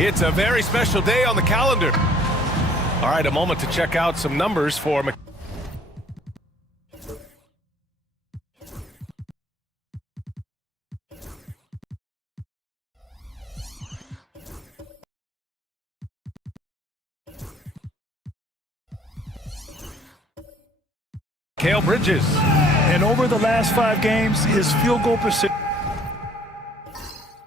It's a very special day on the calendar. All right, a moment to check out some numbers for Mikal Bridges. And over the last 5 games, his field goal percentage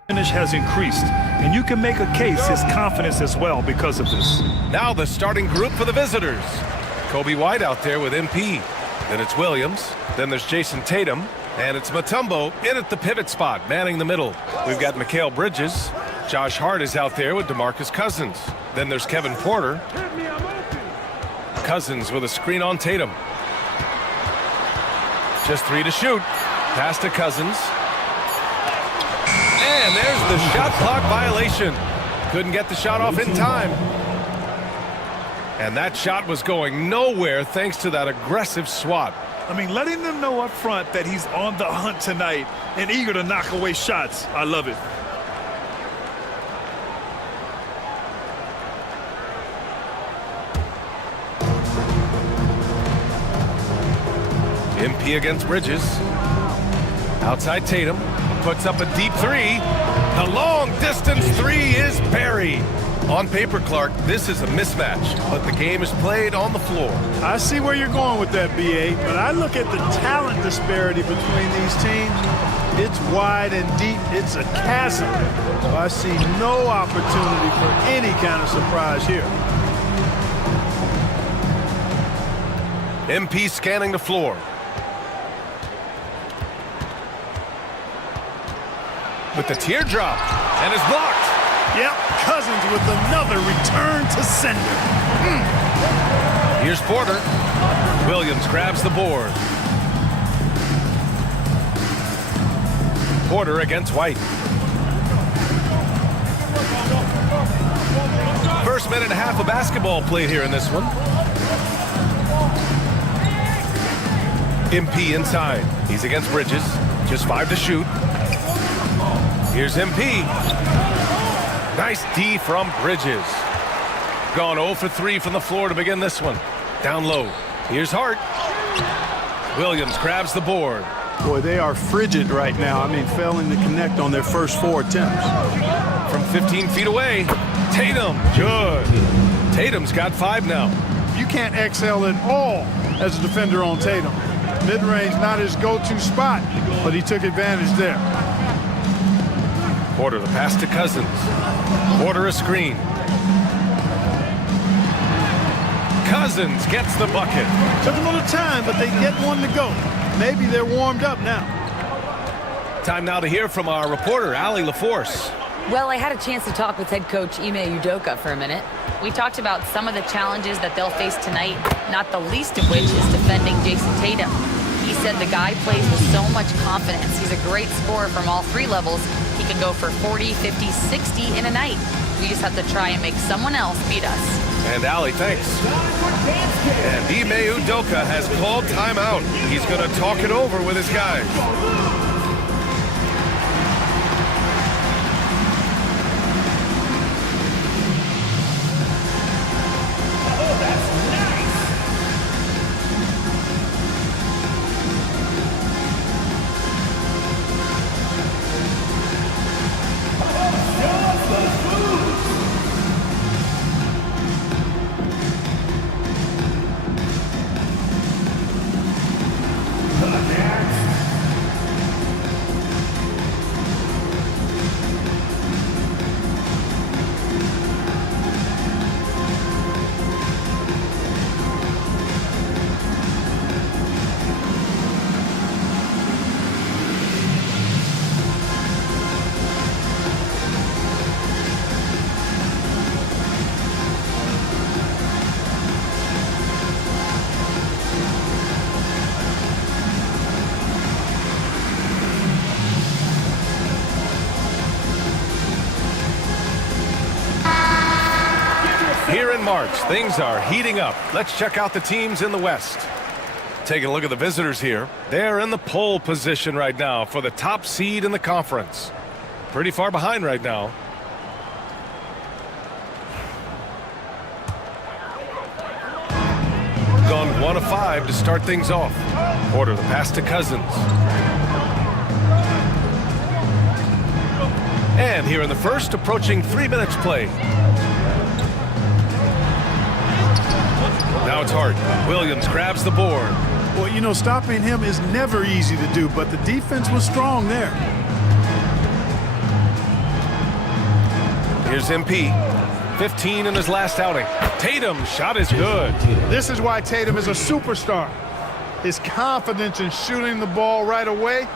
has increased. And you can make a case his confidence as well because of this. Now the starting group for the visitors. Kobe White out there with MP. Then it's Williams. Then there's Jason Tatum. And it's Mutombo in at the pivot spot, manning the middle. We've got Mikal Bridges. Josh Hart is out there with DeMarcus Cousins. Then there's Kevin Porter. Cousins with a screen on Tatum. Just 3 to shoot. Pass to Cousins. And there's the shot clock violation. Couldn't get the shot off in time. And that shot was going nowhere thanks to that aggressive swat. I mean, letting them know up front that he's on the hunt tonight and eager to knock away shots. I love it. MP against Bridges. Outside Tatum. Puts up a deep 3. The long distance 3 is buried. On paper, Clark, this is a mismatch, but the game is played on the floor. I see where you're going with that, B.A., but I look at the talent disparity between these teams. It's wide and deep. It's a chasm. So I see no opportunity for any kind of surprise here. MP scanning the floor. With the teardrop, and is blocked. Yep, Cousins with another return to sender. Here's Porter. Williams grabs the board. Porter against White. First minute and a half of basketball played here in this one. MP inside. He's against Bridges. Just 5 to shoot. Here's MP. Nice D from Bridges. Gone 0 for 3 from the floor to begin this one. Down low. Here's Hart. Williams grabs the board. Boy, they are frigid right now. I mean, failing to connect on their first 4 attempts. From 15 feet away, Tatum. Good. Tatum's got 5 now. You can't excel at all as a defender on Tatum. Mid-range not his go-to spot, but he took advantage there. Porter the pass to Cousins. Porter a screen. Cousins gets the bucket. Took a little time, but they get one to go. Maybe they're warmed up now. Time now to hear from our reporter, Allie LaForce. Well, I had a chance to talk with head coach Ime Udoka for a minute. We talked about some of the challenges that they'll face tonight, not the least of which is defending Jason Tatum. He said the guy plays with so much confidence. He's a great scorer from all 3 levels. He can go for 40, 50, 60 in a night. We just have to try and make someone else beat us. And Allie, thanks. And Ime Udoka has called timeout. He's going to talk it over with his guys. Here in March, things are heating up. Let's check out the teams in the West. Taking a look at the visitors here. They're in the pole position right now for the top seed in the conference. Pretty far behind right now. 1 of 5 to start things off. Porter, the pass to Cousins. And here in the first, approaching 3 minutes play. Now it's Hart. Williams grabs the board. Well, you know, stopping him is never easy to do, but the defense was strong there. Here's MP. 15 in his last outing. Tatum's shot is good. This is why Tatum is a superstar. His confidence in shooting the ball right away,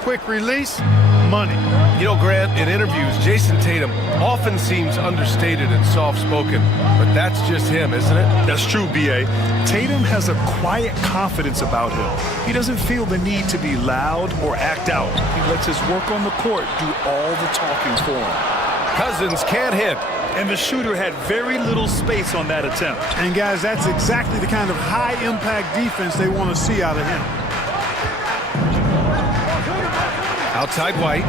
quick release, money. You know, Grant, in interviews, Jason Tatum often seems understated and soft-spoken, but that's just him, isn't it? That's true, B.A. Tatum has a quiet confidence about him. He doesn't feel the need to be loud or act out. He lets his work on the court do all the talking for him. Cousins can't hit. And the shooter had very little space on that attempt. And, guys, that's exactly the kind of high-impact defense they want to see out of him. Outside White.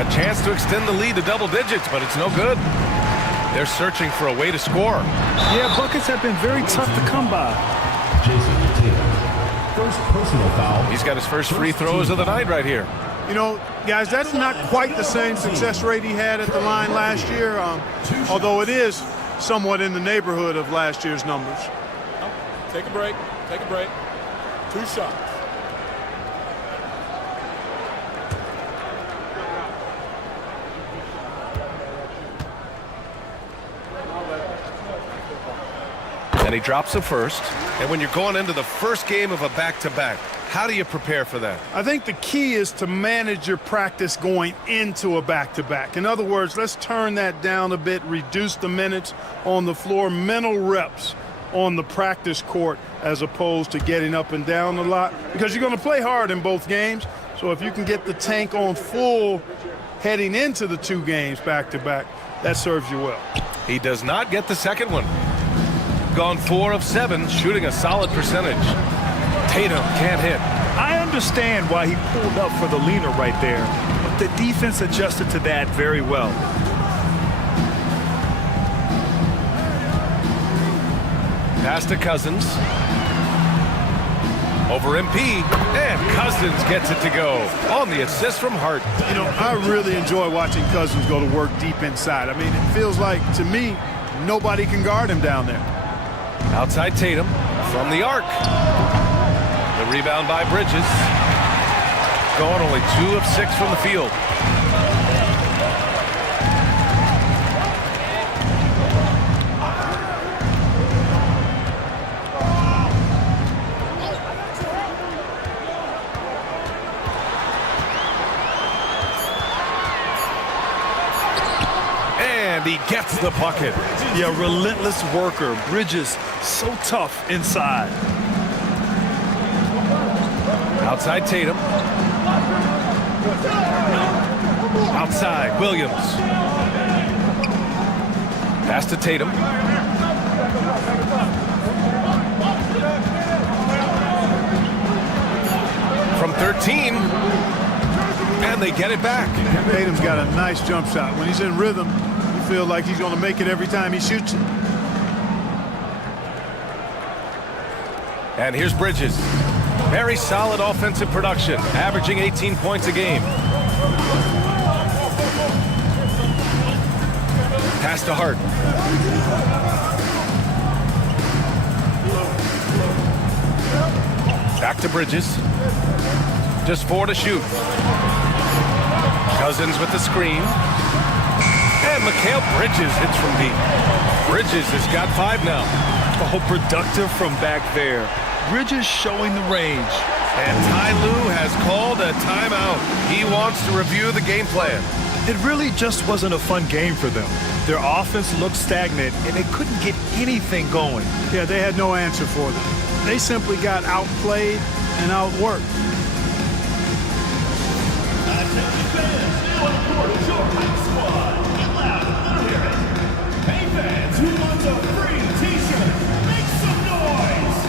A chance to extend the lead to double digits, but it's no good. They're searching for a way to score. Yeah, buckets have been very tough to come by. Jason Tatum. First personal foul. He's got his first free throws of the night right here. You know, guys, that's not quite the same success rate he had at the line last year, although it is somewhat in the neighborhood of last year's numbers. Take a break. Take a break. 2 shots. And he drops the first. And when you're going into the first game of a back-to-back, how do you prepare for that? I think the key is to manage your practice going into a back-to-back. In other words, let's turn that down a bit, reduce the minutes on the floor, mental reps on the practice court as opposed to getting up and down a lot, because you're going to play hard in both games. So if you can get the tank on full heading into the 2 games back-to-back, that serves you well. He does not get the second one. Gone 4 of 7, shooting a solid percentage. Tatum can't hit. I understand why he pulled up for the leaner right there, but the defense adjusted to that very well. Pass to Cousins. Over MP, and Cousins gets it to go on the assist from Hart. You know, I really enjoy watching Cousins go to work deep inside. I mean, it feels like, to me, nobody can guard him down there. Outside Tatum from the arc. The rebound by Bridges. Going only 2 of 6 from the field. And he gets the bucket. Yeah, relentless worker. Bridges, so tough inside. Outside Tatum. Outside Williams. Pass to Tatum. From 13. And they get it back. Tatum's got a nice jump shot. When he's in rhythm, you feel like he's going to make it every time he shoots it. And here's Bridges. Very solid offensive production, averaging 18 points a game. Pass to Hart. Back to Bridges. Just 4 to shoot. Cousins with the screen. And Mikal Bridges hits from deep. Bridges has got 5 now. Oh, productive from back there. Bridges showing the range. And Ty Lue has called a timeout. He wants to review the game plan. It really just wasn't a fun game for them. Their offense looked stagnant, and they couldn't get anything going. Yeah, they had no answer for them. They simply got outplayed and outworked. Hey fans, who wants a free t-shirt? Make some noise!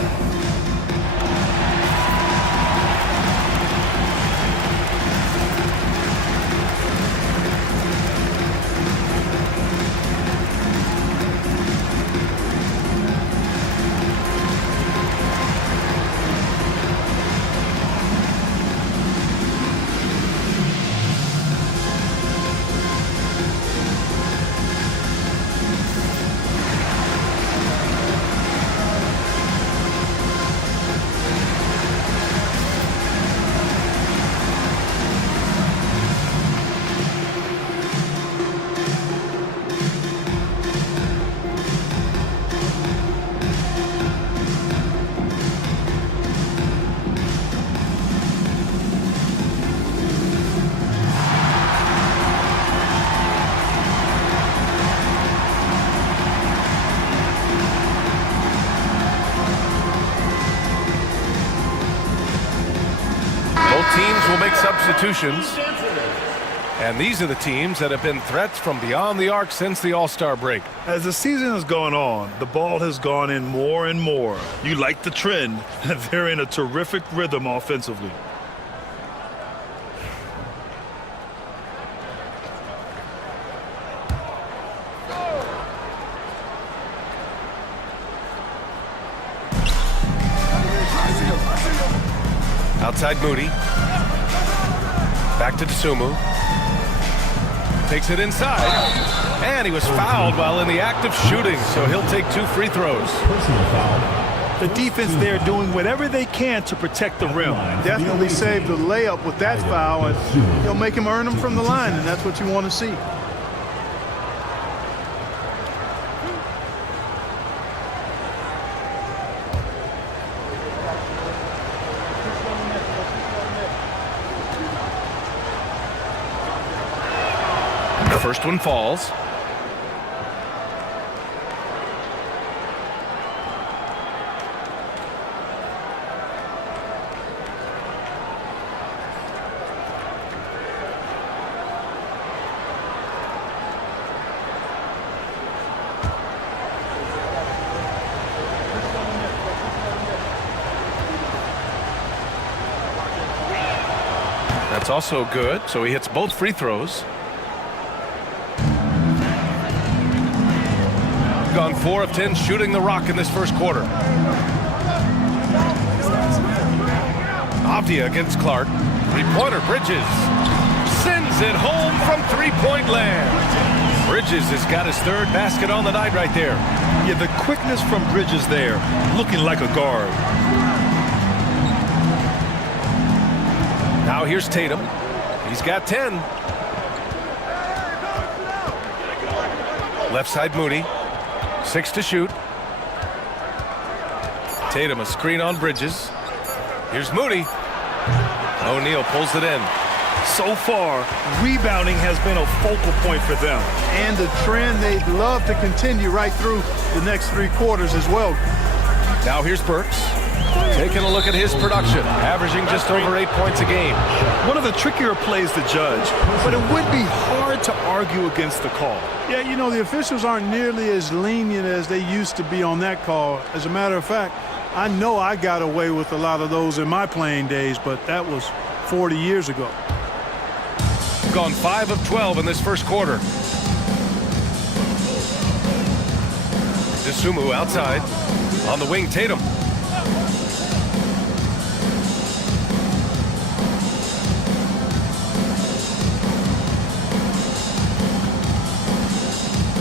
substitutions. And these are the teams that have been threats from beyond the arc since the All-Star break. As the season has gone on, the ball has gone in more and more. You like the trend. They're in a terrific rhythm offensively. Outside Moody. Back to Dosunmu. Takes it inside. And he was fouled while in the act of shooting, so he'll take 2 free throws. The defense there doing whatever they can to protect the rim. Definitely saved the layup with that foul, and he'll make him earn them from the line, and that's what you want to see. The first one falls. That's also good, so he hits both free throws. Gone 4 of 10 shooting the rock in this first quarter. Avdia against Clark. Three-pointer, Bridges. Sends it home from three-point land. Bridges has got his 3rd basket on the night right there. Yeah, the quickness from Bridges there, looking like a guard. Now here's Tatum. He's got 10. Left side Moody. 6 to shoot. Tatum a screen on Bridges. Here's Moody. O'Neal pulls it in. So far, rebounding has been a focal point for them. And the trend they'd love to continue right through the next 3 quarters as well. Now here's Burks. Taking a look at his production, averaging just over 8 points a game. One of the trickier plays to judge, but it would be hard to argue against the call. Yeah, you know, the officials aren't nearly as lenient as they used to be on that call. As a matter of fact, I know I got away with a lot of those in my playing days, but that was 40 years ago. Gone 5 of 12 in this first quarter. Dosunmu outside. On the wing, Tatum.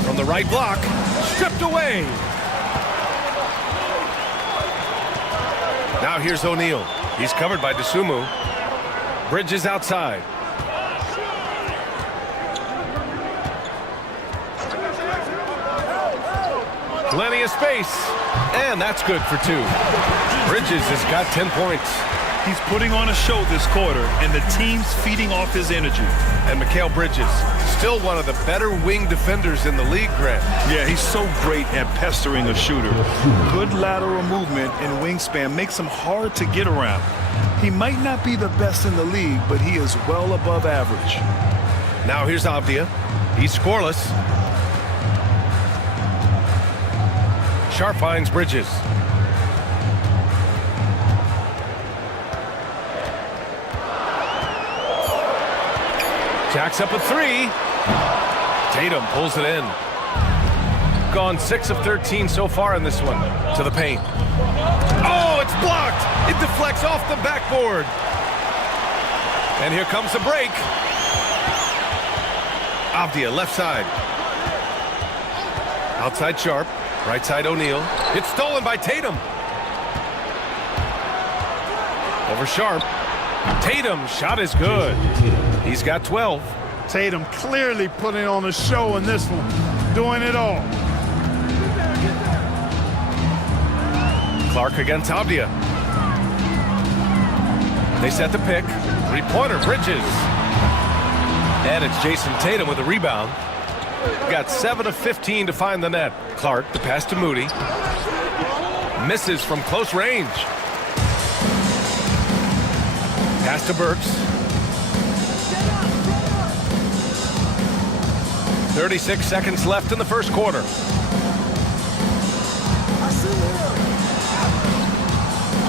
From the right block, stripped away. Now here's O'Neal. He's covered by Dosunmu. Bridges outside. Plenty of space. And that's good for 2. Bridges has got 10 points. He's putting on a show this quarter, and the team's feeding off his energy. And Mikal Bridges, still one of the better wing defenders in the league, Grant. Yeah, he's so great at pestering a shooter. Good lateral movement and wingspan makes him hard to get around. He might not be the best in the league, but he is well above average. Now here's Avdia. He's scoreless. Sharp finds Bridges. Jacks up a 3. Tatum pulls it in. Gone 6 of 13 so far in this one. To the paint. Oh, it's blocked. It deflects off the backboard. And here comes the break. Avdia left side. Outside Sharp. Right side O'Neal. It's stolen by Tatum. Over Sharp. Tatum shot is good. He's got 12. Tatum clearly putting on a show in this one. Doing it all. Clark against Avdia. They set the pick. Three-pointer, Bridges. And it's Jason Tatum with a rebound. Got 7 of 15 to find the net. Clark, the pass to Moody. Misses from close range. Pass to Burks. 36 seconds left in the first quarter.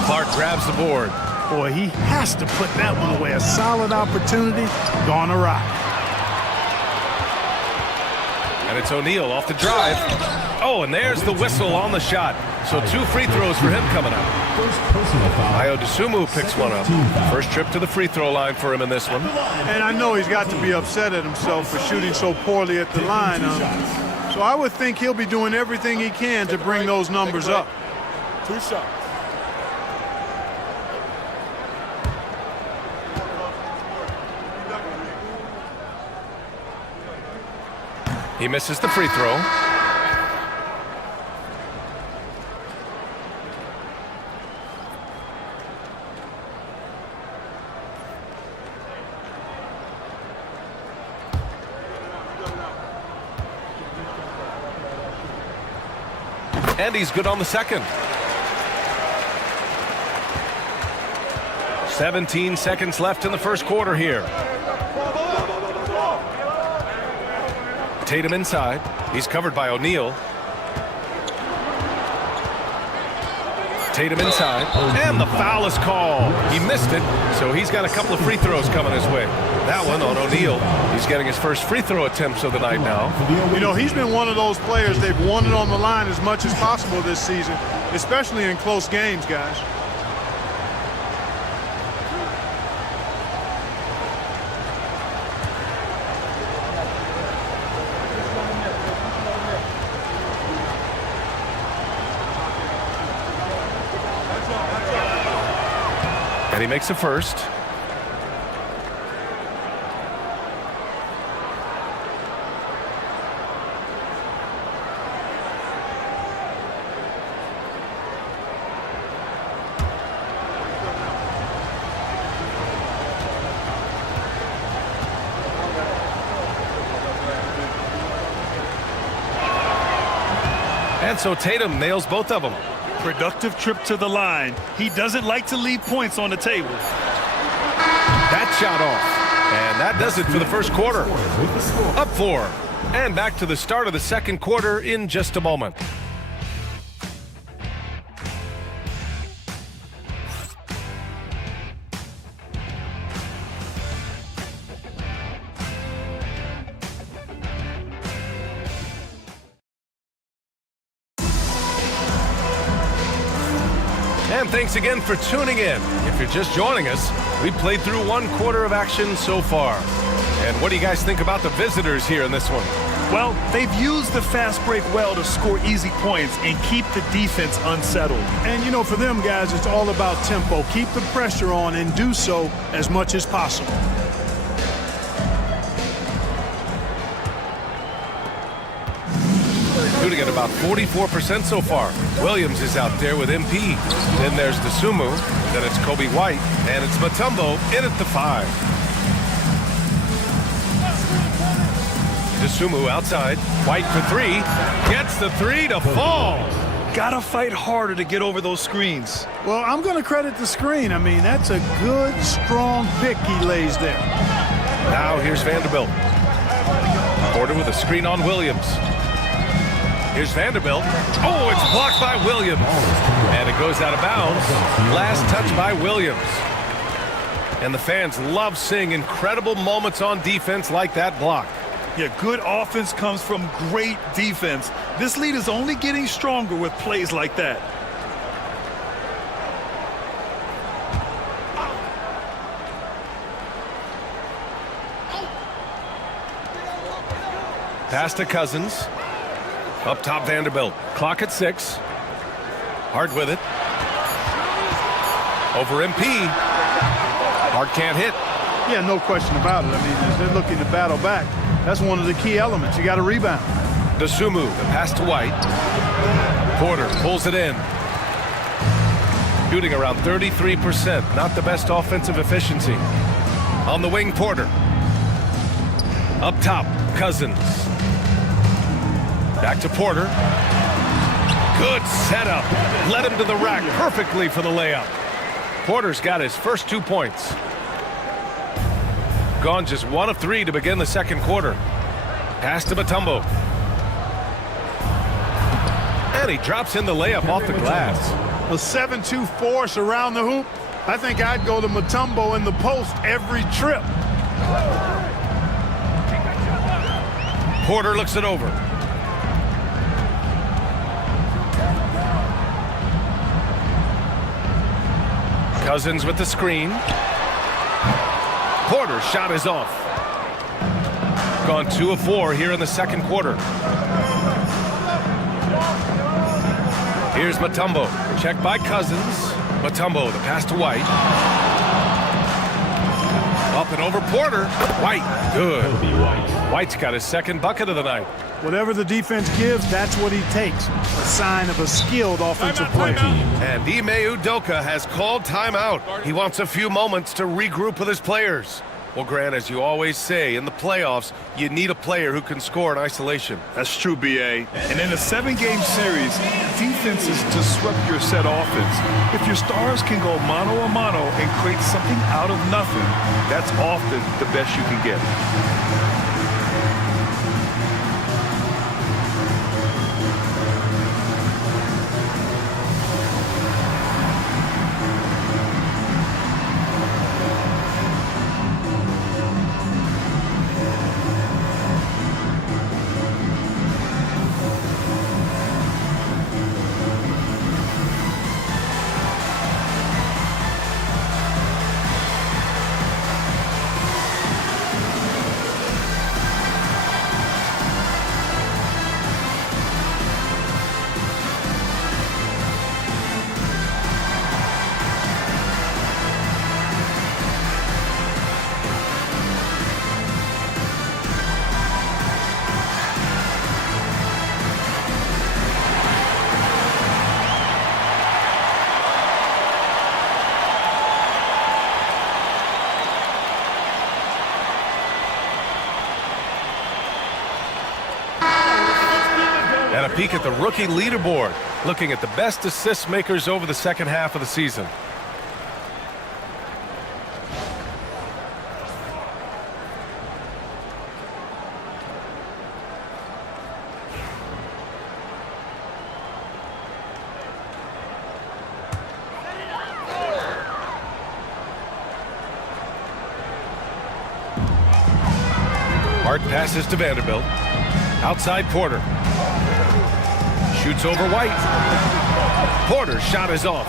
Clark grabs the board. Boy, he has to put that one away. A solid opportunity gone awry. And it's O'Neal off the drive. Oh, and there's the whistle on the shot. So 2 free throws for him coming up. Ayo Dosunmu picks one up. First trip to the free throw line for him in this one. And I know he's got to be upset at himself for shooting so poorly at the line. So I would think he'll be doing everything he can to bring those numbers up. 2 shots. He misses the free throw. And he's good on the second. 17 seconds left in the first quarter here. Tatum inside. He's covered by O'Neal. Tatum inside. And the foul is called. He missed it, so he's got a couple of free throws coming his way. That one on O'Neal. He's getting his first free throw attempts of the night now. You know, he's been one of those players they've wanted on the line as much as possible this season, especially in close games, guys. And he makes a first. And so Tatum nails both of them. Productive trip to the line. He doesn't like to leave points on the table. That shot off. And that does it for the first quarter. Up 4. And back to the start of the second quarter in just a moment. And thanks again for tuning in. If you're just joining us, we played through 1 quarter of action so far. And what do you guys think about the visitors here in this one? Well, they've used the fast break well to score easy points and keep the defense unsettled. And, you know, for them, guys, it's all about tempo. Keep the pressure on and do so as much as possible. Shooting at about 44% so far. Williams is out there with MP. Then there's Dosunmu. Then it's Kobe White. And it's Mutombo in at the 5. Dosunmu outside. White for 3. Gets the 3 to fall. Gotta fight harder to get over those screens. Well, I'm going to credit the screen. I mean, that's a good, strong pick he lays there. Now here's Vanderbilt. Porter with a screen on Williams. Here's Vanderbilt. Oh, it's blocked by Williams. And it goes out of bounds. Last touch by Williams. And the fans love seeing incredible moments on defense like that block. Yeah, good offense comes from great defense. This lead is only getting stronger with plays like that. Pass to Cousins. Up top, Vanderbilt. Clock at 6. Hard with it. Over MP. Hard can't hit. Yeah, no question about it. I mean, as they're looking to battle back, that's one of the key elements. You got to rebound. Dosunmu, the pass to White. Porter pulls it in. Shooting around 33%. Not the best offensive efficiency. On the wing, Porter. Up top, Cousins. Back to Porter. Good setup. Led him to the rack perfectly for the layup. Porter's got his first 2 points. Gone just 1 of 3 to begin the second quarter. Pass to Mutombo. And he drops in the layup off the glass. A 7-2 force around the hoop. I think I'd go to Mutombo in the post every trip. Porter looks it over. Cousins with the screen. Porter's shot is off. Gone 2 of 4 here in the second quarter. Here's Mutombo. Checked by Cousins. Mutombo, the pass to White. Up and over Porter. White, good. White's got his second bucket of the night. Whatever the defense gives, that's what he takes. A sign of a skilled offensive player. And Ime Udoka has called timeout. He wants a few moments to regroup with his players. Well, Grant, as you always say, in the playoffs, you need a player who can score in isolation. That's true, B.A. And in a 7-game series, defenses disrupt your set offense. If your stars can go mano-a-mano and create something out of nothing, that's often the best you can get. And a peek at the rookie leaderboard, looking at the best assist makers over the second half of the season. Hart passes to Vanderbilt. Outside Porter. Shoots over White. Porter's shot is off.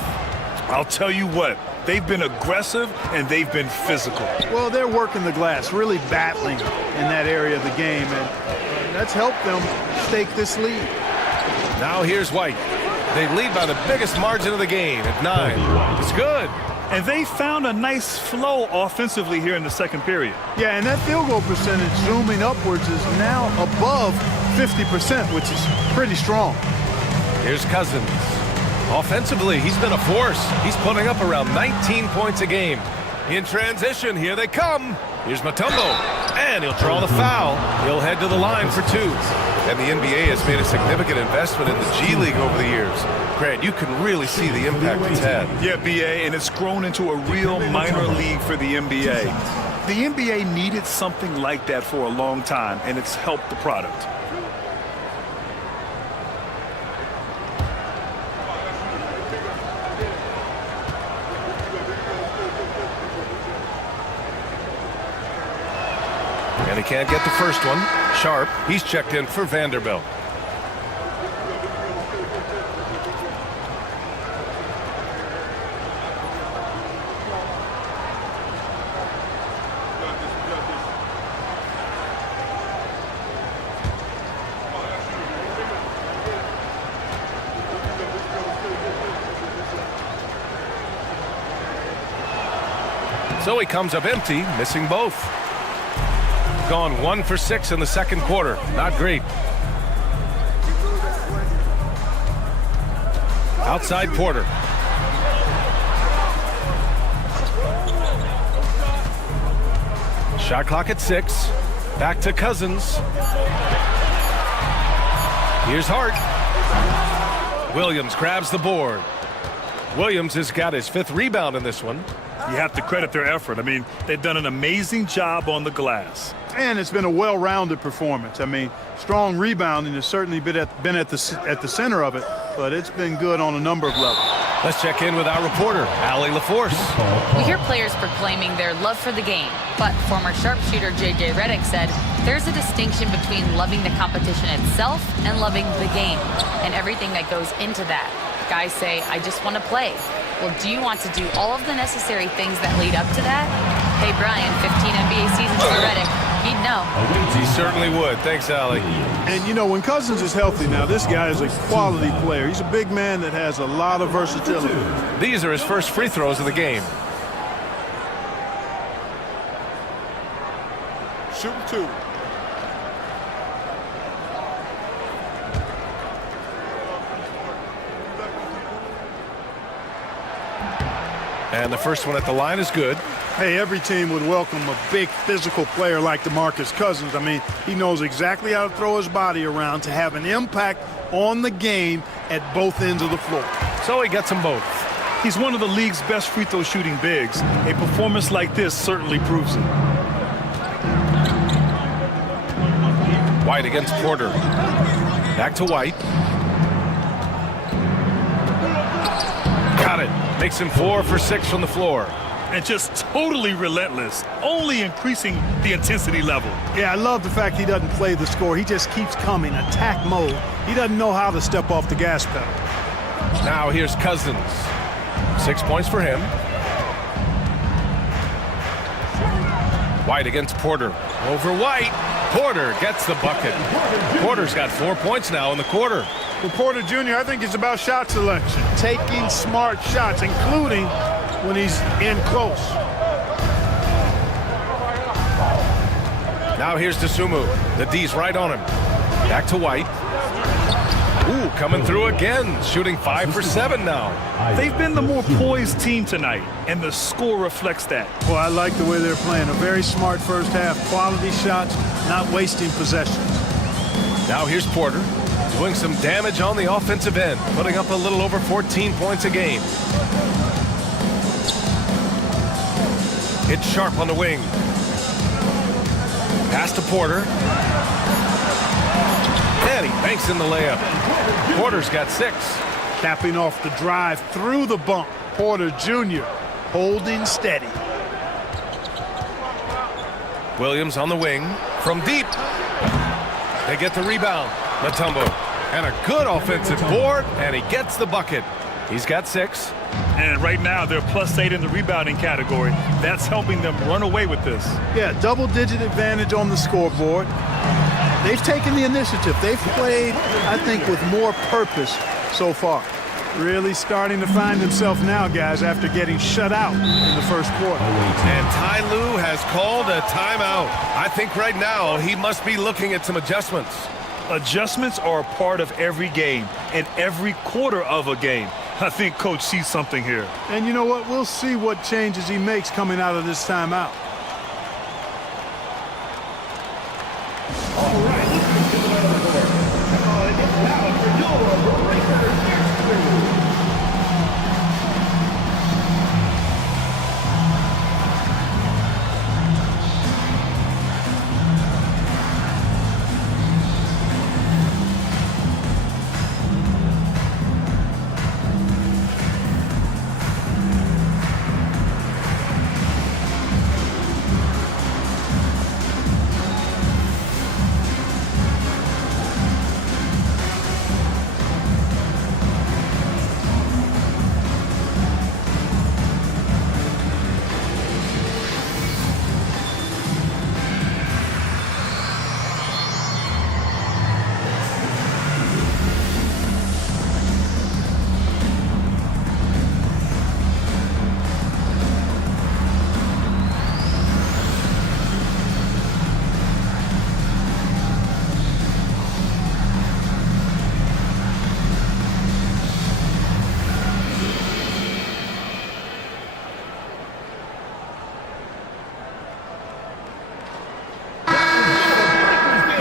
I'll tell you what, they've been aggressive and they've been physical. Well, they're working the glass, really battling in that area of the game, and that's helped them stake this lead. Now here's White. They lead by the biggest margin of the game at 9. It's good. And they found a nice flow offensively here in the second period. Yeah, and that field goal percentage zooming upwards is now above 50%, which is pretty strong. Here's Cousins. Offensively, he's been a force. He's putting up around 19 points a game. In transition, here they come. Here's Mutombo, and he'll draw the foul. He'll head to the line for 2. And the NBA has made a significant investment in the G League over the years. Grant, you can really see the impact it's had. Yeah, B.A., and it's grown into a real minor league for the NBA. The NBA needed something like that for a long time, and it's helped the product. And he can't get the first one. Sharp, he's checked in for Vanderbilt. So he comes up empty, missing both. Gone 1 for 6 in the second quarter. Not great. Outside Porter. Shot clock at 6. Back to Cousins. Here's Hart. Williams grabs the board. Williams has got his 5th rebound in this one. You have to credit their effort. I mean, they've done an amazing job on the glass. And it's been a well-rounded performance. I mean, strong rebounding has certainly been at the center of it, but it's been good on a number of levels. Let's check in with our reporter, Allie LaForce. We hear players proclaiming their love for the game, but former sharpshooter J.J. Redick said there's a distinction between loving the competition itself and loving the game and everything that goes into that. Guys say, I just want to play. Well, do you want to do all of the necessary things that lead up to that? Hey, Brian, 15 NBA seasons for Redick. He'd know. He certainly would. Thanks, Allie. And, you know, when Cousins is healthy now, this guy is a quality player. He's a big man that has a lot of versatility. These are his first free throws of the game. Shooting 2. And the first one at the line is good. Hey, every team would welcome a big physical player like DeMarcus Cousins. I mean, he knows exactly how to throw his body around to have an impact on the game at both ends of the floor. So he gets them both. He's one of the league's best free throw shooting bigs. A performance like this certainly proves it. White against Porter. Back to White. Got it. Makes him 4 for 6 from the floor. And just totally relentless, only increasing the intensity level. Yeah, I love the fact he doesn't play the score. He just keeps coming, attack mode. He doesn't know how to step off the gas pedal. Now here's Cousins. 6 points for him. White against Porter. Over White. Porter gets the bucket. Porter's got 4 points now in the quarter. For Porter Jr., I think it's about shot selection, taking smart shots, including when he's in close. Now here's Dosunmu. The D's right on him. Back to White. Ooh, coming through again. Shooting 5 for 7 now. They've been the more poised team tonight, and the score reflects that. Well, I like the way they're playing. A very smart first half. Quality shots, not wasting possessions. Now here's Porter. Doing some damage on the offensive end. Putting up a little over 14 points a game. It's Sharp on the wing. Pass to Porter. And he banks in the layup. Porter's got 6. Capping off the drive through the bump. Porter Jr. holding steady. Williams on the wing. From deep. They get the rebound. Mutombo. And a good offensive board. And he gets the bucket. He's got 6. And right now, they're +8 in the rebounding category. That's helping them run away with this. Yeah, double-digit advantage on the scoreboard. They've taken the initiative. They've played, I think, with more purpose so far. Really starting to find himself now, guys, after getting shut out in the first quarter. And Ty Lue has called a timeout. I think right now he must be looking at some adjustments. Adjustments are a part of every game and every quarter of a game. I think Coach sees something here. And you know what? We'll see what changes he makes coming out of this timeout. All right, let's get to the board. It's now for your Lakers experience.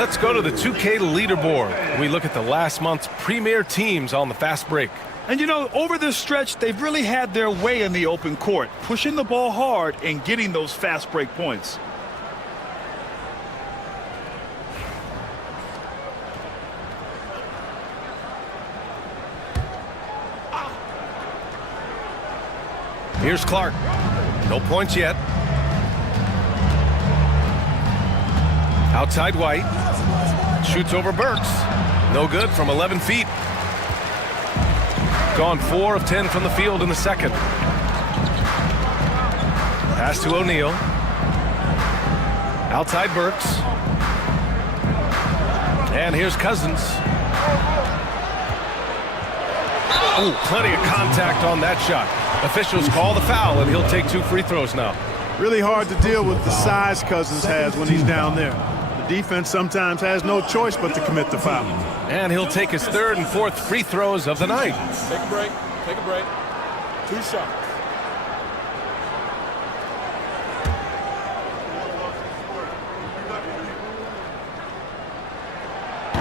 Let's go to the 2K leaderboard. We look at the last month's premier teams on the fast break. And you know, over this stretch, they've really had their way in the open court, pushing the ball hard and getting those fast break points. Here's Clark. No points yet. Outside White. Shoots over Burks. No good from 11 feet. Gone 4 of 10 from the field in the second. Pass to O'Neal. Outside Burks. And here's Cousins. Oh, plenty of contact on that shot. Officials call the foul, and he'll take 2 free throws now. Really hard to deal with the size Cousins has when he's down there. The defense sometimes has no choice but to commit the foul. And he'll take his 3rd and 4th free throws of the night. Take a break. Take a break. 2 shots.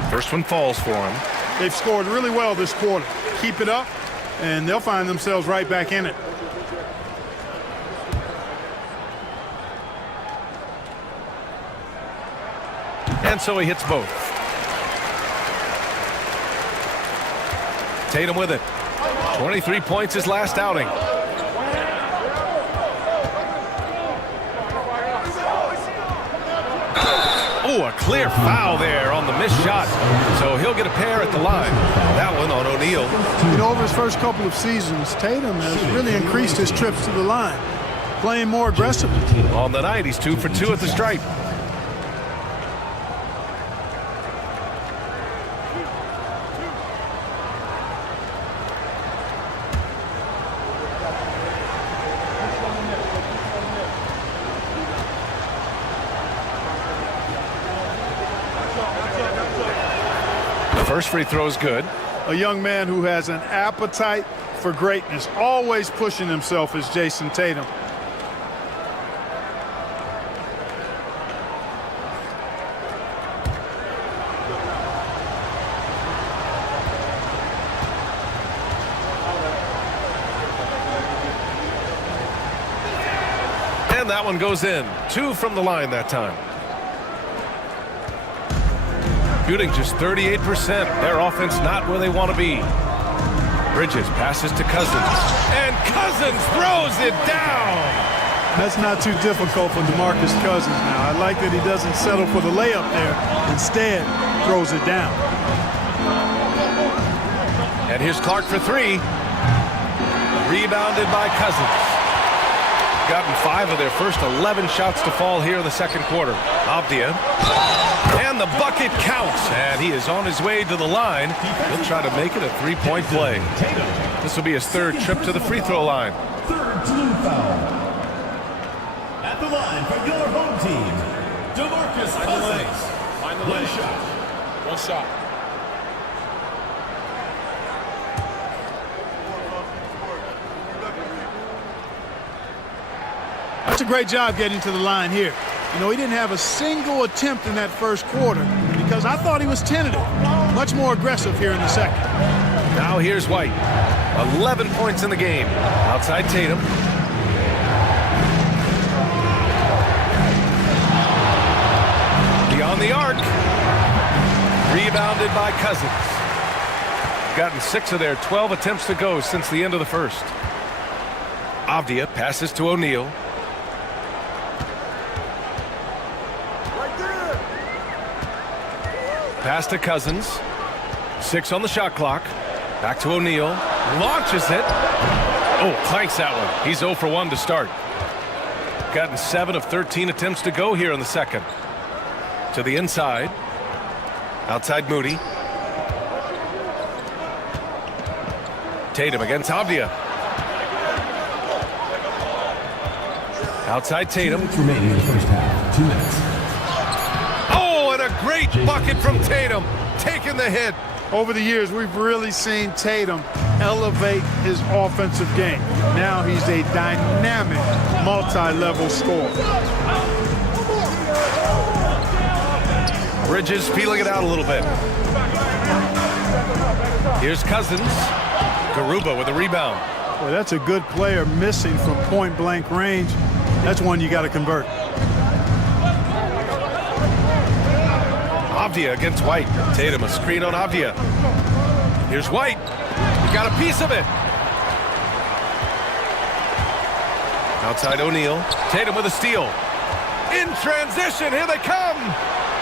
First one falls for him. They've scored really well this quarter. Keep it up, and they'll find themselves right back in it. And so he hits both. Tatum with it. 23 points his last outing. Oh, a clear foul there on the missed shot. So he'll get a pair at the line. That one on O'Neal. You know, over his first couple of seasons, Tatum has really increased his trips to the line, playing more aggressively. On the night, he's 2 for 2 at the stripe. First free throw is good. A young man who has an appetite for greatness, always pushing himself, is Jason Tatum. And that one goes in. 2 from the line that time. Shooting just 38%. Their offense not where they want to be. Bridges passes to Cousins. And Cousins throws it down. That's not too difficult for DeMarcus Cousins now. I like that he doesn't settle for the layup there. Instead, throws it down. And here's Clark for 3. Rebounded by Cousins. Gotten 5 of their first 11 shots to fall here in the second quarter. Avdia. And the bucket counts. And he is on his way to the line. He'll try to make it a 3-point play. This will be his 3rd trip to the free throw line. 3rd team foul. At the line for your home team, DeMarcus Cousins. Find the lane. 1 shot. 1 shot. That's a great job getting to the line here. You know, he didn't have a single attempt in that first quarter because I thought he was tentative. Much more aggressive here in the second. Now here's White. 11 points in the game. Outside Tatum. Beyond the arc. Rebounded by Cousins. Gotten 6 of their 12 attempts to go since the end of the first. Avdia passes to O'Neal. Pass to Cousins. 6 on the shot clock. Back to O'Neal. Launches it. Oh, clanks that one. He's 0 for 1 to start. Gotten 7 of 13 attempts to go here in the second. To the inside. Outside Moody. Tatum against Avdia. Outside Tatum. Remaining in the first half. 2 minutes. Oh, and a great bucket from Tatum. Taking the hit. Over the years, we've really seen Tatum elevate his offensive game. Now he's a dynamic, multi-level scorer. Bridges feeling it out a little bit. Here's Cousins. Garuba with a rebound. Well, that's a good player missing from point-blank range. That's one you got to convert. Avdia against White. Tatum a screen on Avdia. Here's White. He got a piece of it. Outside O'Neal. Tatum with a steal. In transition, here they come.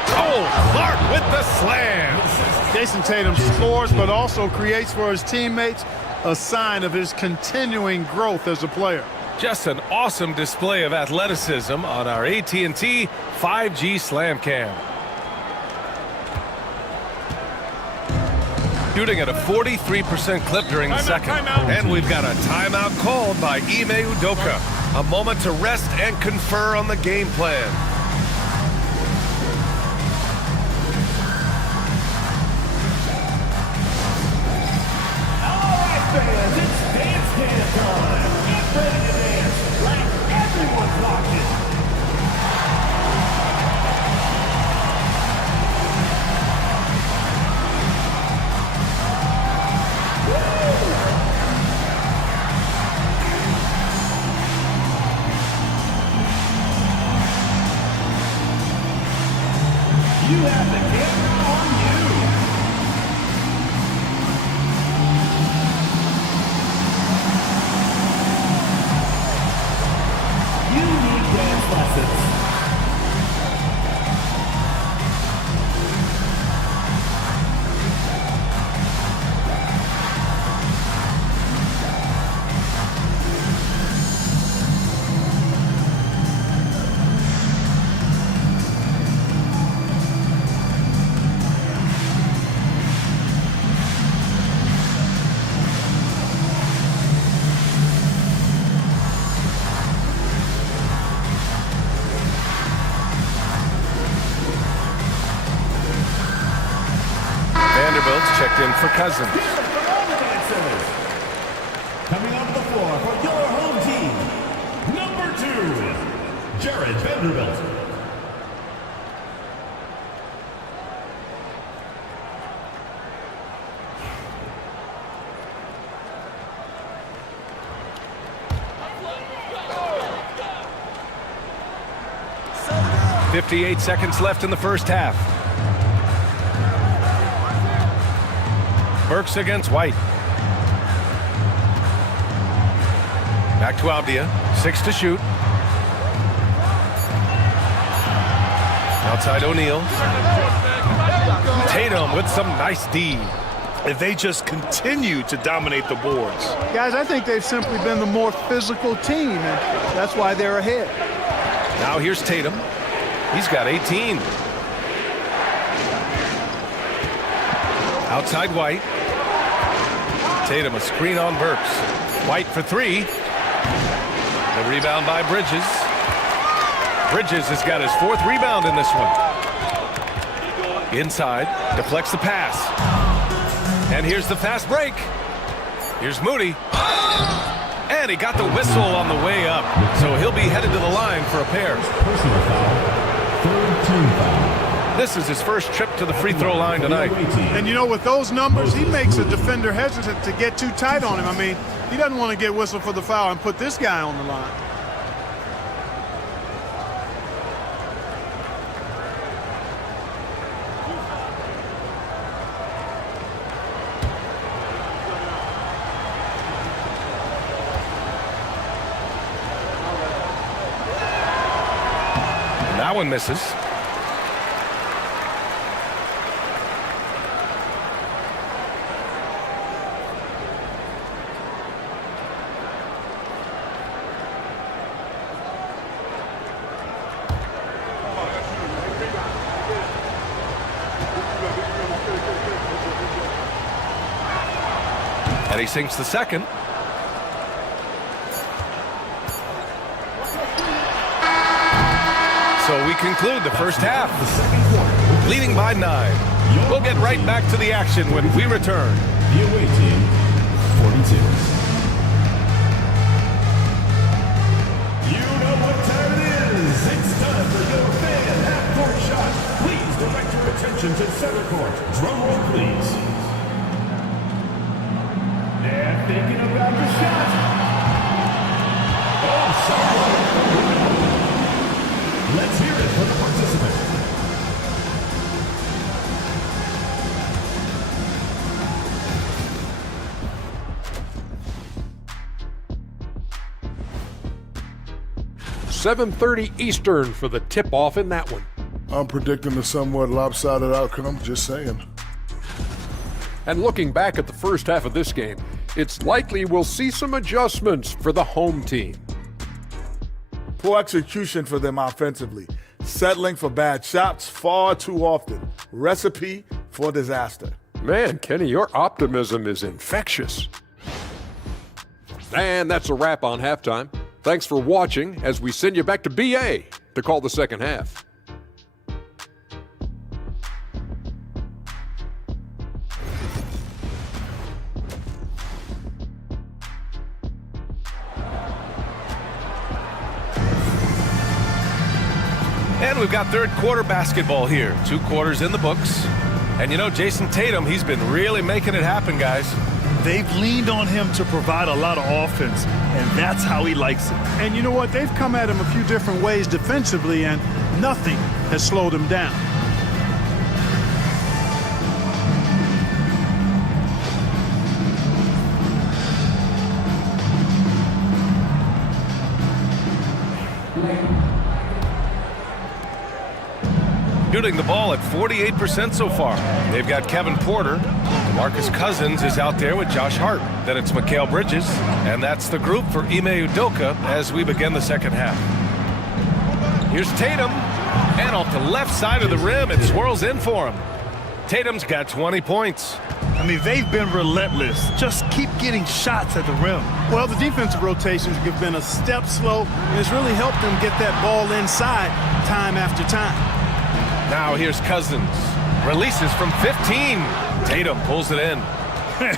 Oh, Clark with the slam. Jason Tatum scores, but also creates for his teammates, a sign of his continuing growth as a player. Just an awesome display of athleticism on our AT&T 5G Slam Cam. Shooting at a 43% clip during the second. And we've got a timeout called by Ime Udoka. A moment to rest and confer on the game plan. All right, fans, it's dance time. Get ready to dance like everyone's watching. You have the camera on you. You need dance lessons. Vanderbilt's checked in for Cousins. Coming on the floor for your home team, number 2, Jared Vanderbilt. .58 seconds left in the first half. Burks against White. Back to Avdia. 6 to shoot. Outside O'Neal. Tatum with some nice D. If they just continue to dominate the boards. Guys, I think they've simply been the more physical team, and that's why they're ahead. Now here's Tatum. He's got 18. Outside White. Tatum a screen on Burks. White for 3. The rebound by Bridges. Bridges has got his 4th rebound in this one. Inside, deflects the pass. And here's the fast break. Here's Moody. And he got the whistle on the way up. So he'll be headed to the line for a pair. Personal foul, 3rd team foul. This is his first trip to the free throw line tonight. And you know, with those numbers, he makes a defender hesitant to get too tight on him. I mean, he doesn't want to get whistled for the foul and put this guy on the line. And that one misses. And he sinks the second. So we conclude the first half, leading by 9. We'll get right back to the action when we return. The away team, 42. You know what time it is. It's time for your fan half-court shot. Please direct your attention Attention to center court. Drum roll, please. They're thinking about the shot. Oh, sorry. Let's hear it for the participant. .30 Eastern for the tip-off in that one. I'm predicting a somewhat lopsided outcome, just saying. And looking back at the first half of this game, it's likely we'll see some adjustments for the home team. Poor execution for them offensively. Settling for bad shots far too often. Recipe for disaster. Man, Kenny, your optimism is infectious. And that's a wrap on halftime. Thanks for watching as we send you back to BA to call the second half. And we've got third quarter basketball here. 2 quarters in the books. And you know, Jason Tatum, he's been really making it happen, guys. They've leaned on him to provide a lot of offense, and that's how he likes it. And you know what? They've come at him a few different ways defensively, and nothing has slowed him down. Shooting the ball at 48% so far. They've got Kevin Porter. Marcus Cousins is out there with Josh Hart. Then it's Mikal Bridges. And that's the group for Ime Udoka as we begin the second half. Here's Tatum. And off the left side of the rim, it swirls in for him. Tatum's got 20 points. I mean, they've been relentless. Just keep getting shots at the rim. Well, the defensive rotations have been a step slow, and it's really helped them get that ball inside time after time. Now here's Cousins. Releases from 15. Tatum pulls it in.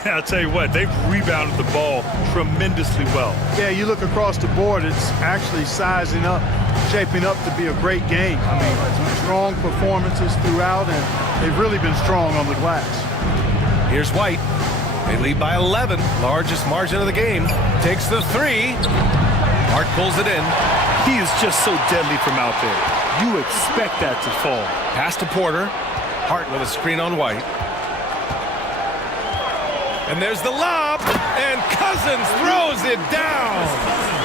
I'll tell you what, they've rebounded the ball tremendously well. Yeah, you look across the board, it's actually sizing up, shaping up to be a great game. I mean, strong performances throughout, and they've really been strong on the glass. Here's White. They lead by 11, largest margin of the game. Takes the 3. Hart pulls it in. He is just so deadly from out there. You expect that to fall. Pass to Porter. Hart with a screen on White. And there's the lob, and Cousins throws it down.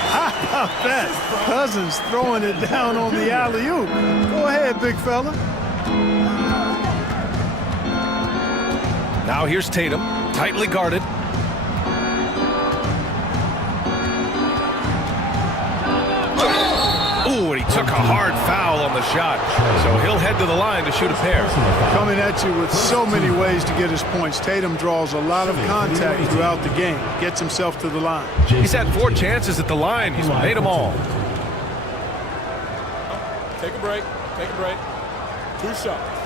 How about that? Cousins throwing it down on the alley-oop. Go ahead, big fella. Now here's Tatum, tightly guarded. Ooh, and he took a hard foul on the shot. So he'll head to the line to shoot a pair. Coming at you with so many ways to get his points. Tatum draws a lot of contact throughout the game. Gets himself to the line. He's had 4 chances at the line. He's made them all. Take a break. Take a break. 2 shots.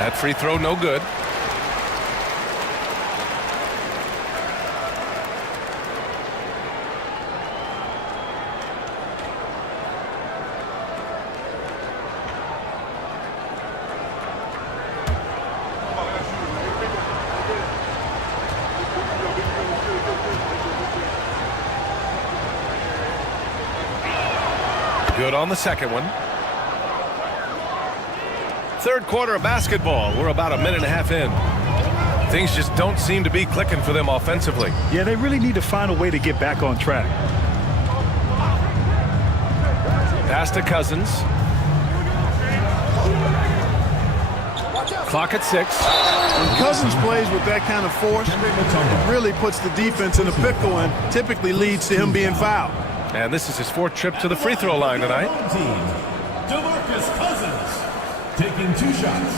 That free throw no good. Good on the second one. Third quarter of basketball. We're about a minute and a half in. Things just don't seem to be clicking for them offensively. Yeah, they really need to find a way to get back on track. Pass to Cousins. Clock at 6. When Cousins plays with that kind of force, it really puts the defense in a pickle and typically leads to him being fouled. And this is his 4th trip to the free throw line tonight. DeMarcus Cousins taking 2 shots.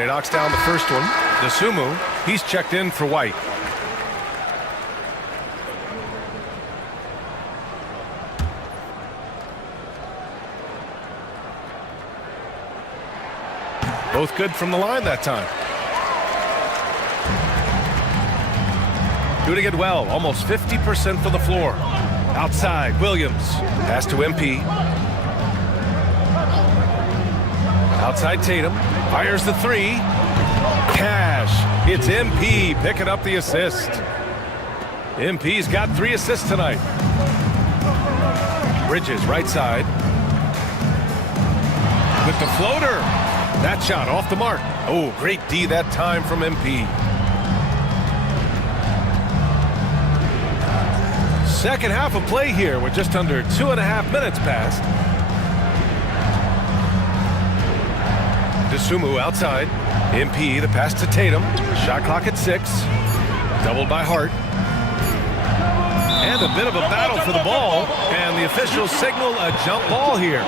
And he knocks down the first one. DeSumo, he's checked in for White. Both good from the line that time. Doing it well, almost 50% for the floor. Outside, Williams. Pass to MP. Outside Tatum. Fires the three. Cash. It's MP picking up the assist. MP's got 3 assists tonight. Bridges, right side. With the floater. That shot off the mark. Oh, great D that time from MP. Second half of play here with just under 2.5 minutes passed. DeSumo outside. MP, the pass to Tatum. Shot clock at 6. Doubled by Hart. And a bit of a battle for the ball. And the officials signal a jump ball here.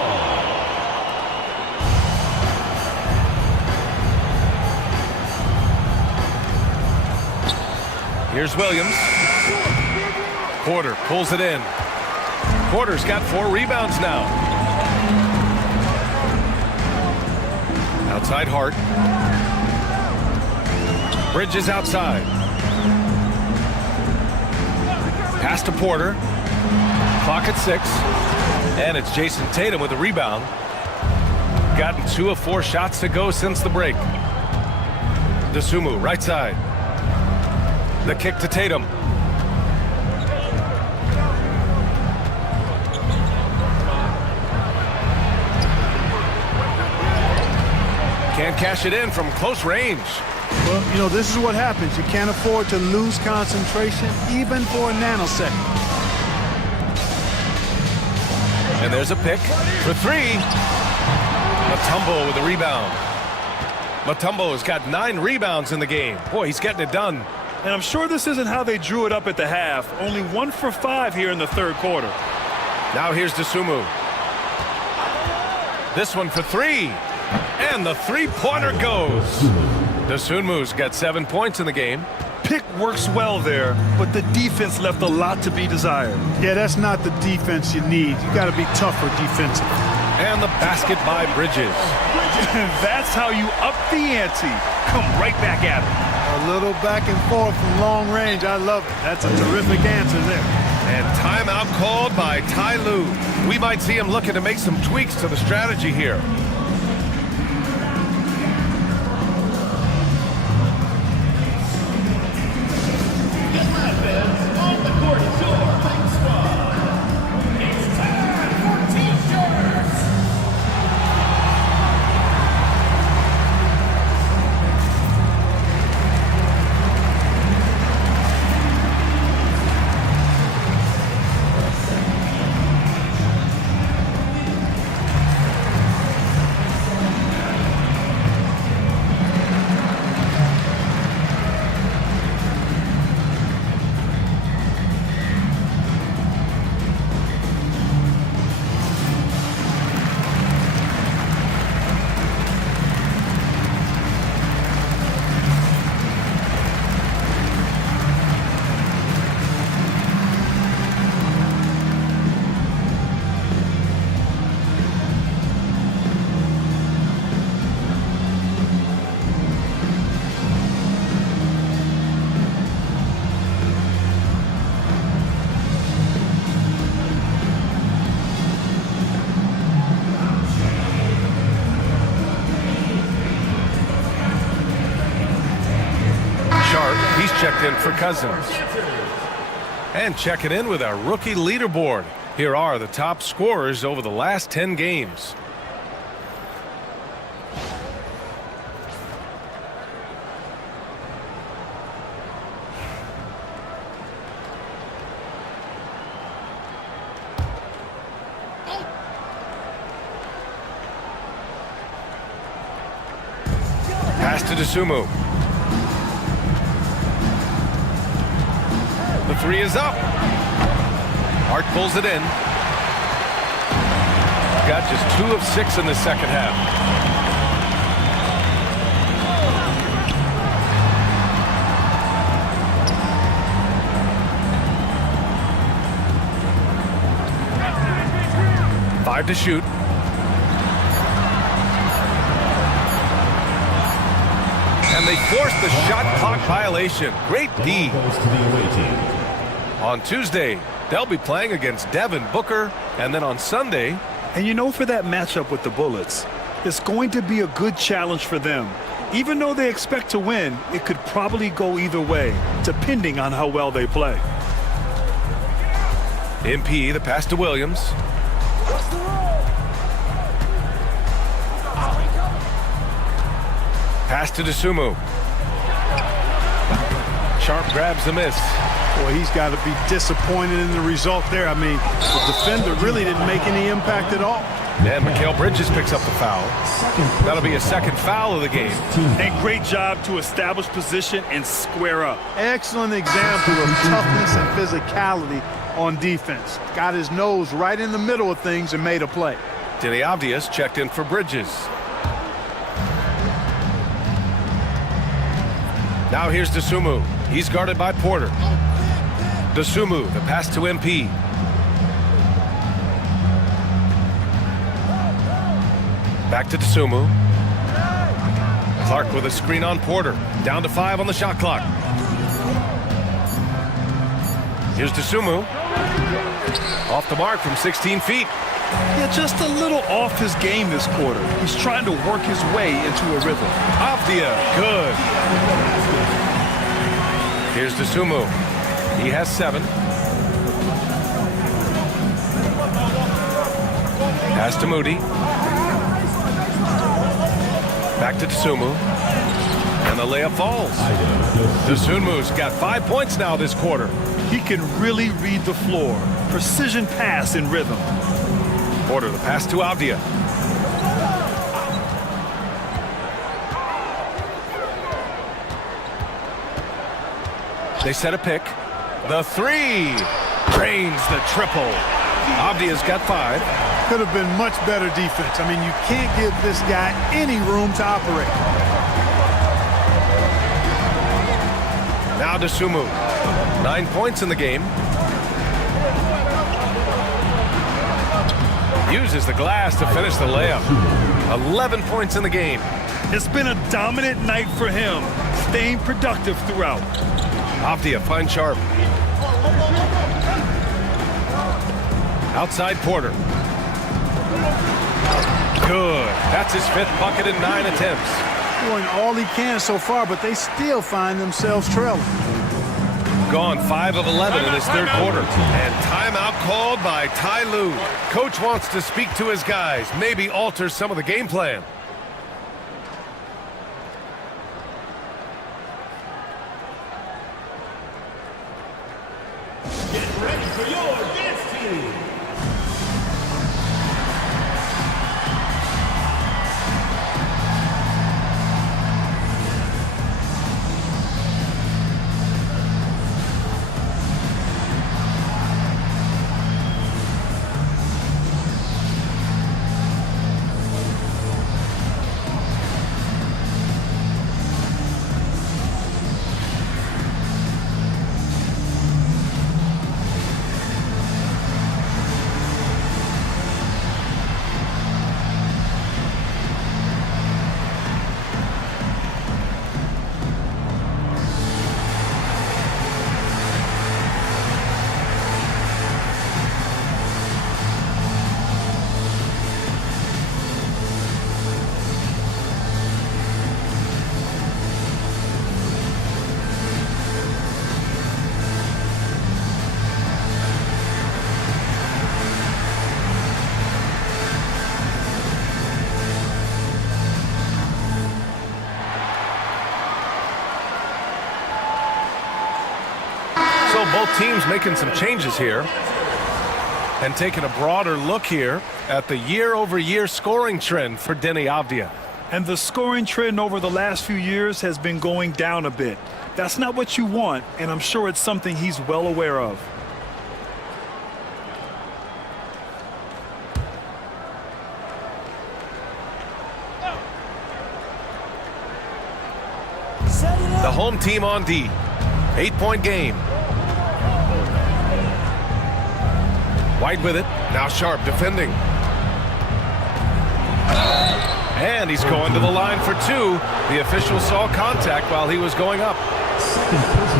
Here's Williams. Porter pulls it in. Porter's got 4 rebounds now. Outside Hart. Bridges outside. Pass to Porter. Clock at 6. And it's Jason Tatum with a rebound. Gotten 2 of 4 shots to go since the break. DeSumo, right side. The kick to Tatum. Can't cash it in from close range. Well, you know, this is what happens. You can't afford to lose concentration even for a nanosecond. And there's a pick for 3. Mutombo with a rebound. Mutombo has got 9 rebounds in the game. Boy, he's getting it done. And I'm sure this isn't how they drew it up at the half. Only 1 for 5 here in the third quarter. Now here's DeSumo. This one for 3. And the 3-pointer goes. DeSumo's got 7 points in the game. Pick works well there, but the defense left a lot to be desired. Yeah, that's not the defense you need. You got to be tougher defensively. And the basket by Bridges. That's how you up the ante. Come right back at him. A little back and forth from long range. I love it. That's a terrific answer there. And timeout called by Ty Lue. We might see him looking to make some tweaks to the strategy here. He's checked in for Cousins. And checking in with our rookie leaderboard. Here are the top scorers over the last 10 games. Pass to DeSumo. The 3 is up. Hart pulls it in. Got just 2 of 6 in the second half. 5 to shoot. And they forced the shot clock violation. Great D. Goes to the away team. On Tuesday, they'll be playing against Devin Booker. And then on Sunday, And you know, for that matchup with the Bullets, it's going to be a good challenge for them. Even though they expect to win, it could probably go either way, depending on how well they play. MP, the pass to Williams. Pass to DeSumo. Sharp grabs the miss. Boy, he's got to be disappointed in the result there. I mean, the defender really didn't make any impact at all. And Mikal Bridges picks up the foul. That'll be a second foul of the game. And great job to establish position and square up. Excellent example of toughness and physicality on defense. Got his nose right in the middle of things and made a play. Denny Avdias checked in for Bridges. Now here's DeSumo. He's guarded by Porter. DeSumo, the pass to MP. Back to DeSumo. Clark with a screen on Porter. Down to 5 on the shot clock. Here's DeSumo. Off the mark from 16 feet. Yeah, just a little off his game this quarter. He's trying to work his way into a rhythm. Avdia, good. Here's DeSumo. He has 7. Pass to Moody. Back to DeSumo. And the layup falls. DeSumu's got 5 points now this quarter. He can really read the floor. Precision pass in rhythm. Porter, the pass to Avdia. They set a pick. The 3. Drains the triple. Avdia's got 5. Could have been much better defense. I mean, you can't give this guy any room to operate. Now DeSumo. 9 points in the game. Uses the glass to finish the layup. 11 points in the game. It's been a dominant night for him, staying productive throughout. Avdia finds Sharp. Outside Porter. Good. That's his 5th bucket in 9 attempts. Doing all he can so far, but they still find themselves trailing. Gone 5 of 11 in his 3rd quarter. And timeout called by Ty Lue. Coach wants to speak to his guys, maybe alter some of the game plan. Get ready for your dance team. So both teams making some changes here and taking a broader look here at the year-over-year scoring trend for Denny Avdia. And the scoring trend over the last few years has been going down a bit. That's not what you want, and I'm sure it's something he's well aware of. The home team on D. 8-point game. White with it. Now Sharp defending. And he's going to the line for two. The official saw contact while he was going up.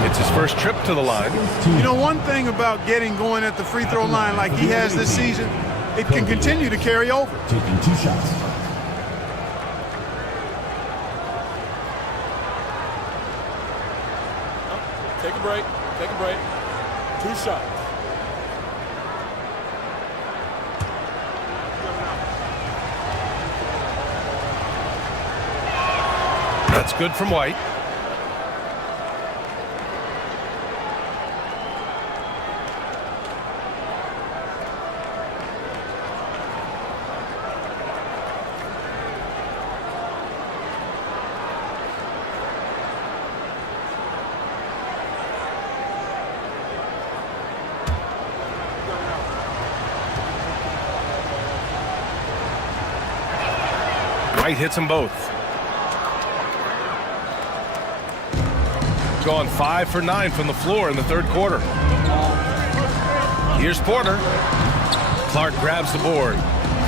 It's his first trip to the line. You know, one thing about getting going at the free throw line like he has this season, it can continue to carry over. Taking 2 shots. Take a break. Take a break. 2 shots. That's good from White. White hits them both. Gone 5 for 9 from the floor in the third quarter. Here's Porter. Clark grabs the board.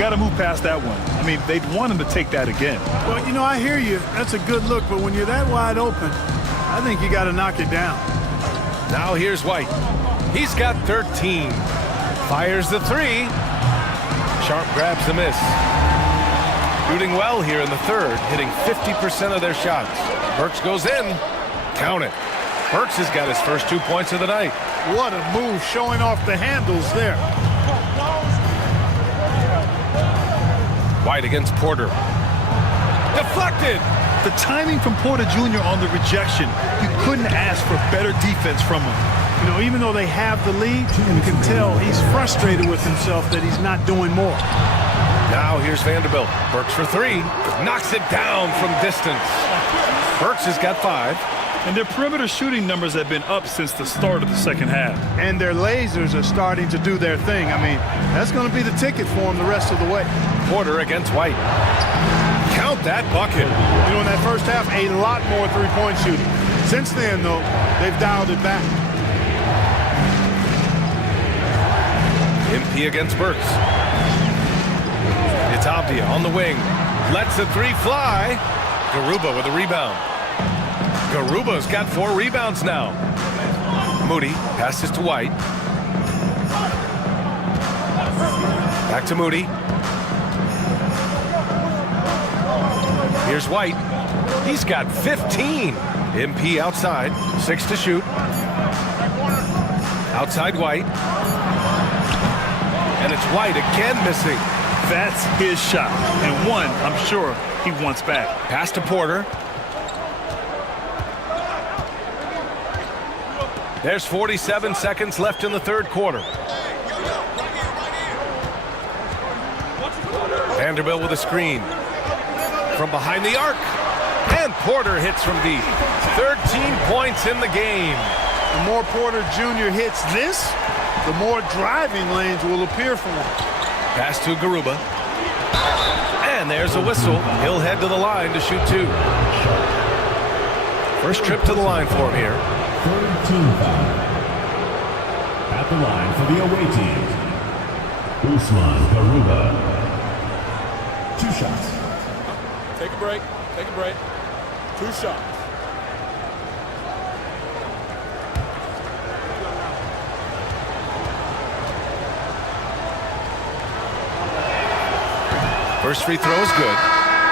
Got to move past that one. I mean, they'd want him to take that again. Well, you know, I hear you. That's a good look, but when you're that wide open, I think you got to knock it down. Now here's White. He's got 13. Fires the three. Sharp grabs the miss. Shooting well here in the third, hitting 50% of their shots. Burks goes in. Count it. Burks has got his first 2 points of the night. What a move, showing off the handles there. White against Porter. Deflected. The timing from Porter Jr. on the rejection, you couldn't ask for better defense from him. You know, even though they have the lead, you can tell he's frustrated with himself that he's not doing more. Now here's Vanderbilt. Burks for three. Knocks it down from distance. Burks has got 5. And their perimeter shooting numbers have been up since the start of the second half. And their lasers are starting to do their thing. I mean, that's going to be the ticket for them the rest of the way. Porter against White. Count that bucket. You know, in that first half, a lot more three-point shooting. Since then, though, they've dialed it back. MP against Burks. It's Avdia on the wing. Lets the three fly. Garuba with a rebound. Garuba's got 4 rebounds now. Moody passes to White. Back to Moody. Here's White. He's got 15. MP outside. 6 to shoot. Outside White. And it's White again missing. That's his shot. And one, I'm sure, he wants back. Pass to Porter. There's 47 seconds left in the third quarter. Vanderbilt with a screen. From behind the arc. And Porter hits from deep. 13 points in the game. The more Porter Jr. hits this, the more driving lanes will appear for him. Pass to Garuba. And there's a whistle. He'll head to the line to shoot 2. First trip to the line for him here. Third team foul. At the line for the away team, Usman Garuba. 2 shots. Take a break. Take a break. 2 shots. First free throw is good.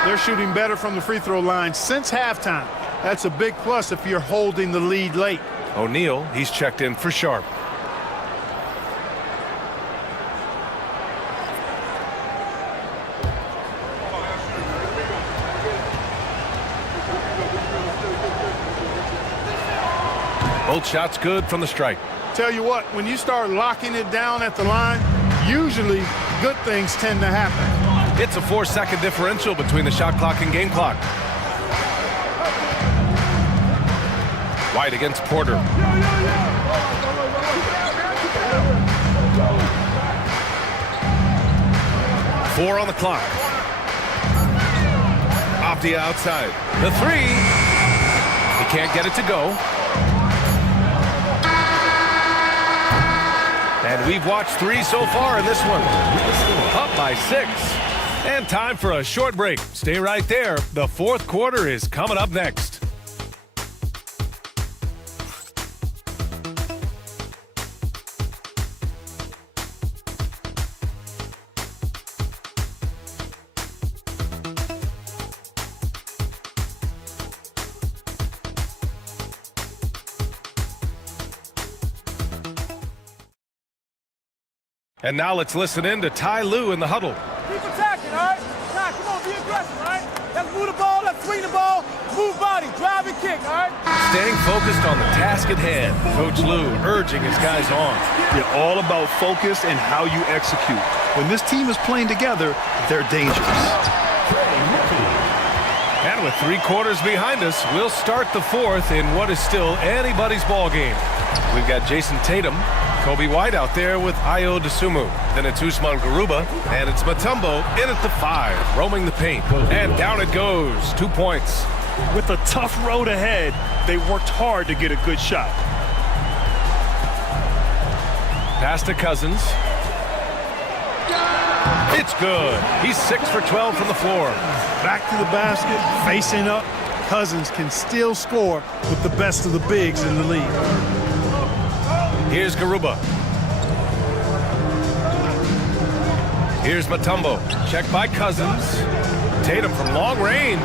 They're shooting better from the free throw line since halftime. That's a big plus if you're holding the lead late. O'Neal, he's checked in for Sharp. Both shots good from the strike. Tell you what, when you start locking it down at the line, usually good things tend to happen. It's a 4-second differential between the shot clock and game clock. White against Porter. Four on the clock. Avdia outside. The three. He can't get it to go. And we've watched 3 so far in this one. Up by 6. And time for a short break. Stay right there. The fourth quarter is coming up next. And now let's listen in to Ty Lue in the huddle. Keep attacking, all right? Nah, come on, be aggressive, all right? Let's move the ball, let's swing the ball, move body, drive and kick, all right? Staying focused on the task at hand. Coach Lue urging his guys on. They're all about focus and how you execute. When this team is playing together, they're dangerous. And with 3 quarters behind us, we'll start the fourth in what is still anybody's ball game. We've got Jason Tatum, Kobe White out there with Ayo Dosunmu. Then it's Usman Garuba, and it's Mutombo in at the 5, roaming the paint. And down it goes, 2 points. With a tough road ahead, they worked hard to get a good shot. Pass to Cousins. It's good. He's 6 for 12 from the floor. Back to the basket, facing up. Cousins can still score with the best of the bigs in the league. Here's Garuba. Here's Mutombo. Check by Cousins. Tatum from long range.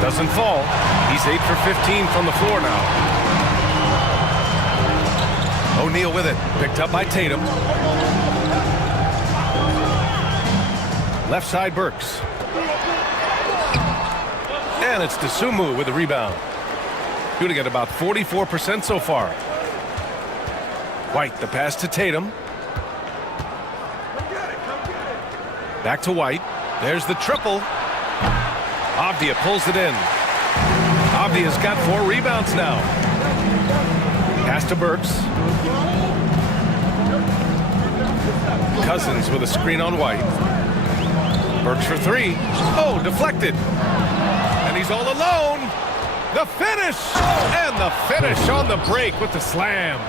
Doesn't fall. He's 8 for 15 from the floor now. O'Neal with it. Picked up by Tatum. Left side Burks. And it's Dosunmu with the rebound. Shooting at about 44% so far. White, the pass to Tatum. Back to White. There's the triple. Avdia pulls it in. Avdia's got 4 rebounds now. Pass to Burks. Cousins with a screen on White. Burks for 3. Oh, deflected. And he's all alone. The finish! And the finish on the break with the slam.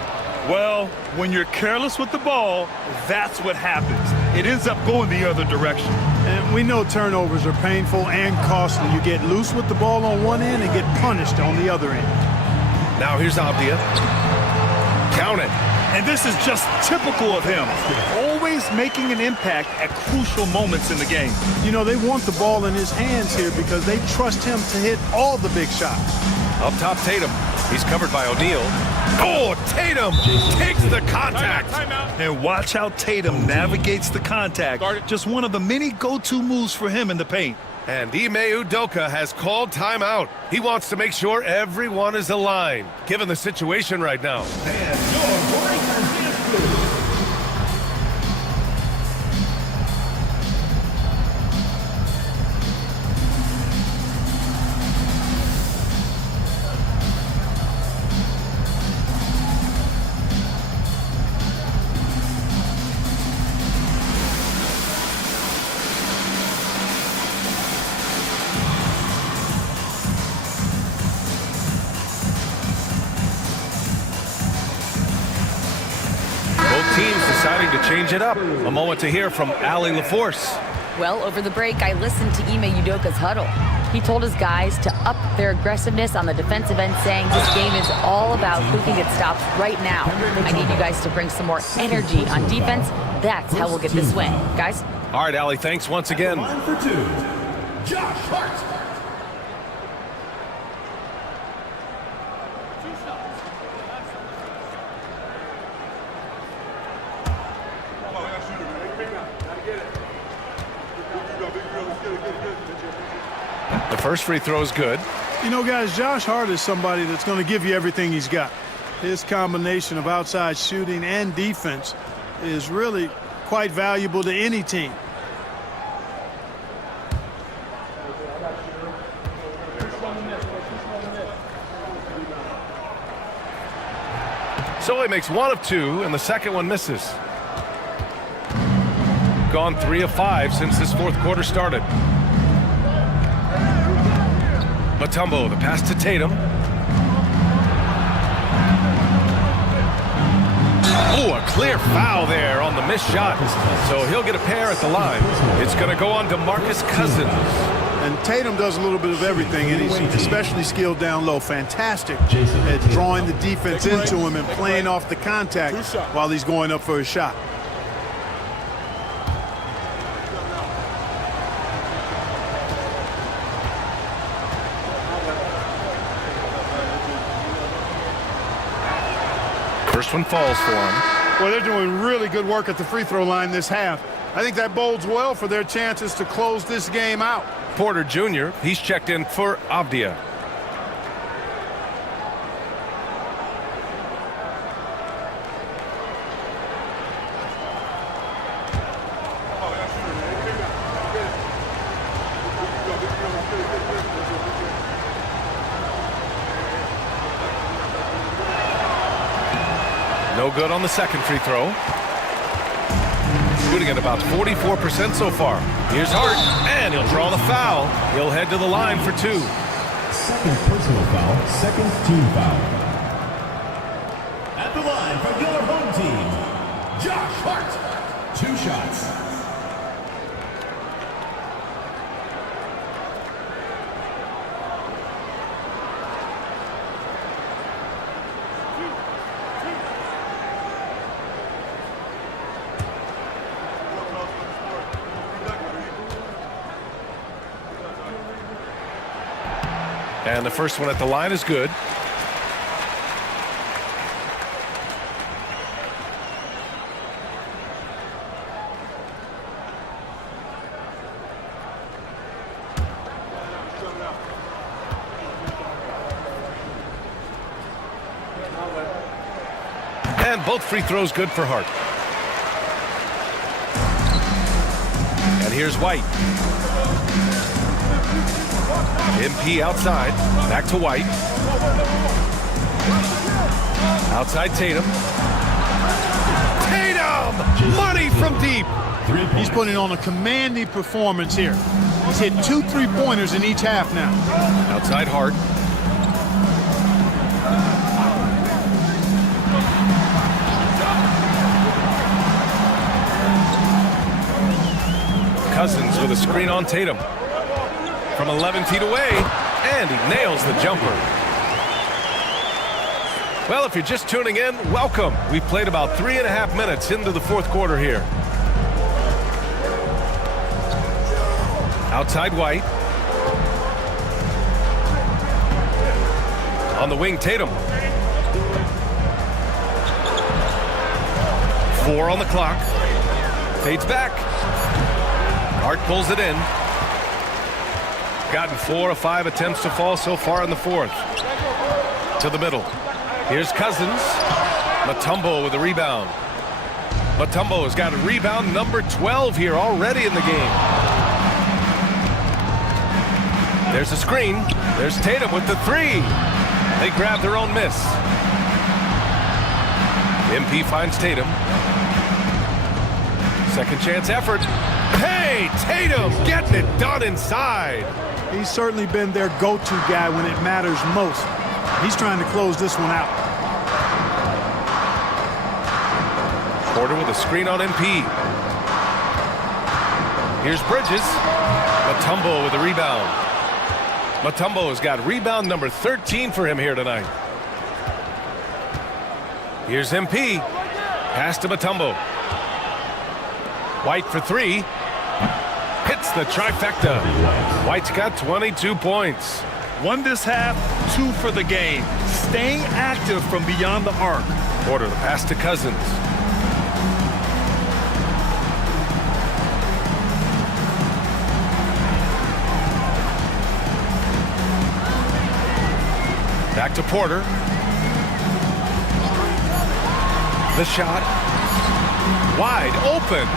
Well, when you're careless with the ball, that's what happens. It ends up going the other direction. And we know turnovers are painful and costly. You get loose with the ball on one end and get punished on the other end. Now here's Avdia. Count it. And this is just typical of him. Always making an impact at crucial moments in the game. You know, they want the ball in his hands here because they trust him to hit all the big shots. Up top, Tatum. He's covered by O'Neal. Oh, Tatum takes the contact. Timeout. And watch how Tatum navigates the contact. Just one of the many go-to moves for him in the paint. And Ime Udoka has called timeout. He wants to make sure everyone is aligned, given the situation right now. Deciding to change it up. A moment to hear from Allie LaForce. Well, over the break, I listened to Ime Udoka's huddle. He told his guys to up their aggressiveness on the defensive end, saying this game is all about who can get stops right now. I need you guys to bring some more energy on defense. That's how we'll get this win. Guys? All right, Allie, thanks once again. Line for 2, Josh Hart. The first free throw is good. You know, guys, Josh Hart is somebody that's going to give you everything he's got. His combination of outside shooting and defense is really quite valuable to any team. So he makes 1 of 2, and the second one misses. Gone 3 of 5 since this fourth quarter started. Mutombo, the pass to Tatum. Oh, a clear foul there on the missed shot. So he'll get a pair at the line. It's going to go on to Marcus Cousins. And Tatum does a little bit of everything, and he's especially skilled down low. Fantastic at drawing the defense into him and playing off the contact while he's going up for a shot. First one falls for him. Well, they're doing really good work at the free throw line this half. I think that bodes well for their chances to close this game out. Porter Jr., he's checked in for Avdia. No good on the second free throw. Shooting at about 44% so far. Here's Hart, and he'll draw the foul. He'll head to the line for two. Second personal foul, second team foul. At the line for your home team, Josh Hart. 2 shots. And the first one at the line is good. And both free throws good for Hart. And here's White. MP outside, back to White. Outside Tatum. Tatum! Money from deep! He's putting on a commanding performance here. He's hit 2 3-pointers in each half now. Outside Hart. Cousins with a screen on Tatum. From 11 feet away, and he nails the jumper. Well, if you're just tuning in, welcome. We've played about 3.5 minutes into the fourth quarter here. Outside White. On the wing, Tatum. 4 on the clock. Fades back. Hart pulls it in. Gotten 4 of 5 attempts to fall so far in the fourth. To the middle. Here's Cousins. Mutombo with a rebound. Mutombo has got a rebound number 12 here already in the game. There's a screen. There's Tatum with the 3. They grab their own miss. MP finds Tatum. Second chance effort. Hey, Tatum getting it done inside. He's certainly been their go-to guy when it matters most. He's trying to close this one out. Porter with a screen on MP. Here's Bridges. Mutombo with a rebound. Mutombo has got rebound number 13 for him here tonight. Here's MP. Pass to Mutombo. White for 3. Hits the trifecta. White's got 22 points. 1 this half, 2 for the game. Staying active from beyond the arc. Porter the pass to Cousins. Back to Porter. The shot. Wide open.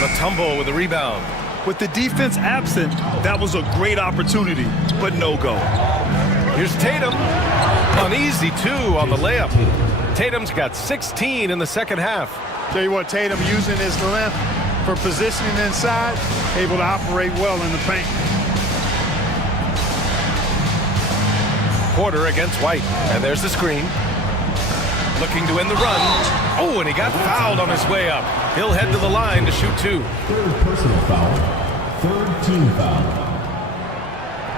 Mutombo with a rebound. With the defense absent, that was a great opportunity, but no go. Here's Tatum. Uneasy, 2 on the layup. Tatum's got 16 in the second half. Tell you what, Tatum using his length for positioning inside, able to operate well in the paint. Porter against White, and there's the screen. Looking to end the run. Oh, and he got fouled on his way up. He'll head to the line to shoot 2. Third personal foul. Third team foul.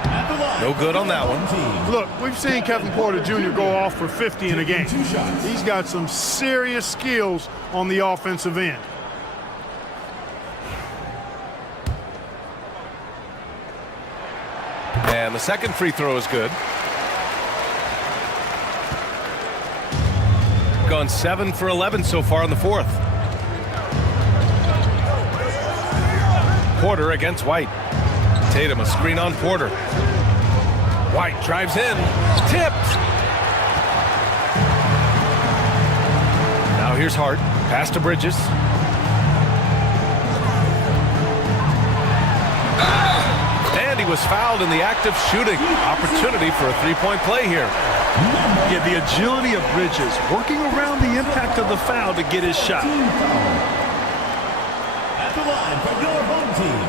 At the line. No good on that one. Look, we've seen Kevin Porter Jr. go off for 50 in a game. He's got some serious skills on the offensive end. And the second free throw is good. Gone 7 for 11 so far in the fourth. Porter against White. Tatum a screen on Porter. White drives in. Tipped. Now here's Hart. Pass to Bridges. And he was fouled in the act of shooting. Opportunity for a three-point play here. Yeah, the agility of Bridges, working around the impact of the foul to get his shot. At the line for your home team,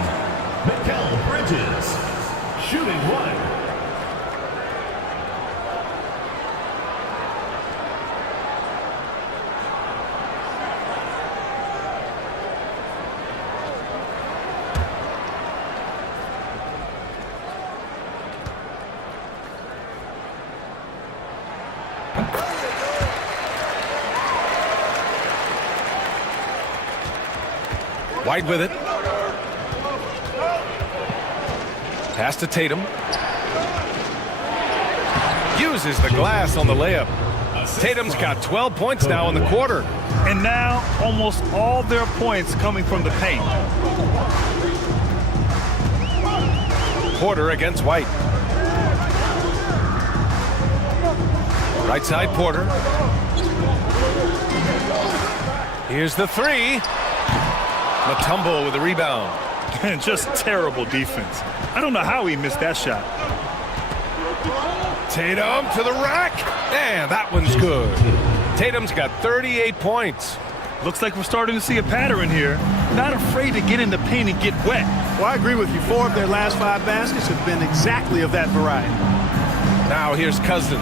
Mikal Bridges, shooting 1. White with it. Pass to Tatum. Uses the glass on the layup. Tatum's got 12 points now in the quarter. And now almost all their points coming from the paint. Porter against White. Right side Porter. Here's the 3. Mutombo with a rebound. And just terrible defense. I don't know how he missed that shot. Tatum to the rack. And that one's good. Tatum's got 38 points. Looks like we're starting to see a pattern here. Not afraid to get in the paint and get wet. Well, I agree with you. 4 of their last 5 baskets have been exactly of that variety. Now here's Cousins.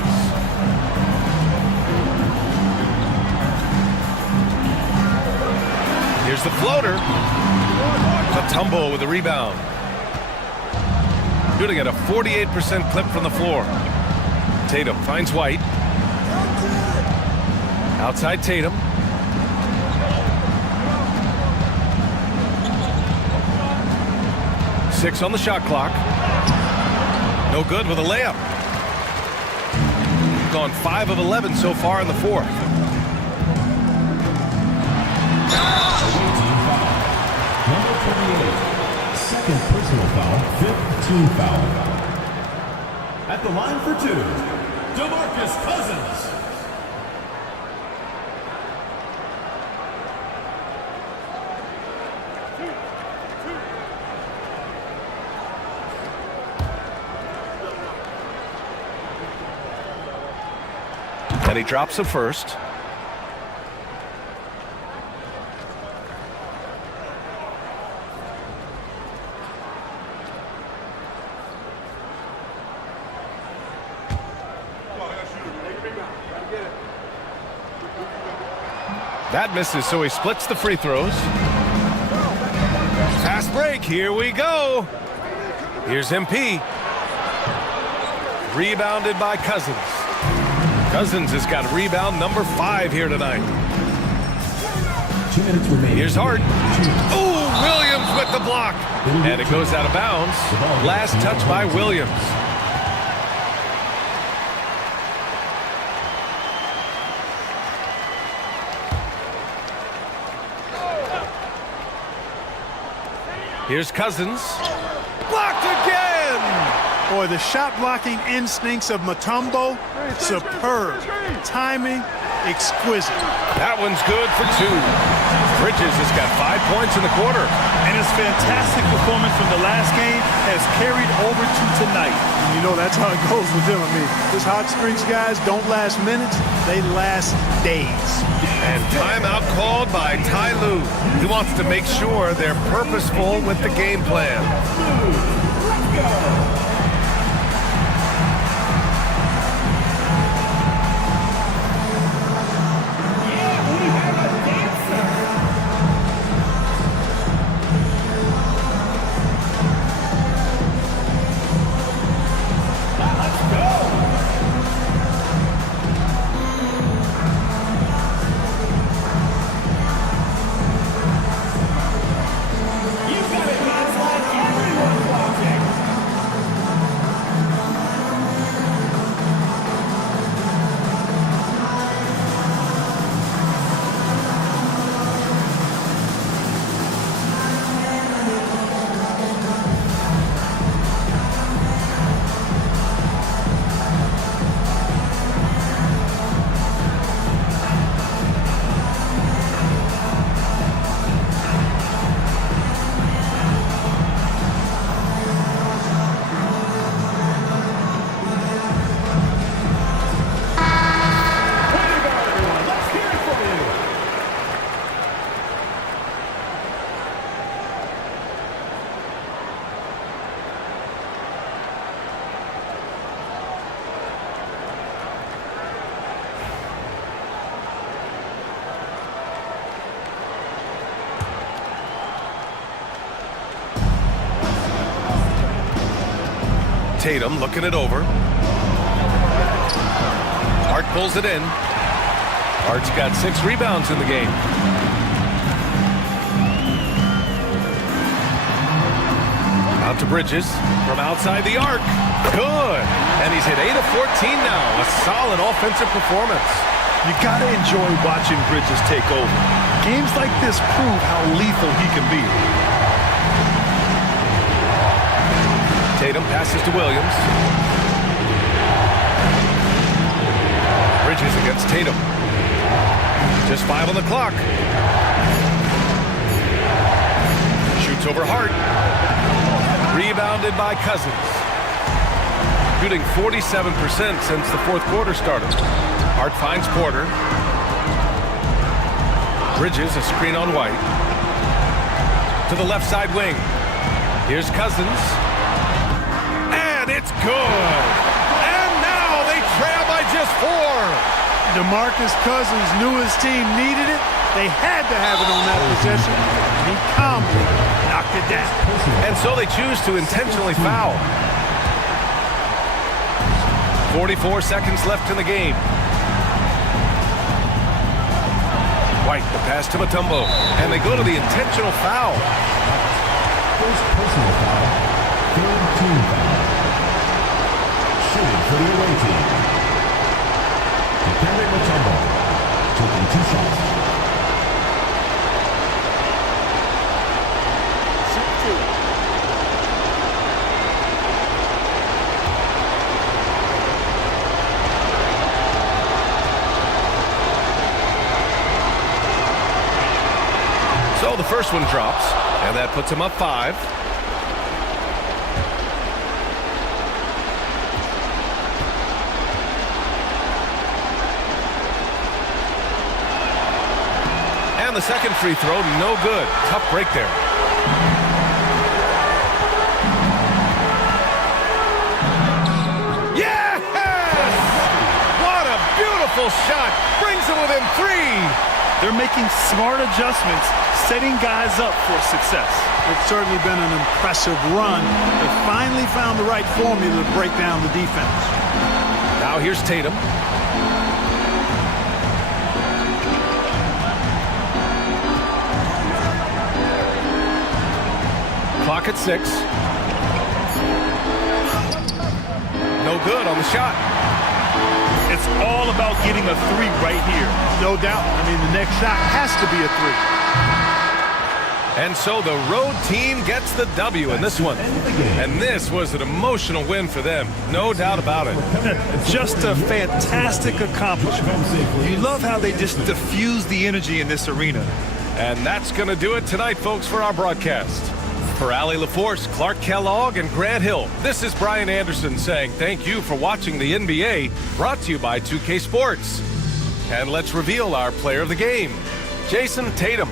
Here's the floater. Mutombo with the rebound. Shooting at a 48% clip from the floor. Tatum finds White. Outside Tatum. Six on the shot clock. No good with a layup. Gone 5 of 11 so far in the fourth. Number 28, second personal foul, 5th team foul. At the line for 2, DeMarcus Cousins. And he drops the first. That misses, so he splits the free throws. Fast break, here we go. Here's MP. Rebounded by Cousins. Cousins has got rebound number 5 here tonight. 2 minutes remaining. Here's Hart. Oh, Williams with the block. And it goes out of bounds. Last touch by Williams. Here's Cousins. Blocked again! Boy, the shot blocking instincts of Mutombo, superb. Timing, exquisite. That one's good for 2. Bridges has got 5 points in the quarter. And his fantastic performance from the last game has carried over to tonight. You know, that's how it goes with him. I mean, his hot streaks, guys, don't last minutes. They last days. And timeout called by Ty Lue. He wants to make sure they're purposeful with the game plan. Tatum looking it over. Hart pulls it in. Hart's got 6 rebounds in the game. Out to Bridges from outside the arc. Good. And he's hit 8 of 14 now. A solid offensive performance. You got to enjoy watching Bridges take over. Games like this prove how lethal he can be. Tatum passes to Williams. Bridges against Tatum. Just 5 on the clock. Shoots over Hart. Rebounded by Cousins. Shooting 47% since the fourth quarter started. Hart finds Porter. Bridges, a screen on White. To the left side wing. Here's Cousins. And it's good. And now they trail by just 4. DeMarcus Cousins knew his team needed it. They had to have it on that possession. He calmly knocked it down. And so they choose to intentionally foul. 44 seconds left in the game. White, the pass to Mutombo. And they go to the intentional foul. First personal foul. Third team foul. Shooting for the away team. Defending Mutombo. Taking 2 shots. So the first one drops, and that puts him up 5. And the second free throw, no good. Tough break there. Yes! What a beautiful shot. Brings it within 3. They're making smart adjustments, setting guys up for success. It's certainly been an impressive run. They finally found the right formula to break down the defense. Now here's Tatum. Clock at 6. No good on the shot. It's all about getting a 3 right here. No doubt. I mean, the next shot has to be a 3. And so the road team gets the W in this one. And this was an emotional win for them. No doubt about it. Just a fantastic accomplishment. You love how they just diffuse the energy in this arena. And that's going to do it tonight, folks, for our broadcast. For Allie LaForce, Clark Kellogg, and Grant Hill, this is Brian Anderson saying thank you for watching the NBA, brought to you by 2K Sports. And let's reveal our player of the game, Jason Tatum.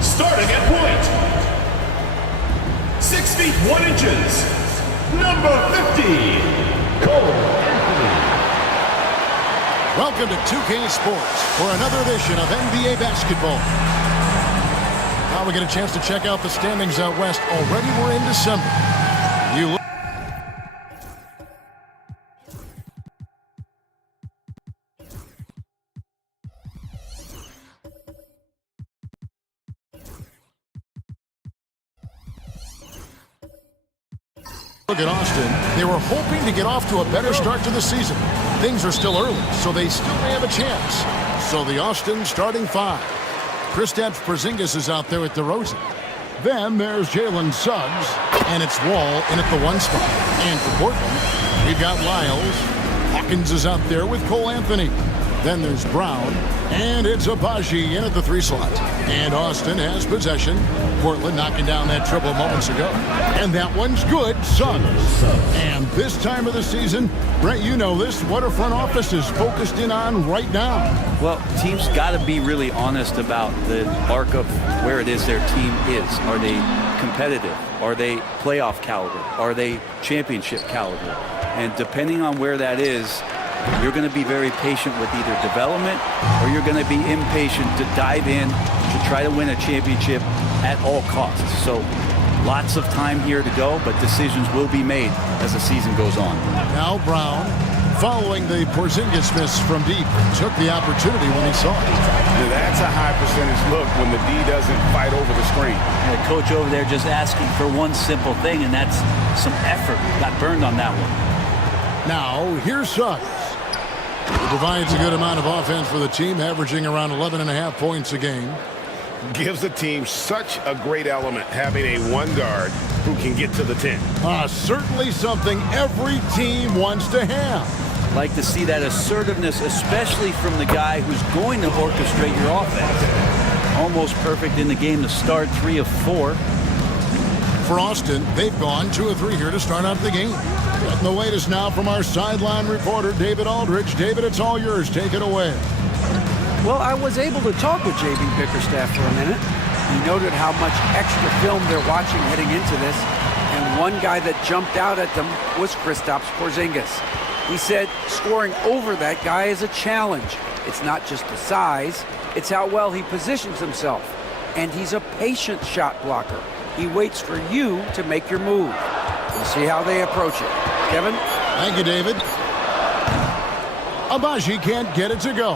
Starting at point, 6 feet 1 inches, number 50, Cole Anthony. Welcome to 2K Sports for another edition of NBA basketball. Now we get a chance to check out the standings out west. Already we're in December. Look at Austin. They were hoping to get off to a better start to the season. Things are still early, so they still may have a chance. So the Austin starting five. Kristaps Porzingis is out there at DeRozan. Then there's Jalen Suggs, and it's Wall in at the 1 spot. And for Portland, we've got Lyles. Hawkins is out there with Cole Anthony. Then there's Brown, and it's Abaji in at the 3 slot. And Austin has possession. Portland knocking down that triple moments ago. And that one's good, Suggs. And this time of the season, Brett, you know this, what our front office is focused in on right now. Well, teams got to be really honest about the arc of where it is their team is. Are they competitive? Are they playoff caliber? Are they championship caliber? And depending on where that is, you're going to be very patient with either development or you're going to be impatient to dive in to try to win a championship at all costs. So lots of time here to go, but decisions will be made as the season goes on. Now Brown, following the Porzingis miss from deep, took the opportunity when he saw it. That's a high percentage look when the D doesn't fight over the screen. The coach over there just asking for one simple thing, and that's some effort. Got burned on that one. Now here's Suggs. Provides a good amount of offense for the team, averaging around 11.5 points a game. Gives the team such a great element, having a 1 guard who can get to the 10. Certainly something every team wants to have. Like to see that assertiveness, especially from the guy who's going to orchestrate your offense. Almost perfect in the game to start, 3 of 4. For Austin, they've gone 2 of 3 here to start out the game. Getting the latest now from our sideline reporter, David Aldridge. David, it's all yours. Take it away. Well, I was able to talk with J.B. Bickerstaff for a minute. He noted how much extra film they're watching heading into this, and one guy that jumped out at them was Kristaps Porzingis. He said scoring over that guy is a challenge. It's not just the size, it's how well he positions himself. And he's a patient shot blocker. He waits for you to make your move. We'll see how they approach it. Kevin? Thank you, David. Agbaji can't get it to go.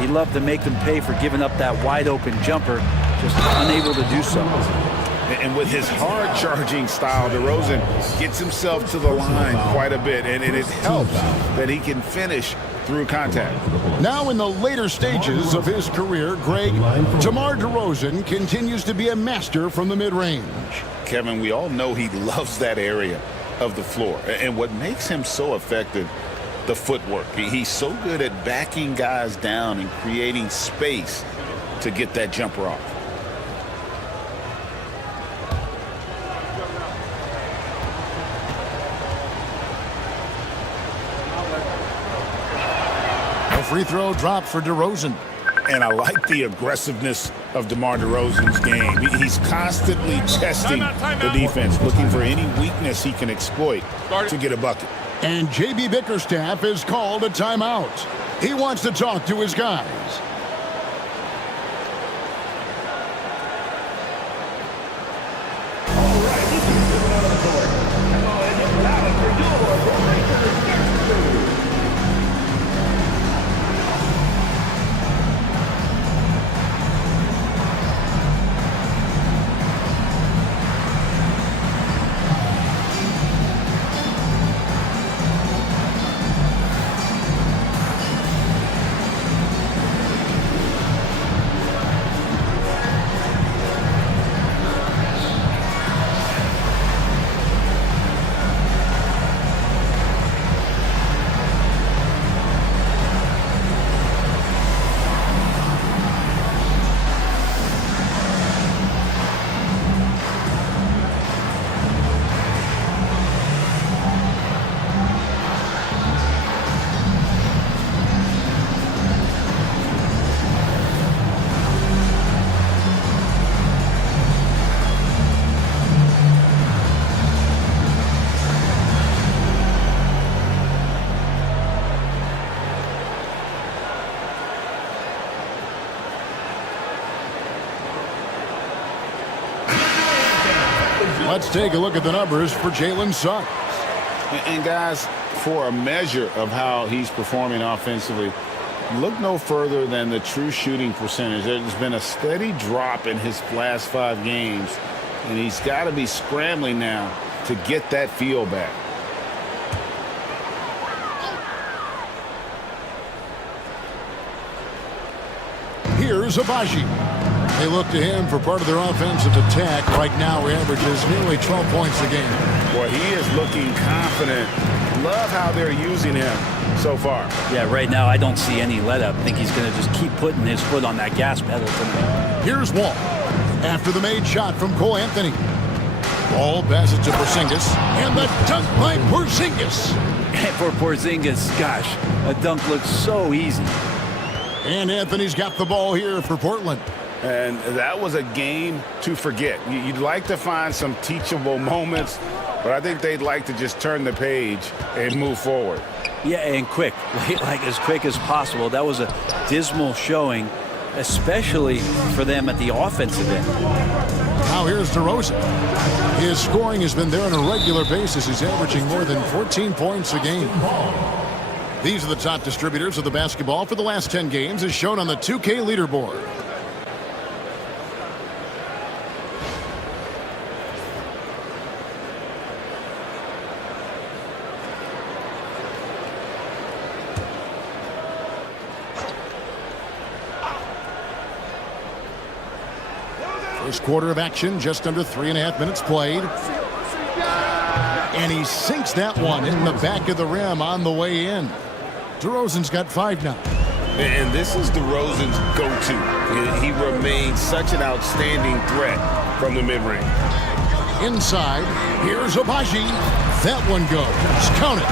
He'd love to make them pay for giving up that wide-open jumper, just unable to do so. And with his hard-charging style, DeRozan gets himself to the line quite a bit, and it helps that he can finish through contact. Now in the later stages of his career, Greg, DeMar DeRozan continues to be a master from the mid-range. Kevin, we all know he loves that area of the floor. And what makes him so effective, the footwork. He's so good at backing guys down and creating space to get that jumper off. A free throw drop for DeRozan. And I like the aggressiveness of DeMar DeRozan's game. He's constantly testing the defense, looking for any weakness he can exploit to get a bucket. And J.B. Bickerstaff is called a timeout. He wants to talk to his guys. Let's take a look at the numbers for Jalen Suggs. And guys, for a measure of how he's performing offensively, look no further than the true shooting percentage. There's been a steady drop in his last 5 games, and he's got to be scrambling now to get that feel back. Here's Agbaji. They look to him for part of their offensive attack. Right now, he averages nearly 12 points a game. Boy, he is looking confident. Love how they're using him so far. Yeah, right now I don't see any let-up. I think he's going to just keep putting his foot on that gas pedal tonight. Here's Wall. After the made shot from Cole Anthony. Ball passes to Porzingis. And the dunk by Porzingis. And for Porzingis, gosh, a dunk looks so easy. And Anthony's got the ball here for Portland. And that was a game to forget. You'd like to find some teachable moments, but I think they'd like to just turn the page and move forward. Yeah, and quick, like as quick as possible. That was a dismal showing, especially for them at the offensive end. Now here's DeRozan. His scoring has been there on a regular basis. He's averaging more than 14 points a game. These are the top distributors of the basketball for the last 10 games, as shown on the 2K leaderboard. First quarter of action, just under 3.5 minutes played. And he sinks that one in the back of the rim on the way in. DeRozan's got 5 now. And this is DeRozan's go-to. He remains such an outstanding threat from the mid-range. Inside, here's Agbaji. That one goes. Count it.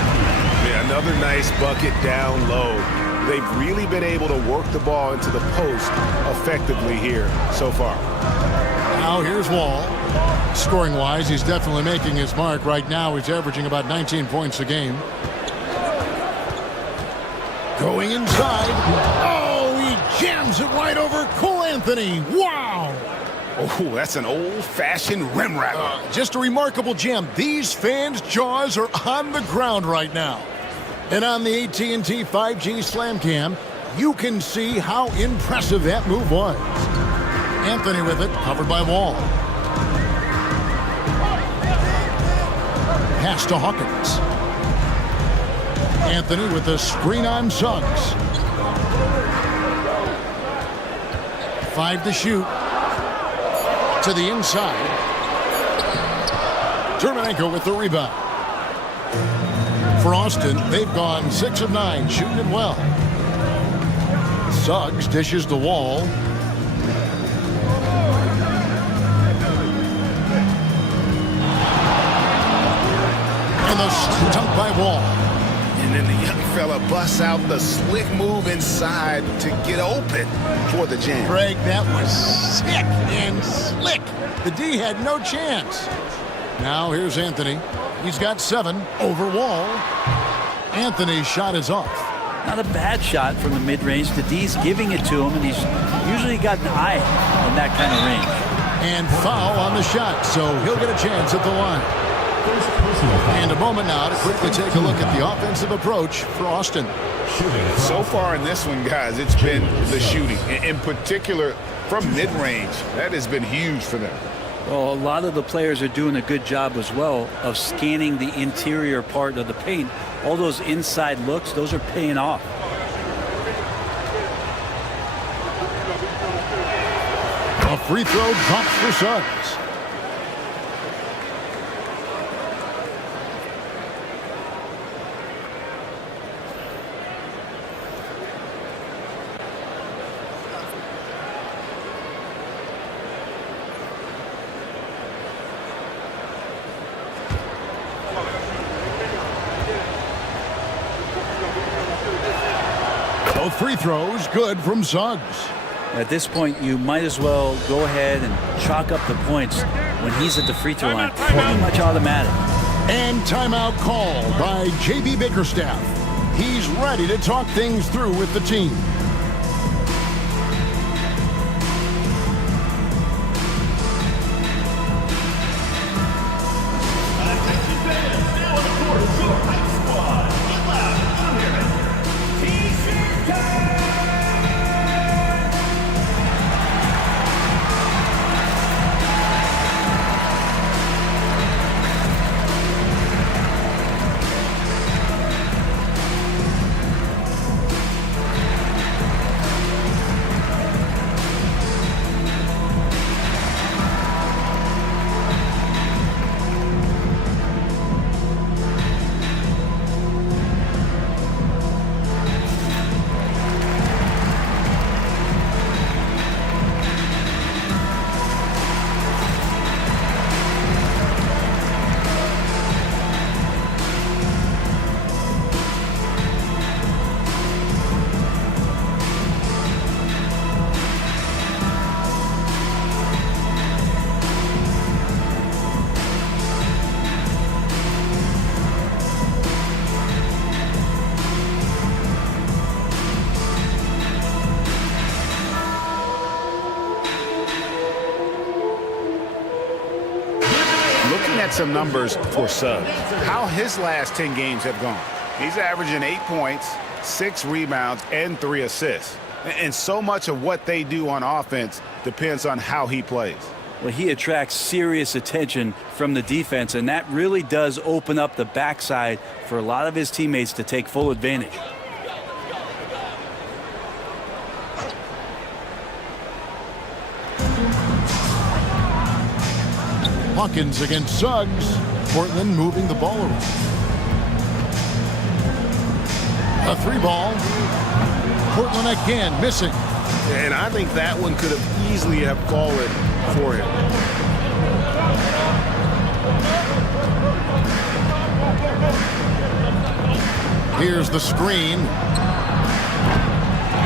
Yeah, another nice bucket down low. They've really been able to work the ball into the post effectively here so far. Now here's Wall. Scoring-wise, he's definitely making his mark. Right now, he's averaging about 19 points a game. Going inside. Oh, he jams it wide over Cole Anthony. Anthony, wow! Oh, that's an old-fashioned rim wrapper. Just a remarkable gem. These fans' jaws are on the ground right now. And on the AT&T 5G Slam Cam, you can see how impressive that move was. Anthony with it, covered by Wall. Pass to Hawkins. Anthony with the screen on Suggs. 5 to shoot. To the inside. Terminenko with the rebound. For Austin, they've gone 6 of 9, shooting it well. Suggs dishes the Wall. And the dunk by Wall. And then the young fella busts out the slick move inside to get open for the jam. Greg, that was sick and slick. The D had no chance. Now here's Anthony. He's got 7 over Wall. Anthony's shot is off. Not a bad shot from the mid-range. The D's giving it to him, and he's usually got an eye in that kind of range. And foul on the shot, so he'll get a chance at the line. And a moment now to quickly take a look at the offensive approach for Austin. So far in this one, guys, it's been the shooting. In particular, from mid-range, that has been huge for them. Well, a lot of the players are doing a good job as well of scanning the interior part of the paint. All those inside looks, those are paying off. A free throw drops for Suggs. Both free throws good from Suggs. At this point, you might as well go ahead and chalk up the points when he's at the free throw line. Pretty much automatic. And timeout call by J.B. Bickerstaff. He's ready to talk things through with the team. Some numbers for Suggs. How his last 10 games have gone. He's averaging 8 points, 6 rebounds, and 3 assists. And so much of what they do on offense depends on how he plays. Well, he attracts serious attention from the defense, and that really does open up the backside for a lot of his teammates to take full advantage. Hawkins against Suggs. Portland moving the ball around. A 3-ball. Portland again missing. And I think that one could have easily have fallen for him. Here's the screen.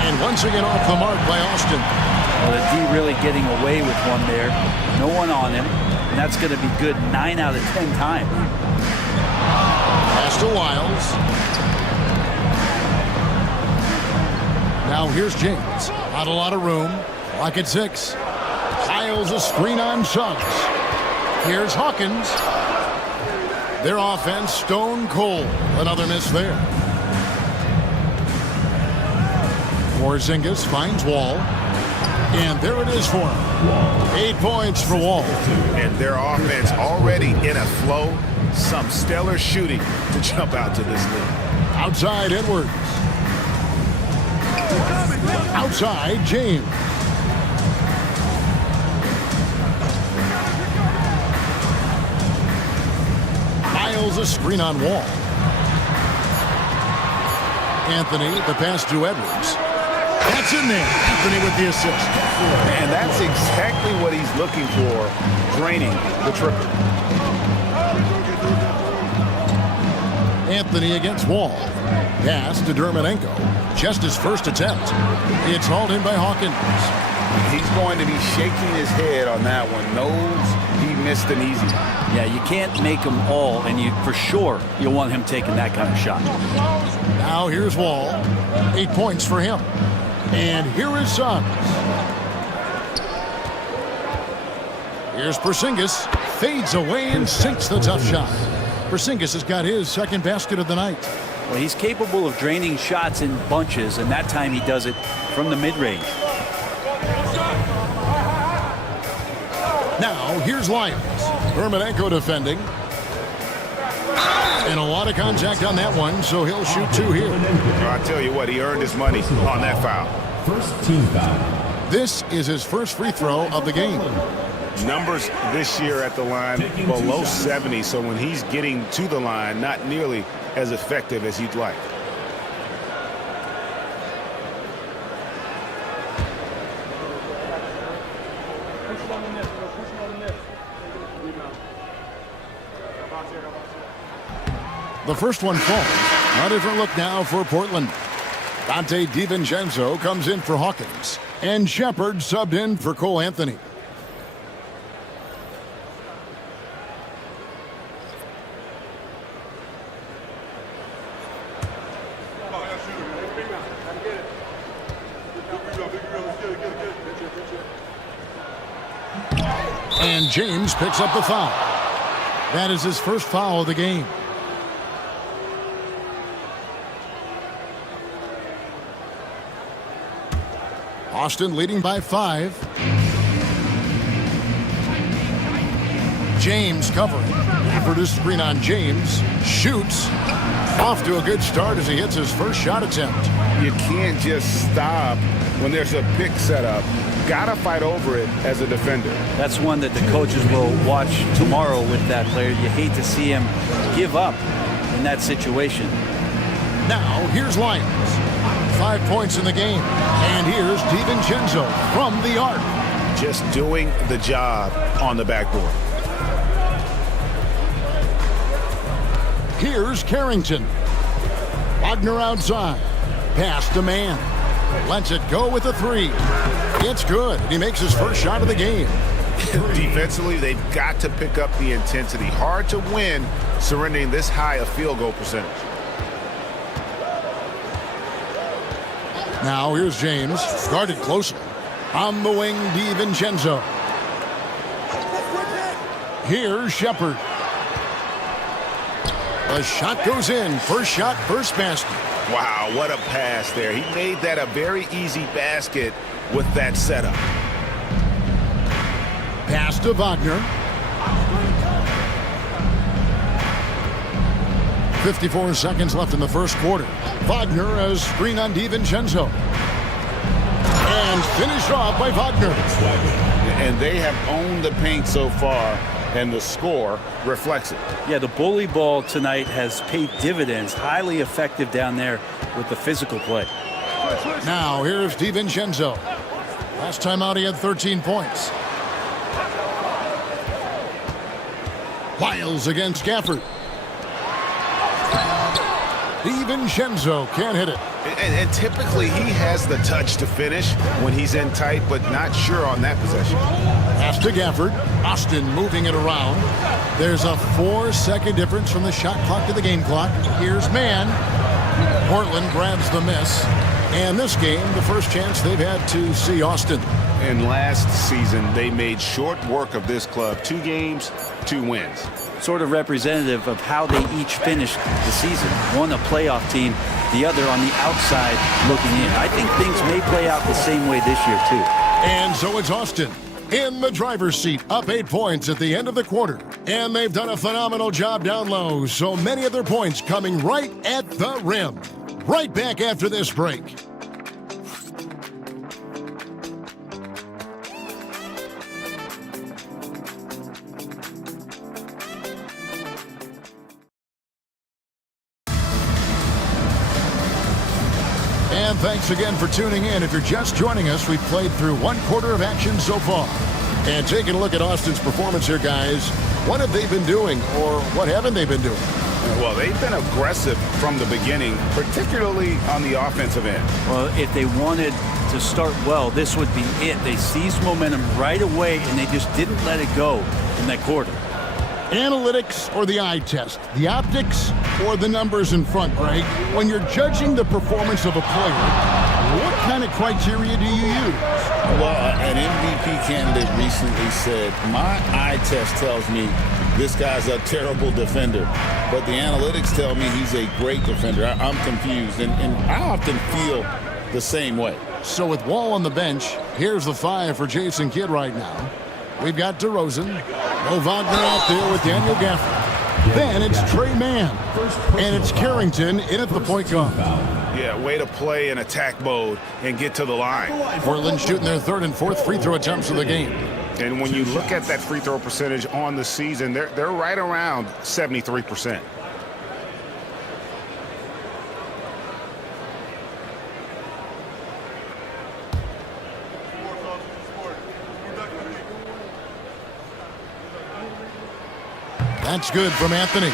And once again off the mark by Austin. Well, the D really getting away with one there. No one on him. And that's going to be good 9 out of 10 times. Pass to Wiles. Now here's James. Not a lot of room. Clock at 6. Piles a screen on Suggs. Here's Hawkins. Their offense stone cold. Another miss there. Porzingis finds Wall. And there it is for him. 8 points for Wall. And their offense already in a flow. Some stellar shooting to jump out to this lead. Outside Edwards. Outside James. Miles a screen on Wall. Anthony, the pass to Edwards. That's in there. Anthony with the assist. And that's exactly what he's looking for, draining the triple. Anthony against Wall. Pass to Dermonenko. Just his first attempt. It's hauled in by Hawkins. He's going to be shaking his head on that one. Knows he missed an easy. Yeah, you can't make them all, and you for sure you'll want him taking that kind of shot. Now here's Wall. 8 points for him. And here is Suggs. Here's Porzingis. Fades away and sinks the tough shot. Porzingis has got his second basket of the night. Well, he's capable of draining shots in bunches, and that time he does it from the mid-range. Now, here's Lyons. Dermonenko defending. And a lot of contact on that one, so he'll shoot 2 here. I'll tell you what, he earned his money on that foul. First team foul. This is his first free throw of the game. Numbers this year at the line below 70, so when he's getting to the line, not nearly as effective as he'd like. The first one falls. A different look now for Portland. Dante DiVincenzo comes in for Hawkins. And Shepard subbed in for Cole Anthony. And James picks up the foul. That is his first foul of the game. Austin leading by 5. James covering. Effort is screen on James. Shoots. Off to a good start as he hits his first shot attempt. You can't just stop when there's a pick set up. Gotta fight over it as a defender. That's one that the coaches will watch tomorrow with that player. You hate to see him give up in that situation. Now, here's Lyons. 5 points in the game. And here's DiVincenzo from the arc. Just doing the job on the backboard. Here's Carrington. Wagner outside. Pass to man. Lets it go with a 3. It's good. He makes his first shot of the game. Defensively, they've got to pick up the intensity. Hard to win surrendering this high a field goal percentage. Now here's James, guarded closely. On the wing, DiVincenzo. Here's Shepard. The shot goes in. First shot, first basket. Wow, what a pass there. He made that a very easy basket with that setup. Pass to Wagner. 54 seconds left in the first quarter. Wagner has screen on DiVincenzo. And finished off by Wagner. And they have owned the paint so far, and the score reflects it. Yeah, the bully ball tonight has paid dividends. Highly effective down there with the physical play. Now here's DiVincenzo. Last time out he had 13 points. Wiles against Gafford. DiVincenzo can't hit it. And typically he has the touch to finish when he's in tight, but not sure on that possession. Pass to Gafford. Austin moving it around. There's a 4-second difference from the shot clock to the game clock. Here's man. Portland grabs the miss. And this game, the first chance they've had to see Austin. And last season, they made short work of this club. 2 games, 2 wins. Sort of representative of how they each finished the season. One a playoff team, the other on the outside looking in. I think things may play out the same way this year, too. And so it's Austin in the driver's seat, up 8 points at the end of the quarter. And they've done a phenomenal job down low, so many of their points coming right at the rim. Right back after this break. And thanks again for tuning in. If you're just joining us, we've played through 1 quarter of action so far. And taking a look at Austin's performance here, guys, what have they been doing, or what haven't they been doing? Well, they've been aggressive from the beginning, particularly on the offensive end. Well, if they wanted to start well, this would be it. They seized momentum right away, and they just didn't let it go in that quarter. Analytics or the eye test? The optics or the numbers in front, Greg? When you're judging the performance of a player, what kind of criteria do you use? Well, an MVP candidate recently said, my eye test tells me this guy's a terrible defender, but the analytics tell me he's a great defender. I'm confused, and I often feel the same way. So with Wall on the bench, here's the 5 for Jason Kidd right now. We've got DeRozan, Mo Wagner out there with Daniel Gafford. Then it's Trey Mann, and it's Carrington in at the point guard. Yeah, way to play in attack mode and get to the line. Portland shooting their 3rd and 4th free throw attempts of the game. And when you look at that free throw percentage on the season, they're right around 73%. That's good from Anthony.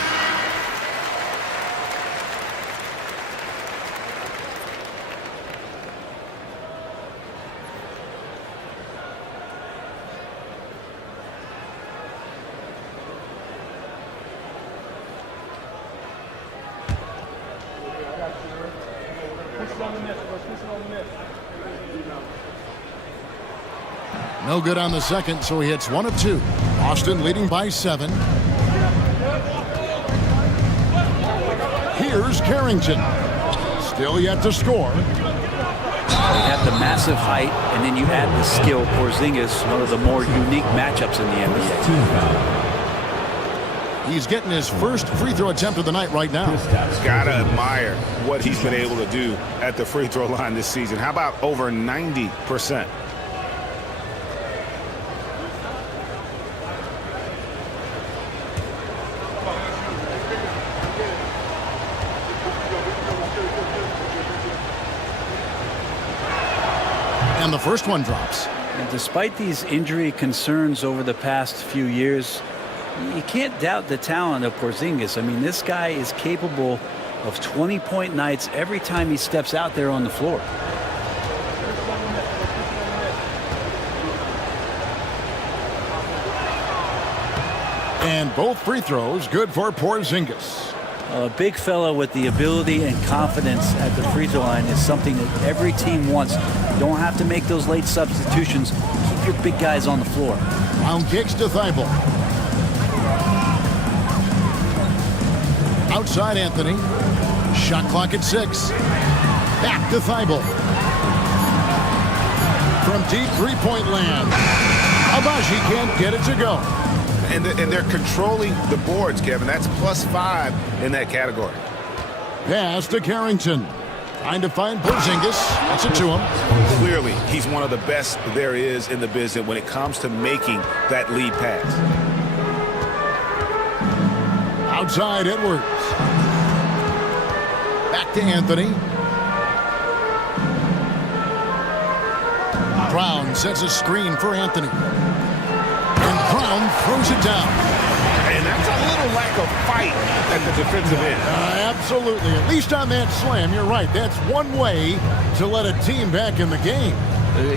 No good on the second, so he hits 1 of 2. Austin leading by 7. Here's Carrington. Still yet to score. They have the massive height, and then you add the skill. Porzingis, one of the more unique matchups in the NBA. He's getting his first free throw attempt of the night right now. Gotta admire what he's been able to do at the free throw line this season. How about over 90%? And the first one drops. And despite these injury concerns over the past few years, you can't doubt the talent of Porzingis. I mean, this guy is capable of 20-point nights every time he steps out there on the floor. And both free throws good for Porzingis. A big fella with the ability and confidence at the free throw line is something that every team wants. You don't have to make those late substitutions. Keep your big guys on the floor. Round kicks to Thibault. Outside Anthony. Shot clock at 6. Back to Thibault. From deep three-point land. Abaji can't get it to go. And they're controlling the boards, Kevin. That's +5 in that category. Pass to Carrington. Trying to find Porzingis. That's it to him. Clearly, he's one of the best there is in the business when it comes to making that lead pass. Outside Edwards. Back to Anthony. Brown sets a screen for Anthony. And Brown throws it down. And that's a little lack of fight at the defensive end. Absolutely. At least on that slam, you're right. That's one way to let a team back in the game.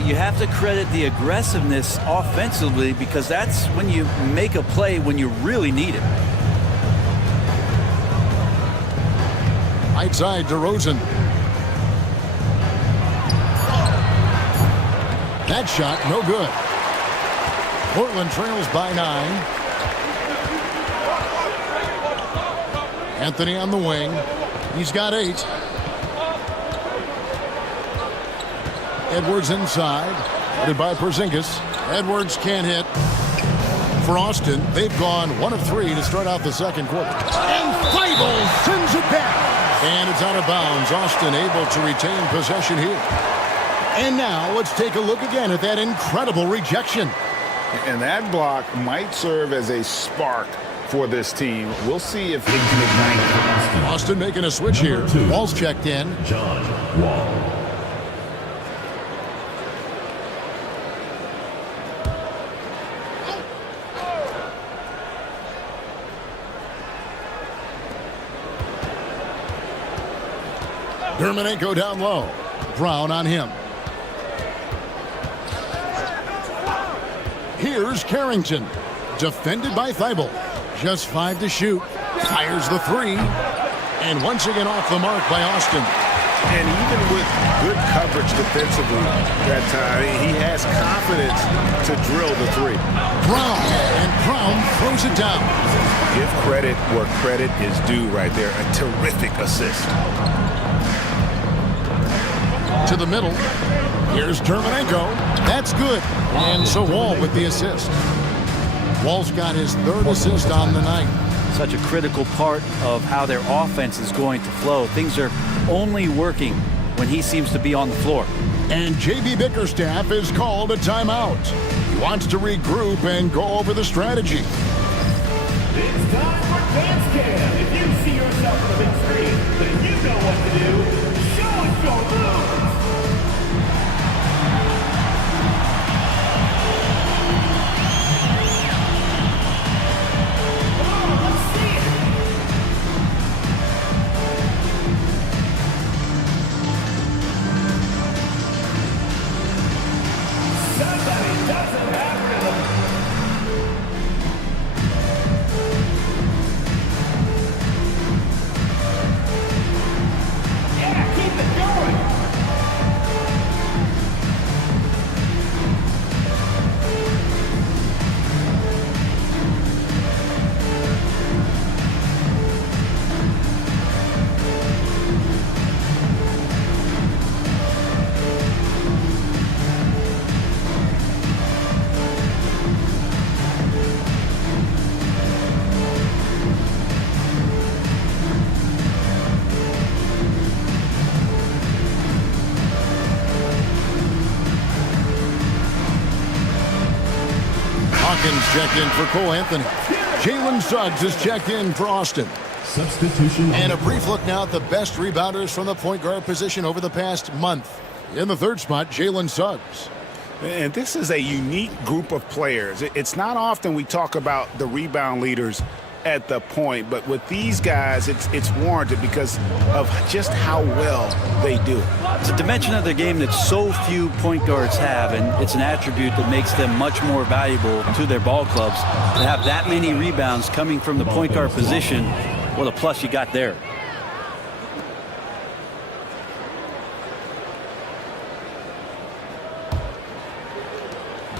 You have to credit the aggressiveness offensively because that's when you make a play when you really need it. Right side, DeRozan. That shot, no good. Portland trails by 9. Anthony on the wing. He's got 8. Edwards inside. Headed by Porzingis. Edwards can't hit. For Austin, they've gone 1 of 3 to start out the second quarter. And Thibault sends it back. And it's out of bounds. Austin able to retain possession here. And now let's take a look again at that incredible rejection. And that block might serve as a spark for this team. We'll see if he can ignite. Austin making a switch here. Wall's checked in. John Wall. Dermanenko down low. Brown on him. Here's Carrington. Defended by Thibault. Just 5 to shoot. Fires the 3. And once again off the mark by Austin. And even with good coverage defensively that time, he has confidence to drill the 3. Brown. And Brown throws it down. Give credit where credit is due right there. A terrific assist. To the middle. Here's Dermanenko. That's good. And so Wall with the assist. Wall's got his 3rd assist on the night. Such a critical part of how their offense is going to flow. Things are only working when he seems to be on the floor. And J.B. Bickerstaff has called a timeout. He wants to regroup and go over the strategy. It's time for Dance Cam. If you see yourself on the big screen, then you know what to do. Show us your moves. Checked in for Cole Anthony. Jalen Suggs is checked in for Austin. Substitution. And a brief look now at the best rebounders from the point guard position over the past month. In the 3rd spot, Jalen Suggs. And this is a unique group of players. It's not often we talk about the rebound leaders at the point, but with these guys, it's warranted because of just how well they do it. It's a dimension of the game that so few point guards have, and it's an attribute that makes them much more valuable to their ball clubs. To have that many rebounds coming from the point guard position, what a plus you got there.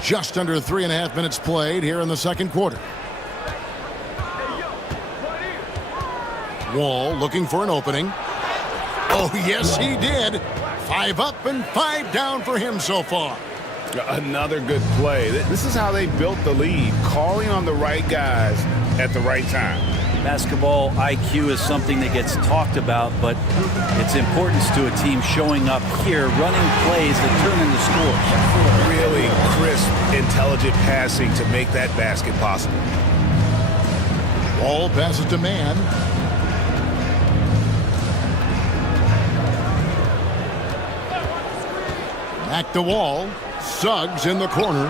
Just under 3.5 minutes played here in the second quarter. Wall looking for an opening. Oh, yes, he did. 5 up and 5 down for him so far. Another good play. This is how they built the lead, calling on the right guys at the right time. Basketball IQ is something that gets talked about, but its importance to a team showing up here, running plays that turn into scores. Really crisp, intelligent passing to make that basket possible. Wall passes to man. Back to Wall. Suggs in the corner.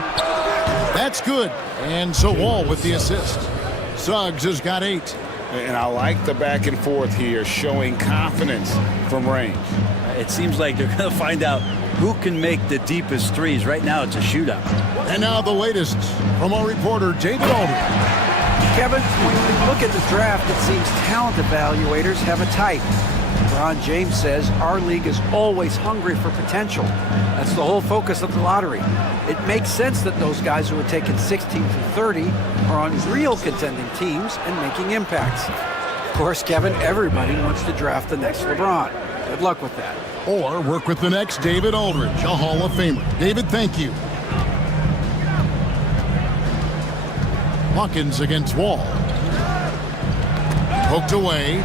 That's good. And so Wall with the assist. Suggs has got 8. And I like the back and forth here, showing confidence from range. It seems like they're going to find out who can make the deepest threes. Right now, it's a shootout. And now the latest from our reporter, David Aldridge. Kevin, when you look at the draft, it seems talent evaluators have a type. LeBron James says our league is always hungry for potential. That's the whole focus of the lottery. It makes sense that those guys who are taken 16 through 30 are on real contending teams and making impacts. Of course, Kevin, everybody wants to draft the next LeBron. Good luck with that. Or work with the next David Aldridge, a Hall of Famer. David, thank you. Hawkins against Wall. Poked away.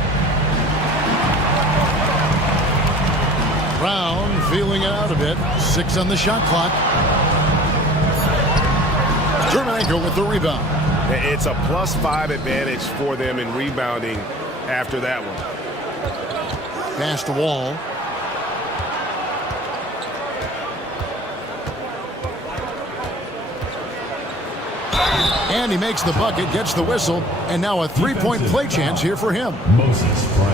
Brown feeling it out a bit. 6 on the shot clock. Jermichael with the rebound. It's a +5 advantage for them in rebounding after that one. Pass to Wall. And he makes the bucket, gets the whistle, and now a three-point play chance here for him.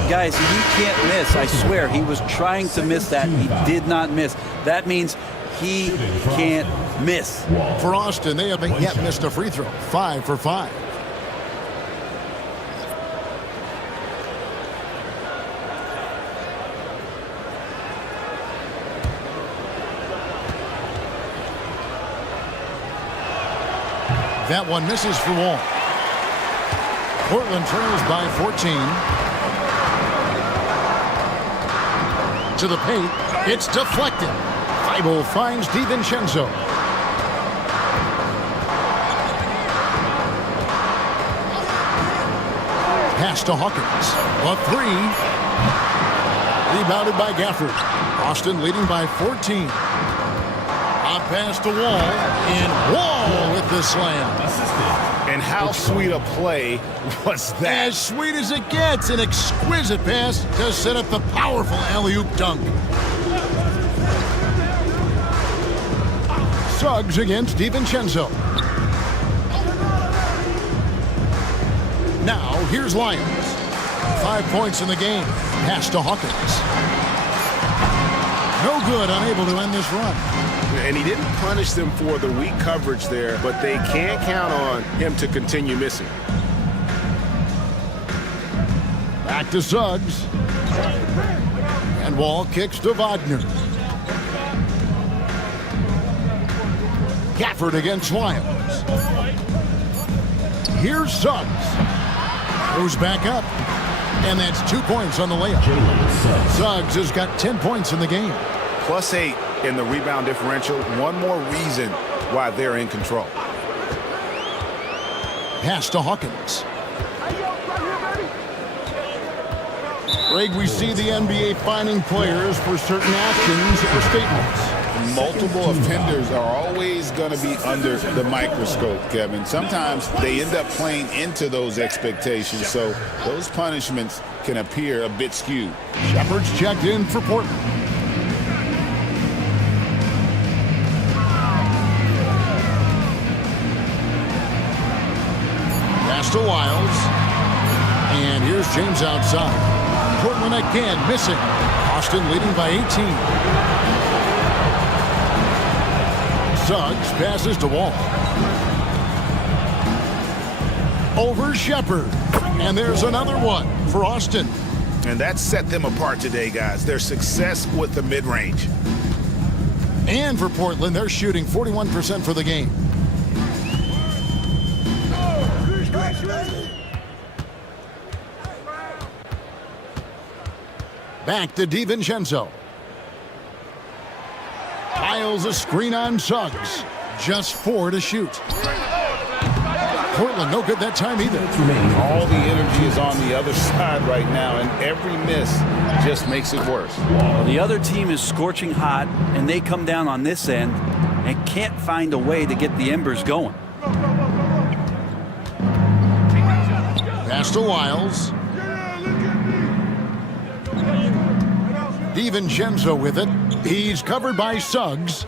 Guys, he can't miss. I swear, he was trying to miss that. He did not miss. That means he can't miss. For Austin, they haven't yet missed a free throw. 5 for 5. That one misses for Wall. Portland trails by 14. To the paint. It's deflected. Thibault finds DiVincenzo. Pass to Hawkins. A 3. Rebounded by Gafford. Austin leading by 14. A pass to Wall, and Wall with the slam. And how sweet a play was that? As sweet as it gets, an exquisite pass to set up the powerful alley-oop dunk. Suggs against DiVincenzo. Now, here's Lyons. 5 points in the game. Pass to Hawkins. No good, unable to end this run. And he didn't punish them for the weak coverage there, but they can't count on him to continue missing. Back to Suggs. And Wall kicks to Wagner. Gafford against Lyons. Here's Suggs. Goes back up. And that's 2 points on the layup. Suggs has got 10 points in the game. +8 in the rebound differential. One more reason why they're in control. Pass to Hawkins. Greg, we see the NBA fining players for certain actions or statements. Multiple offenders are always going to be under the microscope, Kevin. Sometimes they end up playing into those expectations, so those punishments can appear a bit skewed. Shepard's checked in for Portland. Pass to Wiles. And here's James outside. Portland again missing. Austin leading by 18. Suggs passes to Wall. Over Shepard. And there's another one for Austin. And that set them apart today, guys. Their success with the mid-range. And for Portland, they're shooting 41% for the game. Back to DiVincenzo. Piles a screen on Suggs. Just 4 to shoot. Portland no good that time either. All the energy is on the other side right now, and every miss just makes it worse. Well, the other team is scorching hot, and they come down on this end and can't find a way to get the embers going. Pass to Wiles. DiVincenzo with it. He's covered by Suggs.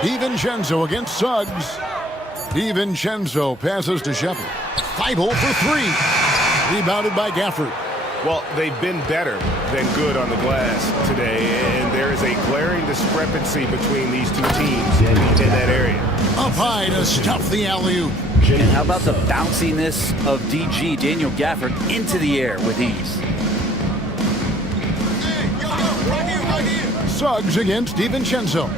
DiVincenzo against Suggs. DiVincenzo passes to Shepard. Thibault for 3. Rebounded by Gafford. Well, they've been better than good on the glass today, and there is a glaring discrepancy between these two teams in that area. Up high to stuff the alley-oop. And how about the bounciness of DG, Daniel Gafford, into the air with ease. Suggs against DiVincenzo.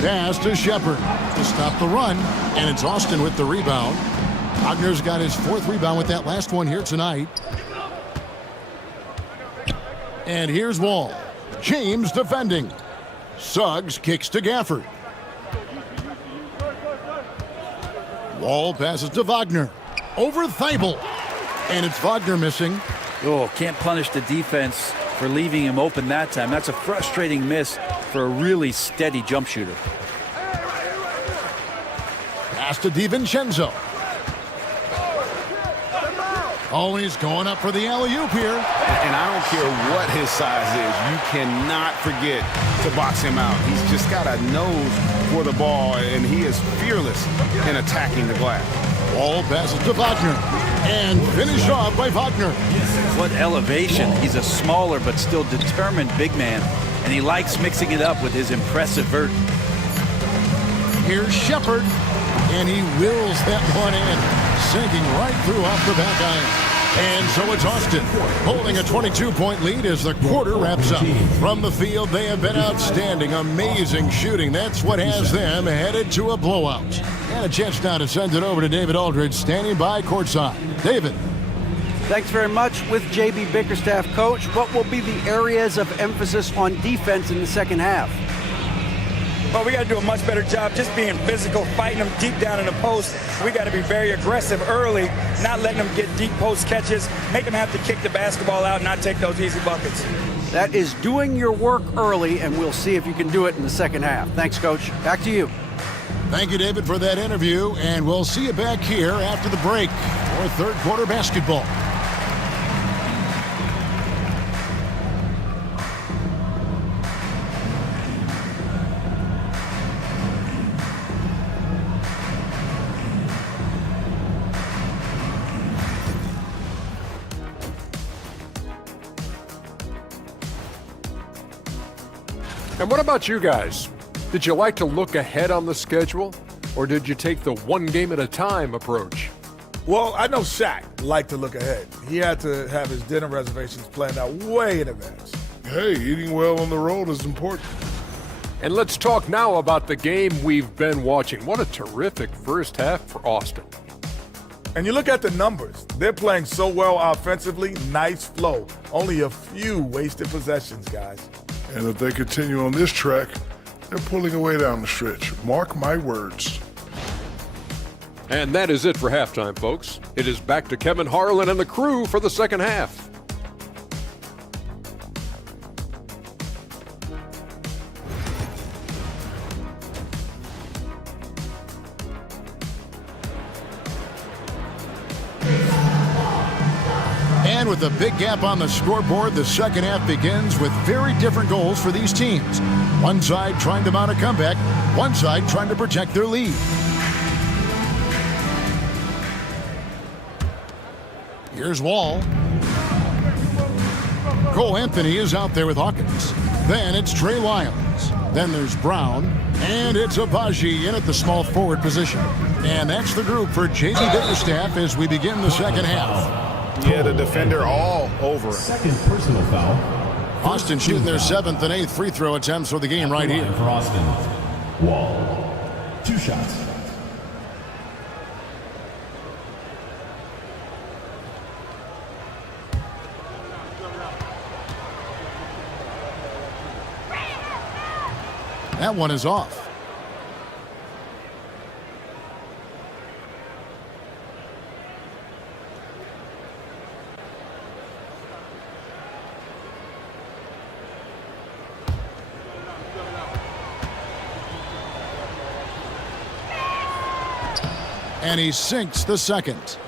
Pass to Shepard to stop the run, and it's Austin with the rebound. Wagner's got his 4th rebound with that last one here tonight. And here's Wall. James defending. Suggs kicks to Gafford. Wall passes to Wagner. Over Thibault. And it's Wagner missing. Oh, can't punish the defense for leaving him open that time. That's a frustrating miss for a really steady jump shooter. Pass to DiVincenzo. Always going up for the alley-oop here. And I don't care what his size is, you cannot forget to box him out. He's just got a nose for the ball, and he is fearless in attacking the glass. Ball passes to Wagner, and finished off by Wagner. What elevation. He's a smaller but still determined big man, and he likes mixing it up with his impressive vert. Here's Shepard, and he wills that one in, sinking right through off the back iron. And so it's Austin holding a 22-point lead as the quarter wraps up. From the field, they have been outstanding, amazing shooting. That's what has them headed to a blowout. And a chance now to send it over to David Aldridge, standing by courtside. David. Thanks very much. With J.B. Bickerstaff, Coach, what will be the areas of emphasis on defense in the second half? Well, we got to do a much better job just being physical, fighting them deep down in the post. We got to be very aggressive early, not letting them get deep post catches, make them have to kick the basketball out, not take those easy buckets. That is doing your work early, and we'll see if you can do it in the second half. Thanks, Coach. Back to you. Thank you, David, for that interview, and we'll see you back here after the break for third quarter basketball. And what about you guys? Did you like to look ahead on the schedule, or did you take the one game at a time approach? Well, I know Shaq liked to look ahead. He had to have his dinner reservations planned out way in advance. Hey, eating well on the road is important. And let's talk now about the game we've been watching. What a terrific first half for Austin. And you look at the numbers. They're playing so well offensively, nice flow. Only a few wasted possessions, guys. And if they continue on this track, they're pulling away down the stretch. Mark my words. And that is it for halftime, folks. It is back to Kevin Harlan and the crew for the second half. And with a big gap on the scoreboard, the second half begins with very different goals for these teams. One side trying to mount a comeback, one side trying to protect their lead. Here's Wall. Cole Anthony is out there with Hawkins. Then it's Trey Lyons. Then there's Brown. And it's Abaji in at the small forward position. And that's the group for J.B. Bickerstaff as we begin the second half. Yeah, the defender all over it. Second personal foul. Austin shooting their 7th and 8th free throw attempts for the game right here. For Austin. Wall. 2 shots. That one is off. And he sinks the second.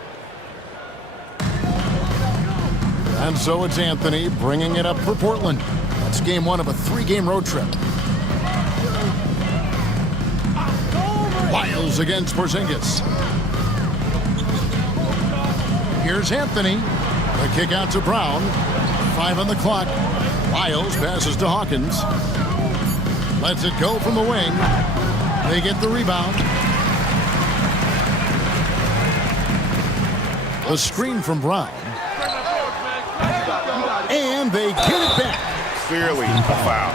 And so it's Anthony bringing it up for Portland. That's game 1 of a 3-game road trip. Lyles against Porzingis. Here's Anthony. The kick out to Brown. 5 on the clock. Miles passes to Hawkins. Lets it go from the wing. They get the rebound. The screen from Brown. And they get it back. Clearly a foul.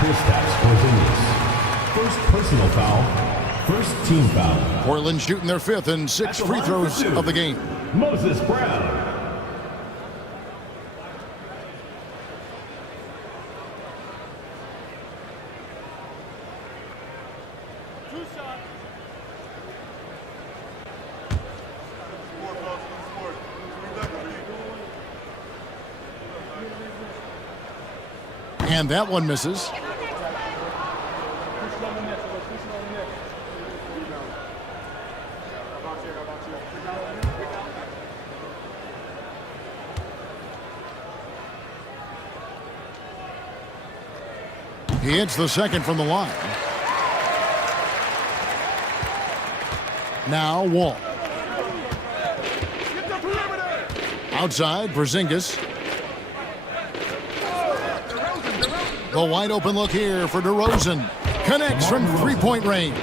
Kristaps Porzingis. First personal foul. First team foul. Portland shooting their 5th and 6th free throws of the game. Moses Brown. And that one misses. He hits the second from the line. Now Wall. Outside, Porzingis. The wide open look here for DeRozan. Connects from three-point range.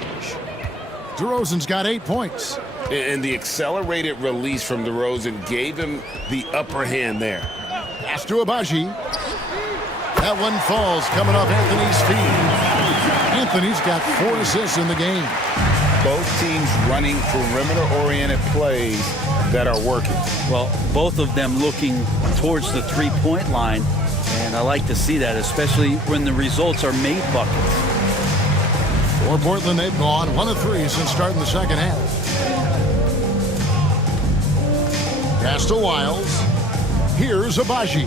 DeRozan's got 8 points. And the accelerated release from DeRozan gave him the upper hand there. Pass to Abaji. That one falls coming off Anthony's feet. Anthony's got 4 assists in the game. Both teams running perimeter-oriented plays that are working. Well, both of them looking towards the three-point line, and I like to see that, especially when the results are made buckets. For Portland, they've gone 1 of 3 since starting the second half. Pass to Wiles. Here's Abaji.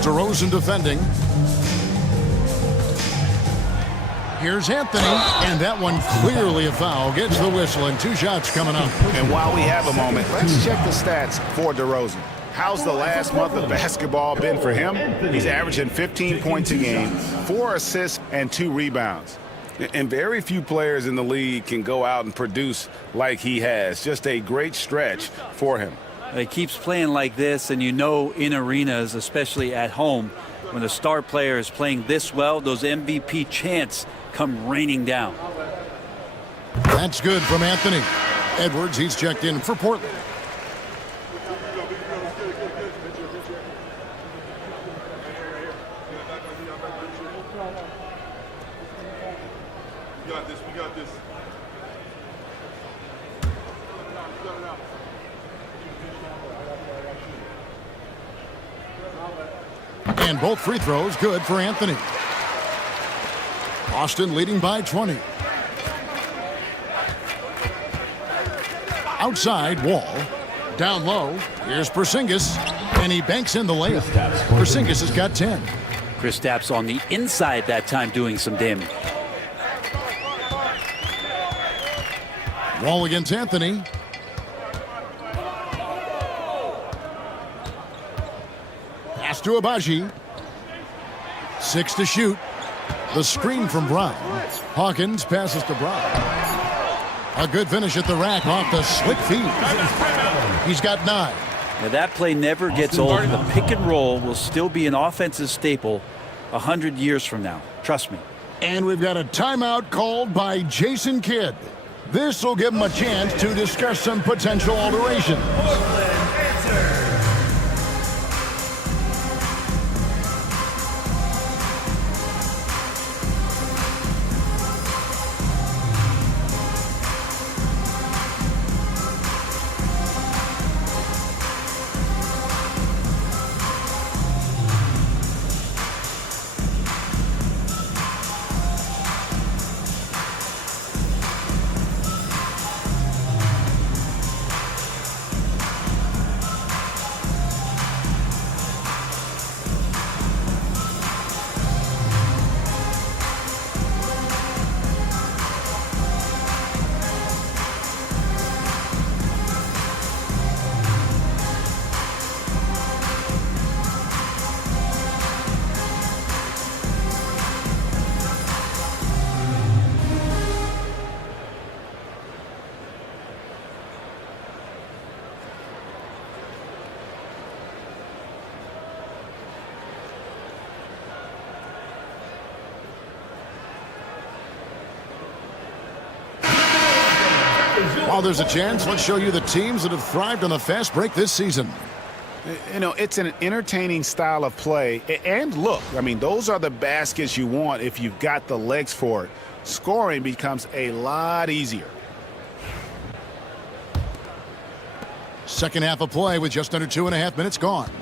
DeRozan defending. Here's Anthony, and that one clearly a foul. Gets the whistle, and 2 shots coming up. And while we have a moment, let's check the stats for DeRozan. How's the last month of basketball been for him? He's averaging 15 points a game, 4 assists, and 2 rebounds. And very few players in the league can go out and produce like he has. Just a great stretch for him. He keeps playing like this, and you know in arenas, especially at home, when a star player is playing this well, those MVP chants come raining down. That's good from Anthony. Edwards, he's checked in for Portland. We got this. And both free throws good for Anthony. Austin leading by 20. Outside, Wall. Down low, here's Porzingis, and he banks in the layup. Porzingis has got 10. Kristaps on the inside that time doing some damage. Wall against Anthony. Pass to Abaji. 6 to shoot. The screen from Brown. Hawkins passes to Brown. A good finish at the rack off the slick feed. He's got 9. Now that play never gets old. The pick and roll will still be an offensive staple 100 years from now. Trust me. And we've got a timeout called by Jason Kidd. This will give him a chance to discuss some potential alterations. While there's a chance, let's show you the teams that have thrived on the fast break this season. You know, it's an entertaining style of play. And look, I mean, those are the baskets you want if you've got the legs for it. Scoring becomes a lot easier. Second half of play with just under 2.5 minutes gone.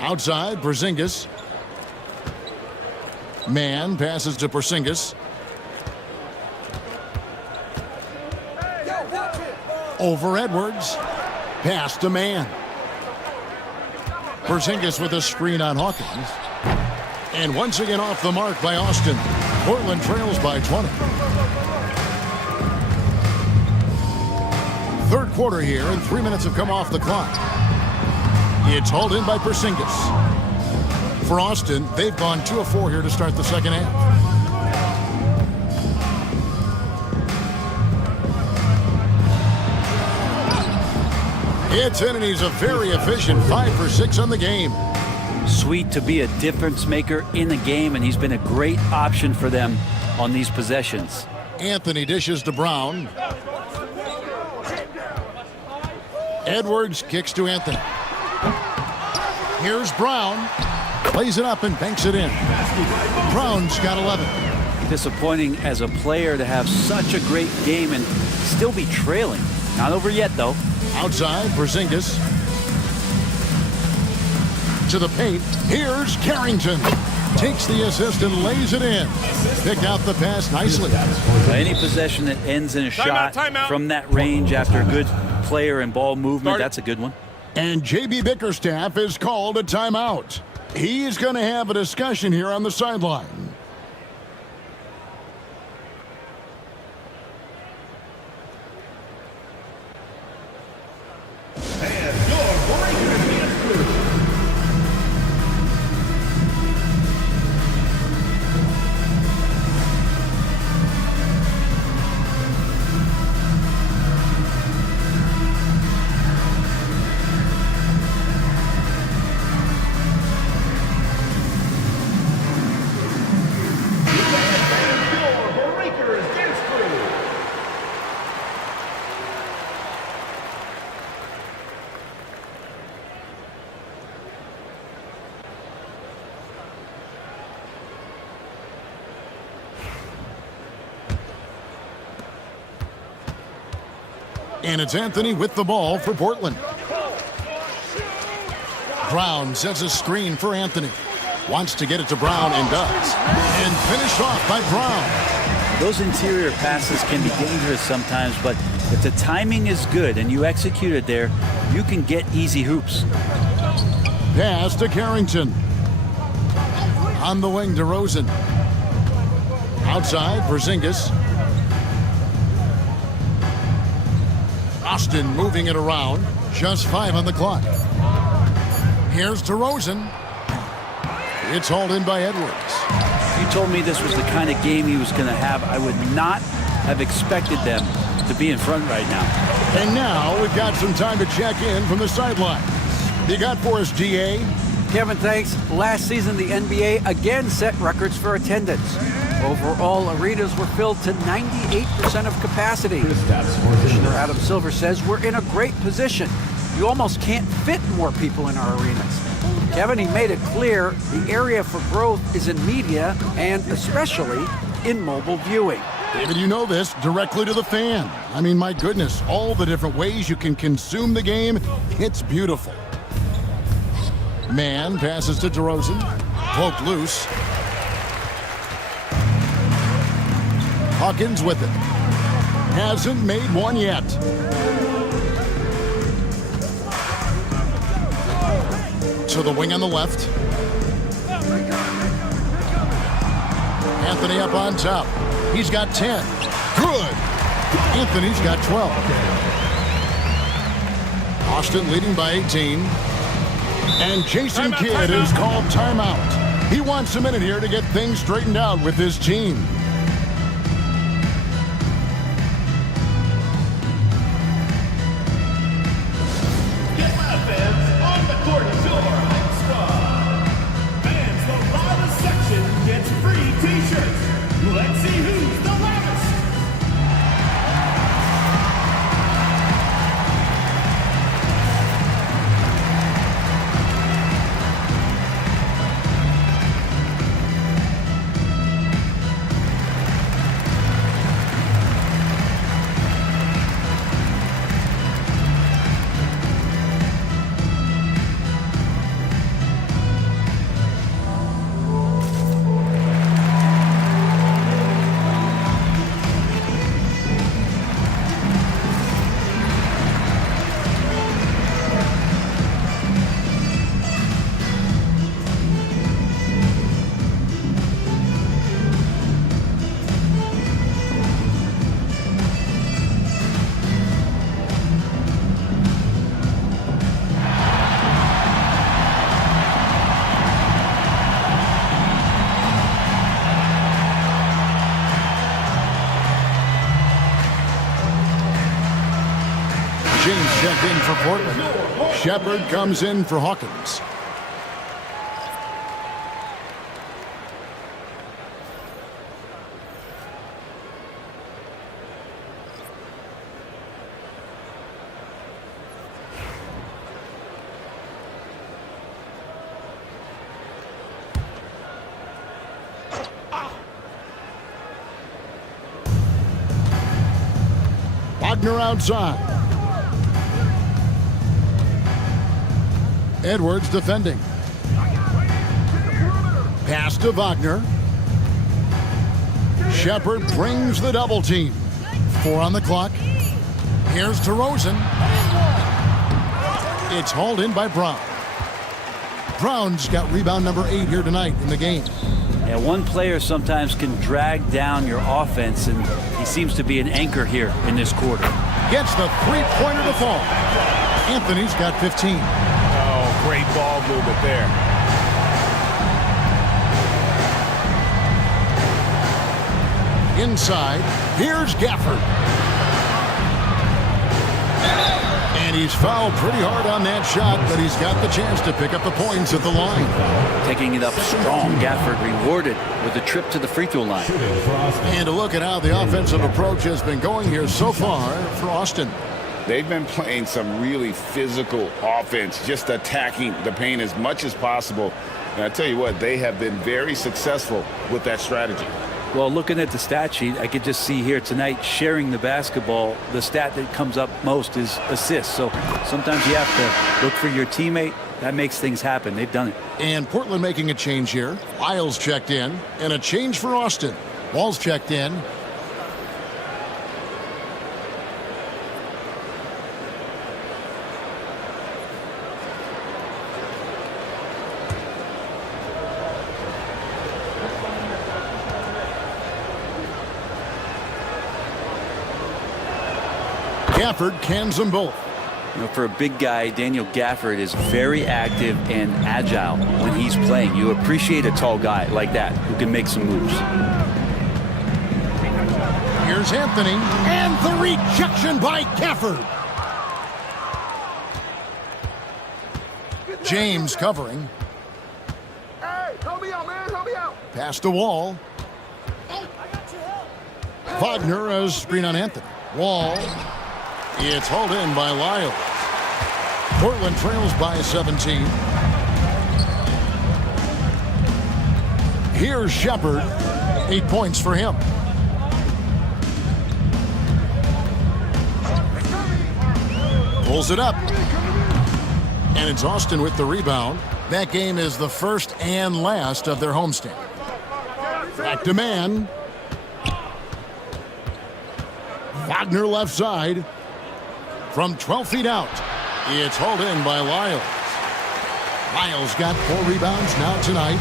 Outside, Porzingis. Man passes to Porzingis. Over Edwards. Pass to Man. Porzingis with a screen on Hawkins. And once again off the mark by Austin. Portland trails by 20. Third quarter here, and 3 minutes have come off the clock. It's hauled in by Porzingis. For Austin, they've gone 2 of 4 here to start the second half. It's in, and he's a very efficient 5 for 6 on the game. Sweet to be a difference maker in the game, and he's been a great option for them on these possessions. Anthony dishes to Brown. Edwards kicks to Anthony. Here's Brown. Plays it up and banks it in. Brown's got 11. Disappointing as a player to have such a great game and still be trailing. Not over yet, though. Outside, Porzingis. To the paint. Here's Carrington. Takes the assist and lays it in. Picked out the pass nicely. Any possession that ends in a shot from that range after a good player and ball movement, that's a good one. And J.B. Bickerstaff is called a timeout. He's going to have a discussion here on the sideline. And it's Anthony with the ball for Portland. Brown sets a screen for Anthony. Wants to get it to Brown and does. And finished off by Brown. Those interior passes can be dangerous sometimes, but if the timing is good and you execute it there, you can get easy hoops. Pass to Carrington. On the wing, DeRozan. Outside, Porzingis. Austin moving it around. Just 5 on the clock. Here's DeRozan. It's hauled in by Edwards. You told me this was the kind of game he was going to have. I would not have expected them to be in front right now. And now we've got some time to check in from the sideline. You got for us, GA? Kevin, thanks. Last season, the NBA again set records for attendance. Overall, arenas were filled to 98% of capacity. Commissioner Adam Silver says we're in a great position. You almost can't fit more people in our arenas. Kevin, he made it clear the area for growth is in media and especially in mobile viewing. David, you know this, directly to the fan. I mean, my goodness, all the different ways you can consume the game, it's beautiful. Man passes to DeRozan. Poked loose. Hawkins with it. Hasn't made one yet. To the wing on the left. Anthony up on top. He's got 10. Good. Anthony's got 12. Austin leading by 18. And Jason Kidd is called timeout. He wants a minute here to get things straightened out with his team. James checked in for Portland. Shepard comes in for Hawkins. Wagner outside. Edwards defending. Pass to Wagner. Shepard brings the double team. 4 on the clock. Here's DeRozan. It's hauled in by Brown. Brown's got rebound number 8 here tonight in the game. Yeah, one player sometimes can drag down your offense, and he seems to be an anchor here in this quarter. Gets the three-pointer to fall. Anthony's got 15. Oh, great ball movement there. Inside, here's Gafford. And he's fouled pretty hard on that shot, but he's got the chance to pick up the points at the line. Taking it up strong. Gafford rewarded with a trip to the free throw line. And a look at how the offensive approach has been going here so far for Austin. They've been playing some really physical offense, just attacking the paint as much as possible. And I tell you what, they have been very successful with that strategy. Well, looking at the stat sheet, I could just see here tonight sharing the basketball. The stat that comes up most is assists. So sometimes you have to look for your teammate. That makes things happen. They've done it. And Portland making a change here. Lyles checked in, and a change for Austin. Wall's checked in. Gafford cans them both. You know, for a big guy, Daniel Gafford is very active and agile when he's playing. You appreciate a tall guy like that who can make some moves. Here's Anthony, and the rejection by Gafford. James covering. Hey, help me out, man. Help me out. Pass to Wall. Wagner as screen on Anthony. Wall. It's hauled in by Lyles. Portland trails by 17. Here's Shepard. 8 points for him. Pulls it up. And it's Austin with the rebound. That game is the first and last of their homestand. Back to man. Wagner left side. From 12 feet out, it's hauled in by Lyles. Lyles got 4 rebounds now tonight.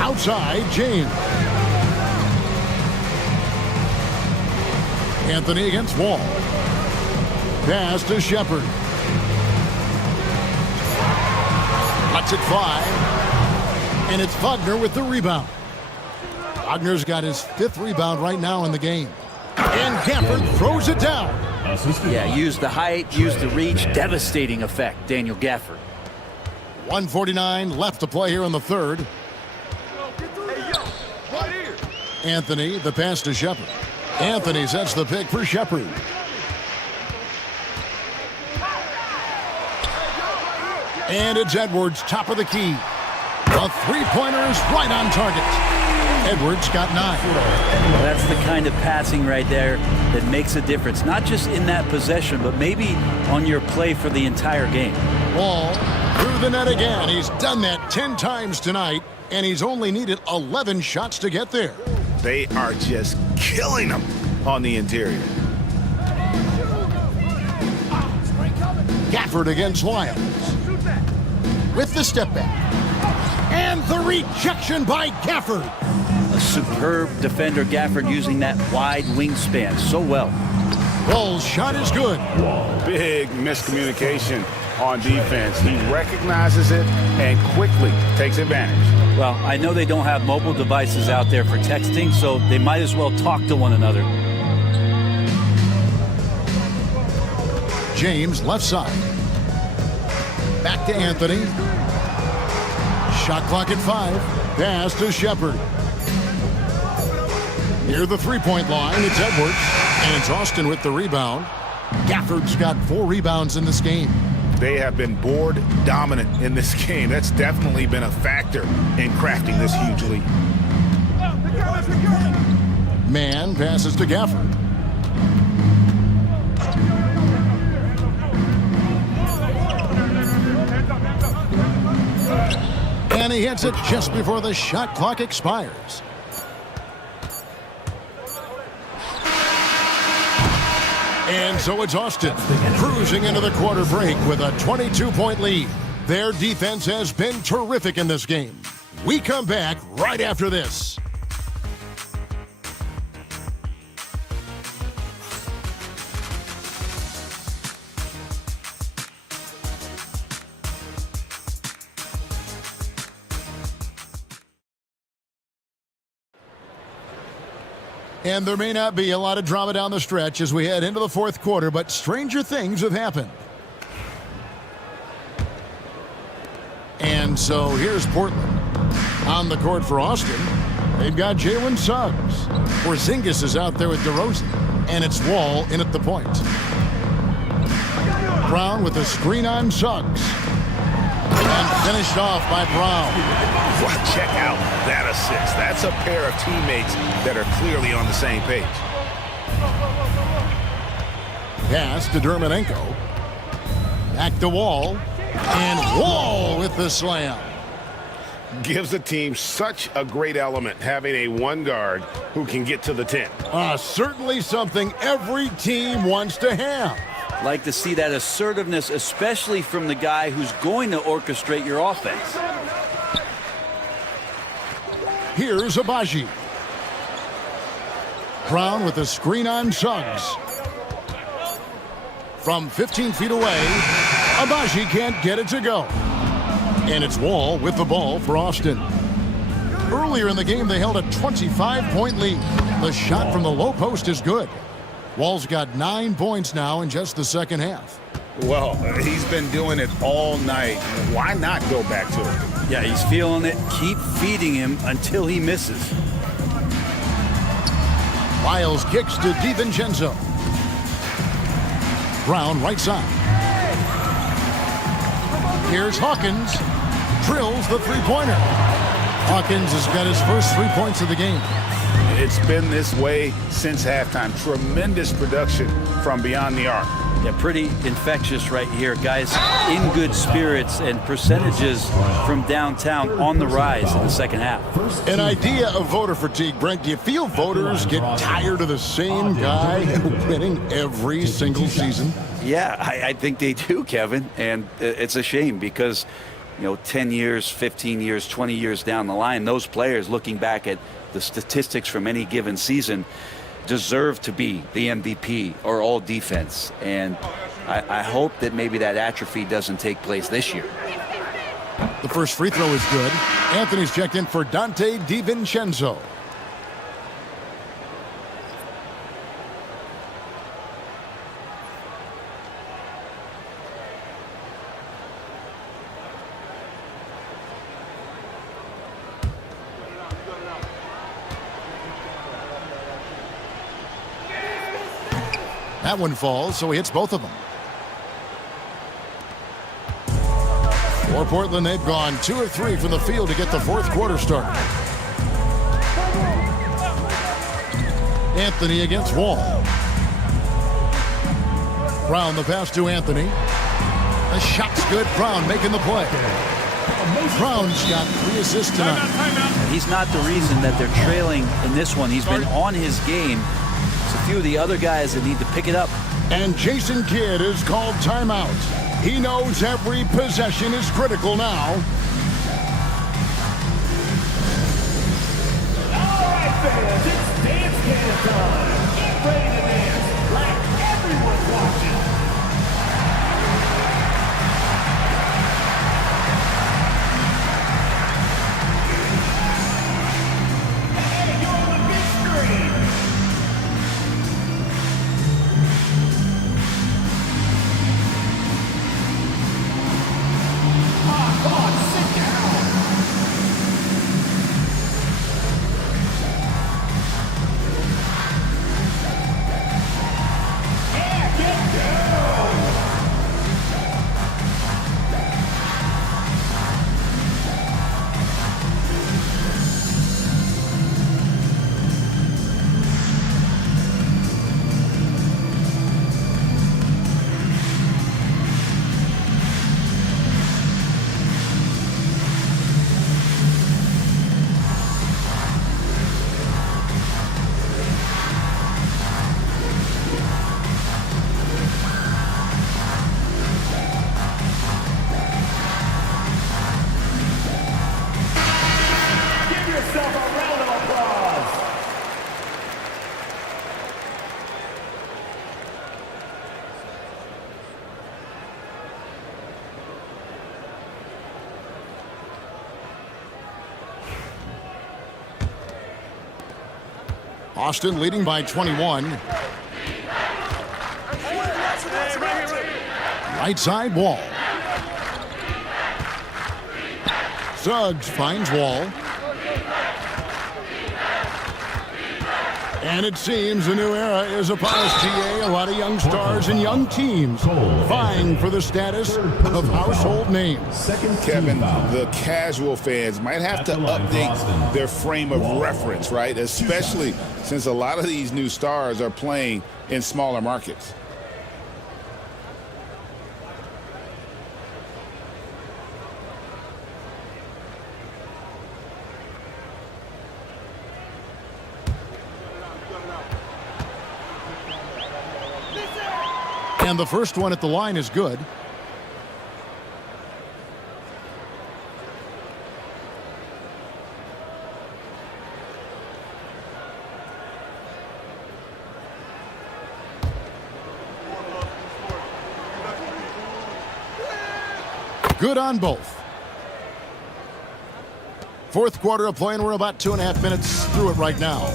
Outside, James. Anthony against Wall. Pass to Shepard. Cuts it 5. And it's Wagner with the rebound. Wagner's got his 5th rebound right now in the game. And Gafford throws it down. Yeah, use the height, use the reach. Devastating effect, Daniel Gafford. 1:49 left to play here in the third. Anthony, the pass to Shepard. Anthony sets the pick for Shepard. And it's Edwards, top of the key. The three-pointer is right on target. Edwards got 9. Well, that's the kind of passing right there that makes a difference, not just in that possession, but maybe on your play for the entire game. Wall through the net again. He's done that 10 times tonight, and he's only needed 11 shots to get there. They are just killing them on the interior. Gafford against Lyles. With the step back. And the rejection by Gafford. A superb defender, Gafford, using that wide wingspan so well. Wall's shot is good. Big miscommunication on defense. He recognizes it and quickly takes advantage. Well, I know they don't have mobile devices out there for texting, so they might as well talk to one another. James left side. Back to Anthony. Shot clock at 5. Pass to Shepard. Near the three-point line, it's Edwards. And it's Austin with the rebound. Gafford's got 4 rebounds in this game. They have been board dominant in this game. That's definitely been a factor in crafting this huge lead. Man passes to Gafford. And he hits it just before the shot clock expires. And so it's Austin cruising into the quarter break with a 22-point lead. Their defense has been terrific in this game. We come back right after this. And there may not be a lot of drama down the stretch as we head into the fourth quarter, but stranger things have happened. And so here's Portland. On the court for Austin, they've got Jalen Suggs. Porzingis is out there with DeRozan, and it's Wall in at the point. Brown with a screen on Suggs. And finished off by Brown. Well, check out that assist. That's a pair of teammates that are clearly on the same page. Pass to Dermonenko. Back to Wall. And Wall with the slam. Gives the team such a great element having a one guard who can get to the 10. Certainly something every team wants to have. Like to see that assertiveness, especially from the guy who's going to orchestrate your offense. Here's Abaji. Brown with a screen on Suggs. From 15 feet away, Abaji can't get it to go. And it's Wall with the ball for Austin. Earlier in the game, they held a 25-point lead. The shot from the low post is good. Wall's got 9 points now in just the second half. Well, he's been doing it all night. Why not go back to it? Yeah, he's feeling it. Keep feeding him until he misses. Lyles kicks to DiVincenzo. Brown right side. Here's Hawkins. Drills the three-pointer. Hawkins has got his first 3 points of the game. It's been this way since halftime. Tremendous production from beyond the arc. Yeah, pretty infectious right here. Guys in good spirits and percentages from downtown on the rise in the second half. An idea of voter fatigue, Brent. Do you feel voters get tired of the same guy winning every single season? Yeah, I think they do, Kevin. And it's a shame because, 10 years, 15 years, 20 years down the line, those players looking back at the statistics from any given season deserve to be the MVP or all defense. And I hope that maybe that atrophy doesn't take place this year. The first free throw is good. Anthony's checked in for Dante DiVincenzo. That one falls, so he hits both of them. For Portland, they've gone 2 of 3 from the field to get the fourth quarter started. Anthony against Wall. Brown the pass to Anthony. The shot's good. Brown making the play. Brown's got 3 assists tonight. He's not the reason that they're trailing in this one. He's been on his game. It's a few of the other guys that need to pick it up. And Jason Kidd is called timeout. He knows every possession is critical now. All right, fans, it's Dance Can time. Get ready to dance like everyone's watching. And you're on the big screen. Austin leading by 21. Right side, Wall. Suggs finds Wall. And it seems a new era is upon us, GA. A lot of young stars and young teams vying for the status of household names. Kevin, the casual fans might have to update their frame of reference, right? Especially since a lot of these new stars are playing in smaller markets. And the first one at the line is good. Good on both. Fourth quarter of play, and we're about 2.5 minutes through it right now.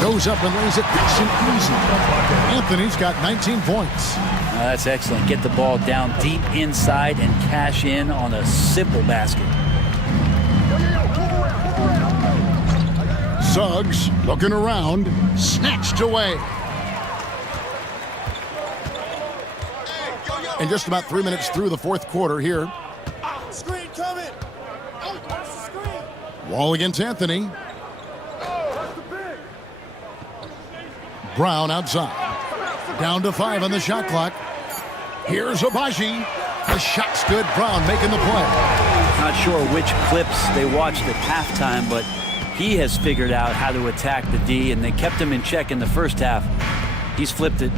Goes up and lays it nice and easy. Anthony's got 19 points. That's excellent. Get the ball down deep inside and cash in on a simple basket. Suggs looking around, snatched away. And just about 3 minutes through the fourth quarter here. Screen coming. Wall against Anthony. Brown outside. Down to 5 on the shot clock. Here's Abaji. The shot's good. Brown making the play. Not sure which clips they watched at halftime, but he has figured out how to attack the D, and they kept him in check in the first half. He's flipped it.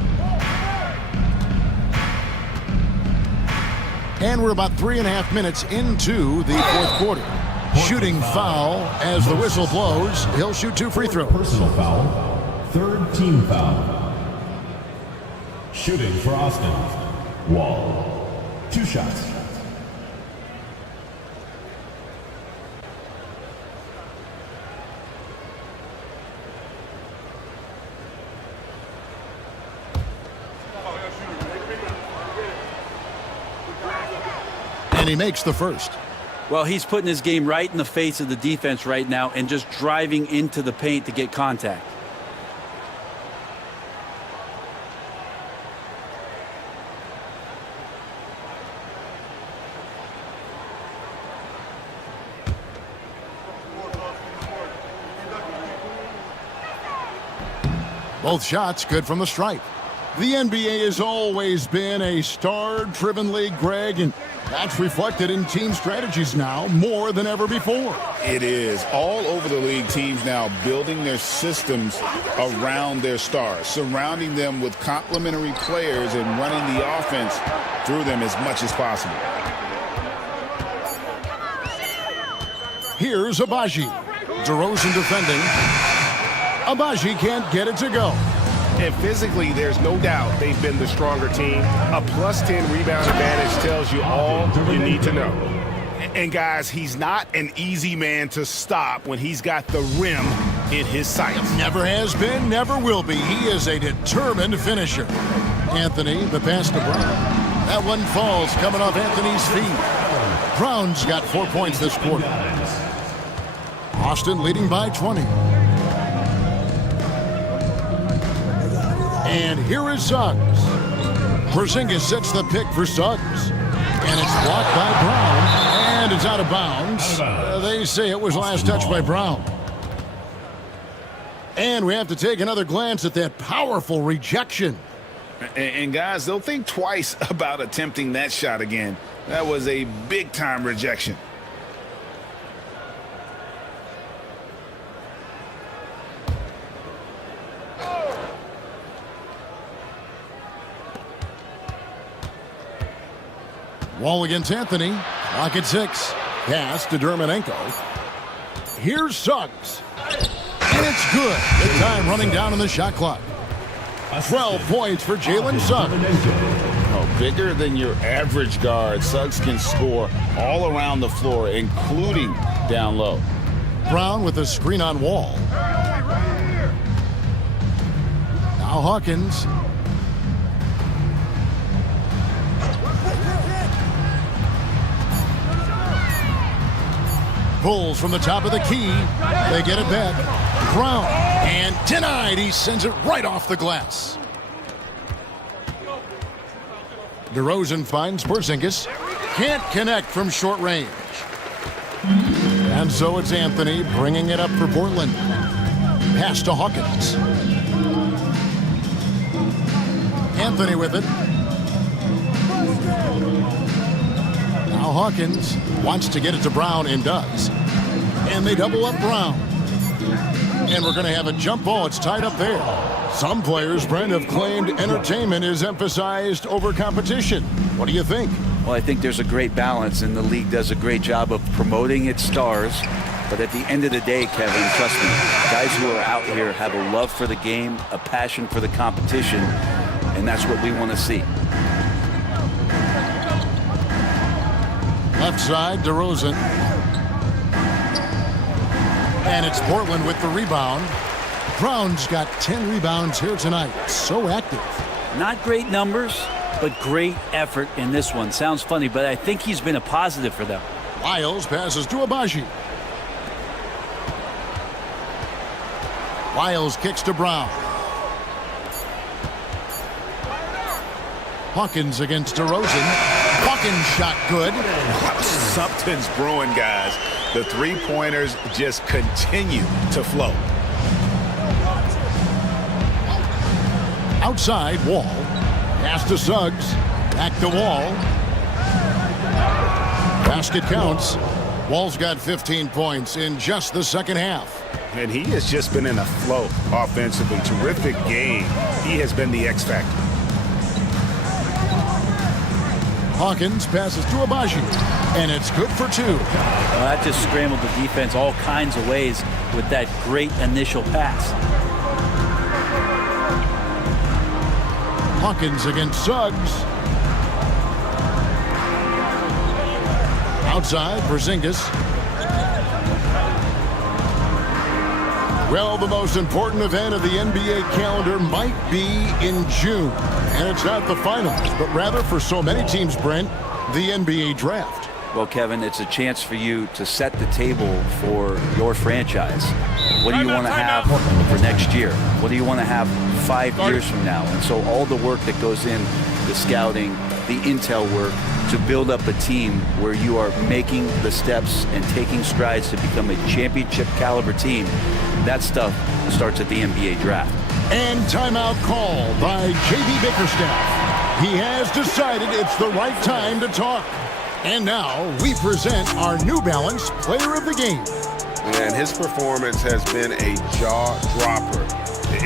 And we're about 3.5 minutes into the fourth quarter. Shooting foul as the whistle blows. He'll shoot 2 free throws. Personal foul. Third team foul. Shooting for Austin. Wall. 2 shots. And he makes the first. Well, he's putting his game right in the face of the defense right now and just driving into the paint to get contact. Both shots good from the stripe. The NBA has always been a star-driven league, Greg, and that's reflected in team strategies now more than ever before. It is. All over the league, teams now building their systems around their stars, surrounding them with complementary players and running the offense through them as much as possible. Here's Abaji. DeRozan defending. Abaji can't get it to go. And physically, there's no doubt they've been the stronger team. A +10 rebound advantage tells you all you need to know. And guys, he's not an easy man to stop when he's got the rim in his sights. Never has been, never will be. He is a determined finisher. Anthony, the pass to Brown. That one falls coming off Anthony's feet. Brown's got 4 points this quarter. Austin leading by 20. And here is Suggs. Porzingis sets the pick for Suggs. And it's blocked by Brown. And it's out of bounds. They say it was last touched by Brown. And we have to take another glance at that powerful rejection. And guys, they'll think twice about attempting that shot again. That was a big-time rejection. Wall against Anthony. Clock at 6. Pass to Dermonenko. Here's Suggs. And it's good. The time running down on the shot clock. 12 points for Jalen Suggs. Oh, bigger than your average guard. Suggs can score all around the floor, including down low. Brown with a screen on Wall. Now Hawkins. Pulls from the top of the key. They get it back. Brown. And denied. He sends it right off the glass. DeRozan finds Porzingis. Can't connect from short range. And so it's Anthony bringing it up for Portland. Pass to Hawkins. Anthony with it. Now Hawkins wants to get it to Brown and does. And they double up Brown. And we're going to have a jump ball. It's tied up there. Some players, Brent, have claimed entertainment is emphasized over competition. What do you think? Well, I think there's a great balance, and the league does a great job of promoting its stars. But at the end of the day, Kevin, trust me, guys who are out here have a love for the game, a passion for the competition, and that's what we want to see. Left side, DeRozan. And it's Portland with the rebound. Brown's got 10 rebounds here tonight. So active. Not great numbers, but great effort in this one. Sounds funny, but I think he's been a positive for them. Lyles passes to Abaji. Lyles kicks to Brown. Hawkins against DeRozan. Hawkins shot good. Wow, something's brewing, guys. The three-pointers just continue to flow. Outside, Wall. Pass to Suggs. Back to Wall. Basket counts. Wall's got 15 points in just the second half. And he has just been in a flow offensively. Terrific game. He has been the X factor. Hawkins passes to Abaji. And it's good for two. Well, that just scrambled the defense all kinds of ways with that great initial pass. Hawkins against Suggs. Outside, Porzingis. Well, the most important event of the NBA calendar might be in June. And it's not the finals, but rather for so many teams, Brent, the NBA draft. Well, Kevin, it's a chance for you to set the table for your franchise. What do you want to have for next year? What do you want to have 5 years from now? And so all the work that goes in, the scouting, the intel work, to build up a team where you are making the steps and taking strides to become a championship caliber team, that stuff starts at the NBA draft. And timeout call by J.B. Bickerstaff. He has decided it's the right time to talk. And now we present our New Balance Player of the Game. And his performance has been a jaw-dropper.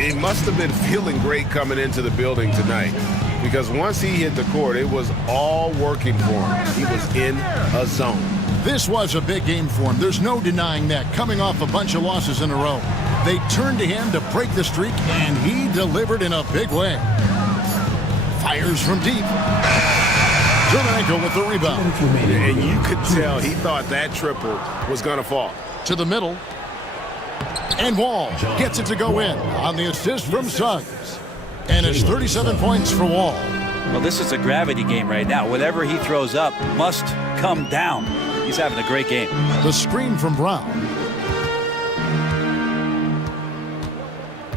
He must have been feeling great coming into the building tonight, because once he hit the court, it was all working for him. He was in a zone. This was a big game for him. There's no denying that, coming off a bunch of losses in a row. They turned to him to break the streak, and he delivered in a big way. Fires from deep. Jermenko with the rebound. And you could tell he thought that triple was going to fall. To the middle. And Wall gets it to go in on the assist from Suggs. And it's 37 points for Wall. Well, this is a gravity game right now. Whatever he throws up must come down. He's having a great game. The screen from Brown.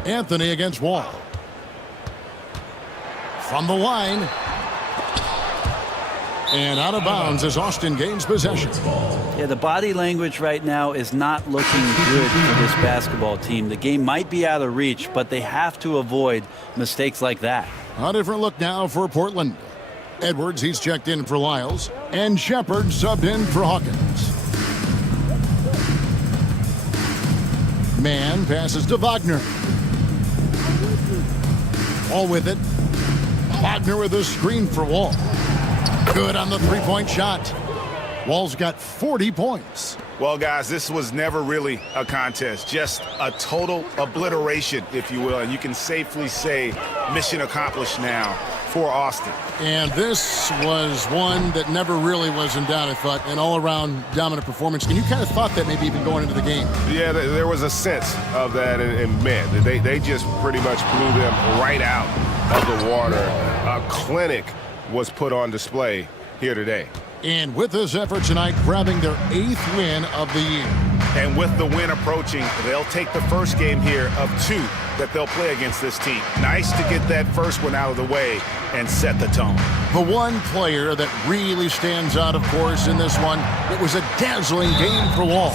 Anthony against Wall. From the line. And out of bounds as Austin gains possession. Yeah, the body language right now is not looking good for this basketball team. The game might be out of reach, but they have to avoid mistakes like that. A different look now for Portland. Edwards, he's checked in for Lyles. And Shepard subbed in for Hawkins. Mann passes to Wagner. Wall with it. Wagner with a screen for Wall. Good on the three-point shot. Wall's got 40 points. Well, guys, this was never really a contest, just a total obliteration, if you will. And you can safely say mission accomplished now for Austin. And this was one that never really was in doubt, I thought. An all-around dominant performance. And you kind of thought that maybe even going into the game. Yeah, there was a sense of that, and man, they just pretty much blew them right out of the water. A clinic was put on display here today. And with this effort tonight, grabbing their 8th win of the year. And with the win approaching, they'll take the first game here of 2 that they'll play against this team. Nice to get that first one out of the way and set the tone. The one player that really stands out, of course, in this one, it was a dazzling game for Wall.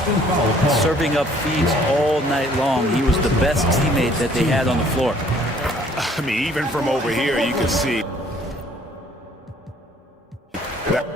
Serving up feeds all night long. He was the best teammate that they had on the floor. I mean, even from over here, you can see that.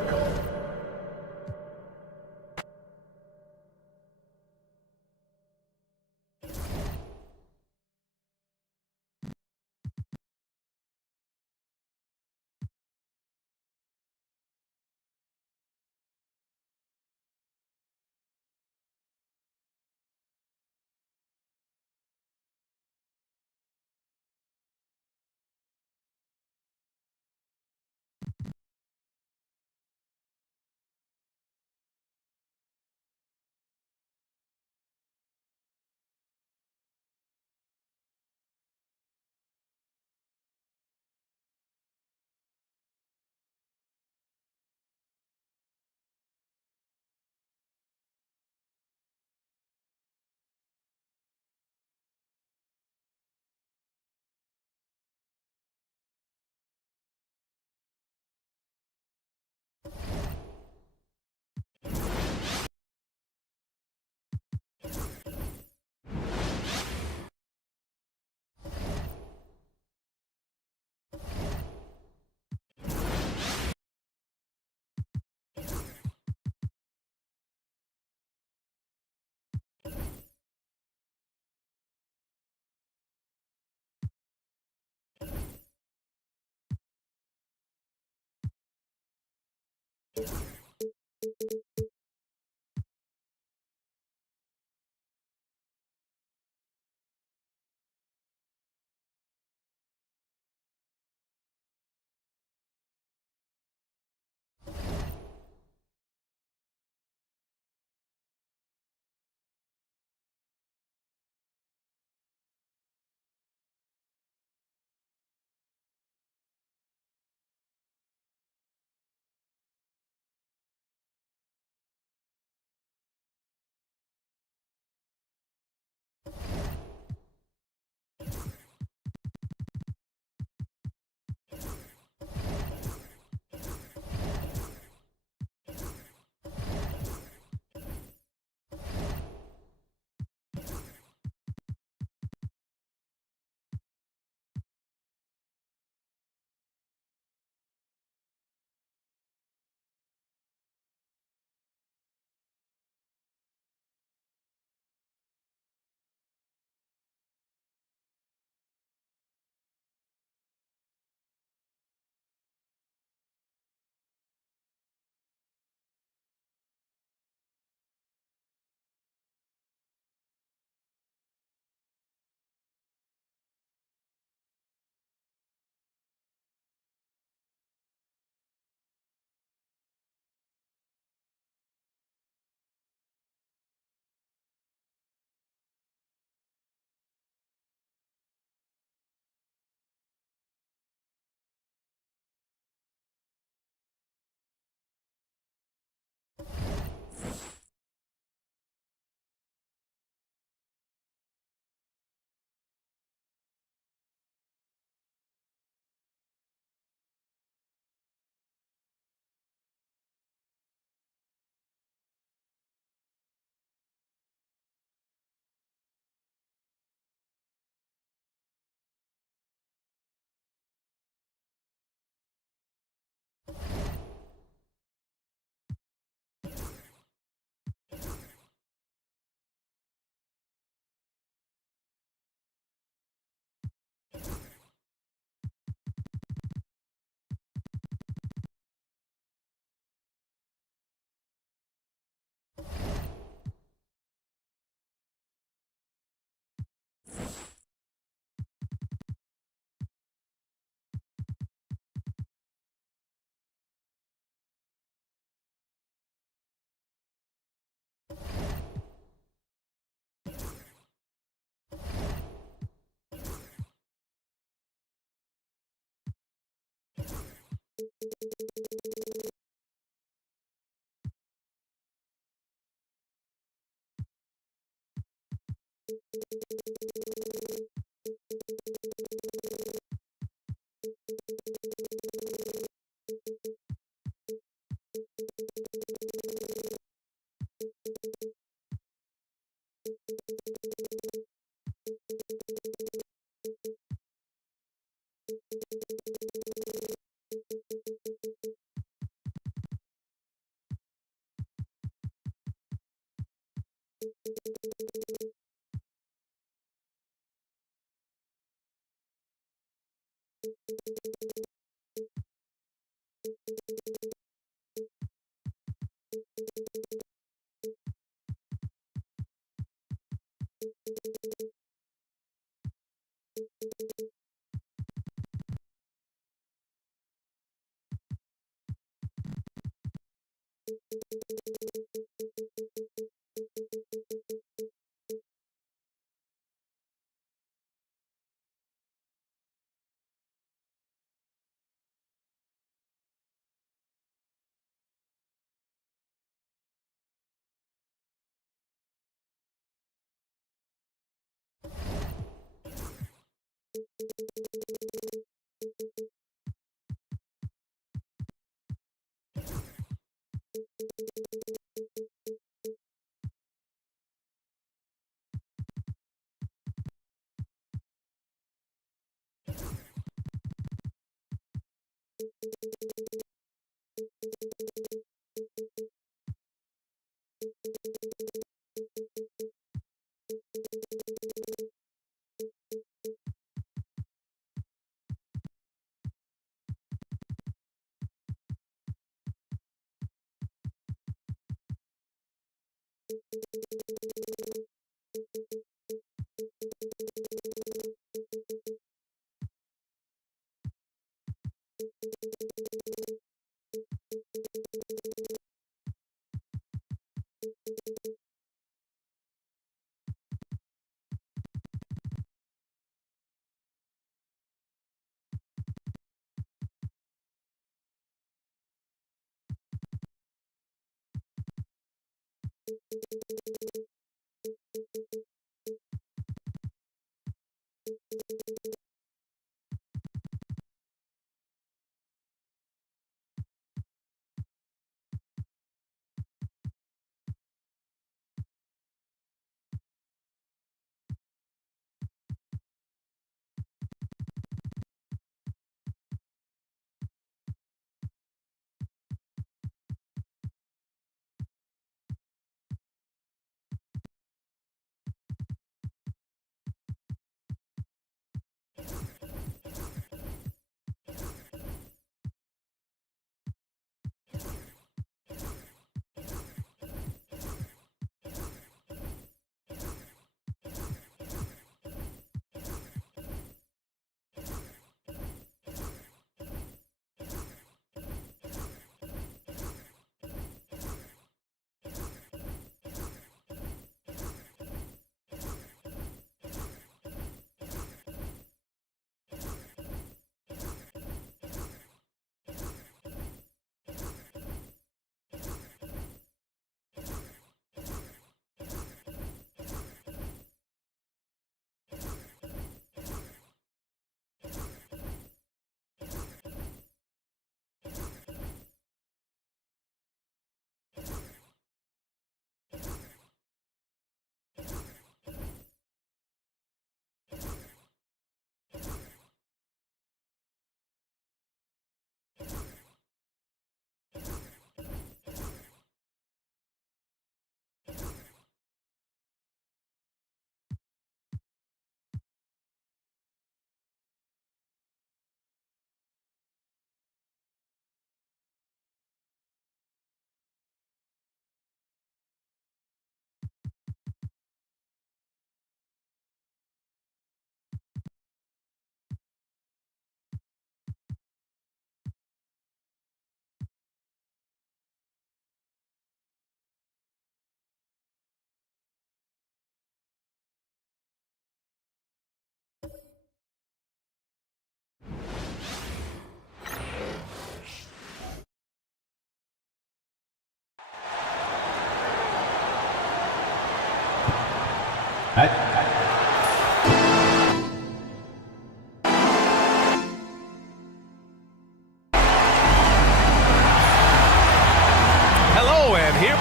Hello, and here.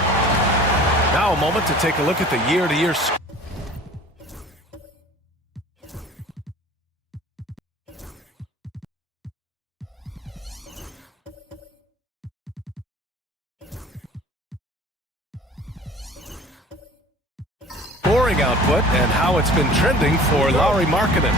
Now a moment to take a look at the year-to-year score. scoring output and how it's been trending for Lauri Markkanen.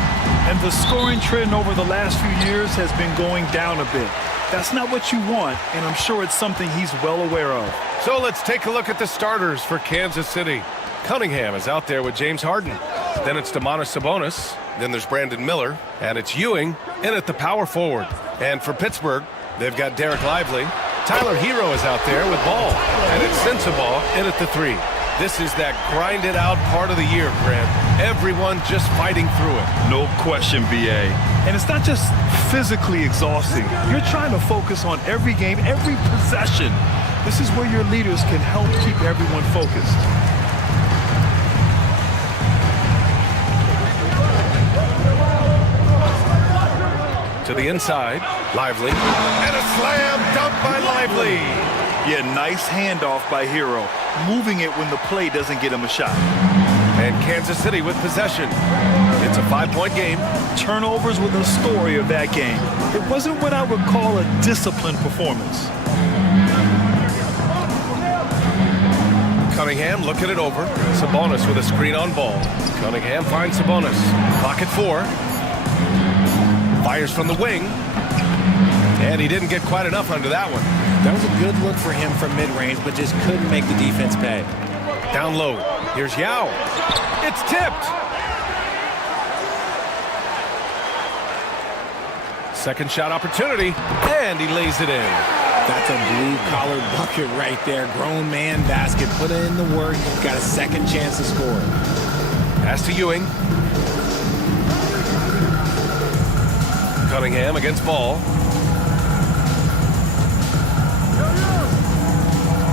And the scoring trend over the last few years has been going down a bit. That's not what you want, and I'm sure it's something he's well aware of. So let's take a look at the starters for Kansas City. Cunningham is out there with James Harden. Then it's Domantas Sabonis. Then there's Brandon Miller. And it's Ewing in at the power forward. And for Pittsburgh, they've got Derek Lively. Tyler Hero is out there with Ball. And it's Sensabaugh in at the 3. This is that grinded-out part of the year, Grant. Everyone just fighting through it. No question, BA. And it's not just physically exhausting. You're trying to focus on every game, every possession. This is where your leaders can help keep everyone focused. To the inside, Lively. And a slam dunk by Lively. Yeah, nice handoff by Hero. Moving it when the play doesn't get him a shot. And Kansas City with possession. It's a 5-point game. Turnovers were the story of that game. It wasn't what I would call a disciplined performance. Cunningham looking it over. Sabonis with a screen on Ball. Cunningham finds Sabonis. Clock at 4. Fires from the wing. And he didn't get quite enough under that one. That was a good look for him from mid-range, but just couldn't make the defense pay. Down low. Here's Yao. It's tipped. Second shot opportunity, and he lays it in. That's a blue-collar bucket right there. Grown man basket. Put in the work. Got a second chance to score. Pass to Ewing. Cunningham against Ball.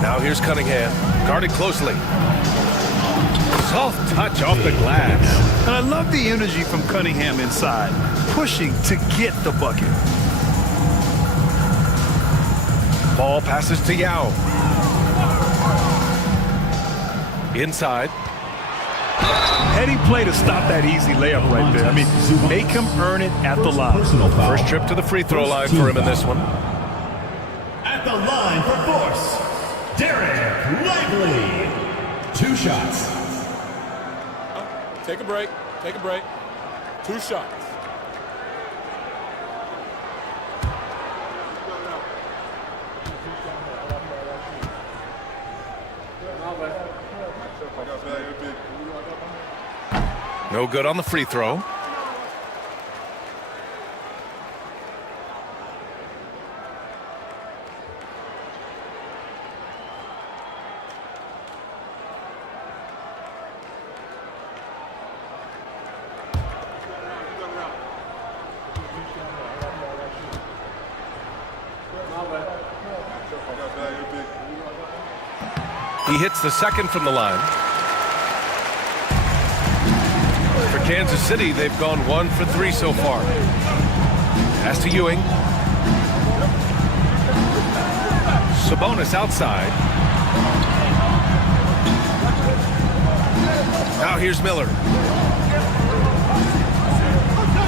Now here's Cunningham, guarded closely. Soft touch off the glass. And I love the energy from Cunningham inside, pushing to get the bucket. Ball passes to Yao. Inside. Heady play to stop that easy layup right there. I mean, make him earn it at the line. First trip to the free throw line for him in this one. At the line for force, Derek Lively. 2 shots. Take a break. Take a break. 2 shots. No good on the free throw. He hits the second from the line. For Kansas City, they've gone 1 for 3 so far. Pass to Ewing. Sabonis outside. Now here's Miller.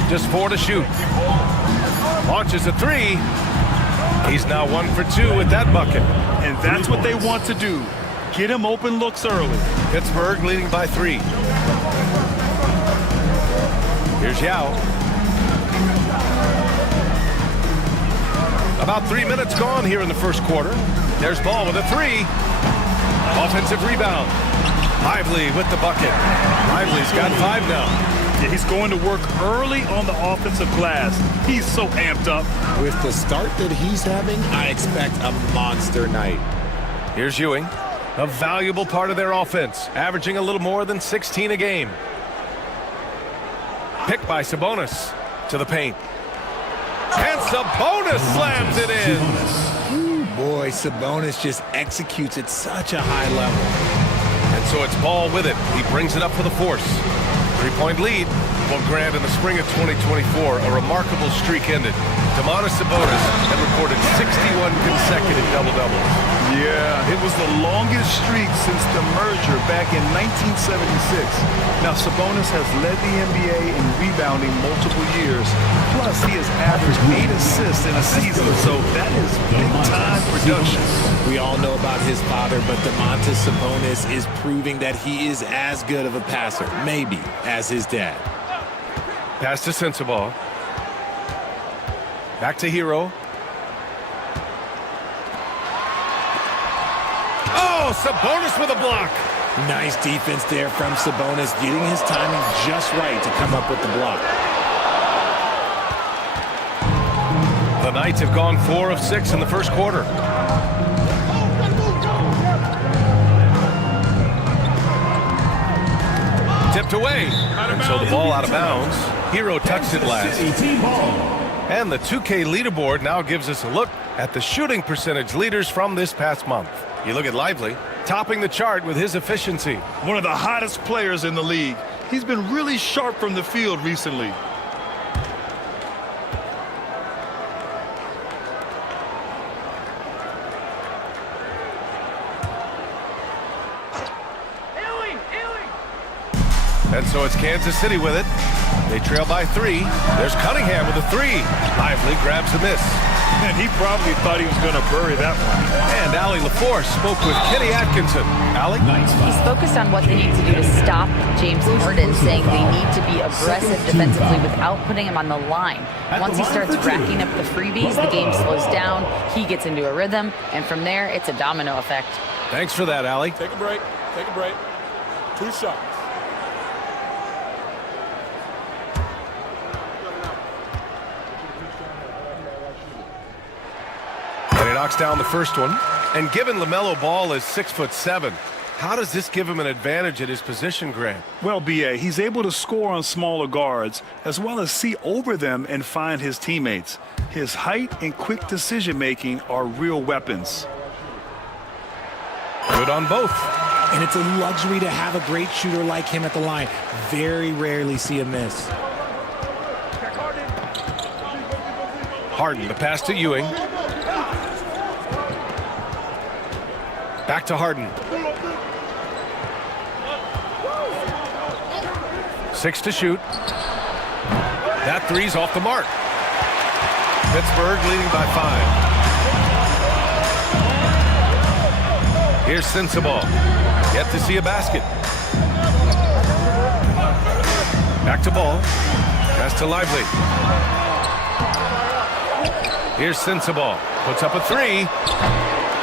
Just 4 to shoot. Launches a 3. He's now 1 for 2 with that bucket. And that's what they want to do. Get him open looks early. Pittsburgh leading by 3. Here's Yao. About 3 minutes gone here in the first quarter. There's Ball with a 3. Offensive rebound. Lively with the bucket. Lively's got 5 now. Yeah, he's going to work early on the offensive glass. He's so amped up. With the start that he's having, I expect a monster night. Here's Ewing. A valuable part of their offense, averaging a little more than 16 a game. Picked by Sabonis to the paint. And Sabonis slams it in. Ooh, boy, Sabonis just executes at such a high level. And so it's Ball with it. He brings it up for the force. 3-point lead. Well, Grant, in the spring of 2024, a remarkable streak ended. Domantas Sabonis had recorded 61 consecutive double-doubles. Yeah, it was the longest streak since the merger back in 1976. Now, Sabonis has led the NBA in rebounding multiple years. Plus, he has averaged 8 assists in a season, so that is big-time production. We all know about his father, but Domantas Sabonis is proving that he is as good of a passer, maybe, as his dad. Pass to Sensabaugh. Back to Hero. Oh, Sabonis with a block. Nice defense there from Sabonis, getting his timing just right to come up with the block. The Knights have gone 4 of 6 in the first quarter. Tipped away. And so the ball out of bounds. Hero touched it last. And the 2K leaderboard now gives us a look at the shooting percentage leaders from this past month. You look at Lively, topping the chart with his efficiency. One of the hottest players in the league. He's been really sharp from the field recently. And so it's Kansas City with it. They trail by 3. There's Cunningham with a 3. Lively grabs a miss. And he probably thought he was going to bury that one. And Allie LaForce spoke with Kenny Atkinson. Allie? He's focused on what they need to do to stop James Harden, saying they need to be aggressive defensively without putting him on the line. Once he starts racking up the freebies, the game slows down, he gets into a rhythm, and from there, it's a domino effect. Thanks for that, Allie. Take a break. Take a break. 2 shots. And he knocks down the first one. And given LaMelo Ball is 6'7", how does this give him an advantage at his position, Grant? Well, B.A., he's able to score on smaller guards as well as see over them and find his teammates. His height and quick decision-making are real weapons. Good on both. And it's a luxury to have a great shooter like him at the line. Very rarely see a miss. Harden, the pass to Ewing. Back to Harden. 6 to shoot. That three's off the mark. Pittsburgh leading by 5. Here's Sensabaugh. Yet to see a basket. Back to Ball. Pass to Lively. Here's Sensabaugh. Puts up a 3.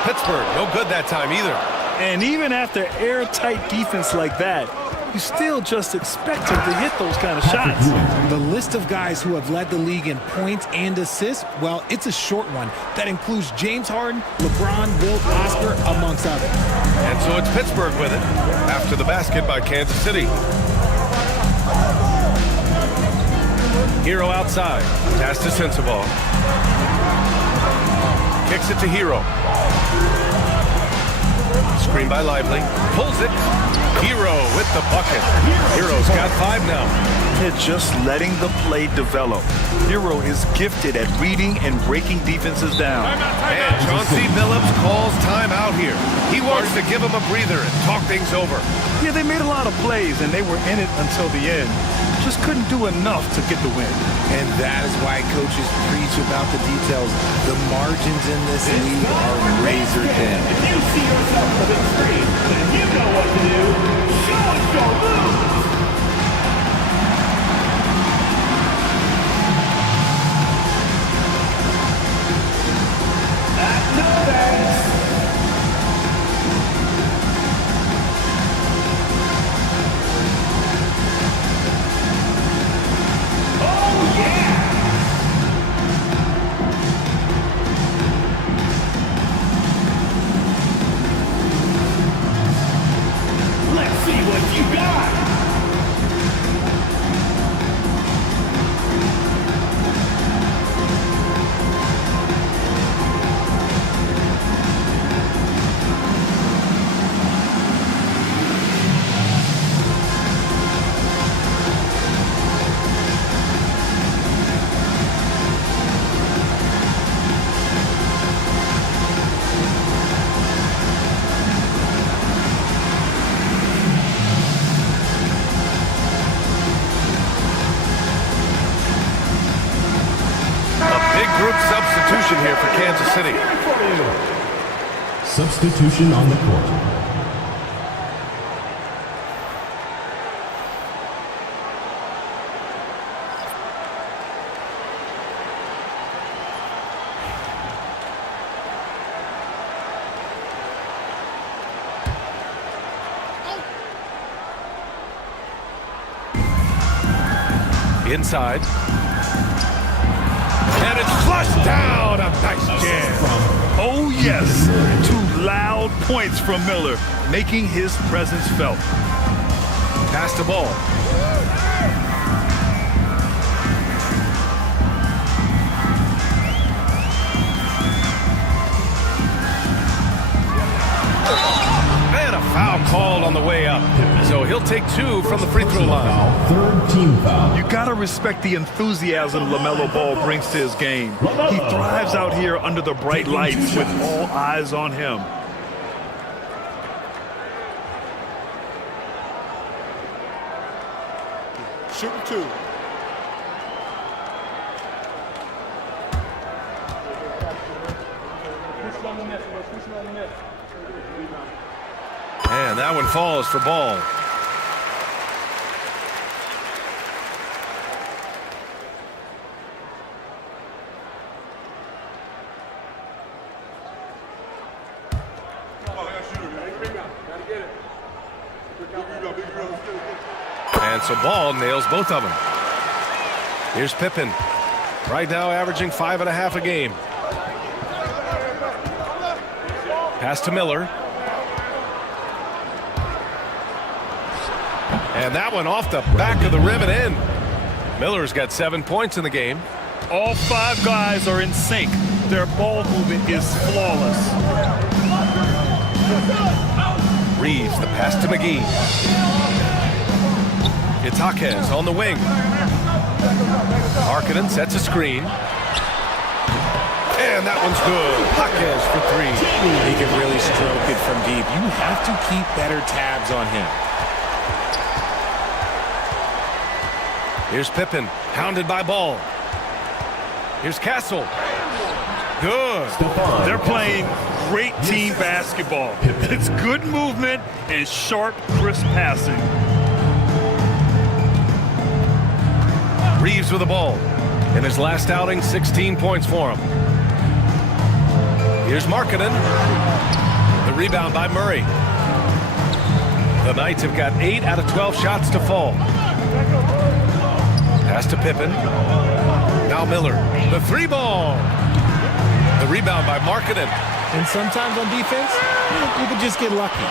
Pittsburgh, no good that time either. And even after airtight defense like that, you still just expect him to hit those kind of shots. The list of guys who have led the league in points and assists, well, it's a short one. That includes James Harden, LeBron, Wilt, Oscar, amongst others. And so it's Pittsburgh with it after the basket by Kansas City. Hero outside. Pass to Sensabaugh. Kicks it to Hero. Screen by Lively. Pulls it. Hero with the bucket. Hero's got 5 now. They're just letting the play develop. Hero is gifted at reading and breaking defenses down. And Chauncey Billups calls timeout here. He wants to give him a breather and talk things over. Yeah, they made a lot of plays, and they were in it until the end. Just couldn't do enough to get the win. And that is why coaches preach about the details. The margins in this league are razor thin. If you see yourself on the big screen, then you know what to do. Show us your moves. No thanks. Oh yeah. Let's see what you got. Substitution on the court. Inside. And it's flushed down. A nice jam. Oh, yes. 2 loud points from Miller, making his presence felt. Pass the ball. And a foul called on the way up. So he'll take 2 from the free throw line. Third team foul. You got to respect the enthusiasm LaMelo Ball brings to his game. He thrives out here under the bright lights with all eyes on him. Shooting 2. And that one falls for Ball. And so Ball nails both of them. Here's Pippen. Right now averaging 5.5 a game. Pass to Miller. And that one off the back of the rim and in. Miller's got 7 points in the game. All 5 guys are in sync. Their ball movement is flawless. Reeves, the pass to McGee. It's Jaquez on the wing. Markkanen sets a screen. And that one's good. Jaquez for 3. He can really stroke it from deep. You have to keep better tabs on him. Here's Pippen, hounded by Ball. Here's Castle. Good. They're playing great team basketball. It's good movement and sharp, crisp passing. Reeves with the ball. In his last outing, 16 points for him. Here's Markkanen. The rebound by Murray. The Knights have got 8 out of 12 shots to fall. Pass to Pippen. Now Miller. The 3-ball. The rebound by Markkanen. And sometimes on defense, you can just get lucky.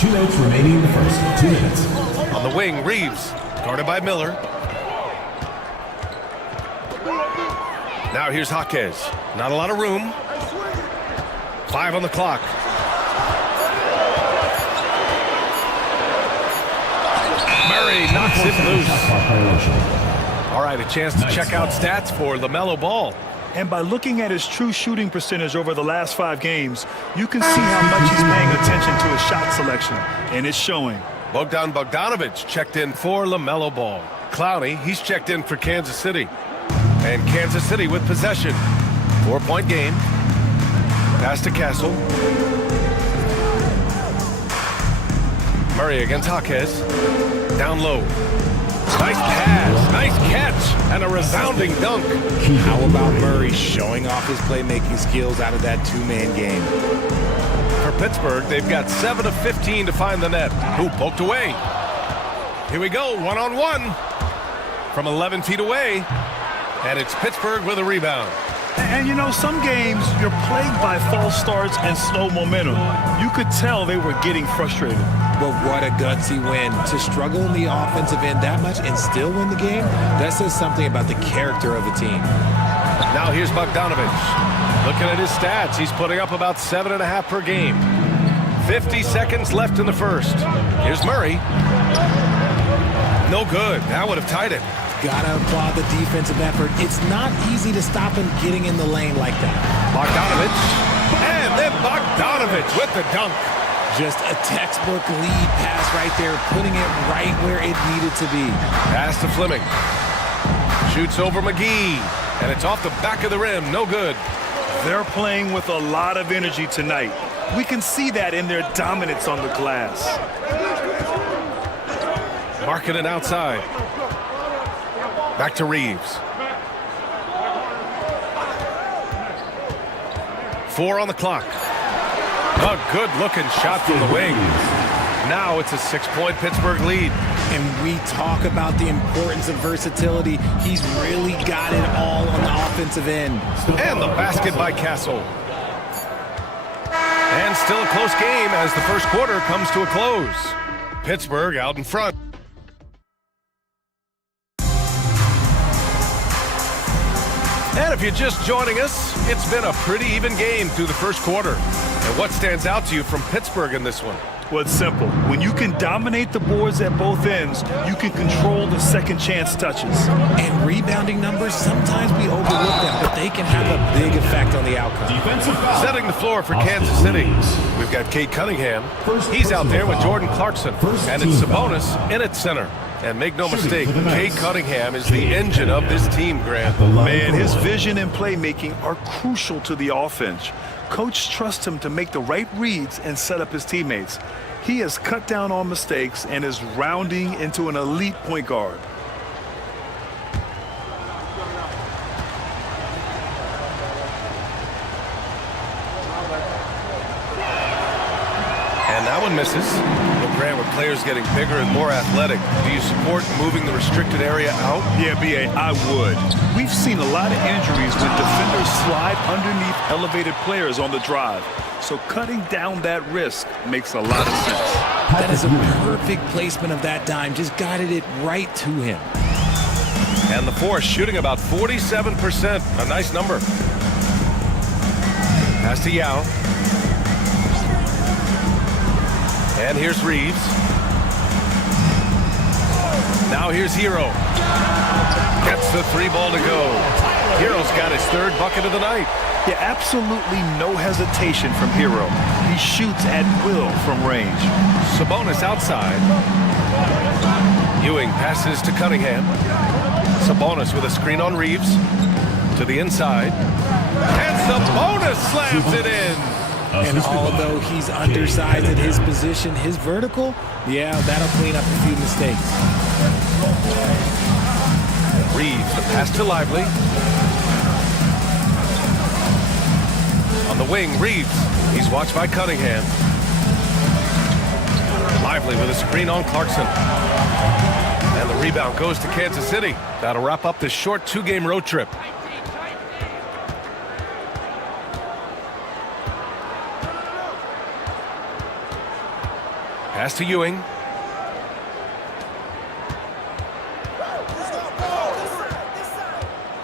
2 minutes remaining in the first. 2 minutes. On the wing, Reeves. Guarded by Miller. Now here's Jaquez. Not a lot of room. 5 on the clock. Murray knocks it loose. All right, a chance to check out stats for LaMelo Ball. And by looking at his true shooting percentage over the last 5 games, you can see how much he's paying attention to his shot selection, and it's showing. Bogdan Bogdanović checked in for LaMelo Ball. Clowney, he's checked in for Kansas City. And Kansas City with possession. 4-point game. Pass to Castle. Murray against Jaquez. Down low. Nice pass, nice catch, and a resounding dunk. How about Murray showing off his playmaking skills out of that 2-man game? For Pittsburgh, they've got 7 of 15 to find the net. Who poked away? Here we go, 1-on-1 from 11 feet away. And it's Pittsburgh with a rebound. And you know, some games you're plagued by false starts and slow momentum. You could tell they were getting frustrated. But what a gutsy win. To struggle in the offensive end that much and still win the game, that says something about the character of the team. Now here's Bogdanović. Looking at his stats, he's putting up about 7.5 per game. 50 seconds left in the first. Here's Murray. No good. That would have tied it. Gotta applaud the defensive effort. It's not easy to stop him getting in the lane like that. Bogdanović. And then Bogdanović with the dunk. Just a textbook lead pass right there, putting it right where it needed to be. Pass to Fleming. Shoots over McGee. And it's off the back of the rim. No good. They're playing with a lot of energy tonight. We can see that in their dominance on the glass. Marking it outside. Back to Reeves. 4 on the clock. A good-looking shot from the wing. Now it's a 6-point Pittsburgh lead. And we talk about the importance of versatility. He's really got it all on the offensive end. And the basket by Castle. And still a close game as the first quarter comes to a close. Pittsburgh out in front. And if you're just joining us, it's been a pretty even game through the first quarter. And what stands out to you from Pittsburgh in this one? Well, it's simple. When you can dominate the boards at both ends, you can control the second chance touches. And rebounding numbers, sometimes we overlook them, but they can have a big effect on the outcome. Setting the floor for Kansas City, we've got Cade Cunningham. He's out there with Jordan Clarkson. And it's Sabonis in at center. And make no mistake, Cade Cunningham is the engine of this team, Grant. Man, his vision and playmaking are crucial to the offense. Coach trusts him to make the right reads and set up his teammates. He has cut down on mistakes and is rounding into an elite point guard. And that one misses. But Grant, with players getting bigger and more athletic, do you support moving the restricted area out? Yeah, B.A., I would. We've seen a lot of injuries when defenders slide underneath elevated players on the drive. So cutting down that risk makes a lot of sense. That is a perfect placement of that dime. Just guided it right to him. And the Force shooting about 47%. A nice number. Pass to Yao. And here's Reeves. Now here's Hero. Gets the 3 ball to go. Hero's got his 3rd bucket of the night. Yeah, absolutely no hesitation from Hero. He shoots at will from range. Sabonis outside. Ewing passes to Cunningham. Sabonis with a screen on Reeves. To the inside. And Sabonis slams it in. And although he's undersized at his position, his vertical, yeah, that'll clean up a few mistakes. Reeves, the pass to Lively. On the wing, Reeves. He's watched by Cunningham. Lively with a screen on Clarkson. And the rebound goes to Kansas City. That'll wrap up this short 2-game road trip. Pass to Ewing.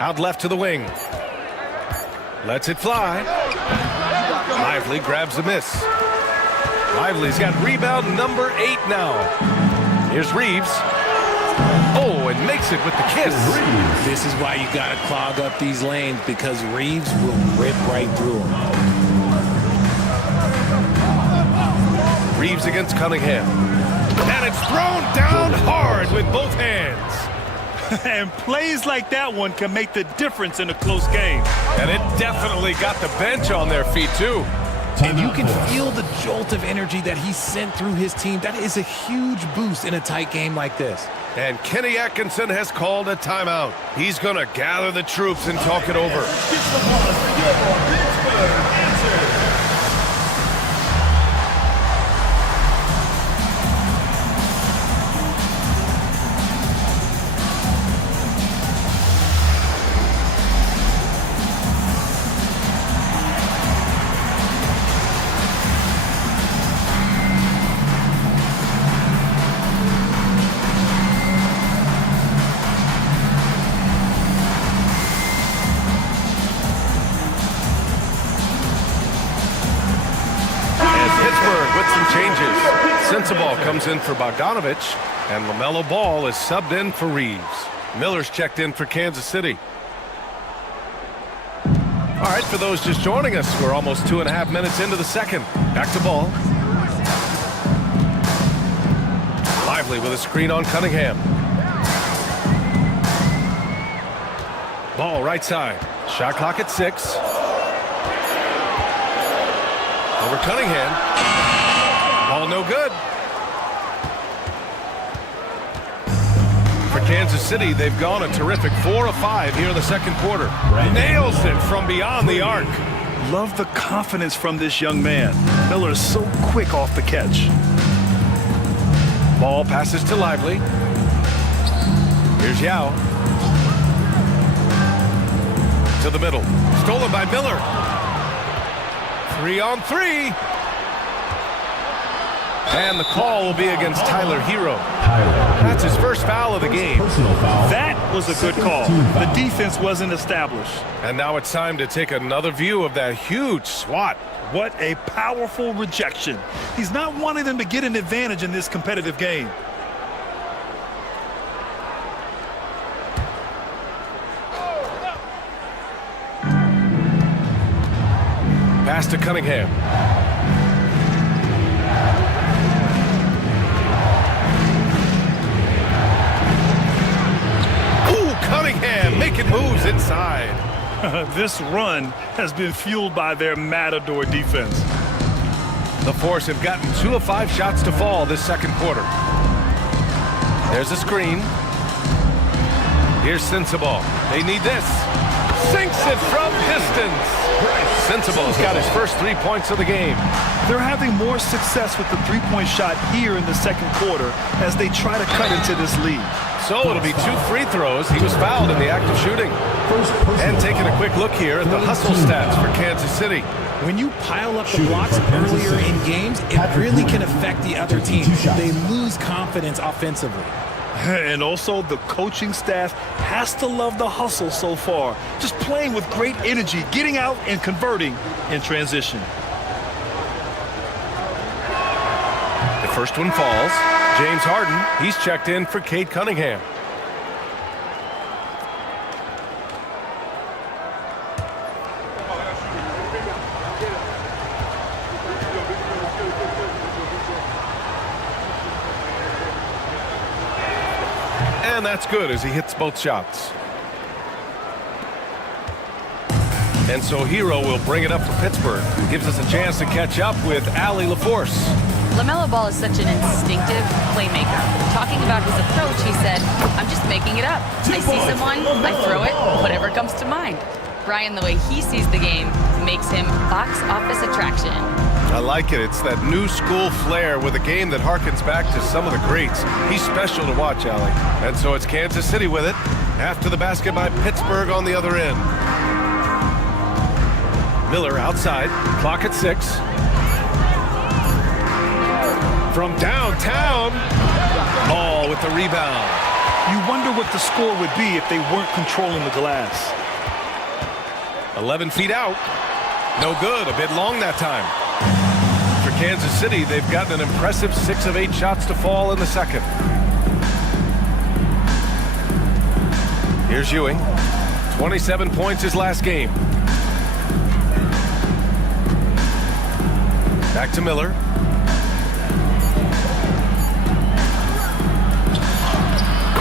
Out left to the wing. Lets it fly. Lively grabs the miss. Lively's got rebound number 8 now. Here's Reeves. Oh, and makes it with the kiss. This is why you got to clog up these lanes, because Reeves will rip right through them. Reeves against Cunningham. And it's thrown down hard with both hands. And plays like that one can make the difference in a close game. And it definitely got the bench on their feet, too. And you can feel the jolt of energy that he sent through his team. That is a huge boost in a tight game like this. And Kenny Atkinson has called a timeout. He's going to gather the troops and talk it over. Sensabaugh comes in for Bogdanovich, and LaMelo Ball is subbed in for Reeves. Miller's checked in for Kansas City. All right, for those just joining us, we're almost 2.5 minutes into the second. Back to Ball. Lively with a screen on Cunningham. Ball right side. Shot clock at 6. Over Cunningham. Ball no good. For Kansas City, they've gone a terrific 4 of 5 here in the second quarter. Nails it from beyond the arc. Love the confidence from this young man. Miller is so quick off the catch. Ball passes to Lively. Here's Yao. To the middle. Stolen by Miller. 3-on-3. And the call will be against Tyler Hero. That's his first foul of the game. That was a good call. The defense wasn't established. And now it's time to take another view of that huge swat. What a powerful rejection. He's not wanting them to get an advantage in this competitive game. Pass to Cunningham. Cunningham making moves inside. This run has been fueled by their matador defense. The Force have gotten 2 of 5 shots to fall this second quarter. There's a screen. Here's Sensabaugh. They need this. Sinks it from distance. Sensabaugh's got his first 3 points of the game. They're having more success with the three-point shot here in the second quarter as they try to cut into this lead. So it'll be 2 free throws. He was fouled in the act of shooting. And taking a quick look here at the hustle stats for Kansas City. When you pile up the blocks earlier in games, it really can affect the other team. They lose confidence offensively. And also the coaching staff has to love the hustle so far. Just playing with great energy, getting out and converting in transition. The first one falls. James Harden, he's checked in for Cade Cunningham. And that's good as he hits both shots. And so Hero will bring it up for Pittsburgh. Gives us a chance to catch up with Allie LaForce. LaMelo Ball is such an instinctive playmaker. Talking about his approach, he said, I'm just making it up. I see someone, I throw it, whatever comes to mind. Brian, the way he sees the game makes him box office attraction. I like it. It's that new school flair with a game that harkens back to some of the greats. He's special to watch, Allie. And so it's Kansas City with it. After the basket by Pittsburgh on the other end. Miller outside. Clock at 6. From downtown. Ball with the rebound. You wonder what the score would be if they weren't controlling the glass. 11 feet out. No good. A bit long that time. For Kansas City, they've gotten an impressive 6 of 8 shots to fall in the second. Here's Ewing. 27 points his last game. Back to Miller.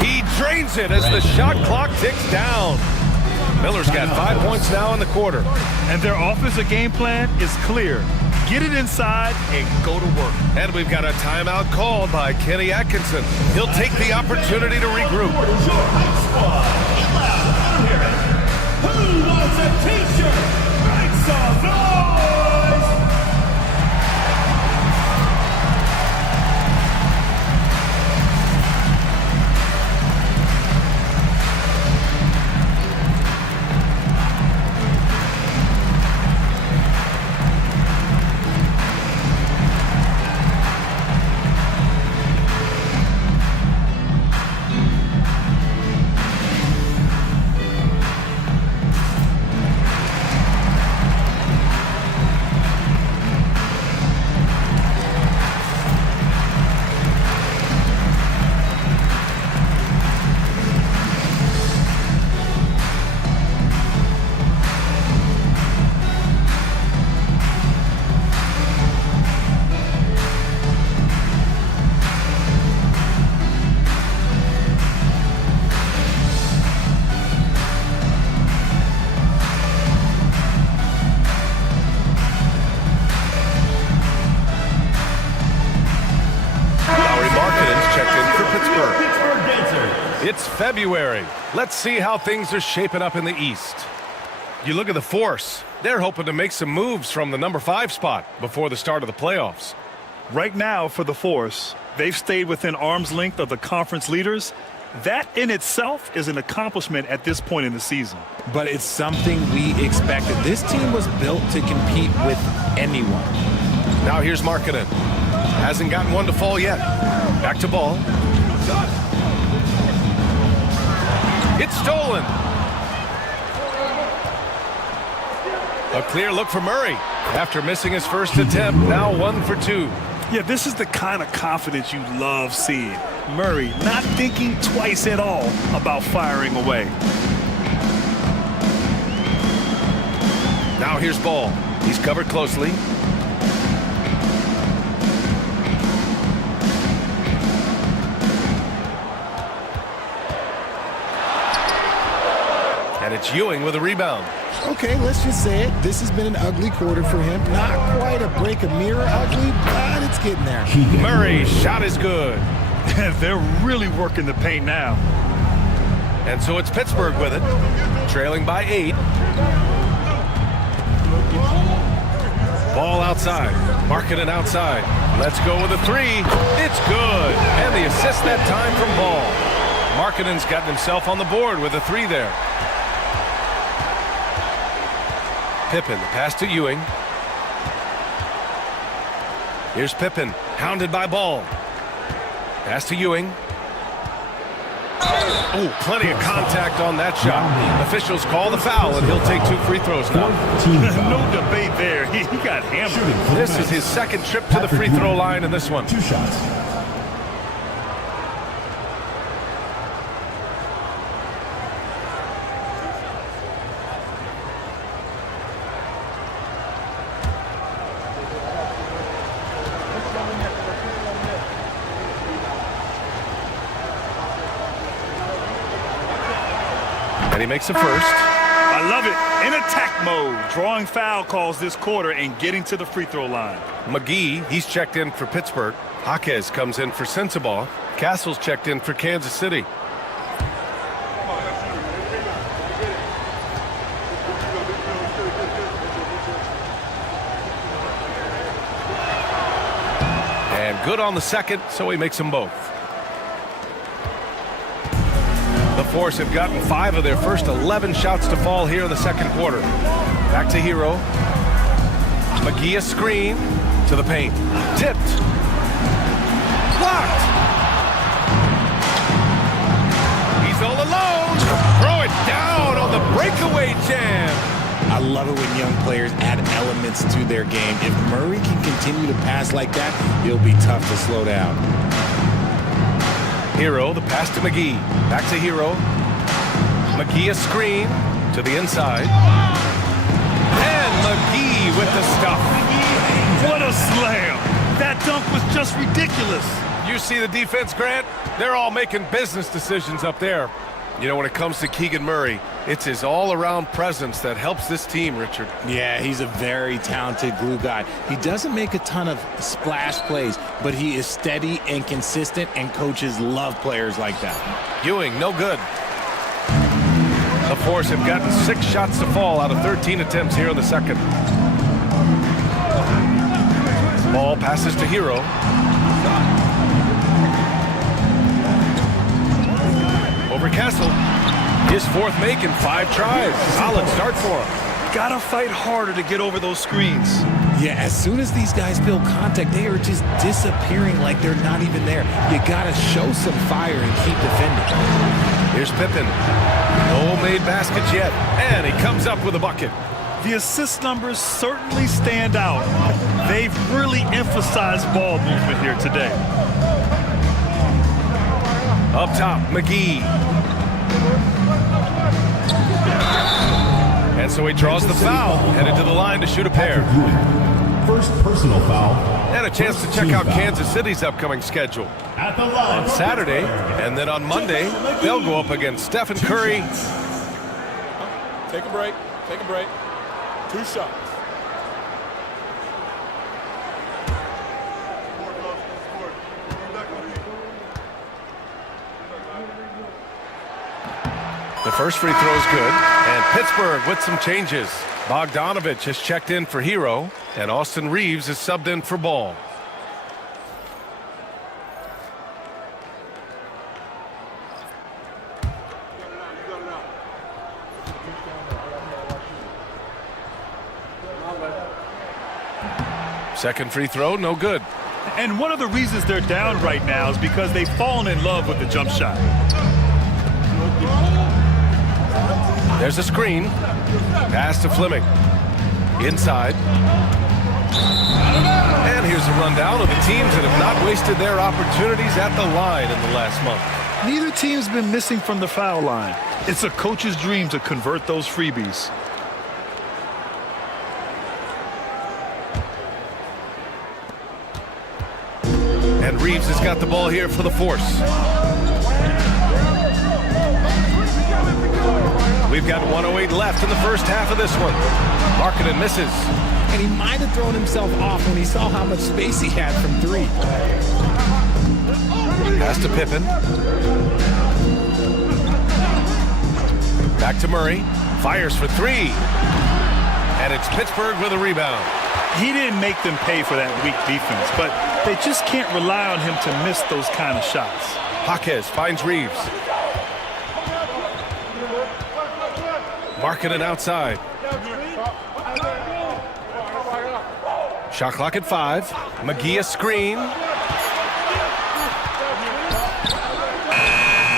He drains it as the shot clock ticks down. Miller's got 5 points now in the quarter. And their offensive game plan is clear. Get it inside and go to work. And we've got a timeout called by Kenny Atkinson. He'll take the opportunity to regroup. Who wants a t-shirt? Make some noise! It's February. Let's see how things are shaping up in the East. You look at the Force. They're hoping to make some moves from the number 5 spot before the start of the playoffs. Right now for the Force, they've stayed within arm's length of the conference leaders. That in itself is an accomplishment at this point in the season. But it's something we expected. This team was built to compete with anyone. Now here's Markkanen. Hasn't gotten one to fall yet. Back to ball. It's stolen. A clear look for Murray. After missing his first attempt, now 1 for 2. Yeah, this is the kind of confidence you love seeing. Murray not thinking twice at all about firing away. Now here's Ball. He's covered closely. And it's Ewing with a rebound. Okay, let's just say it. This has been an ugly quarter for him. Not quite a break a mirror ugly, but it's getting there. Murray, shot is good. They're really working the paint now. And so it's Pittsburgh with it, trailing by 8. Ball outside. Markkanen outside. Let's go with a 3. It's good. And the assist that time from Ball. Markkanen's gotten himself on the board with a 3 there. Pippen, the pass to Ewing. Here's Pippen, hounded by Ball. Pass to Ewing. Oh, plenty of contact on that shot. Officials call the foul, and he'll take 2 free throws now. No debate there. He got hammered. This is his second trip to the free throw line in this one. 2 shots. And he makes a first. I love it. In attack mode, drawing foul calls this quarter and getting to the free throw line. McGee, he's checked in for Pittsburgh. Jaquez comes in for Sensabaugh. Castle's checked in for Kansas City. And good on the second, so he makes them both. The Force have gotten 5 of their first 11 shots to fall here in the second quarter. Back to Hero. McGee a screen to the paint. Tipped. Blocked. He's all alone. Throw it down on the breakaway jam. I love it when young players add elements to their game. If Murray can continue to pass like that, he'll be tough to slow down. Hero, the pass to McGee. Back to Hero. McGee a screen to the inside. And McGee with the stuff. What a slam. That dunk was just ridiculous. You see the defense, Grant? They're all making business decisions up there. You know, when it comes to Keegan Murray, it's his all-around presence that helps this team, Richard. Yeah, he's a very talented glue guy. He doesn't make a ton of splash plays, but he is steady and consistent, and coaches love players like that. Ewing, no good. The Force have gotten 6 shots to fall out of 13 attempts here in the second. Ball passes to Hero. Over Castle. His 4th make in 5 tries. Solid start for him. Gotta fight harder to get over those screens. Yeah, as soon as these guys feel contact, they are just disappearing like they're not even there. You gotta show some fire and keep defending. Here's Pippen. No made baskets yet, and he comes up with a bucket. The assist numbers certainly stand out. They've really emphasized ball movement here today. Up top, McGee. And so he draws the foul, headed to the line to shoot a pair. First personal foul. And a chance to check out Kansas City's upcoming schedule. At the line. On Saturday, and then on Monday, they'll go up against Stephen Curry. Take a break. Take a break. 2 shots. First free throw is good. And Pittsburgh with some changes. Bogdanovich has checked in for Hero, and Austin Reeves is subbed in for Ball. Second free throw, no good. And one of the reasons they're down right now is because they've fallen in love with the jump shot. There's a screen. Pass to Fleming. Inside. And here's a rundown of the teams that have not wasted their opportunities at the line in the last month. Neither team's been missing from the foul line. It's a coach's dream to convert those freebies. And Reeves has got the ball here for the Force. We've got 1:08 left in the first half of this one. Markkanen misses. And he might have thrown himself off when he saw how much space he had from three. Pass to Pippen. Back to Murray. Fires for three. And it's Pittsburgh with a rebound. He didn't make them pay for that weak defense, but they just can't rely on him to miss those kind of shots. Jaquez finds Reeves. Markkanen outside. Shot clock at 5. McGee a screen.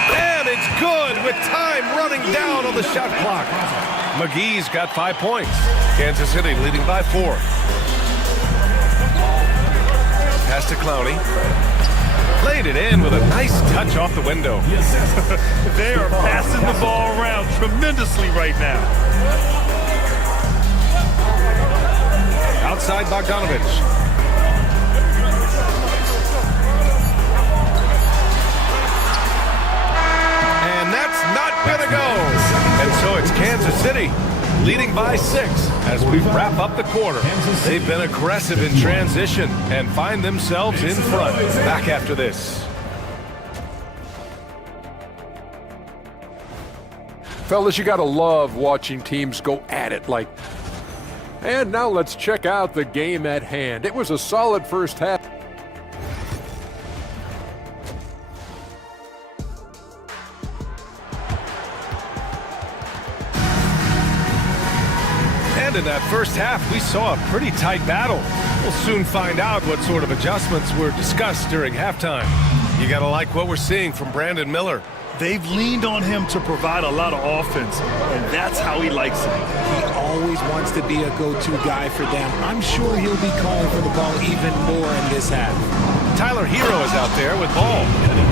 And it's good with time running down on the shot clock. McGee's got 5 points. Kansas City leading by 4. Pass to Clowney. Played it in with a nice touch off the window. They are passing the ball around tremendously right now. Outside Bogdanovich. And that's not gonna go. And so it's Kansas City leading by 6 as we wrap up the quarter. They've been aggressive in transition and find themselves in front. Back after this. Fellas, you gotta love watching teams go at it like. And now let's check out the game at hand. It was a solid first half. And in that first half, we saw a pretty tight battle. We'll soon find out what sort of adjustments were discussed during halftime. You gotta like what we're seeing from Brandon Miller. They've leaned on him to provide a lot of offense, and that's how he likes it. He always wants to be a go-to guy for them. I'm sure he'll be calling for the ball even more in this half. Tyler Hero is out there with ball.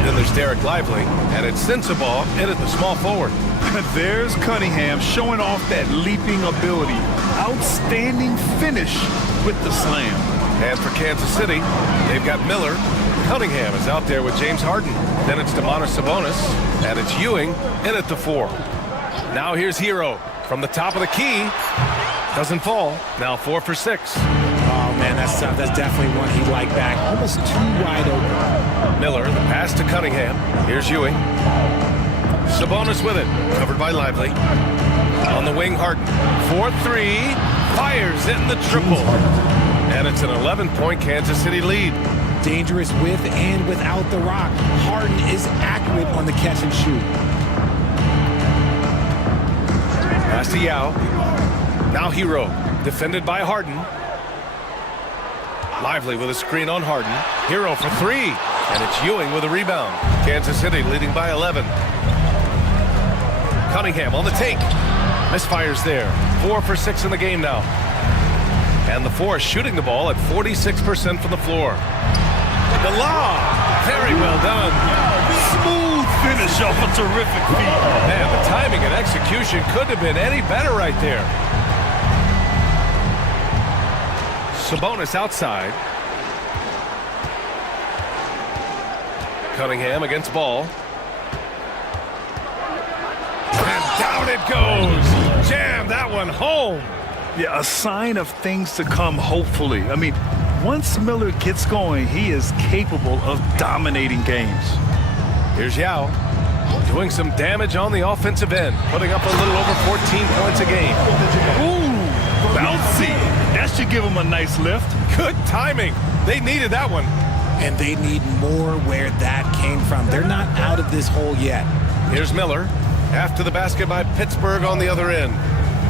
Then there's Derek Lively, and it's Sensabaugh in at the small forward. There's Cunningham showing off that leaping ability. Outstanding finish with the slam. And for Kansas City, they've got Miller. Cunningham is out there with James Harden. Then it's Domantas Sabonis, and it's Ewing in at the 4. Now here's Hero from the top of the key. Doesn't fall. Now 4 for 6. Oh, man, that's tough. That's definitely one he'd like back. Almost too wide open. Miller, the pass to Cunningham. Here's Ewing. Sabonis with it. Covered by Lively. On the wing, Harden. 4-3. Fires in the triple. And it's an 11-point Kansas City lead. Dangerous with and without the rock. Harden is accurate on the catch and shoot. Pass to Yao. Now Hero. Defended by Harden. Lively with a screen on Harden. Hero for 3. And it's Ewing with a rebound. Kansas City leading by 11. Cunningham on the take. Misfires there. 4 for 6 in the game now. And the Force shooting the ball at 46% from the floor. The lob. Very well done. Smooth finish off a terrific feat. Man, the timing and execution couldn't have been any better right there. Sabonis outside. Cunningham against Ball. And down it goes. Jam that one home. Yeah, a sign of things to come, hopefully. I mean, once Miller gets going, he is capable of dominating games. Here's Yao. Doing some damage on the offensive end, putting up a little over 14 points a game. Ooh, bouncy. That should give him a nice lift. Good timing. They needed that one. And they need more where that came from. They're not out of this hole yet. Here's Miller. After the basket by Pittsburgh on the other end.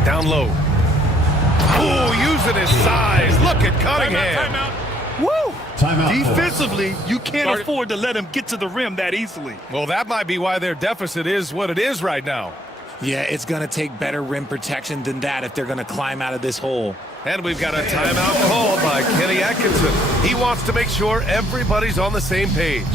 Down low. Ooh, using his size. Look at Cunningham. Timeout. Woo! Timeout. Defensively, you can't afford to let him get to the rim that easily. Well, that might be why their deficit is what it is right now. Yeah, it's going to take better rim protection than that if they're going to climb out of this hole. And we've got a timeout called by Kenny Atkinson. He wants to make sure everybody's on the same page.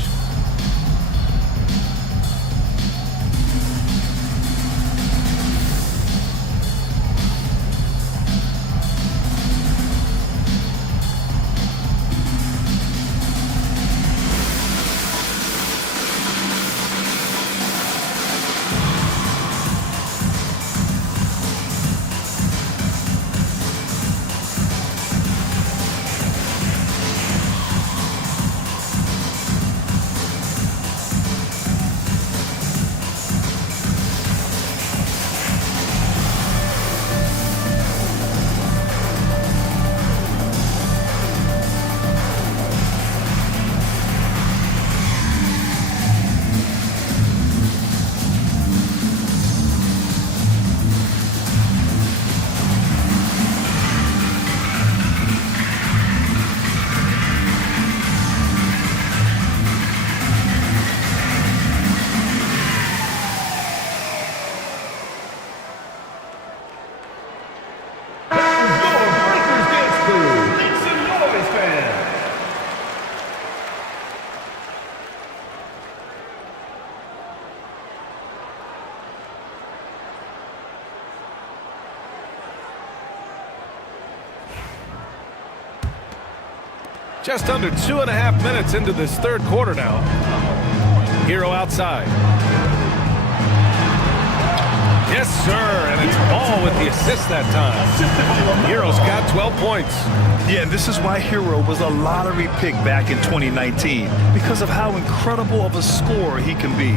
Just under 2.5 minutes into this third quarter now. Hero outside. Yes, sir, and it's Ball with the assist that time. Hero's got 12 points. Yeah, and this is why Hero was a lottery pick back in 2019, because of how incredible of a scorer he can be.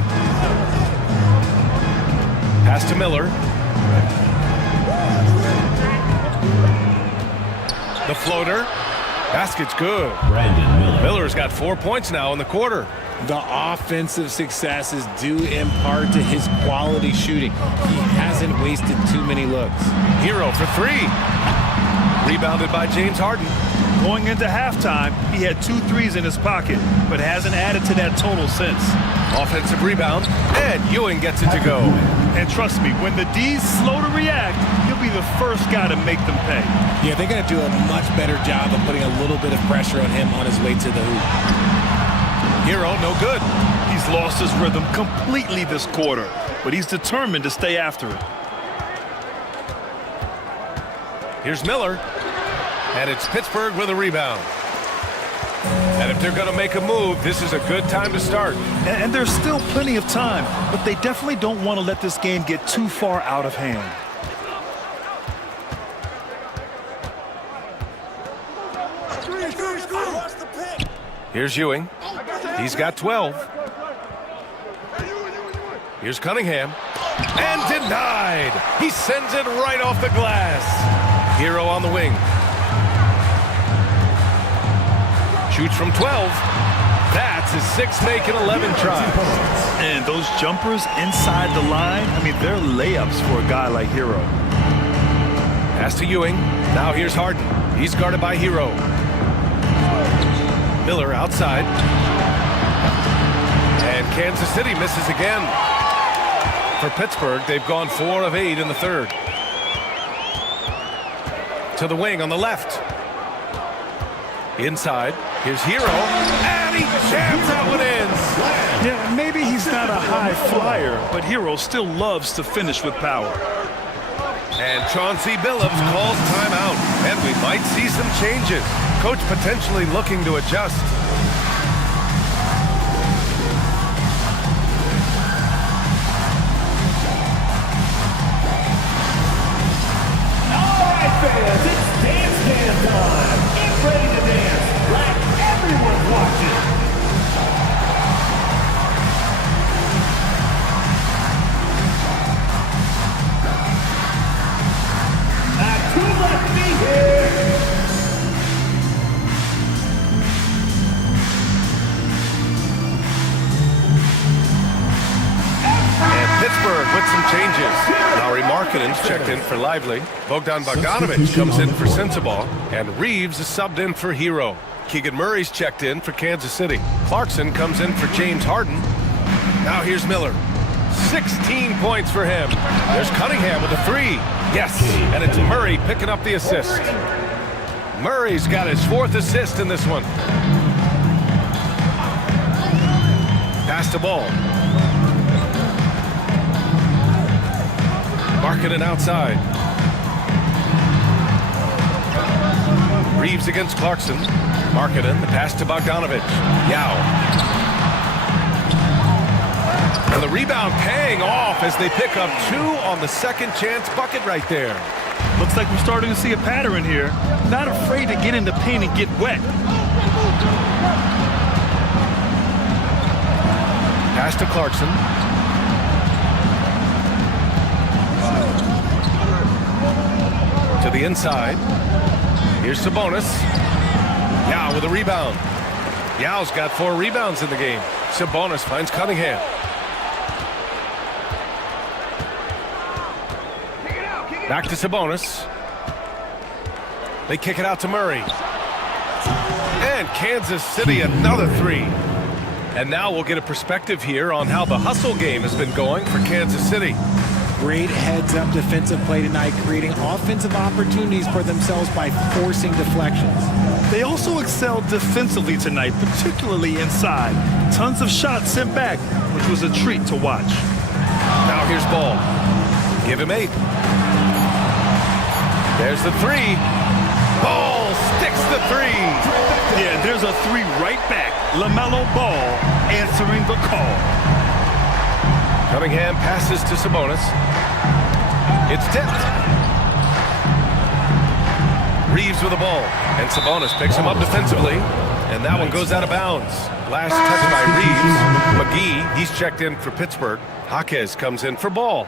Pass to Miller. The floater. Basket's good. Brandon Miller. Miller's got 4 points now in the quarter. The offensive success is due in part to his quality shooting. He hasn't wasted too many looks. Hero for three. Rebounded by James Harden. Going into halftime, he had 2 threes in his pocket, but hasn't added to that total since. Offensive rebound, and Ewing gets it to go. And trust me, when the D's slow to react, he'll be the first guy to make them pay. Yeah, they're going to do a much better job of putting a little bit of pressure on him on his way to the hoop. Hero, no good. He's lost his rhythm completely this quarter, but he's determined to stay after it. Here's Miller, and it's Pittsburgh with a rebound. And if they're going to make a move, this is a good time to start. And there's still plenty of time, but they definitely don't want to let this game get too far out of hand. Here's Ewing. He's got 12. Here's Cunningham. And denied. He sends it right off the glass. Hero on the wing. Shoots from 12. That's his 6th make in 11 tries. And those jumpers inside the line, I mean, they're layups for a guy like Hero. Pass to Ewing. Now here's Harden. He's guarded by Hero. Miller outside. And Kansas City misses again. For Pittsburgh, they've gone 4 of 8 in the third. To the wing on the left. Inside. Here's Hero. And he jams that one in. Yeah, maybe he's not a high flyer, but Hero still loves to finish with power. And Chauncey Billups calls timeout. And we might see some changes. Coach potentially looking to adjust. All right, fans, it's dance time. Get ready to dance like everyone's watching. Markkanen's checked in for Lively. Bogdan Bogdanovic comes in for Sensabaugh. And Reeves is subbed in for Hero. Keegan Murray's checked in for Kansas City. Clarkson comes in for James Harden. Now here's Miller. 16 points for him. There's Cunningham with a 3. Yes, and it's Murray picking up the assist. Murray's got his 4th assist in this one. Pass the ball. Markkanen outside. Reeves against Clarkson. Markkanen, the pass to Bogdanovic. Yao. And the rebound paying off as they pick up 2 on the second chance bucket right there. Looks like we're starting to see a pattern here. Not afraid to get in the paint and get wet. Pass to Clarkson. To the inside. Here's Sabonis. Yao with a rebound. Yao's got 4 rebounds in the game. Sabonis finds Cunningham. Back to Sabonis. They kick it out to Murray. And Kansas City another 3. And now we'll get a perspective here on how the hustle game has been going for Kansas City. Great heads-up defensive play tonight, creating offensive opportunities for themselves by forcing deflections. They also excelled defensively tonight, particularly inside. Tons of shots sent back, which was a treat to watch. Now here's Ball. Give him 8. There's the 3. Ball sticks the 3. Yeah, there's a 3 right back. LaMelo Ball answering the call. Cunningham passes to Sabonis. It's tipped. Reeves with the ball. And Sabonis picks him up defensively. And that one goes out of bounds. Last touch by Reeves. McGee, he's checked in for Pittsburgh. Jaquez comes in for Ball.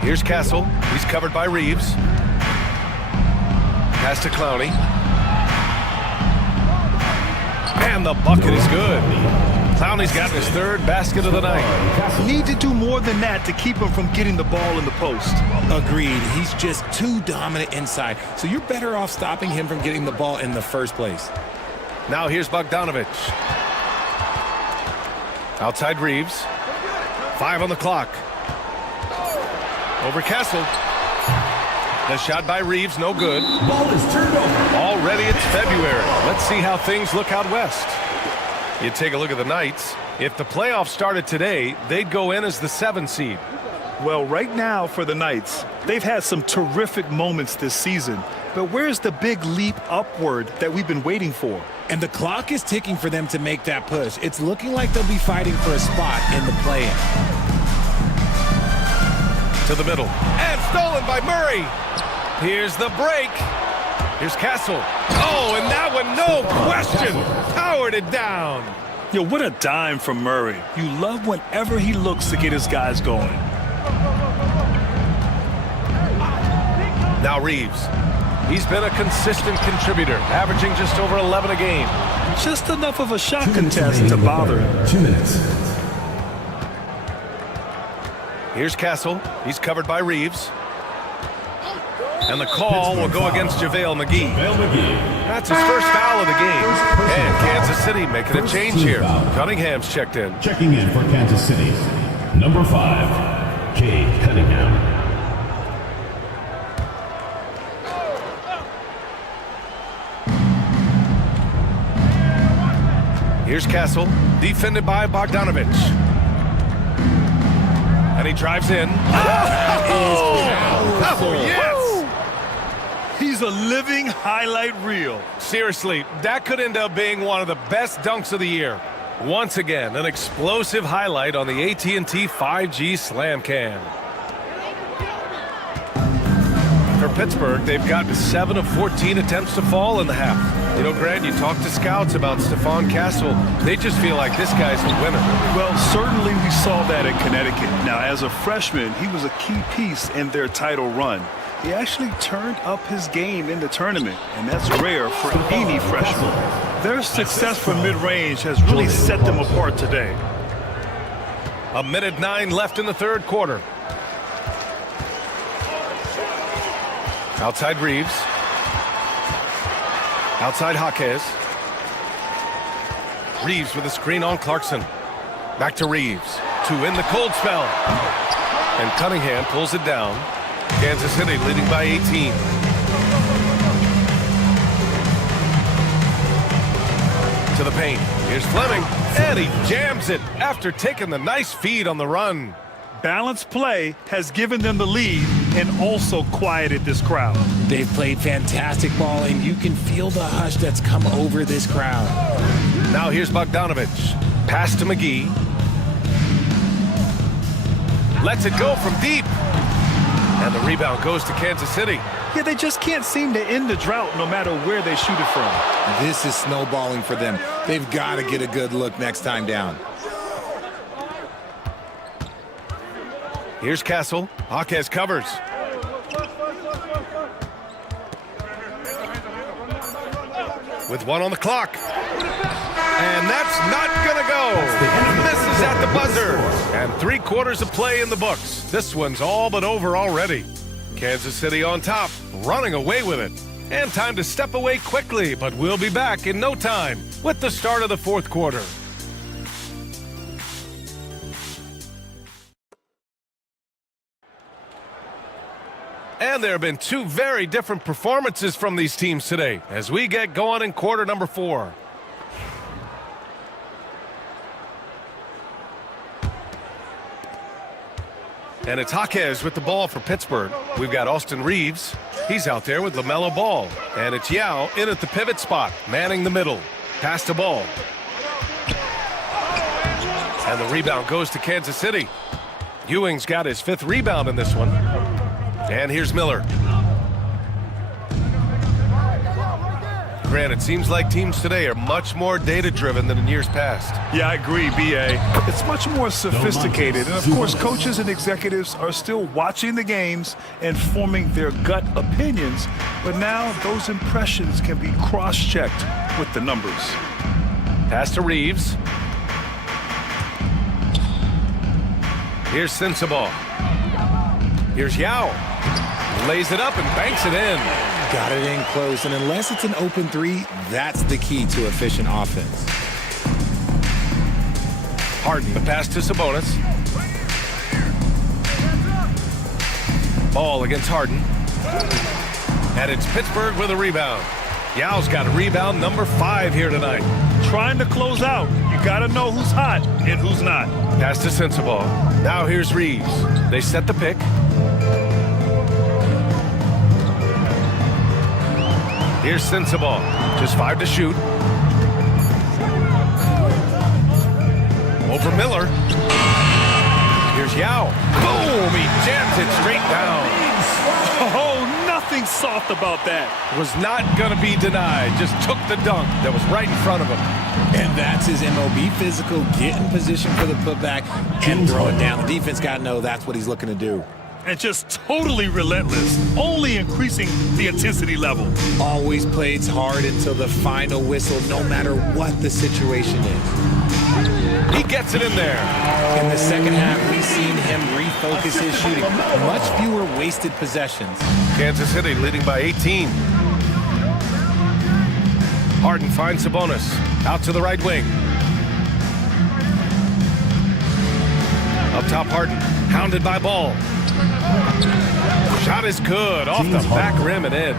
Here's Castle. He's covered by Reeves. Pass to Clowney. And the bucket is good. Clowney's got his 3rd basket of the night. Need to do more than that to keep him from getting the ball in the post. Agreed. He's just too dominant inside. So you're better off stopping him from getting the ball in the first place. Now here's Bogdanovic. Outside Reeves. 5 on the clock. Over Castle. The shot by Reeves, no good. Ball is turned over. Already it's February. Let's see how things look out west. You take a look at the Knights. If the playoffs started today, they'd go in as the 7 seed. Well, right now for the Knights, they've had some terrific moments this season. But where's the big leap upward that we've been waiting for? And the clock is ticking for them to make that push. It's looking like they'll be fighting for a spot in the play-in. To the middle. And stolen by Murray. Here's the break. Here's Castle. Oh, and that one, no question, powered it down. Yo, what a dime from Murray. You love whenever he looks to get his guys going. Now Reeves. He's been a consistent contributor, averaging just over 11 a game. Just enough of a shot contest to bother him. 2 minutes. Here's Castle. He's covered by Reeves. And the call will go against JaVale McGee. That's his first foul of the game. And Kansas City making a change here. Cunningham's checked in. Checking in for Kansas City, number 5, Cade Cunningham. Here's Castle, defended by Bogdanovic. And he drives in. Oh, yes! He's a living highlight reel. Seriously, that could end up being one of the best dunks of the year. Once again, an explosive highlight on the AT&T 5G Slam Cam. For Pittsburgh, they've gotten 7 of 14 attempts to fall in the half. You know, Grant, you talk to scouts about Stephon Castle. They just feel like this guy's a winner. Well, certainly we saw that in Connecticut. Now, as a freshman, he was a key piece in their title run. He actually turned up his game in the tournament, and that's rare for any freshman. Their success from mid-range has really set them apart today. 1:09 left in the third quarter. Outside Reeves. Outside Jaquez. Reeves with a screen on Clarkson. Back to Reeves. To in the cold spell. And Cunningham pulls it down. Kansas City leading by 18. To the paint. Here's Fleming. And he jams it after taking the nice feed on the run. Balanced play has given them the lead and also quieted this crowd. They've played fantastic ball, and you can feel the hush that's come over this crowd. Now here's Bogdanovich. Pass to McGee. Lets it go from deep. And the rebound goes to Kansas City. Yeah, they just can't seem to end the drought no matter where they shoot it from. This is snowballing for them. They've got to get a good look next time down. Here's Castle. Jaquez covers. With 1 on the clock. And that's not going to go. Misses at the buzzer. And 3/4 of play in the books. This one's all but over already. Kansas City on top, running away with it. And time to step away quickly, but we'll be back in no time with the start of the fourth quarter. And there have been two very different performances from these teams today as we get going in quarter number 4. And it's Jaquez with the ball for Pittsburgh. We've got Austin Reeves. He's out there with LaMelo Ball. And it's Yao in at the pivot spot, manning the middle. Pass to Ball. And the rebound goes to Kansas City. Ewing's got his 5th rebound in this one. And here's Miller. Grant, it seems like teams today are much more data-driven than in years past. Yeah, I agree, B.A. It's much more sophisticated. And, of course, coaches and executives are still watching the games and forming their gut opinions. But now those impressions can be cross-checked with the numbers. Pass to Reeves. Here's Sensabaugh. Here's Yao. Lays it up and banks it in. Got it in close, and unless it's an open 3, that's the key to efficient offense. Harden, the pass to Sabonis. Ball against Harden. And it's Pittsburgh with a rebound. Yao's got a rebound number 5 here tonight. Trying to close out. You got to know who's hot and who's not. Pass to Sensabaugh. Now here's Reeves. They set the pick. Here's Sensabaugh. Just 5 to shoot. Over Miller. Here's Yao. Boom! He jams it straight down. Oh, nothing soft about that. Was not going to be denied. Just took the dunk that was right in front of him. And that's his MOB, physical, get in position for the putback, and throw it down. The defense got to know that's what he's looking to do. And just totally relentless, only increasing the intensity level. Always plays hard until the final whistle, no matter what the situation is. He gets it in there. In the second half, we've seen him refocus his shooting. Much fewer wasted possessions. Kansas City leading by 18. Harden finds Sabonis. Out to the right wing. Up top, Harden. Hounded by Ball. Shot is good. Off the back rim and in.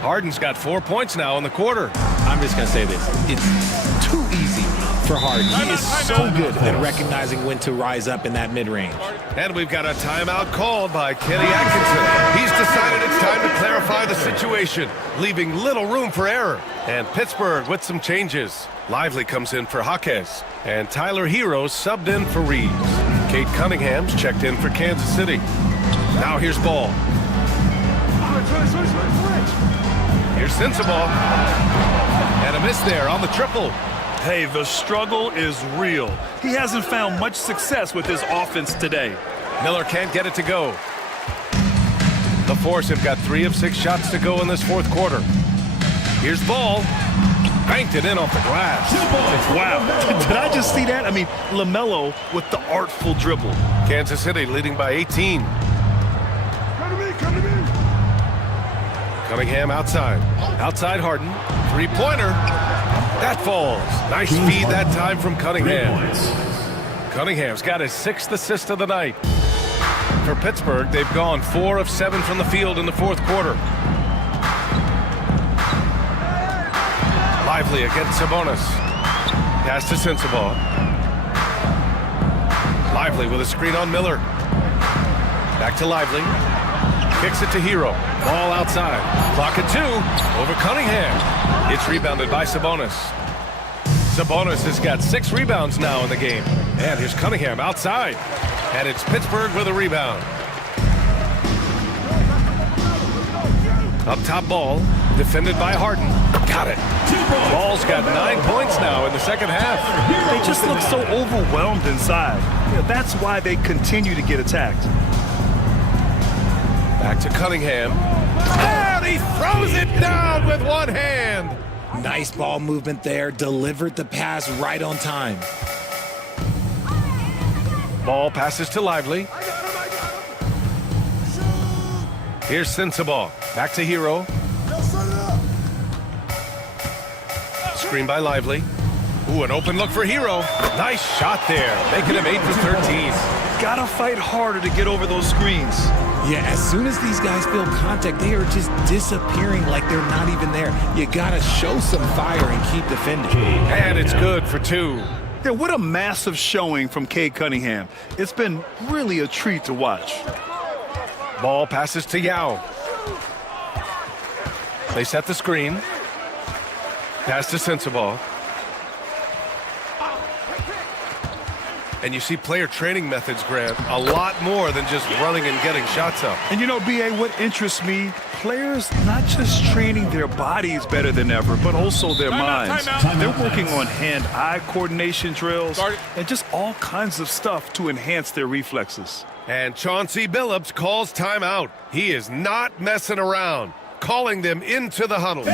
Harden's got 4 points now in the quarter. I'm just going to say this. It's too easy for Harden. He is so good at recognizing when to rise up in that mid-range. And we've got a timeout called by Kenny Atkinson. He's decided it's time to clarify the situation, leaving little room for error. And Pittsburgh with some changes. Lively comes in for Jaquez. And Tyler Hero subbed in for Reeves. Kate Cunningham's checked in for Kansas City. Now here's Ball. Here's Sensabaugh. And a miss there on the triple. Hey, the struggle is real. He hasn't found much success with his offense today. Miller can't get it to go. The Force have got 3 of 6 shots to go in this fourth quarter. Here's Ball. Banked it in off the glass. Wow. Did I just see that? I mean, LaMelo with the artful dribble. Kansas City leading by 18. Come to me. Cunningham outside. Outside Harden. Three-pointer. That falls. Nice feed that time from Cunningham. Cunningham's got his 6th assist of the night. For Pittsburgh, they've gone 4 of 7 from the field in the 4th quarter. Lively against Sabonis. Pass to Sensabaugh. Lively with a screen on Miller. Back to Lively. Kicks it to Hero. Ball outside. Clock at 2. Over Cunningham. It's rebounded by Sabonis. Sabonis has got 6 rebounds now in the game. And here's Cunningham outside. And it's Pittsburgh with a rebound. Up top ball. Defended by Harden. Got it. Ball's got 9 points now in the second half. They just look so overwhelmed inside. That's why they continue to get attacked. Back to Cunningham. And he throws it down with one hand. Nice ball movement there. Delivered the pass right on time. Ball passes to Lively. Here's Sensabaugh. Back to Hero. Screen by Lively. Ooh, an open look for Hero. Nice shot there, making him 8 for 13. Gotta fight harder to get over those screens. Yeah, as soon as these guys feel contact, they are just disappearing like they're not even there. You gotta show some fire and keep defending. And it's good for 2. Yeah, what a massive showing from Cade Cunningham. It's been really a treat to watch. Ball passes to Yao. They set the screen. Pass to Sensabaugh. And you see player training methods, Grant, a lot more than just running and getting shots up. And you know, B.A., what interests me, players not just training their bodies better than ever, but also their minds. They're working on hand-eye coordination drills and just all kinds of stuff to enhance their reflexes. And Chauncey Billups calls timeout. He is not messing around, calling them into the huddle.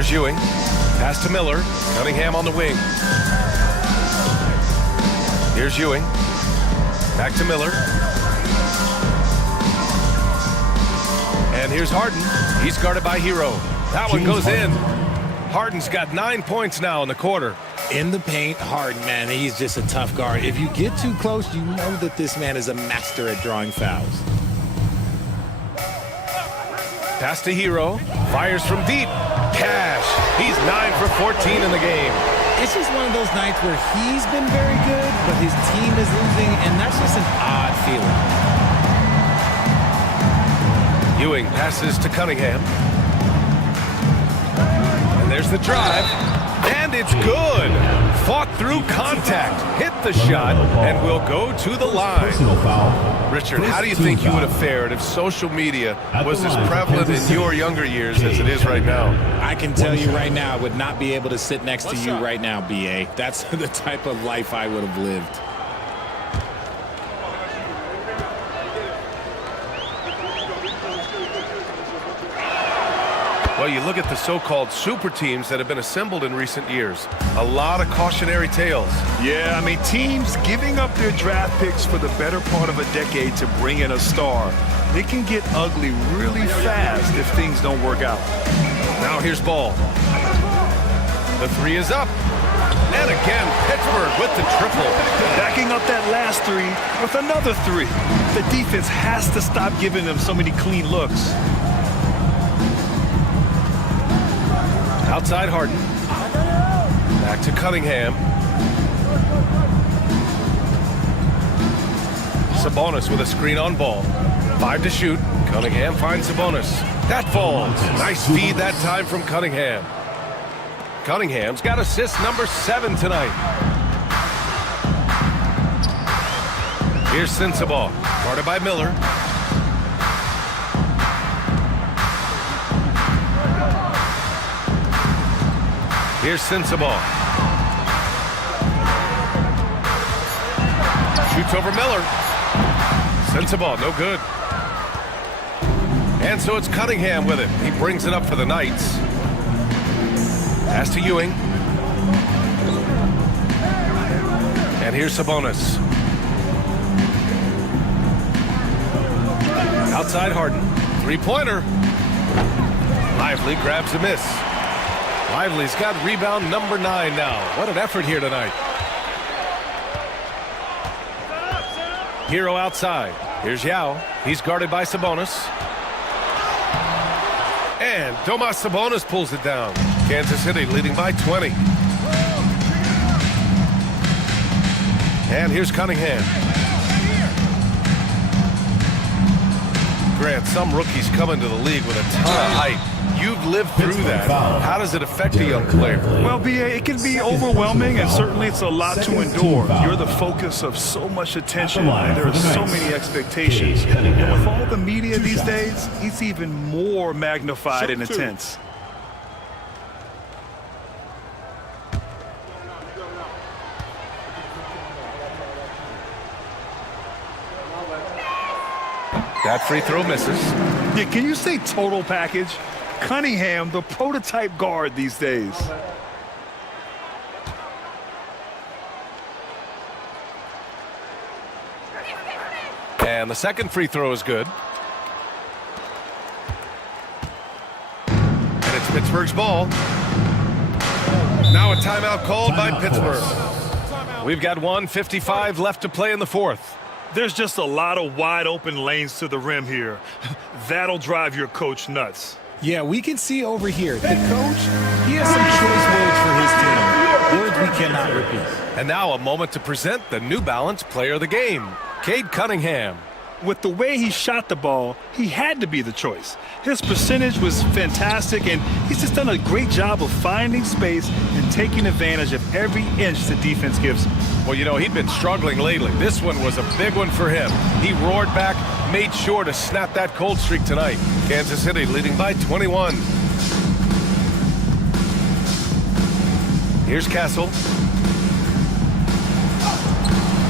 Here's Ewing. Pass to Miller. Cunningham on the wing. Here's Ewing. Back to Miller. And here's Harden. He's guarded by Hero. That one goes in. Harden's got 9 points now in the quarter. In the paint, Harden, man, he's just a tough guard. If you get too close, you know that this man is a master at drawing fouls. Pass to Hero. Fires from deep. Cash. He's 9 for 14 in the game. It's just one of those nights where he's been very good, but his team is losing, and that's just an odd feeling. Ewing passes to Cunningham. And there's the drive. And it's good. Fought through contact, hit the shot, and will go to the line. Richard, how do you think you would have fared if social media was as prevalent in your younger years as it is right now? I can tell you right now, I would not be able to sit next to you right now, B.A. That's the type of life I would have lived. Well, you look at the so-called super teams that have been assembled in recent years. A lot of cautionary tales. Yeah, I mean, teams giving up their draft picks for the better part of a decade to bring in a star. It can get ugly really fast if things don't work out. Now here's Ball. The three is up. And again, Pittsburgh with the triple. Backing up that last three with another three. The defense has to stop giving them so many clean looks. Outside Harden. Back to Cunningham. Sabonis with a screen on Ball. 5 to shoot. Cunningham finds Sabonis. That falls. Nice feed that time from Cunningham. Cunningham's got assist number 7 tonight. Here's Sensabaugh. Guarded by Miller. Here's Sensabaugh. Shoots over Miller. Sensabaugh, no good. And so it's Cunningham with it. He brings it up for the Knights. Pass to Ewing. And here's Sabonis. Outside Harden. Three-pointer. Lively grabs a miss. Lively's got rebound number 9 now. What an effort here tonight. Hero outside. Here's Yao. He's guarded by Sabonis. And Domas Sabonis pulls it down. Kansas City leading by 20. And here's Cunningham. Grant, some rookies come into the league with a ton of hype. You've lived through that. How does it affect a young player? Well, B.A., it can be overwhelming, and certainly it's a lot to endure. You're the focus of so much attention, and there are so many expectations. And with all the media these days, it's even more magnified and intense. That free throw misses. Yeah, can you say total package? Cunningham, the prototype guard these days. And the second free throw is good. And it's Pittsburgh's ball. Now a timeout called by Pittsburgh. We've got 1:55 left to play in the fourth. There's just a lot of wide open lanes to the rim here. That'll drive your coach nuts. Yeah, we can see over here. The coach, he has some choice words for his team. Words we cannot repeat. And now a moment to present the New Balance Player of the Game, Cade Cunningham. With the way he shot the ball, he had to be the choice. His percentage was fantastic, and he's just done a great job of finding space and taking advantage of every inch the defense gives him. Well, you know, he'd been struggling lately. This one was a big one for him. He roared back, made sure to snap that cold streak tonight. Kansas City leading by 21. Here's Castle.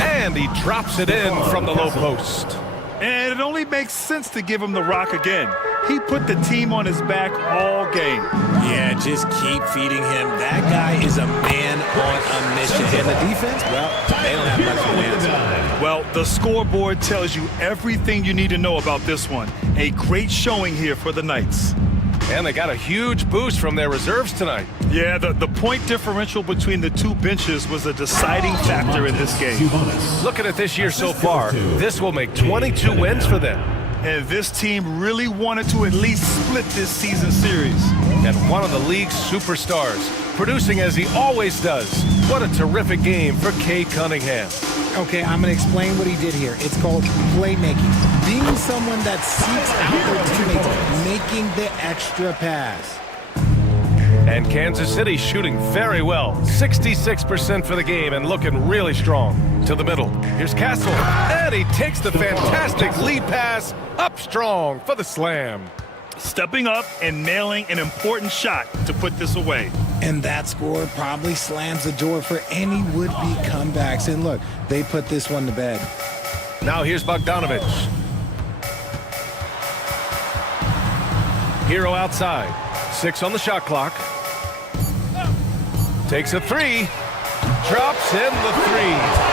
And he drops it in from the low post. And it only makes sense to give him the rock again. He put the team on his back all game. Yeah, just keep feeding him. That guy is a man on a mission. And the defense, well, they don't have much of an answer. Well, the scoreboard tells you everything you need to know about this one. A great showing here for the Knights. And they got a huge boost from their reserves tonight. Yeah, the point differential between the two benches was a deciding factor in this game. Looking at this year so far, this will make 22 wins for them. And this team really wanted to at least split this season series. And one of the league's superstars, producing as he always does. What a terrific game for Cade Cunningham. Okay, I'm going to explain what he did here. It's called playmaking. Being someone that seeks out their teammates, making the extra pass. And And Kansas City shooting very well. 66% for the game and looking really strong. To the middle. Here's Castle. And he takes the fantastic lead pass up strong for the slam. Stepping up and nailing an important shot to put this away. And that score probably slams the door for any would-be comebacks. And look, they put this one to bed. Now here's Bogdanovich. Hero outside. 6 on the shot clock. Takes a 3. Drops in the 3.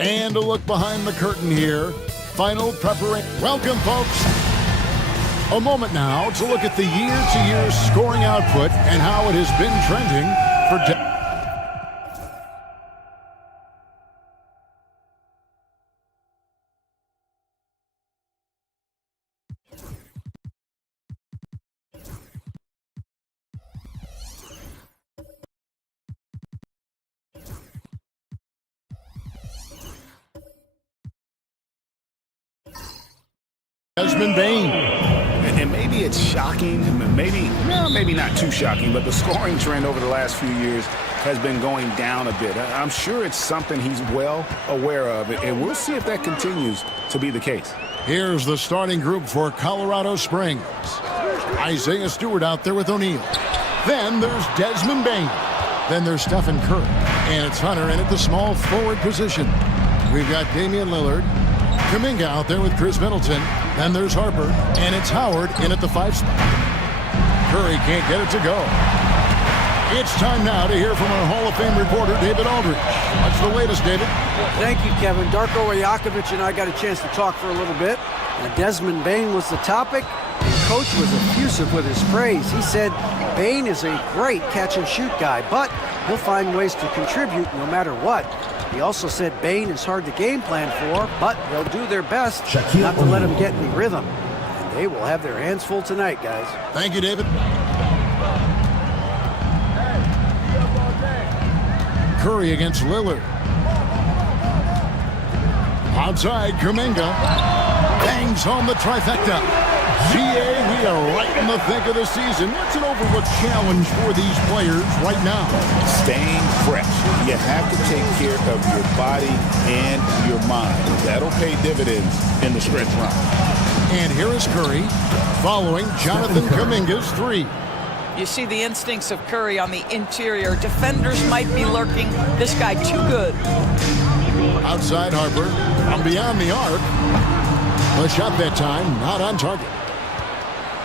And a look behind the curtain here. Final preparation. Welcome, folks. A moment now to look at the year-to-year scoring output and how it has been trending for Desmond Bain. And maybe it's shocking, maybe not too shocking, but the scoring trend over the last few years has been going down a bit. I'm sure it's something he's well aware of, and we'll see if that continues to be the case. Here's the starting group for Colorado Springs. Isaiah Stewart out there with O'Neal. Then there's Desmond Bain. Then there's Stephen Curry. And it's Hunter in at the small forward position. We've got Damian Lillard. Kuminga out there with Chris Middleton. Then there's Harper. And it's Howard in at the 5 spot. Curry can't get it to go. It's time now to hear from our Hall of Fame reporter, David Aldridge. What's the latest, David? Thank you, Kevin. Darko Rajakovic and I got a chance to talk for a little bit. Desmond Bain was the topic, and Coach was effusive with his praise. He said Bain is a great catch-and-shoot guy, but he'll find ways to contribute no matter what. He also said Bain is hard to game plan for, but they'll do their best not to let him get in rhythm. And they will have their hands full tonight, guys. Thank you, David. Curry against Lillard. Outside, Kuminga bangs home the trifecta. GA, we are right in the thick of the season. What's an overlooked challenge for these players right now? Staying fresh. You have to take care of your body and your mind. That'll pay dividends in the stretch run. And here is Curry following Jonathan Kuminga's 3. You see the instincts of Curry on the interior. Defenders might be lurking. This guy too good. Outside Harper from beyond the arc. The shot that time not on target.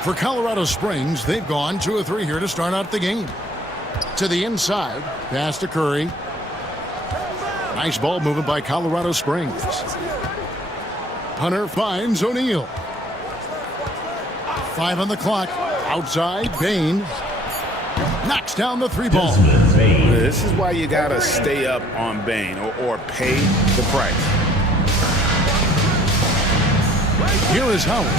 For Colorado Springs, they've gone 2 of 3 here to start out the game. To the inside, pass to Curry. Nice ball movement by Colorado Springs. Hunter finds O'Neal. 5 on the clock. Outside, Bain knocks down the 3 ball. This is why you got to stay up on Bain or pay the price. Here is Howard.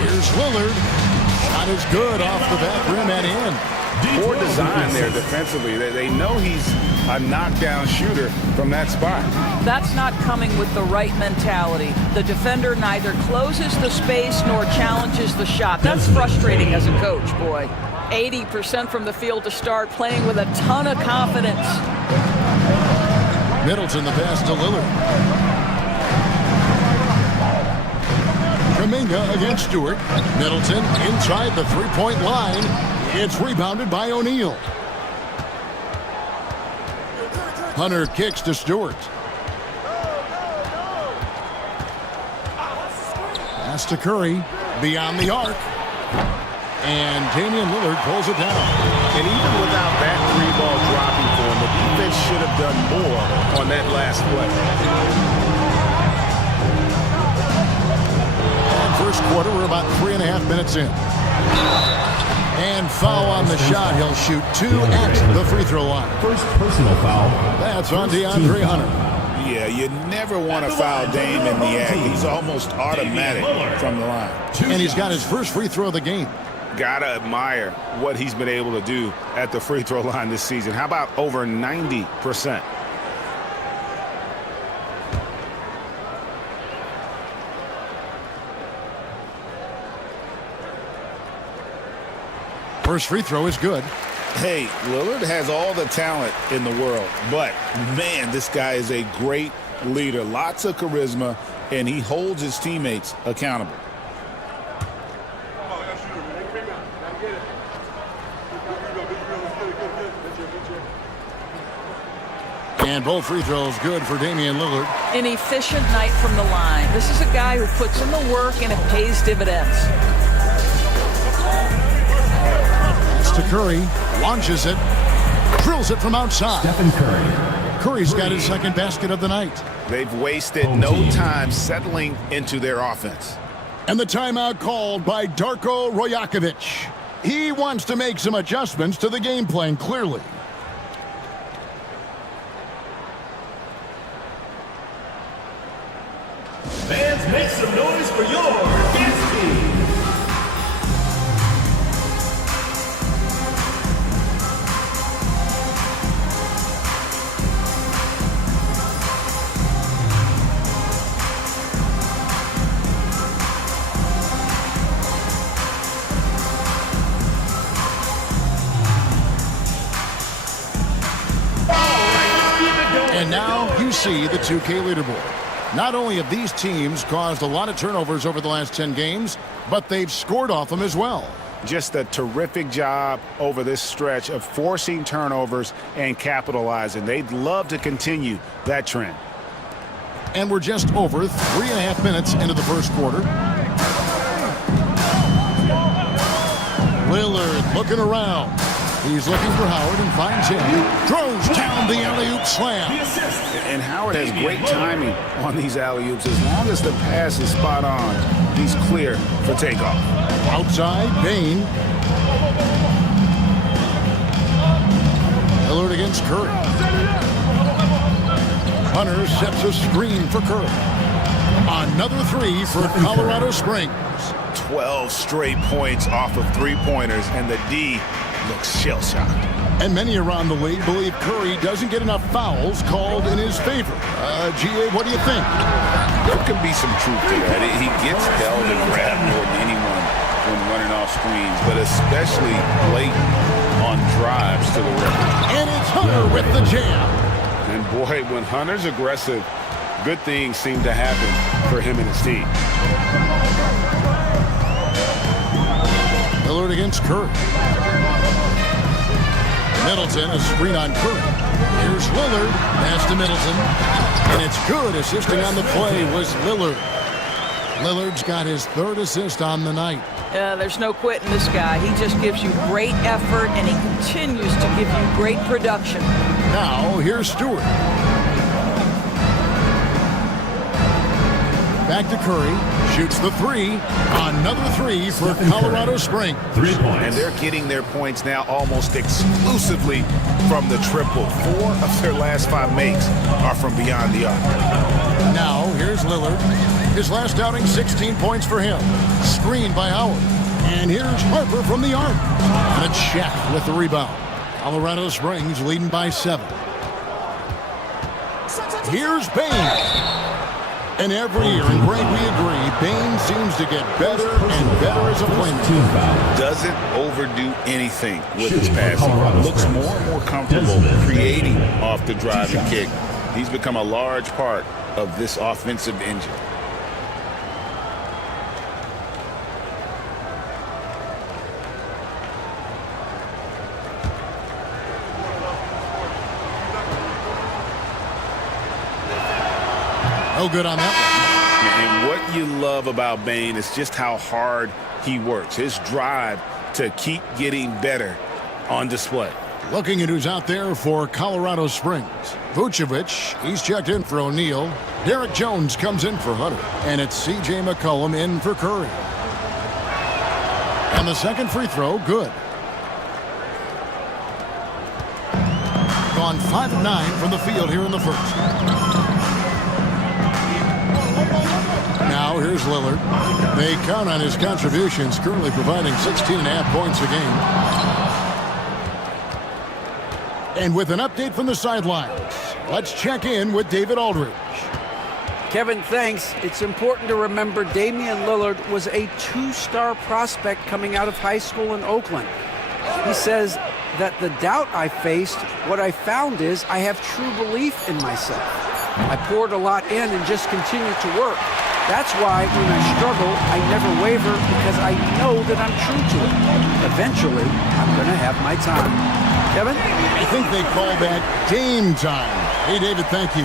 Here's Lillard. Shot is good off the back rim and in. Poor design there defensively. They know he's a knockdown shooter from that spot. That's not coming with the right mentality. The defender neither closes the space nor challenges the shot. That's frustrating as a coach, boy. 80% from the field to start, playing with a ton of confidence. Middleton the pass to Lillard. Kuminga against Stewart. Middleton inside the 3-point line. It's rebounded by O'Neal. Hunter kicks to Stewart. Pass to Curry. Beyond the arc. And Damian Lillard pulls it down. And even without that 3-ball dropping for him, the defense should have done more on that last play. First quarter, we're about 3.5 minutes in. And foul on the shot. He'll shoot 2 at the free throw line. First personal foul. That's on DeAndre Hunter. Yeah, you never want to foul Dame in the act. He's almost automatic from the line. And he's got his first free throw of the game. Gotta admire what he's been able to do at the free throw line this season. How about over 90%? First free throw is good. Hey, Lillard has all the talent in the world, but man, this guy is a great leader. Lots of charisma, and he holds his teammates accountable. And both free throws good for Damian Lillard. An efficient night from the line. This is a guy who puts in the work and it pays dividends. To Curry, launches it. Drills it from outside. Stephen Curry. Curry's got his second basket of the night. They've wasted no time settling into their offense. And the timeout called by Darko Rajakovic. He wants to make some adjustments to the game plan, clearly. Fans, make some noise for your dance team. And now you see the 2K leaderboard. Not only have these teams caused a lot of turnovers over the last 10 games, but they've scored off them as well. Just a terrific job over this stretch of forcing turnovers and capitalizing. They'd love to continue that trend. And we're just over 3.5 minutes into the first quarter. Lillard looking around. He's looking for Howard and finds him. Throws down the alley-oop slam. And Howard has great timing on these alley-oops. As long as the pass is spot on, he's clear for takeoff. Outside, Bain. Lillard against Curry. Hunter sets a screen for Curry. Another three for Colorado Springs. 12 straight points off of three-pointers, and the D looks shell-shocked. And many around the league believe Curry doesn't get enough fouls called in his favor. GA, what do you think? There could be some truth to that. He gets held and grabbed more than anyone when running off screens, but especially late on drives to the rim. And it's Hunter with the jam. And boy, when Hunter's aggressive, good things seem to happen for him and his team. Lillard against Curry. Middleton, a screen on Curry. Here's Lillard, pass to Middleton. And it's good. Assisting on the play was Lillard. Lillard's got his third assist on the night. There's no quitting this guy. He just gives you great effort, and he continues to give you great production. Now, here's Stewart. Back to Curry. Shoots the three. Another three for Colorado Springs. 3 points. And they're getting their points now almost exclusively from the triple. 4 of their last 5 makes are from beyond the arc. Now, here's Lillard. His last outing, 16 points for him. Screened by Howard. And here's Harper from the arc. And a check with the rebound. Colorado Springs leading by 7. Here's Bain. And every year, and Greg, we agree, Bain seems to get better and better as a playmaker. Doesn't overdo anything with his passing. Looks more and more comfortable creating off the drive and kick. He's become a large part of this offensive engine. No good on that one. And what you love about Bain is just how hard he works. His drive to keep getting better on display. Looking at who's out there for Colorado Springs. Vucevic, he's checked in for O'Neal. Derek Jones comes in for Hunter. And it's C.J. McCollum in for Curry. And the second free throw, good. Gone 5 of 9 from the field here in the first. Now here's Lillard. They count on his contributions, currently providing 16.5 points a game. And with an update from the sidelines, let's check in with David Aldridge. Kevin, thanks. It's important to remember Damian Lillard was a 2-star prospect coming out of high school in Oakland. He says that the doubt I faced, what I found is I have true belief in myself. I poured a lot in and just continued to work. That's why when I struggle, I never waver because I know that I'm true to it. Eventually, I'm going to have my time. Kevin? I think they call that game time. Hey, David, thank you.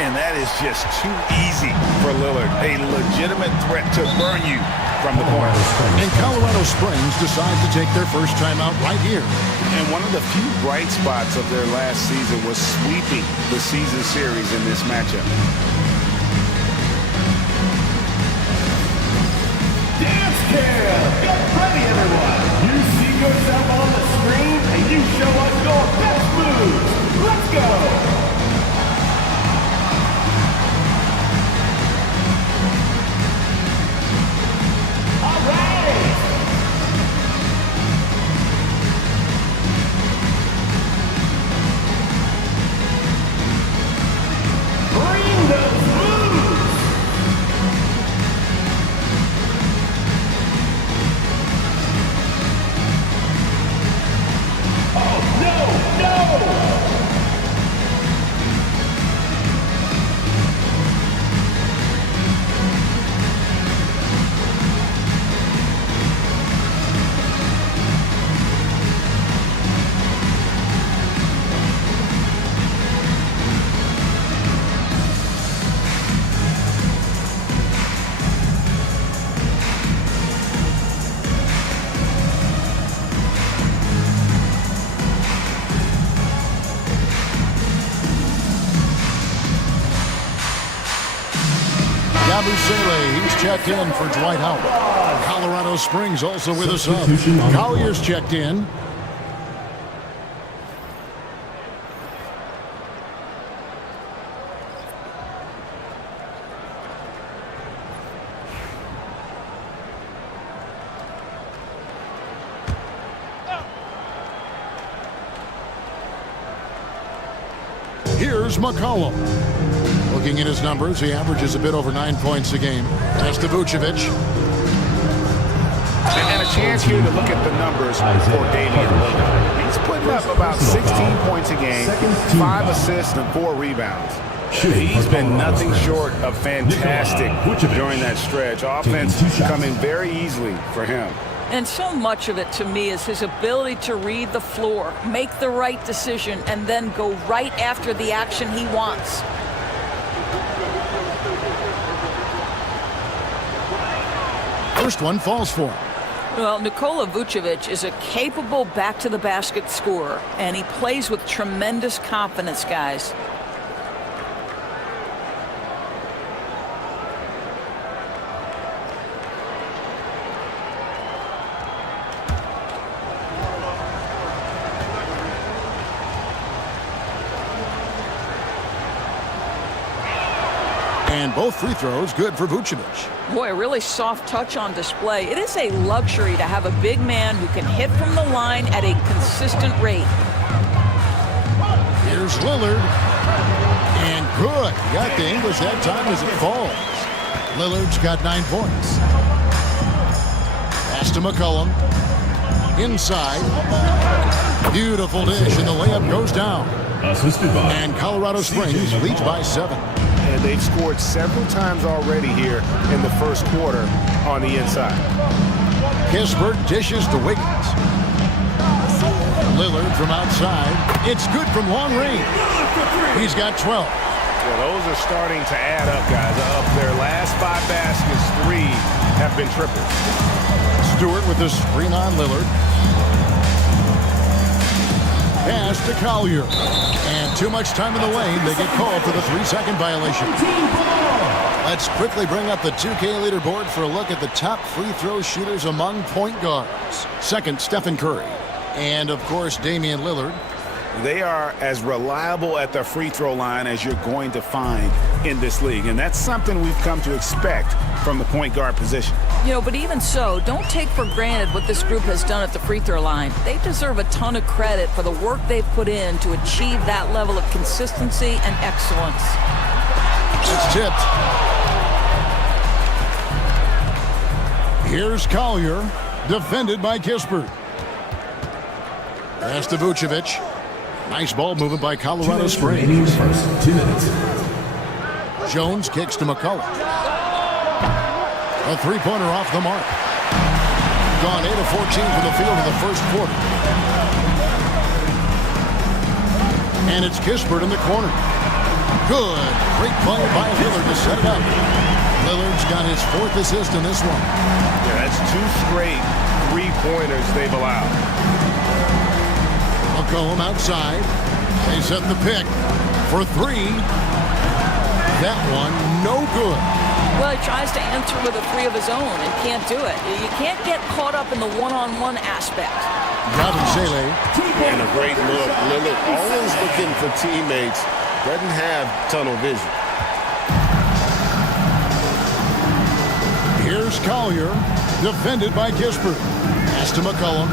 And that is just too easy for Lillard. A legitimate threat to burn you from the corner. And Colorado Springs decides to take their first timeout right here And one of the few bright spots of their last season was sweeping the season series in this matchup. Dance Cam! Get ready, everyone! You see yourself on the screen, and you show us your best moves. Let's go! He's checked in for Dwight Howard. Colorado Springs also with us up. Collier's checked in. Here's McCollum. Looking at his numbers, he averages a bit over 9 points a game. That's to Vucevic. And a chance here to look at the numbers for Damian Lillard. He's putting up about 16 points a game, 5 assists, and 4 rebounds. He's been nothing short of fantastic during that stretch. Offense coming very easily for him. And so much of it, to me, is his ability to read the floor, make the right decision, and then go right after the action he wants. First one falls for him. Well, Nikola Vucevic is a capable back-to-the-basket scorer, and he plays with tremendous confidence, guys. And both free throws good for Vucevic. Boy, a really soft touch on display. It is a luxury to have a big man who can hit from the line at a consistent rate. Here's Lillard. And good. He got the English that time as it falls. Lillard's got 9 points. Pass to McCollum. Inside. Beautiful dish, and the layup goes down. And Colorado Springs leads by 7. And they've scored several times already here in the first quarter on the inside. Kispert dishes to Wiggins. Lillard from outside. It's good from long range. He's got 12. Well, those are starting to add up, guys. Of their last 5 baskets, 3 have been triples. Stewart with the screen on Lillard. Pass to Collier. And too much time in the lane. They get called for the 3-second violation. Let's quickly bring up the 2K leaderboard for a look at the top free throw shooters among point guards. Second, Stephen Curry. And, of course, Damian Lillard. They are as reliable at the free throw line as you're going to find in this league. And that's something we've come to expect from the point guard position. You know, but even so, don't take for granted what this group has done at the free throw line. They deserve a ton of credit for the work they've put in to achieve that level of consistency and excellence. It's tipped. Here's Collier, defended by Kispert. Pass to Vucevic. Nice ball movement by Colorado Springs. First 2 minutes. Jones kicks to McCollum. A three-pointer off the mark. Gone 8 of 14 from the field in the first quarter. And it's Kispert in the corner. Good. Great play by Lillard to set it up. Lillard's got his 4th assist in this one. Yeah, that's 2 straight three-pointers they've allowed. McCollum outside. They set the pick for three. That one no good. Well, he tries to answer with a three of his own and can't do it. You can't get caught up in the one-on-one aspect. Robin Saleh. And a great look. Lillard always looking for teammates. Doesn't have tunnel vision. Here's Collier, defended by Kispert. Pass to McCollum.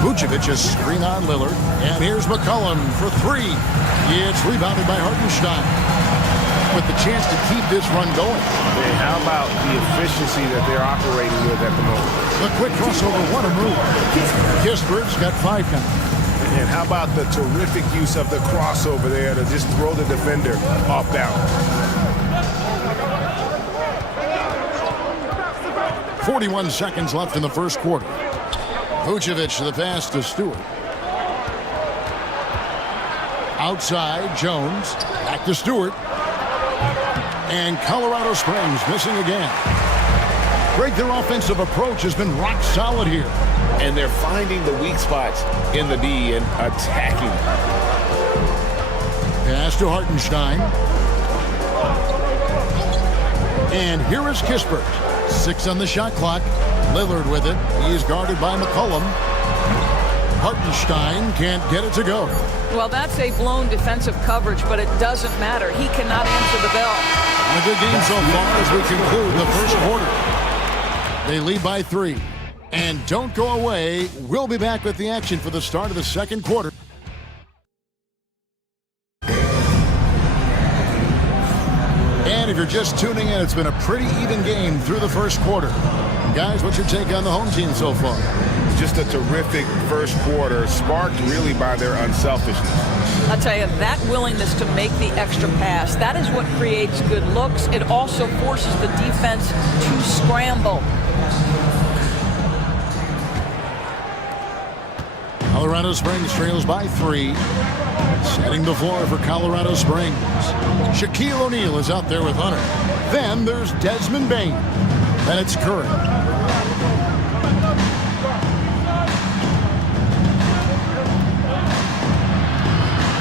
Vucevic is screen on Lillard. And here's McCollum for three. It's rebounded by Hartenstein. With the chance to keep this run going. And how about the efficiency that they're operating with at the moment? The quick crossover, what a move. Kispert's got 5 now. And how about the terrific use of the crossover there to just throw the defender off balance? 41 seconds left in the first quarter. Vucevic to the pass to Stewart. Outside, Jones. Back to Stewart. And Colorado Springs missing again. Greg, their offensive approach has been rock solid here. And they're finding the weak spots in the D and attacking. Pass to Hartenstein. And here is Kispert. 6 on the shot clock. Lillard with it. He is guarded by McCollum. Hartenstein can't get it to go. Well, that's a blown defensive coverage, but it doesn't matter. He cannot answer the bell. A good game so far as we conclude the first quarter. They lead by 3. And don't go away. We'll be back with the action for the start of the second quarter. And if you're just tuning in, it's been a pretty even game through the first quarter. Guys, what's your take on the home team so far? Just a terrific first quarter, sparked really by their unselfishness. I'll tell you, that willingness to make the extra pass, that is what creates good looks. It also forces the defense to scramble. Colorado Springs trails by 3. Setting the floor for Colorado Springs. Shaquille O'Neal is out there with Hunter. Then there's Desmond Bain. Then it's Curry.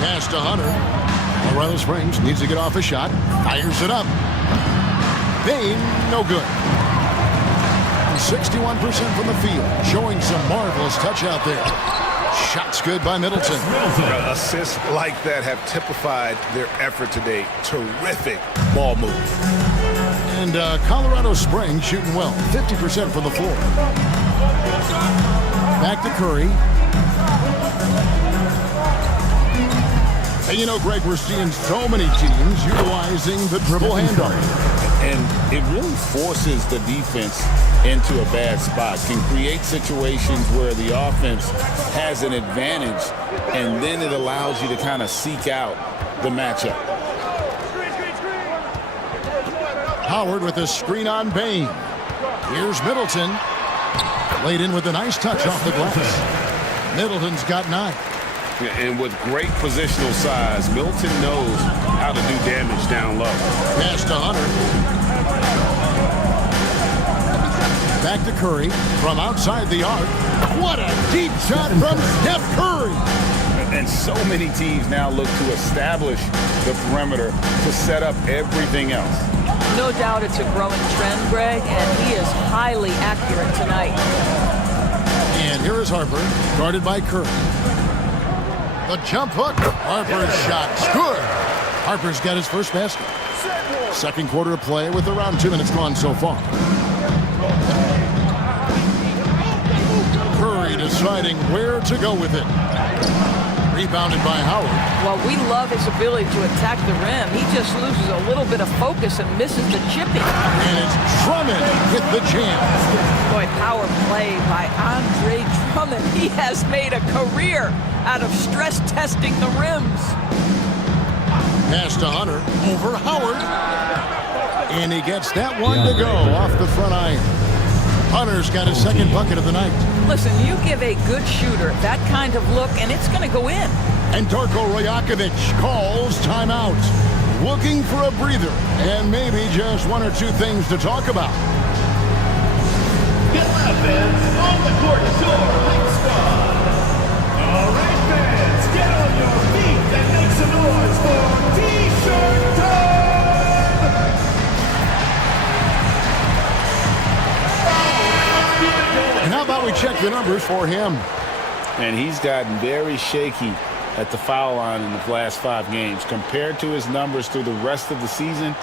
Pass to Hunter. Colorado Springs needs to get off a shot. Fires it up. Bain, no good. 61% from the field. Showing some marvelous touch out there. Shots good by Middleton. Assists like that have typified their effort today. Terrific ball move. And Colorado Springs shooting well. 50% from the floor. Back to Curry. And you know, Greg, we're seeing so many teams utilizing the dribble handoff. And it really forces the defense into a bad spot. Can create situations where the offense has an advantage, and then it allows you to kind of seek out the matchup. Howard with a screen on Bain. Here's Middleton. Laid in with a nice touch off the glass. Middleton's got 9. And with great positional size, Milton knows how to do damage down low. Pass to Hunter. Back to Curry from outside the arc. What a deep shot from Steph Curry. And so many teams now look to establish the perimeter to set up everything else. No doubt it's a growing trend, Greg, and he is highly accurate tonight. And here is Harper, guarded by Curry. The jump hook. Harper's shot's good. Harper's got his first basket. Second quarter of play with around 2 minutes gone so far. Curry deciding where to go with it. Rebounded by Howard. Well, we love his ability to attack the rim. He just loses a little bit of focus and misses the chipping. And it's Drummond with the jam. Boy, power play by Andre Drummond. He has made a career out of stress testing the rims. Pass to Hunter over Howard. And he gets that one to go off the front iron. Hunter's got his second bucket of the night. Listen, you give a good shooter that kind of look, and it's going to go in. And Darko Rajakovic calls timeout. Looking for a breather and maybe just 1 or 2 things to talk about. Get fans on the court, your Link Squad. All Get on your feet and make some noise for T-shirt time! And how about we check the numbers for him? And he's gotten very shaky at the foul line in the last 5 games. Compared to his numbers through the rest of the season,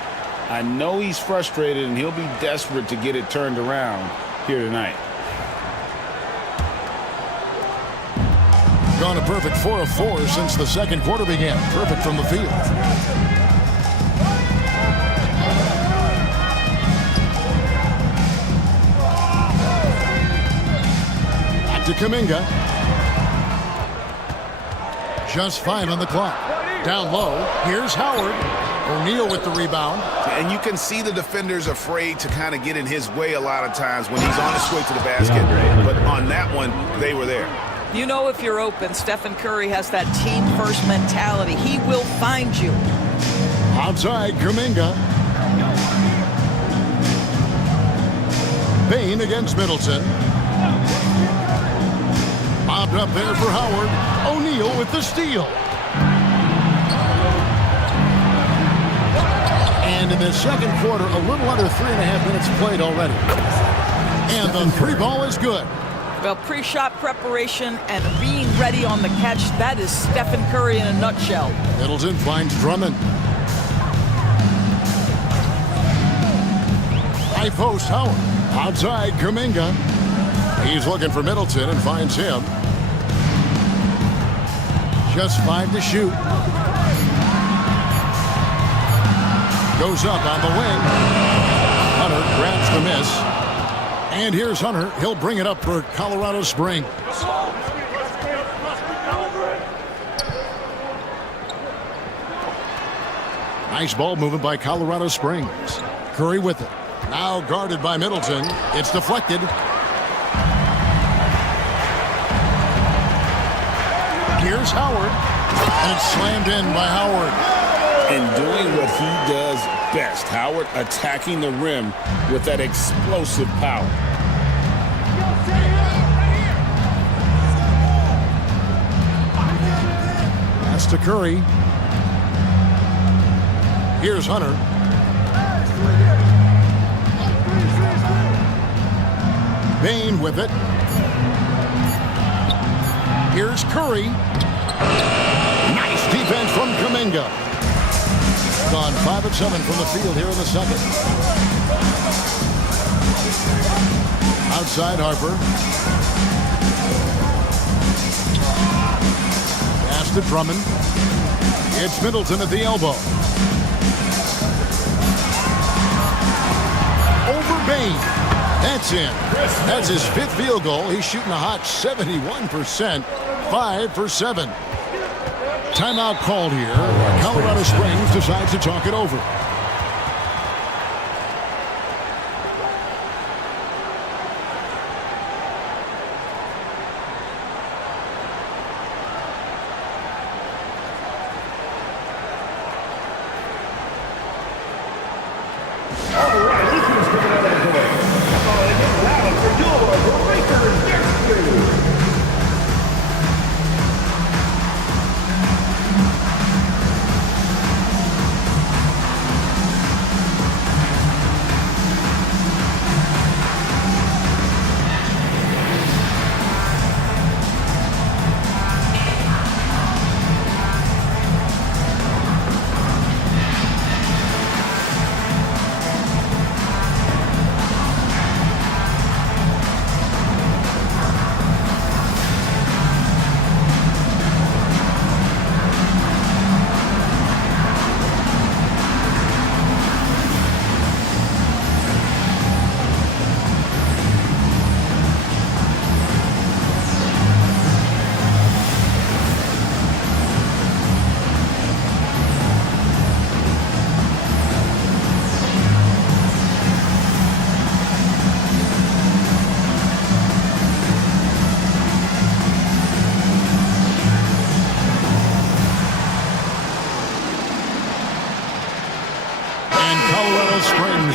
I know he's frustrated and he'll be desperate to get it turned around here tonight. Gone a perfect 4 of 4 since the second quarter began. Perfect from the field. Back to Kuminga. Just 5 on the clock. Down low. Here's Howard. O'Neal with the rebound. And you can see the defenders afraid to kind of get in his way a lot of times when he's on his way to the basket. But on that one, they were there. You know if you're open, Stephen Curry has that team-first mentality. He will find you. Outside, Kuminga. Bain against Middleton. Bobbed up there for Howard. O'Neal with the steal. And in the second quarter, a little under 3.5 minutes played already. And the 3 ball is good. Well, pre-shot preparation and being ready on the catch, that is Stephen Curry in a nutshell. Middleton finds Drummond. High post, Howard. Outside, Kuminga. He's looking for Middleton and finds him. Just 5 to shoot. Goes up on the wing. Hunter grabs the miss. And here's Hunter. He'll bring it up for Colorado Springs. Nice ball movement by Colorado Springs. Curry with it. Now guarded by Middleton. It's deflected. Here's Howard. And it's slammed in by Howard. And doing what he does best. Howard attacking the rim with that explosive power. Pass to Curry. Here's Hunter. Bain with it. Here's Curry. Nice defense from Kuminga. Gone 5 of 7 from the field here in the second. Outside Harper. Pass to Drummond. It's Middleton at the elbow. Over Bain. That's in. That's his 5th field goal. He's shooting a hot 71%. 5 for 7. Timeout called here. Colorado Springs decides to talk it over.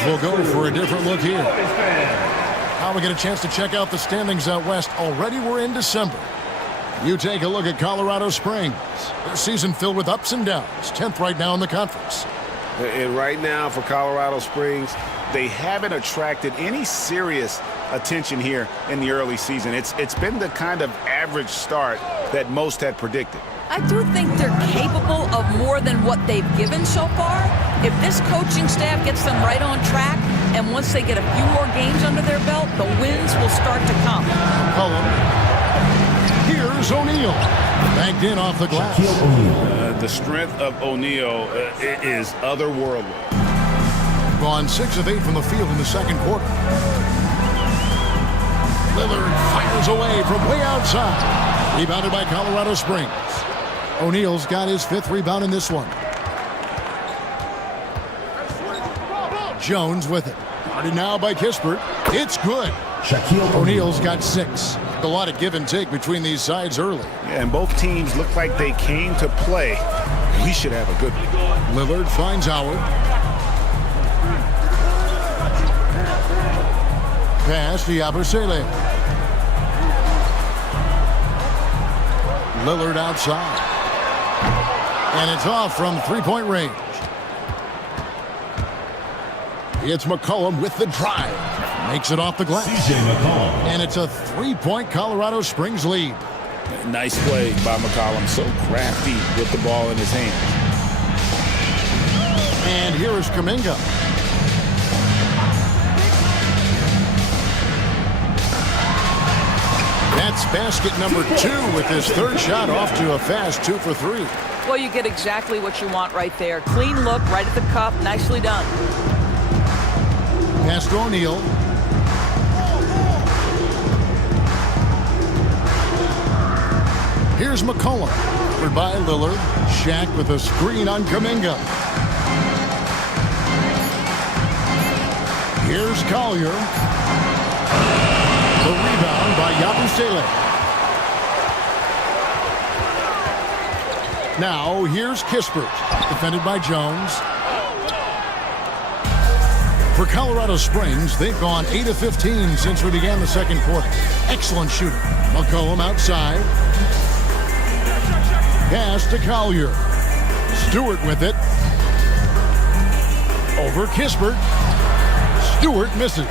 We'll go for a different look here. Now we get a chance to check out the standings out west. Already we're in December. You take a look at Colorado Springs. Their season filled with ups and downs. 10th right now in the conference. And right now for Colorado Springs, they haven't attracted any serious attention here in the early season. It's been the kind of average start that most had predicted. I do think they're capable of more than what they've given so far. If this coaching staff gets them right on track, and once they get a few more games under their belt, the wins will start to come. Here's O'Neal. Backed in off the glass. The strength of O'Neal is otherworldly. Gone 6 of 8 from the field in the second quarter. Lillard fires away from way outside. Rebounded by Colorado Springs. O'Neal's got his 5th rebound in this one. Jones with it. Guarded now by Kispert. It's good. O'Neal's got 6. A lot of give and take between these sides early. Yeah, and both teams look like they came to play. We should have a good one. Lillard finds Howard. Pass to Yabusele. Lillard outside. And it's off from three-point range. It's McCollum with the drive. Makes it off the glass. And it's a 3-point Colorado Springs lead. Nice play by McCollum. So crafty with the ball in his hand. And here is Kuminga. That's basket number 2 with his 3rd shot off to a fast 2 for 3. Well, you get exactly what you want right there. Clean look, right at the cup. Nicely done. Pass to O'Neal. Here's McCollum. Covered by Lillard. Shaq with a screen on Kuminga. Here's Collier. The rebound by Yabusele. Now here's Kispert. Defended by Jones. For Colorado Springs, they've gone 8 of 15 since we began the second quarter. Excellent shooting. McCollum outside. Pass to Collier. Stewart with it. Over Kispert. Stewart misses.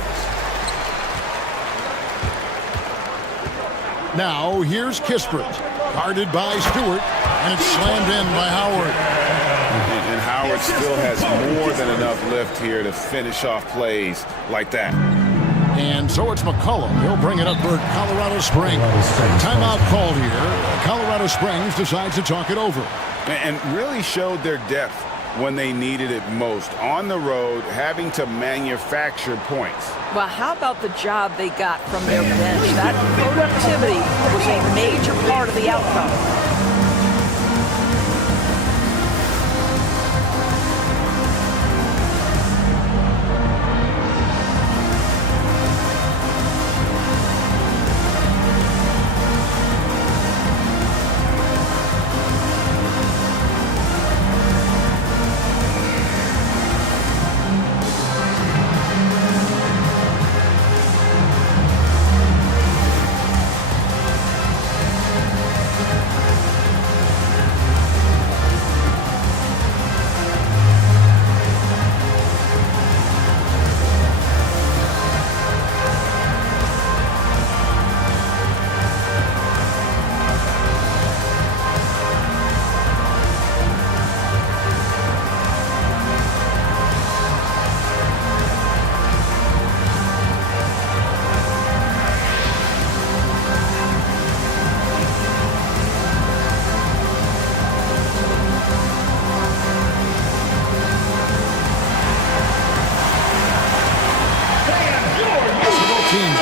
Now here's Kispert. Guarded by Stewart. And it's slammed in by Howard. And Howard still has more than enough lift here to finish off plays like that. And so it's McCollum. He'll bring it up for Colorado Springs. Timeout called here. Colorado Springs decides to talk it over. And really showed their depth when they needed it most. On the road, having to manufacture points. Well, how about the job they got from their bench? That productivity was a major part of the outcome.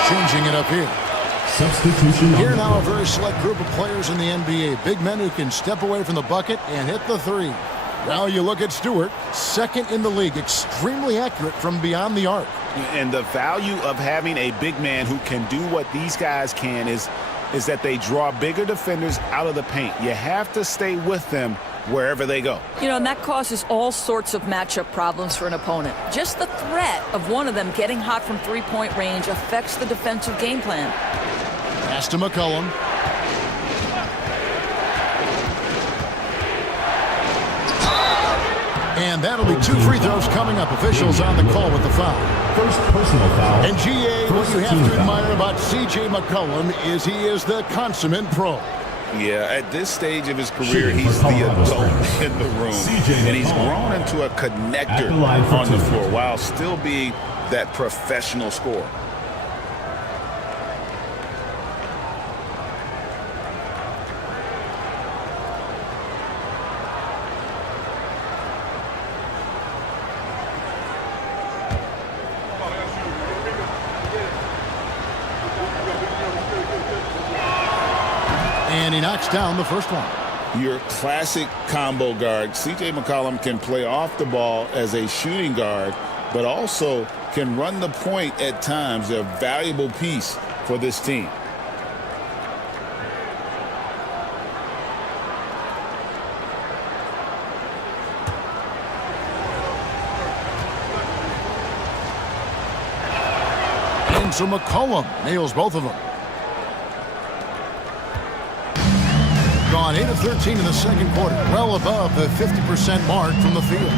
Changing it up here. Substitution. Here now a very select group of players in the NBA. Big men who can step away from the bucket and hit the 3. Now you look at Stewart, 2nd in the league, extremely accurate from beyond the arc. And the value of having a big man who can do what these guys can is that they draw bigger defenders out of the paint. You have to stay with them wherever they go. You know, and that causes all sorts of matchup problems for an opponent. Just the threat of one of them getting hot from three-point range affects the defensive game plan. Pass to McCollum. And that'll be 2 free throws coming up. Officials on the call with the foul. First personal foul. And GA, what you have to admire about C.J. McCollum is he is the consummate pro. Yeah, at this stage of his career, he's the adult in the room. And he's grown into a connector on the floor while still being that professional scorer. And he knocks down the first one. Your classic combo guard. C.J. McCollum can play off the ball as a shooting guard, but also can run the point at times. They're a valuable piece for this team. And so McCollum nails both of them. Gone 8 of 13 in the second quarter, well above the 50% mark from the field.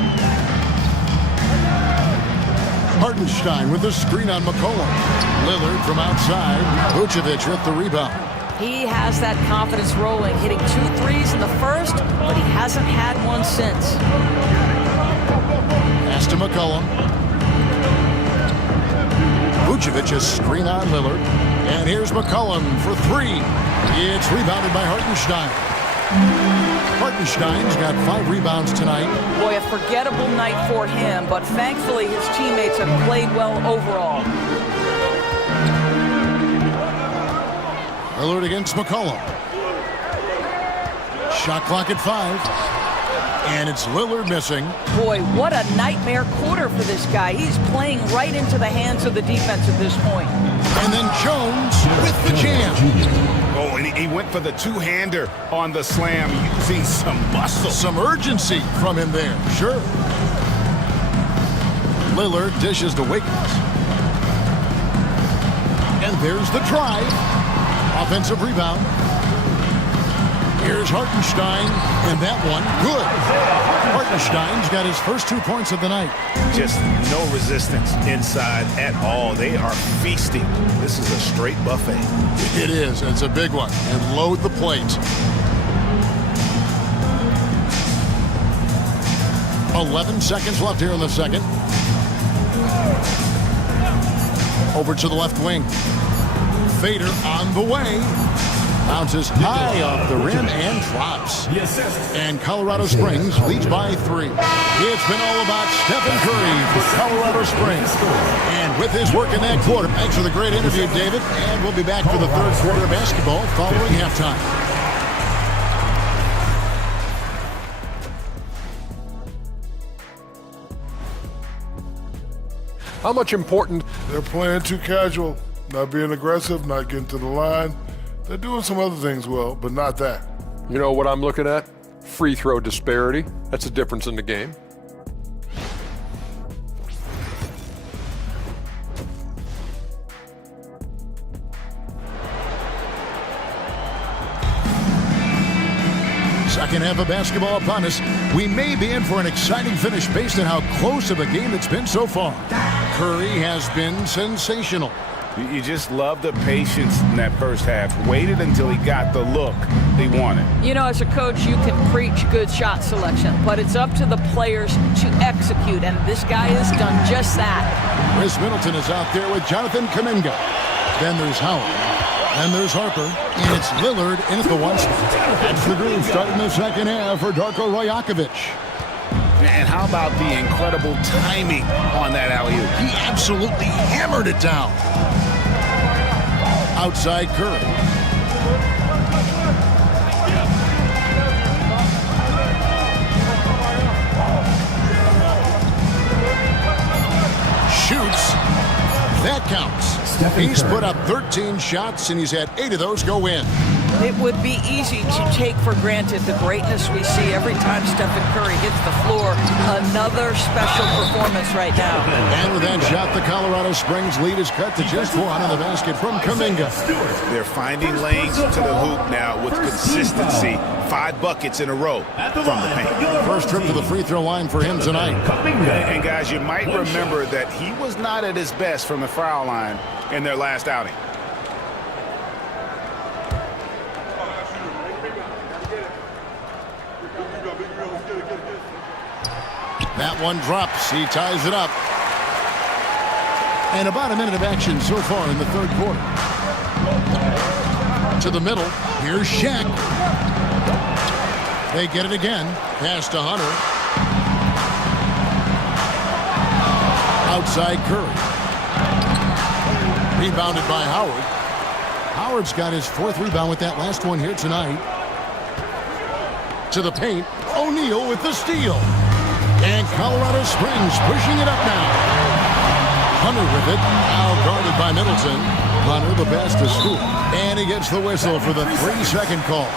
Hartenstein with the screen on McCollum. Lillard from outside. Vucevic with the rebound. He has that confidence rolling, hitting 2 threes in the first, but he hasn't had one since. Pass to McCollum. Vucevic a screen on Lillard. And here's McCollum for 3. It's rebounded by Hartenstein. Hartenstein's got 5 rebounds tonight. Boy, a forgettable night for him, but thankfully his teammates have played well overall. Lillard against McCollum. Shot clock at 5. And it's Lillard missing. Boy, what a nightmare quarter for this guy. He's playing right into the hands of the defense at this point. And then Jones with the jam. Oh, and he went for the two-hander on the slam, using some muscle. Some urgency from him there, sure. Lillard dishes to Wiggins. And there's the drive. Offensive rebound. Here's Hartenstein, and that one, good. Hartenstein's got his first 2 points of the night. Just no resistance inside at all. They are feasting. This is a straight buffet. It is. It's a big one. And load the plate. 11 seconds left here in the second. Over to the left wing. Fader on the way. Bounces high off the rim and drops. And Colorado Springs leads by 3. It's been all about Stephen Curry for Colorado Springs. And with his work in that quarter, thanks for the great interview, David. And we'll be back for the third quarter of basketball following halftime. How much important? They're playing too casual, not being aggressive, not getting to the line. They're doing some other things well, but not that. You know what I'm looking at? Free throw disparity. That's a difference in the game. Second half of basketball upon us. We may be in for an exciting finish based on how close of a game it's been so far. Curry has been sensational. You just love the patience in that first half. Waited until he got the look he wanted. You know, as a coach, you can preach good shot selection, but it's up to the players to execute, and this guy has done just that. Chris Middleton is out there with Jonathan Kuminga. Then there's Howard. Then there's Harper. And it's Lillard in at the 1 spot. That's the groove starting the second half for Darko Rajakovic. And how about the incredible timing on that alley-oop? He absolutely hammered it down. Outside Curry. Shoots. That counts. He's put up 13 shots, and he's had 8 of those go in. It would be easy to take for granted the greatness we see every time Stephen Curry hits the floor. Another special performance right now. And with that shot, the Colorado Springs lead is cut to just one in the basket from Kuminga. They're finding lanes to the hoop now with consistency. 5 buckets in a row from the paint. First trip to the free throw line for him tonight. And guys, you might remember that he was not at his best from the foul line in their last outing. That one drops. He ties it up. And about a minute of action so far in the third quarter. To the middle. Here's Shaq. They get it again. Pass to Hunter. Outside Curry. Rebounded by Howard. Howard's got his 4th rebound with that last one here tonight. To the paint. O'Neal with the steal. And Colorado Springs pushing it up now. Hunter with it. Now guarded by Middleton. Hunter the best to score. And he gets the whistle for the 3-second call.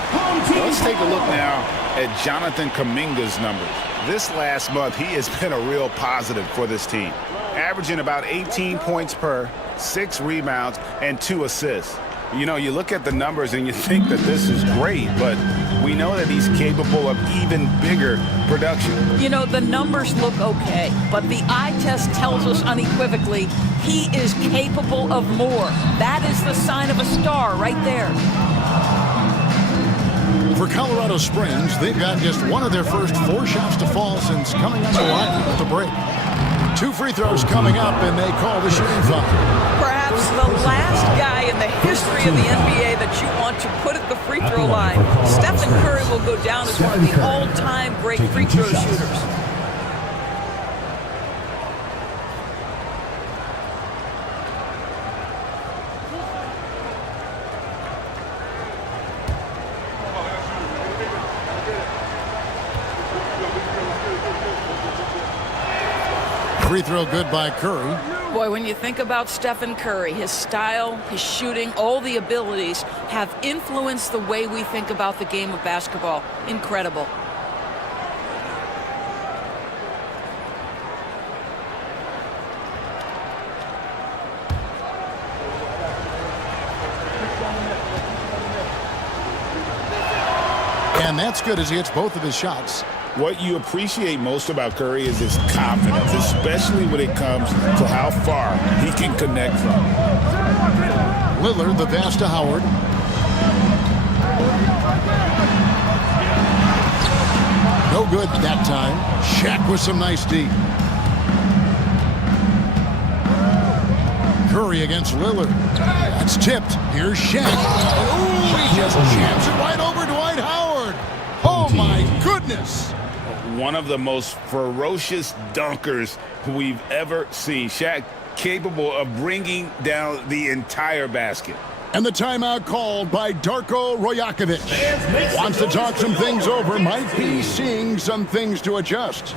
Let's take a look now at Jonathan Kuminga's numbers. This last month, he has been a real positive for this team. Averaging about 18 points per, 6 rebounds, and 2 assists. You know, you look at the numbers and you think that this is great, but we know that he's capable of even bigger production. You know, the numbers look okay, but the eye test tells us unequivocally he is capable of more. That is the sign of a star right there. For Colorado Springs, they've got just one of their first 4 shots to fall since coming on the line at the break. 2 free throws coming up, and they call the shooting foul. Perhaps the last guy in the history of the NBA that you want to put at the free throw line. Stephen Curry will go down as one of the all-time great free throw shooters. Free throw good by Curry. Boy, when you think about Stephen Curry, his style, his shooting, all the abilities have influenced the way we think about the game of basketball. Incredible. And that's good as he hits both of his shots. What you appreciate most about Curry is his confidence, especially when it comes to how far he can connect from. Lillard, the pass to Howard. No good that time. Shaq with some nice D. Curry against Lillard. That's tipped. Here's Shaq. Ooh, he just jams it right over Dwight Howard. Oh, my goodness. One of the most ferocious dunkers we've ever seen. Shaq capable of bringing down the entire basket. And the timeout called by Darko Rajakovic. Wants to talk some things over. Might be seeing some things to adjust.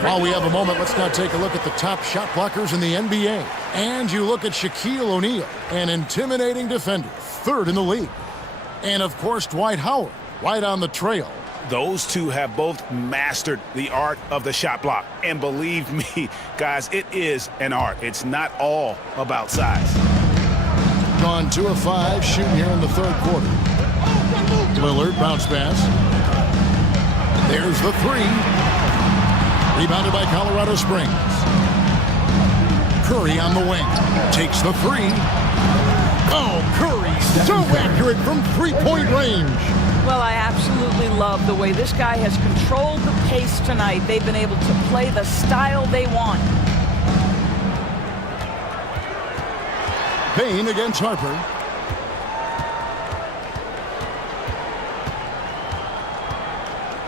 While we have a moment, let's now take a look at the top shot blockers in the NBA. And you look at Shaquille O'Neal, an intimidating defender, 3rd in the league. And, of course, Dwight Howard, right on the trail. Those two have both mastered the art of the shot block. And believe me, guys, it is an art. It's not all about size. Gone 2 of 5 shooting here in the third quarter. Lillard bounce pass. There's the three. Rebounded by Colorado Springs. Curry on the wing. Takes the three. Oh, Curry so accurate from three-point range. Well, I absolutely love the way this guy has controlled the pace tonight. They've been able to play the style they want. Payne against Harper.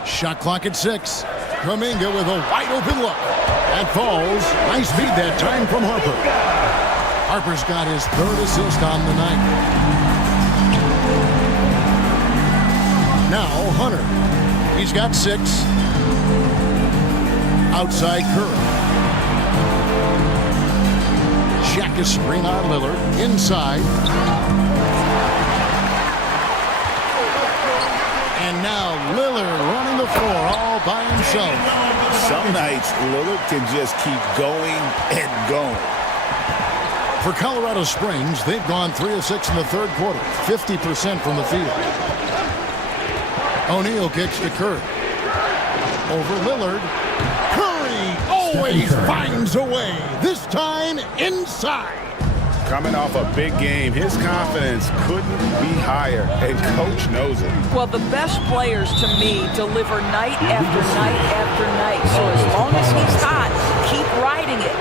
Shot clock at 6. Kuminga with a wide open look. That falls. Nice feed that time from Harper. Harper's got his third assist on the night. Now Hunter. He's got 6. Outside Curry. Shaq is screen on Lillard. Inside. And now Lillard running the floor all by himself. Some nights, Lillard can just keep going and going. For Colorado Springs, they've gone 3 of 6 in the third quarter. 50% from the field. O'Neal kicks to Curry. Over Lillard. Curry always finds a way. This time inside. Coming off a big game, his confidence couldn't be higher, and Coach knows it. Well, the best players, to me, deliver night after night after night. So as long as he's hot, keep riding it.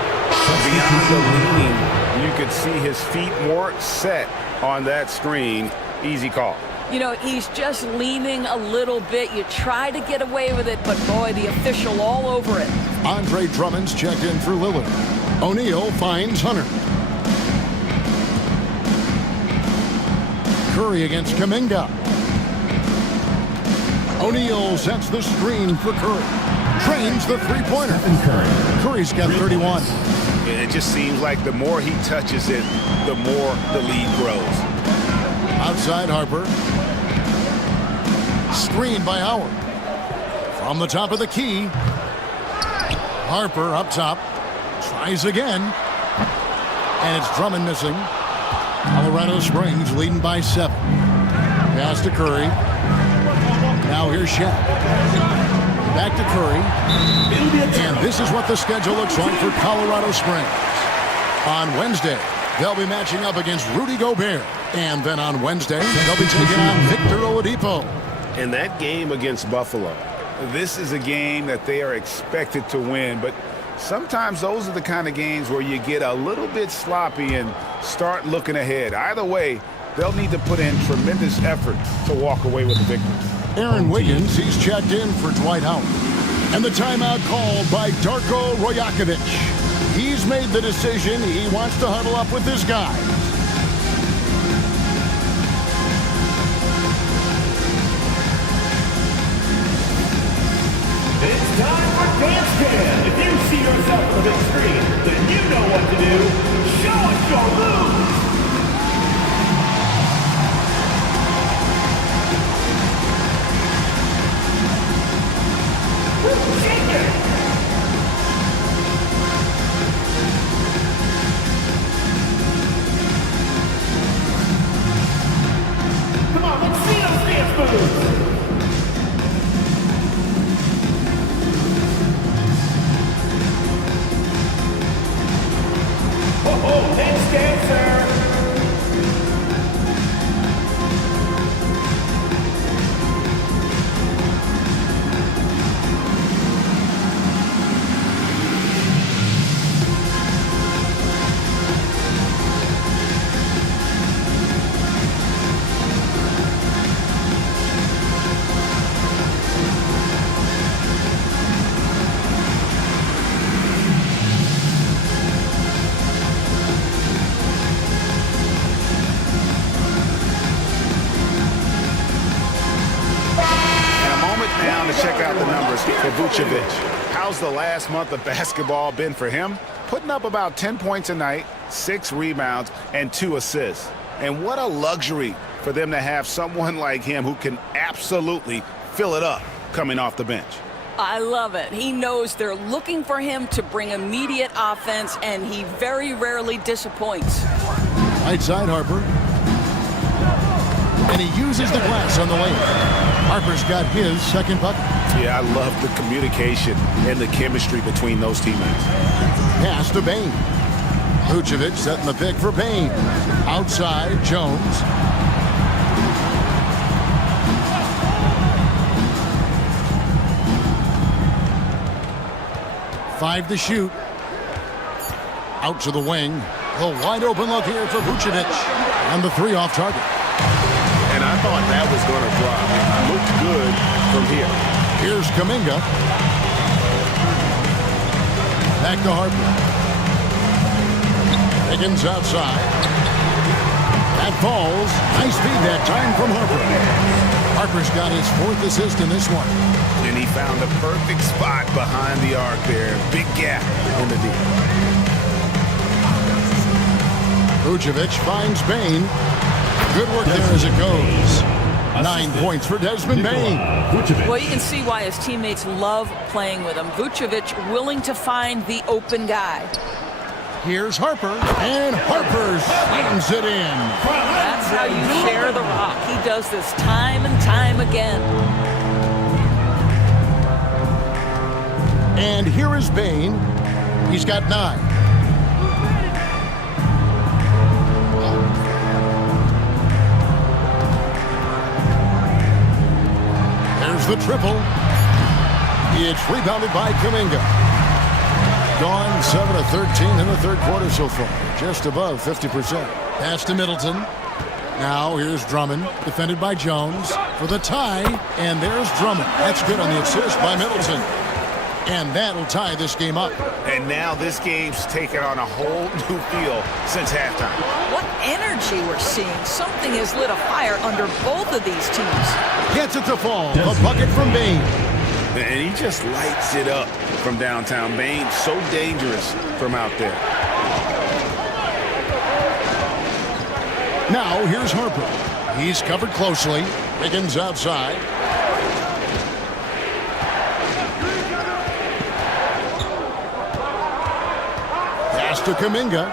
Beyond the leaning, you could see his feet more set on that screen. Easy call. You know, he's just leaning a little bit. You try to get away with it, but boy, the official all over it. Andre Drummond's checked in for Lillard. O'Neal finds Hunter. Curry against Kuminga. O'Neal sets the screen for Curry. Trains the three-pointer. Curry's got 31. It just seems like the more he touches it, the more the lead grows. Outside Harper. Screen by Howard. From the top of the key. Harper up top. Tries again. And it's Drummond missing. Colorado Springs leading by 7. Pass to Curry. Now here's Shaq. Back to Curry. And this is what the schedule looks like for Colorado Springs. On Wednesday, they'll be matching up against Rudy Gobert. And then on Wednesday, they'll be taking on Victor Oladipo. In that game against Buffalo, this is a game that they are expected to win, but sometimes those are the kind of games where you get a little bit sloppy and start looking ahead. Either way, they'll need to put in tremendous effort to walk away with the victory. Aaron Wiggins, he's checked in for Dwight Howard. And the timeout called by Darko Rajakovic. He's made the decision. He wants to huddle up with his guys. It's time for Dance Jam. If you see yourself on the big screen, then you know what to do. Show us your moves. Shake it. Come on, let's see those dance moves. Oh, next dancer! How's the last month of basketball been for him? Putting up about 10 points a night, 6 rebounds, and 2 assists. And what a luxury for them to have someone like him who can absolutely fill it up. coming off the bench. I love it. He knows they're looking for him to bring immediate offense, and he very rarely disappoints. Right side, Harper. And he uses the glass on the lane. Harper's got his second bucket. Yeah, I love the communication and the chemistry between those teammates. Pass to Bain. Vucevic setting the pick for Bain. Outside, Jones. Five to shoot. Out to the wing. A wide open look here for Vucevic. And the three off target. And I thought that was going to drop. It looked good from here. Here's Kuminga. Back to Harper. Higgins outside. That falls. Nice feed that time from Harper. Harper's got his fourth assist in this one. And he found a perfect spot behind the arc there. Big gap in the D. Vucevic finds Bain. Good work there as it goes. 9 points for Desmond Bain. Well, you can see why his teammates love playing with him. Vucevic willing to find the open guy. Here's Harper, and Harper slams it in. That's how you share the rock. He does this time and time again. And here is Bain. He's got 9. There's the triple. It's rebounded by Kuminga. Gone 7 of 13 in the third quarter so far. Just above 50%. Pass to Middleton. Now here's Drummond, defended by Jones for the tie. And there's Drummond. That's good on the assist by Middleton. And that'll tie this game up. And now this game's taken on a whole new feel since halftime. What energy we're seeing. Something has lit a fire under both of these teams. Gets it to fall. A bucket from Bain. And he just lights it up from downtown. Bain, so dangerous from out there. Now here's Harper. He's covered closely. Higgins outside. Pass to Kuminga.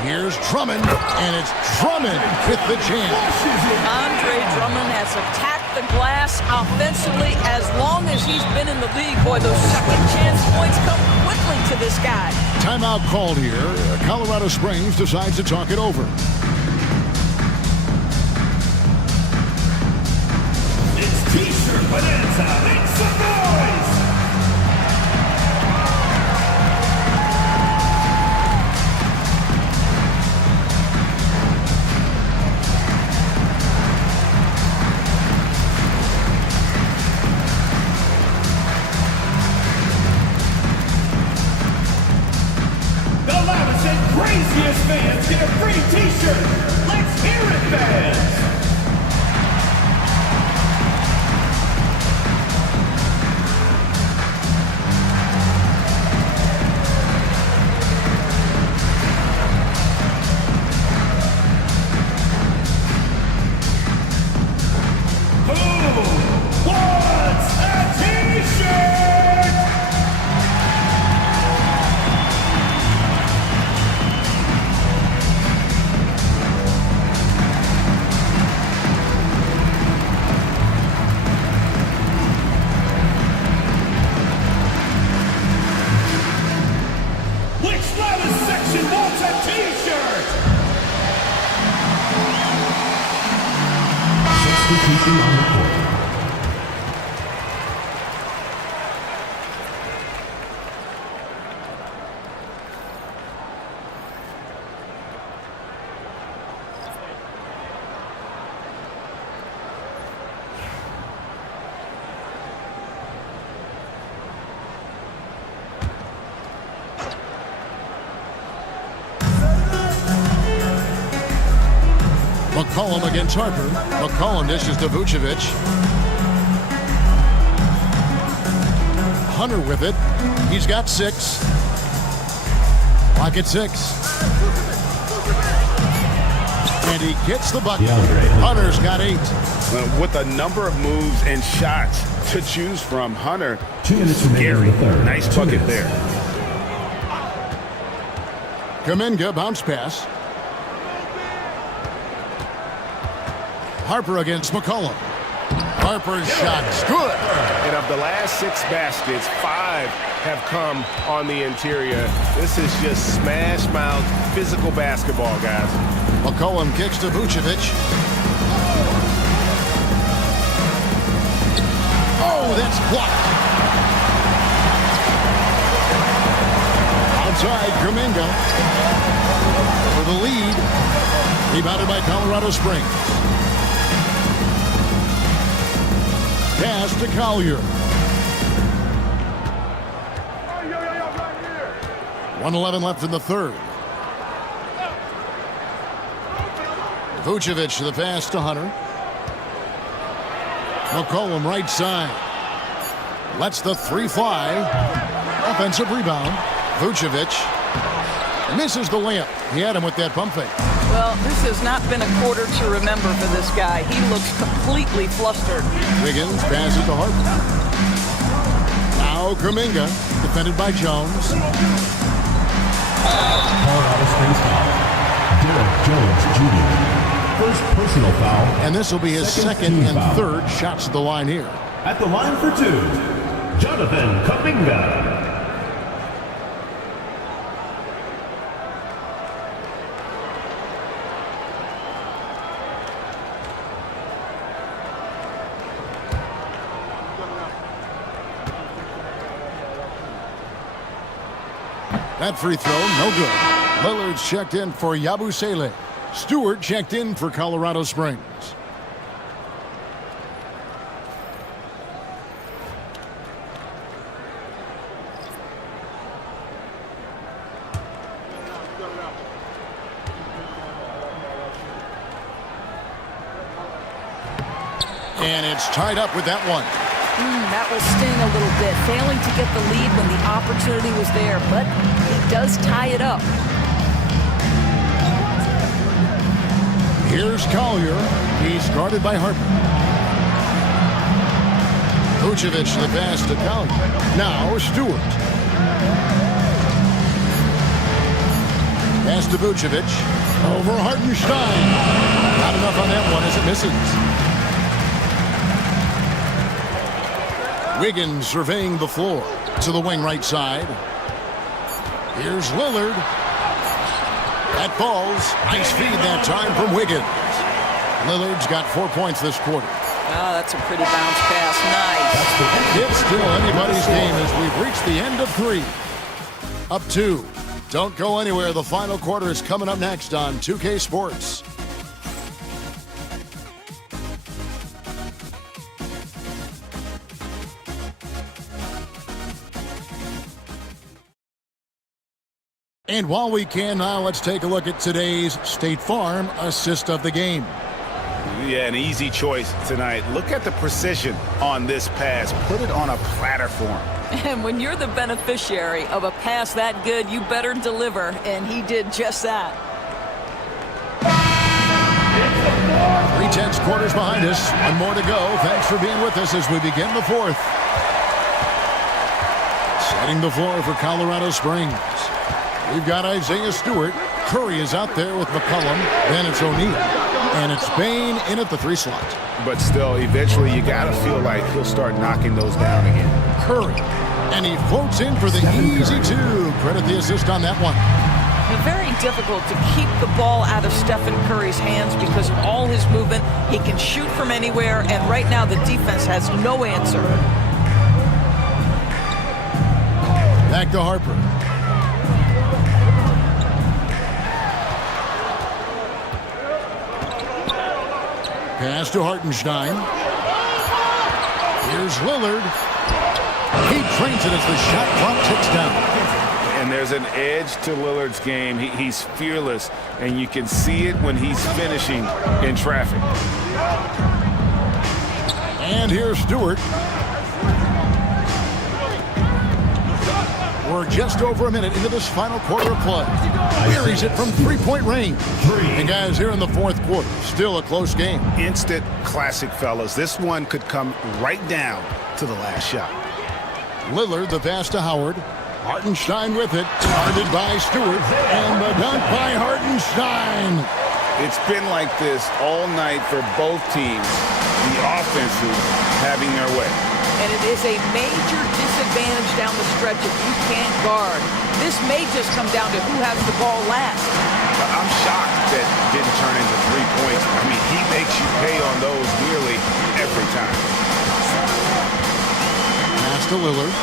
Here's Drummond, and it's Drummond with the chance. Andre Drummond has attacked the glass offensively as long as he's been in the league. Boy, those second chance points come quickly to this guy. Timeout called here. Colorado Springs decides to talk it over. It's T-shirt Bonanza. Make some noise! Craziest fans get a free T-shirt. Let's hear it, fans! Who wants a T-shirt? On the court. McCollum against Harper. McCollum dishes to Vucevic. Hunter with it. He's got 6. Lock at 6. And he gets the bucket. Hunter's got 8. With a number of moves and shots to choose from, Hunter, 2 minutes remaining scary. in the third. Nice 2 bucket minutes. there. Kuminga bounce pass. Harper against McCollum. Harper's shot's good. And of the last 6 baskets, 5 have come on the interior. This is just smash mouth physical basketball, guys. McCollum kicks to Vucevic. Oh, that's blocked. Outside, Kuminga for the lead. Rebounded by Colorado Springs. Pass to Collier. 1:11 left in the third. Vucevic to the pass to Hunter. McCollum right side. Lets the 3 fly. Offensive rebound. Vucevic misses the layup. He had him with that pump fake. Well, this has not been a quarter to remember for this guy. He looks completely flustered. Wiggins passes to Harper. Now Kuminga, defended by Jones. Colorado Springs foul. Derek Jones Jr. First personal foul. And this will be his second and foul. third shots at the line here. At the line for 2, Jonathan Kuminga. That free throw, no good. Lillard's checked in for Yabusele. Stewart checked in for Colorado Springs. And it's tied up with that one. That will sting a little bit. Failing to get the lead when the opportunity was there, but he does tie it up. Here's Collier. He's guarded by Harper. Vucevic the pass to Collier. Now Stewart. Pass to Vucevic. Over Hartenstein. Not enough on that one as it misses. Wiggins surveying the floor to the wing right side. Here's Lillard. That falls. Nice feed that time from Wiggins. Lillard's got 4 points this quarter. Oh, that's a pretty bounce pass. Nice. It's still anybody's game as we've reached the end of 3. Up 2. Don't go anywhere. The final quarter is coming up next on 2K Sports. And while we can now, let's take a look at today's State Farm assist of the game. Yeah, an easy choice tonight. Look at the precision on this pass. Put it on a platter for him. And when you're the beneficiary of a pass that good, you better deliver, and he did just that. 3/10 quarters behind us. One more to go. Thanks for being with us as we begin the 4th. Setting the floor for Colorado Springs. We've got Isaiah Stewart. Curry is out there with McCollum. Then it's O'Neal. And it's Bain in at the 3 slot. But still, eventually you got to feel like he'll start knocking those down again. Curry. And he floats in for the easy 2. Credit the assist on that one. Very difficult to keep the ball out of Stephen Curry's hands because of all his movement. He can shoot from anywhere, and right now the defense has no answer. Back to Harper. Pass to Hartenstein. Here's Lillard. He trains it as the shot clock ticks down. And there's an edge to Lillard's game. He's fearless, and you can see it when he's finishing in traffic. And here's Stewart. We're just over a minute into this final quarter of play. Buries it from three-point range. And guys, here in the fourth quarter, still a close game. Instant classic, fellas. This one could come right down to the last shot. Lillard, the pass to Howard. Hartenstein with it. Guarded by Stewart. And the dunk by Hartenstein. It's been like this all night for both teams. The offenses having their way. And it is a major disadvantage down the stretch if you can't guard. This may just come down to who has the ball last. I'm shocked that didn't turn into 3 points. I mean, he makes you pay on those nearly every time. Pass to Lillard.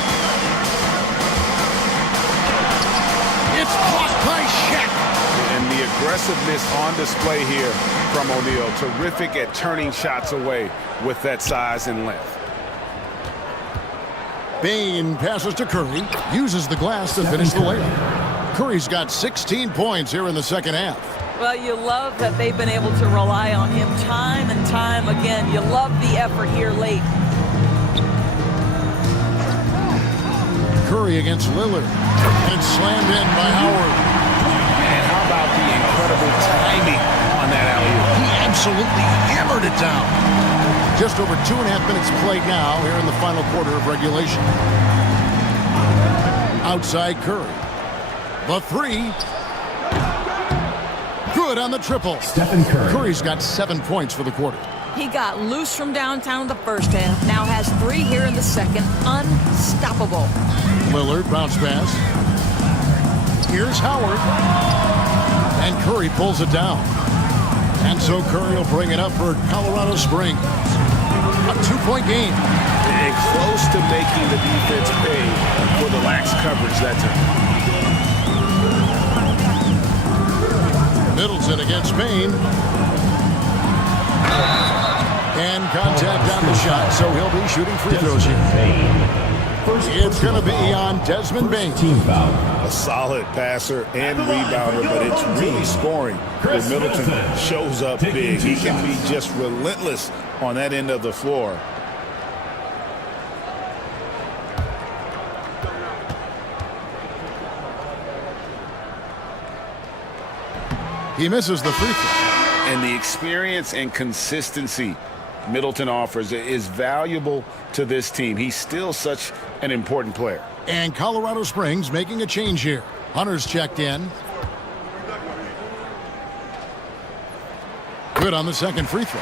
It's blocked by Shaq. And the aggressiveness on display here from O'Neal. Terrific at turning shots away with that size and length. Bane passes to Curry. Uses the glass to finish the layup. Curry's got 16 points here in the second half. Well, you love that they've been able to rely on him time and time again. You love the effort here late. Curry against Lillard. And it's slammed in by Howard. And how about the incredible timing on that alley-oop? He absolutely hammered it down. Just over 2.5 minutes played now here in the final quarter of regulation. Outside Curry. The three. Good on the triple. Stephen Curry. Curry's got 7 points for the quarter. He got loose from downtown in the first half. Now has 3 here in the second. Unstoppable. Lillard, bounce pass. Here's Howard. And Curry pulls it down. And so Curry will bring it up for Colorado Springs. A 2-point game. And close to making the defense pay for the lax coverage that time. Middleton against Bane. And contact on the shot, so he'll be shooting free throws here. It's going to be on Desmond Bane. Team foul. A solid passer and rebounder, but it's really scoring when Middleton shows up big. He can be just relentless on that end of the floor. He misses the free throw. And the experience and consistency Middleton offers is valuable to this team. He's still such an important player. And Colorado Springs making a change here. Hunter's checked in. Good on the second free throw.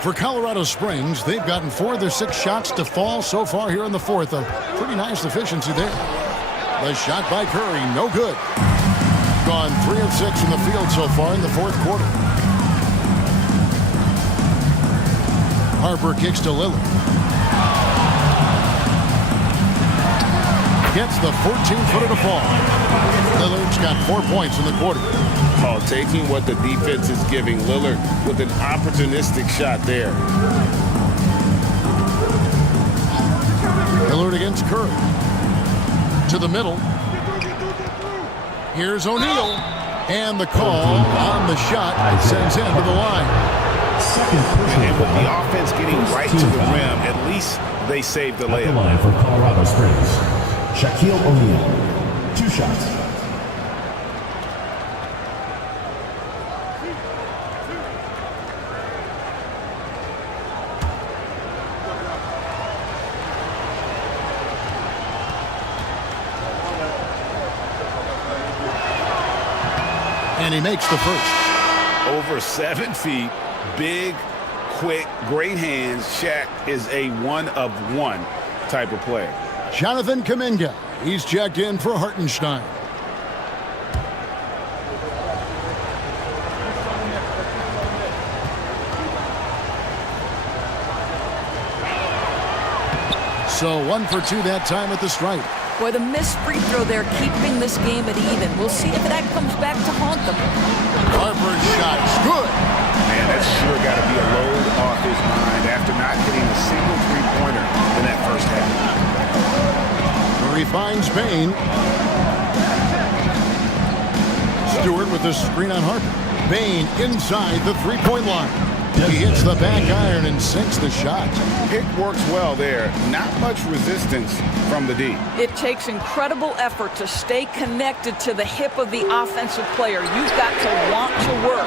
For Colorado Springs, they've gotten 4 of their 6 shots to fall so far here in the fourth. A pretty nice efficiency there. The shot by Curry, no good. Gone 3 of 6 from the field so far in the fourth quarter. Harper kicks to Lillard. Gets the 14-footer to fall. Lillard's got 4 points in the quarter. Oh, taking what the defense is giving Lillard with an opportunistic shot there. Lillard against Curry. To the middle. Here's O'Neal. And the call on the shot sends him to the line. And with the offense getting right to the rim, at least they saved the layup. At the line for Colorado Springs, Shaquille O'Neal. 2 shots. And he makes the first. Over 7 feet, big, quick, great hands. Shaq is a one-of-one type of player. Jonathan Kuminga. He's checked in for Hartenstein. So 1 for 2 that time at the stripe. Boy, the missed free throw there keeping this game at even. We'll see if that comes back to haunt them. Harper's shot is good. Man, that's sure got to be a load off his mind after not hitting a single three-pointer in that first half. Murray finds Bane. Stewart with the screen on Harper. Bane inside the three-point line. He hits the back iron and sinks the shot. Pick works well there. Not much resistance from the D. It takes incredible effort to stay connected to the hip of the offensive player. You've got to want to work.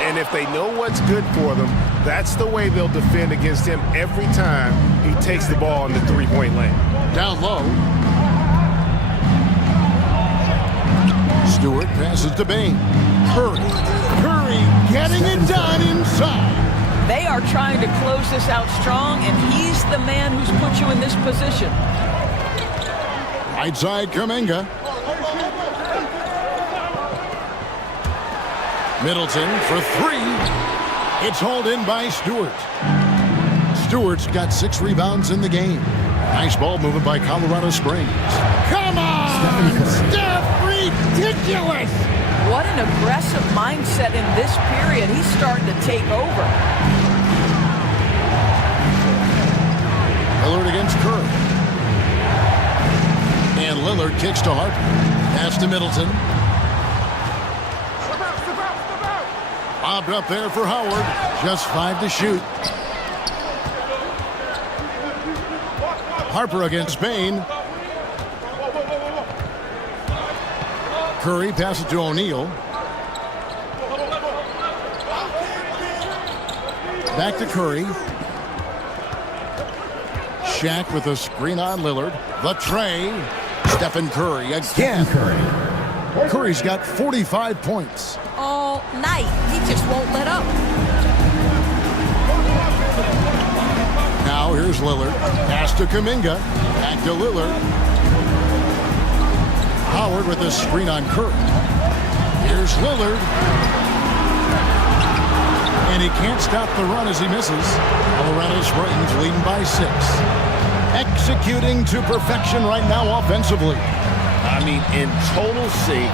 And if they know what's good for them, that's the way they'll defend against him every time he takes the ball in the three-point lane. Down low. Stewart passes to Bain. Curry getting it done inside. They are trying to close this out strong, and he's the man who's put you in this position. Right side, Kuminga. Middleton for three. It's hauled in by Stewart. Stewart's got 6 rebounds in the game. Nice ball movement by Colorado Springs. Come on, Steph, ridiculous! What an aggressive mindset in this period. He's starting to take over. Lillard against Curry. And Lillard kicks to Harper. Pass to Middleton. Lobbed up there for Howard. Just 5 to shoot. Harper against Bain. Curry passes to O'Neal. Back to Curry. Shaq with a screen on Lillard. The tray. Stephen Curry again. Curry's got 45 points. All night. He just won't let up. Now here's Lillard. Pass to Kuminga. Back to Lillard. Howard with a screen on Curry. Here's Lillard. And he can't stop the run as he misses. Colorado Springs leading by 6. Executing to perfection right now offensively. I mean, in total sync.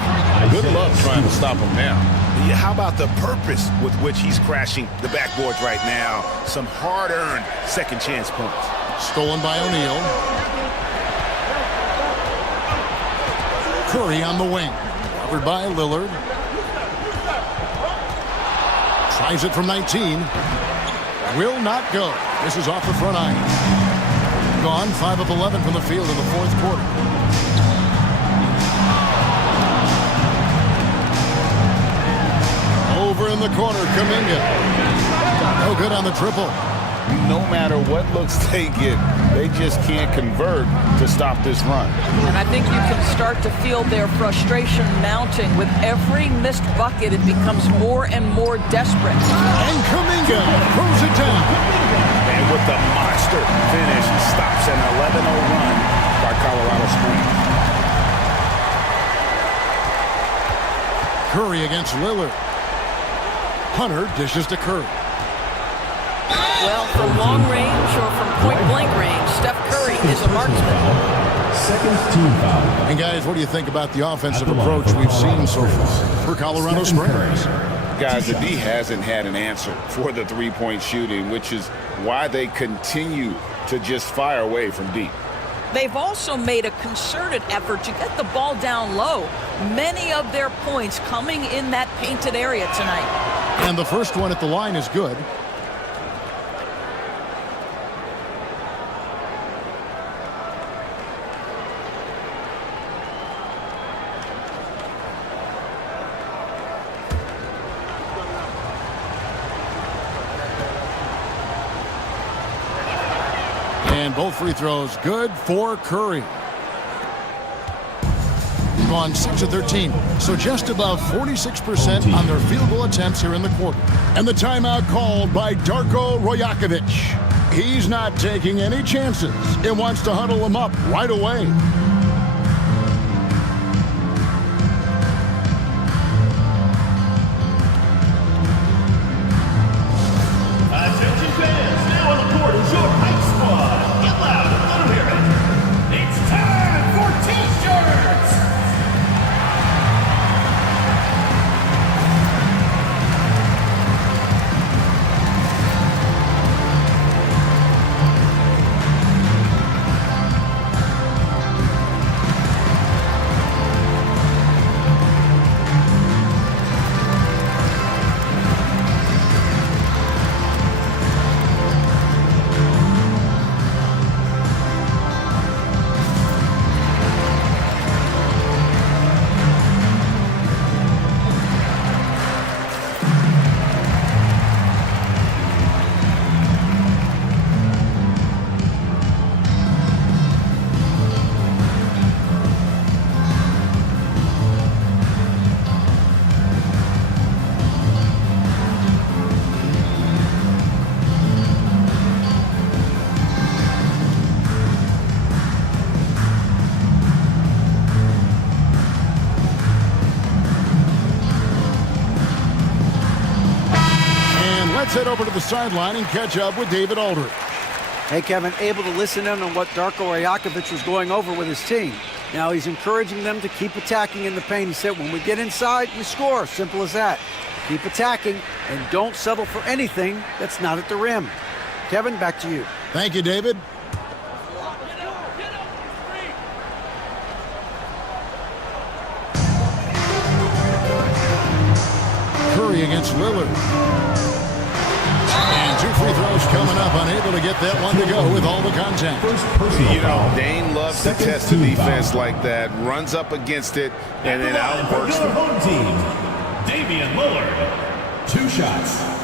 Good luck trying to stop him now. Yeah, how about the purpose with which he's crashing the backboards right now? Some hard-earned second chance points. Stolen by O'Neal. Curry on the wing. Covered by Lillard. Tries it from 19. Will not go. This is off the front iron. Gone 5 of 11 from the field in the fourth quarter. Over in the corner, Kuminga. No good on the triple. No matter what looks they get, they just can't convert to stop this run. And I think you can start to feel their frustration mounting. With every missed bucket, it becomes more and more desperate. And Kuminga throws it down. And with the monster finish, he stops an 11-0 run by Colorado Springs. Curry against Lillard. Hunter dishes to Curry. Well, from long range or from point-blank range, Steph Curry is a marksman. And guys, what do you think about the offensive approach we've seen so far for Colorado Springs? Guys, the D hasn't had an answer for the three-point shooting, which is why they continue to just fire away from deep. They've also made a concerted effort to get the ball down low. Many of their points coming in that painted area tonight. And the first one at the line is good. And both free throws good for Curry. Gone 6 of 13, so just above 46% on their field goal attempts here in the quarter. And the timeout called by Darko Rajakovic. He's not taking any chances and wants to huddle him up right away. Attention fans, now on the court is your hype squad. Get loud and let 'em hear it. It's time for T-shirts. Let's head over to the sideline and catch up with David Aldridge. Hey, Kevin, able to listen in on what Darko Rajakovic was going over with his team. Now he's encouraging them to keep attacking in the paint. He said, when we get inside, we score. Simple as that. Keep attacking and don't settle for anything that's not at the rim. Kevin, back to you. Thank you, David. Curry against Lillard. And 2 free throws coming up, unable to get that one to go with all the contact. You know, Dane loves to test the defense like that, runs up against it, and then outworks the home team. Damian Lillard, 2 shots.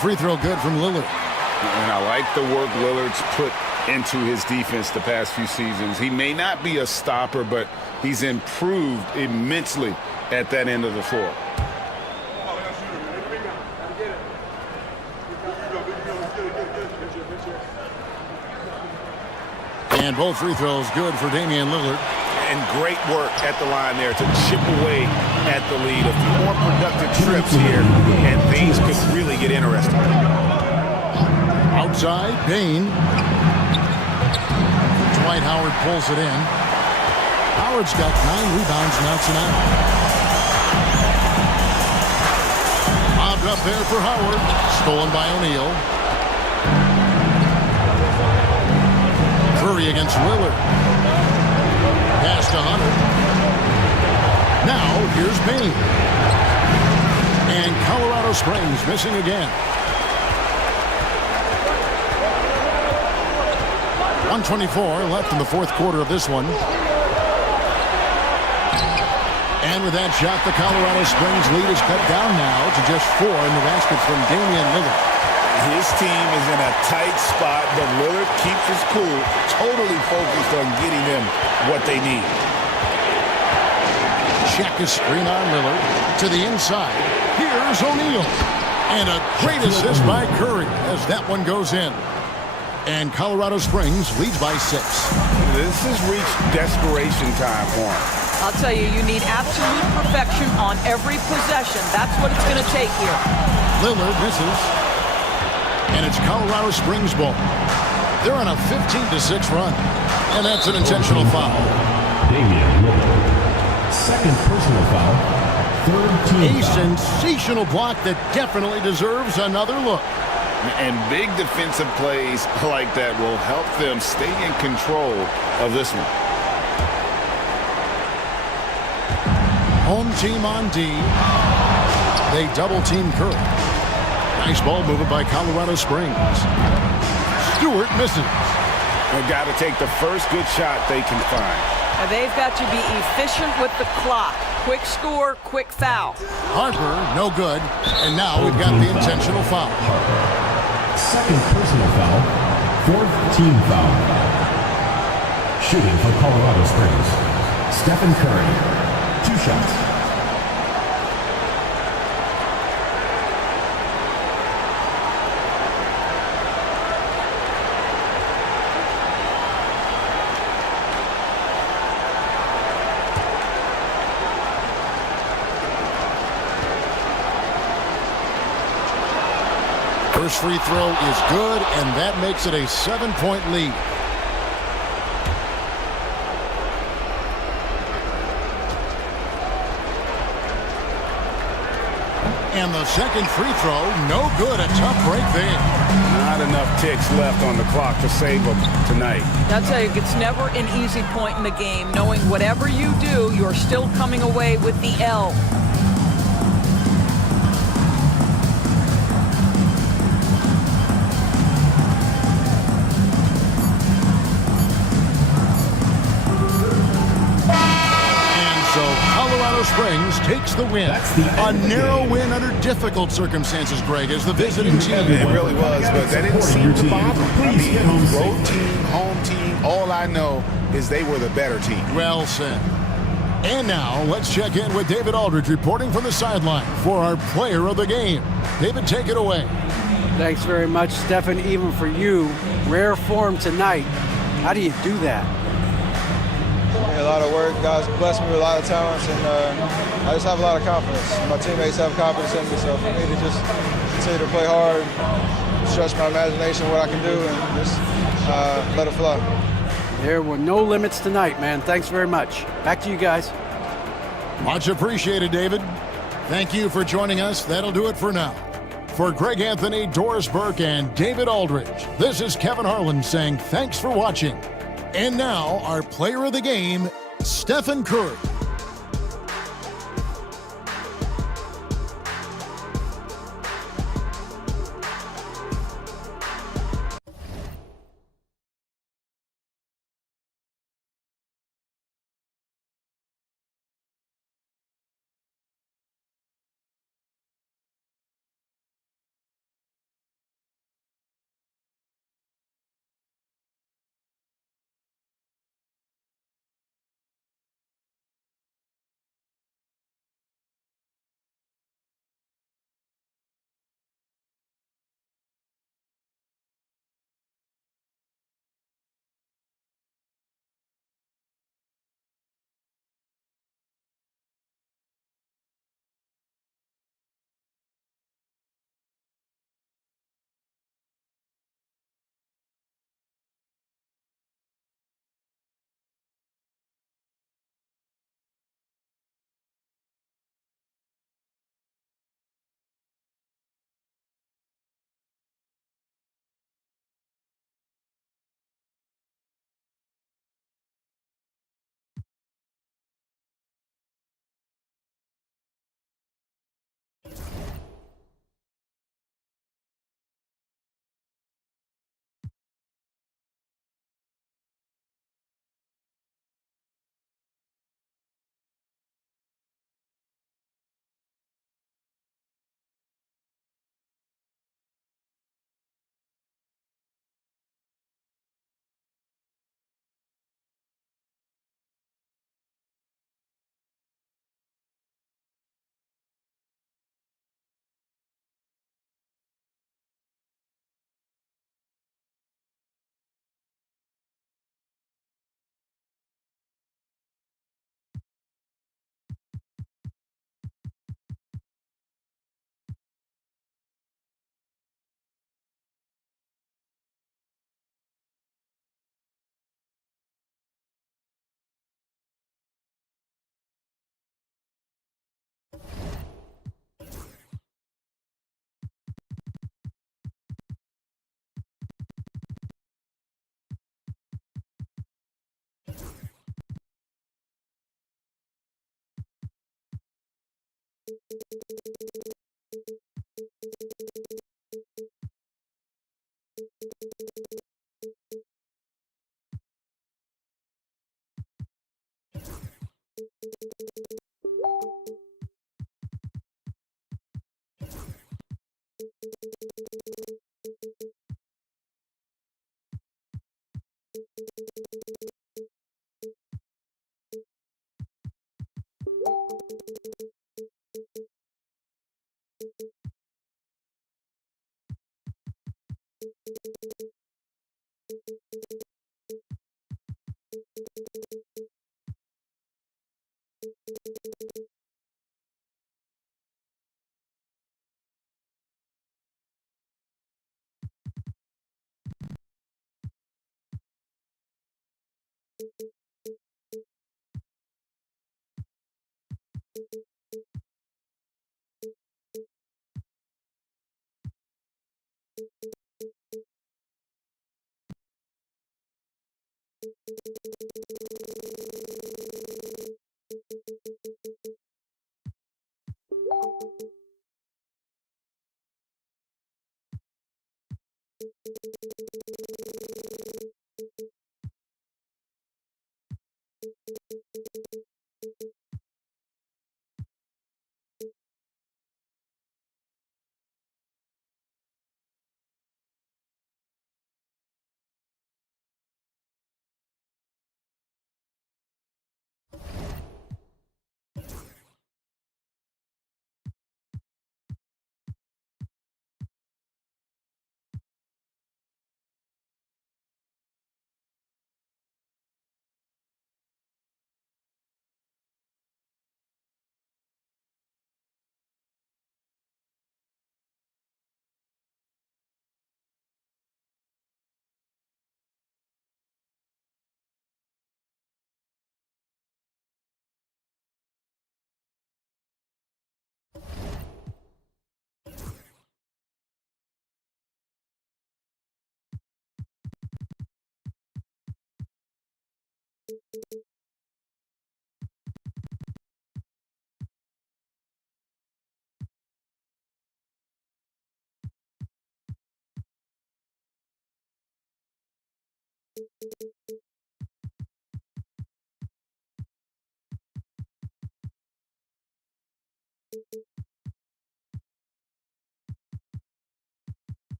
Free throw good from Lillard. And I like the work Lillard's put into his defense the past few seasons. He may not be a stopper, but he's improved immensely at that end of the floor. And both free throws good for Damian Lillard. And great work at the line there to chip away at the lead. A few more productive trips here, and things could really get interesting. Outside, Payne. Dwight Howard pulls it in. Howard's got 9 rebounds now tonight. Bobbed up there for Howard. Stolen by O'Neal. Curry against Lillard. Pass to Hunter. Now, here's Payne. And Colorado Springs missing again. 1:24 left in the 4th quarter of this one. And with that shot, the Colorado Springs lead is cut down now to just 4 in the basket from Damian Lillard. His team is in a tight spot, but Lillard keeps his cool, totally focused on getting them what they need. Check a screen on Lillard to the inside. Here's O'Neal. And a great assist by Curry as that one goes in. And Colorado Springs leads by 6. This has reached desperation time for him. I'll tell you, you need absolute perfection on every possession. That's what it's going to take here. Lillard misses. And it's Colorado Springs ball. They're on a 15-6 run. And that's an intentional foul. Damian Lillard. 2nd personal foul. 3rd team A foul. sensational block that definitely deserves another look. And big defensive plays like that will help them stay in control of this one. Home team on D. They double-team Curry. Nice ball movement by Colorado Springs. Stewart misses. They've got to take the first good shot they can find. And they've got to be efficient with the clock. Quick score, quick foul. Harper, no good. And now we've got the intentional foul. 2nd personal foul. 4th team foul. Shooting for Colorado Springs. Stephen Curry. 2 shots. First free throw is good, and that makes it a 7-point lead. And the second free throw, no good. A tough break there. Not enough ticks left on the clock to save them tonight. I'll tell you, it's never an easy point in the game, knowing whatever you do, you're still coming away with the L. Springs takes the win. A narrow win under difficult circumstances, Greg, as the visiting team. It really was, but that didn't seem to bother them. I mean, road team, home team, all I know is they were the better team. Well said. And now, let's check in with David Aldridge reporting from the sideline for our player of the game. David, take it away. Thanks very much, Stephen. Even for you, rare form tonight. How do you do that? A lot of work. God's blessed me with a lot of talents, and I just have a lot of confidence. My teammates have confidence in me, so for me to just continue to play hard, stretch my imagination, what I can do, and just let it flow. There were no limits tonight, man. Thanks very much. Back to you guys. Much appreciated, David. Thank you for joining us. That'll do it for now. For Greg Anthony, Doris Burke, and David Aldridge, this is Kevin Harlan saying thanks for watching. And now, our player of the game, Stephen Curry.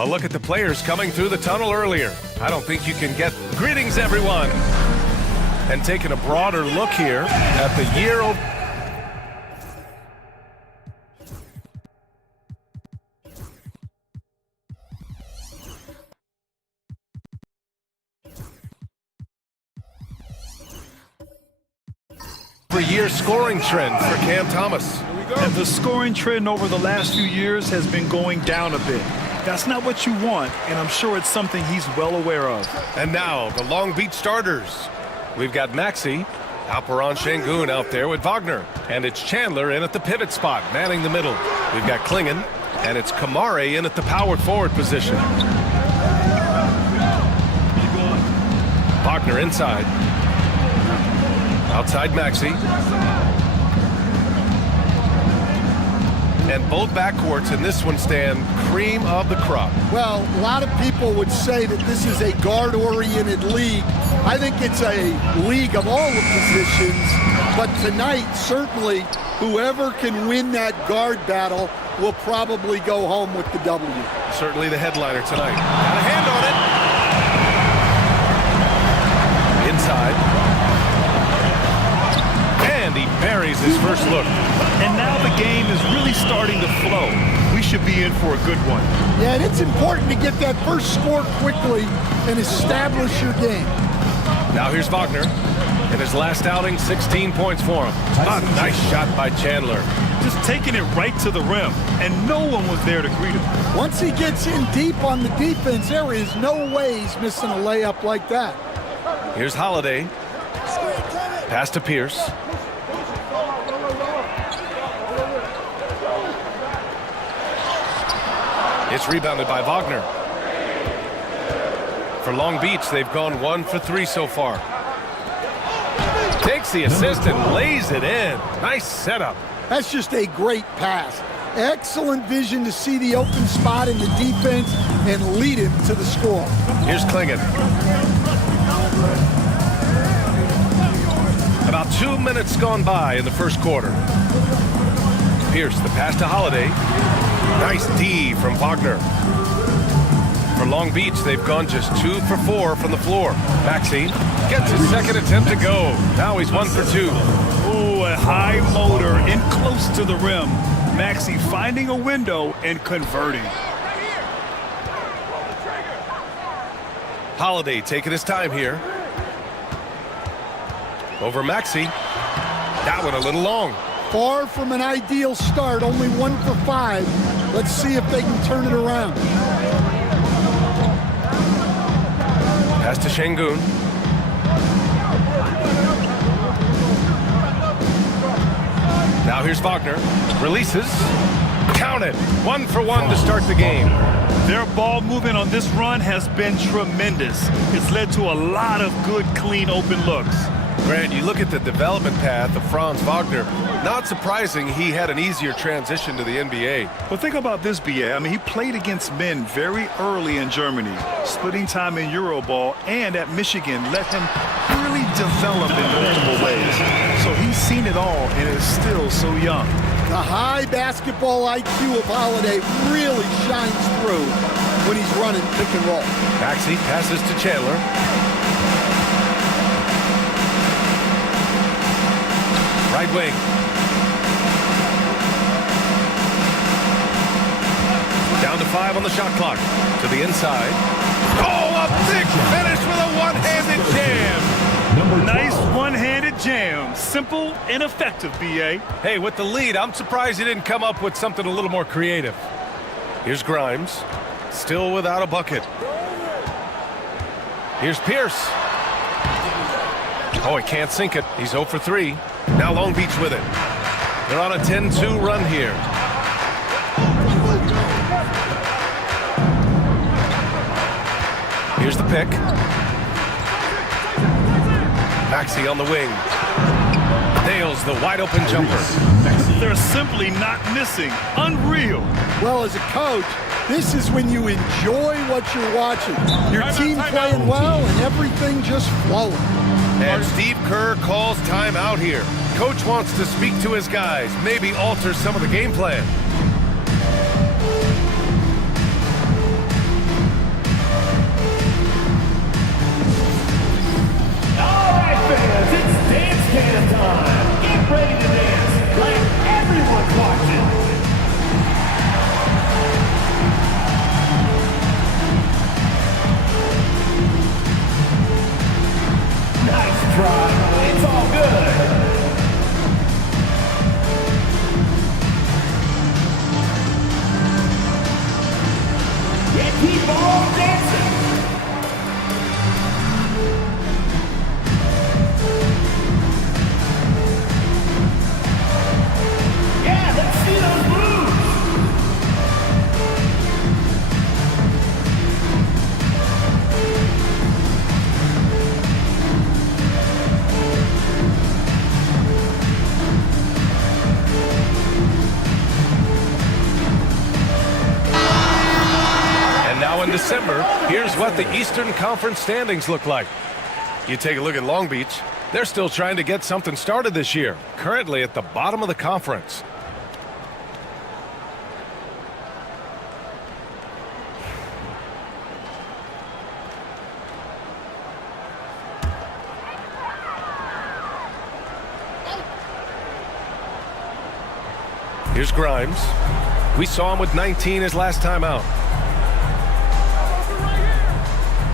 A look at the players coming through the tunnel earlier. I don't think you can get... Greetings, everyone! And taking a broader look here at the year... year scoring trend for Cam Thomas. And the scoring trend over the last few years has been going down a bit. That's not what you want, and I'm sure it's something he's well aware of. And now, the Long Beach starters. We've got Maxey, Alperon Şengün out there with Wagner. And it's Chandler in at the pivot spot, manning the middle. We've got Klingen, and it's Kamare in at the power forward position. Wagner inside. Outside Maxey. And both backcourts in this one stand cream of the crop. Well, a lot of people would say that this is a guard-oriented league. I think it's a league of all the positions. But tonight, certainly, whoever can win that guard battle will probably go home with the W. Certainly the headliner tonight. Got a hand on it. Inside. And he buries his first look. And now the game is really starting to flow. We should be in for a good one. Yeah, and it's important to get that first score quickly and establish your game. Now here's Wagner. In his last outing, 16 points for him. A nice shot by Chandler. Just taking it right to the rim, and no one was there to greet him. Once he gets in deep on the defense, there is no way he's missing a layup like that. Here's Holiday. Pass to Pierce. It's rebounded by Wagner. For Long Beach, they've gone 1 for 3 so far. Takes the assist and lays it in. Nice setup. That's just a great pass. Excellent vision to see the open spot in the defense and lead him to the score. Here's Klingen. About 2 minutes gone by in the first quarter. Pierce, the pass to Holiday. Nice D from Wagner. For Long Beach, they've gone just 2 for 4 from the floor. Maxey gets his second attempt to go. Now he's 1 for 2. Oh, a high motor in close to the rim. Maxey finding a window and converting. Holiday taking his time here. Over Maxey. That one a little long. Far from an ideal start, only 1 for 5. Let's see if they can turn it around. Pass to Şengün. here's Wagner. Releases. Counted. 1 for 1 to start the game. Their ball movement on this run has been tremendous. It's led to a lot of good, clean, open looks. Grant, you look at the development path of Franz Wagner. Not surprising he had an easier transition to the NBA. Well, think about this, B.A. I mean, he played against men very early in Germany, splitting time in Euroball, and at Michigan let him really develop in multiple ways. So he's seen it all and is still so young. The high basketball IQ of Holiday really shines through when he's running pick and roll. Maxey passes to Chandler. Right wing. Down to 5 on the shot clock. To the inside. Oh, a big finish with a one-handed jam. Nice one-handed jam. Simple and effective, B.A. Hey, with the lead, I'm surprised he didn't come up with something a little more creative. Here's Grimes. Still without a bucket. Here's Pierce. Oh, he can't sink it. He's 0 for 3. Now Long Beach with it. They're on a 10-2 run here. Here's the pick. Maxey on the wing. Nails the wide-open jumper. They're simply not missing. Unreal. Well, as a coach, this is when you enjoy what you're watching. Your team playing well and everything just flowing. And Steve Kerr calls timeout here. Coach wants to speak to his guys, maybe alter some of the game plan. All right, fans, it's dance can time. Get ready to dance like everyone's watching. Nice try. It's all good. And keep on dancing. Yeah, let's see those moves. Now in December, here's what the Eastern Conference standings look like. You take a look at Long Beach. They're still trying to get something started this year, currently at the bottom of the conference. Here's Grimes. We saw him with 19 his last time out.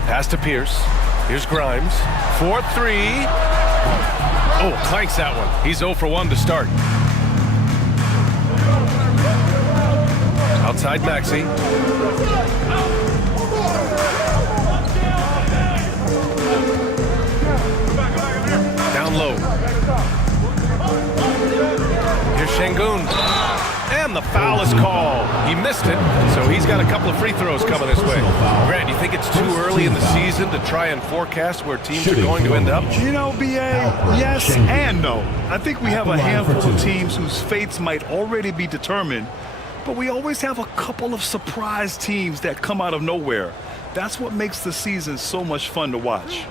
Pass to Pierce. Here's Grimes. 4-3. Oh, clanks that one. He's 0 for 1 to start. Outside Maxey. Down low. Here's Şengün. And the foul is called. He missed it, so he's got a couple of free throws coming his way. Grant, you think it's too early in the season to try and forecast where teams are going to end up? You know, B.A., yes and no. I think we have a handful of teams whose fates might already be determined, but we always have a couple of surprise teams that come out of nowhere. That's what makes the season so much fun to watch.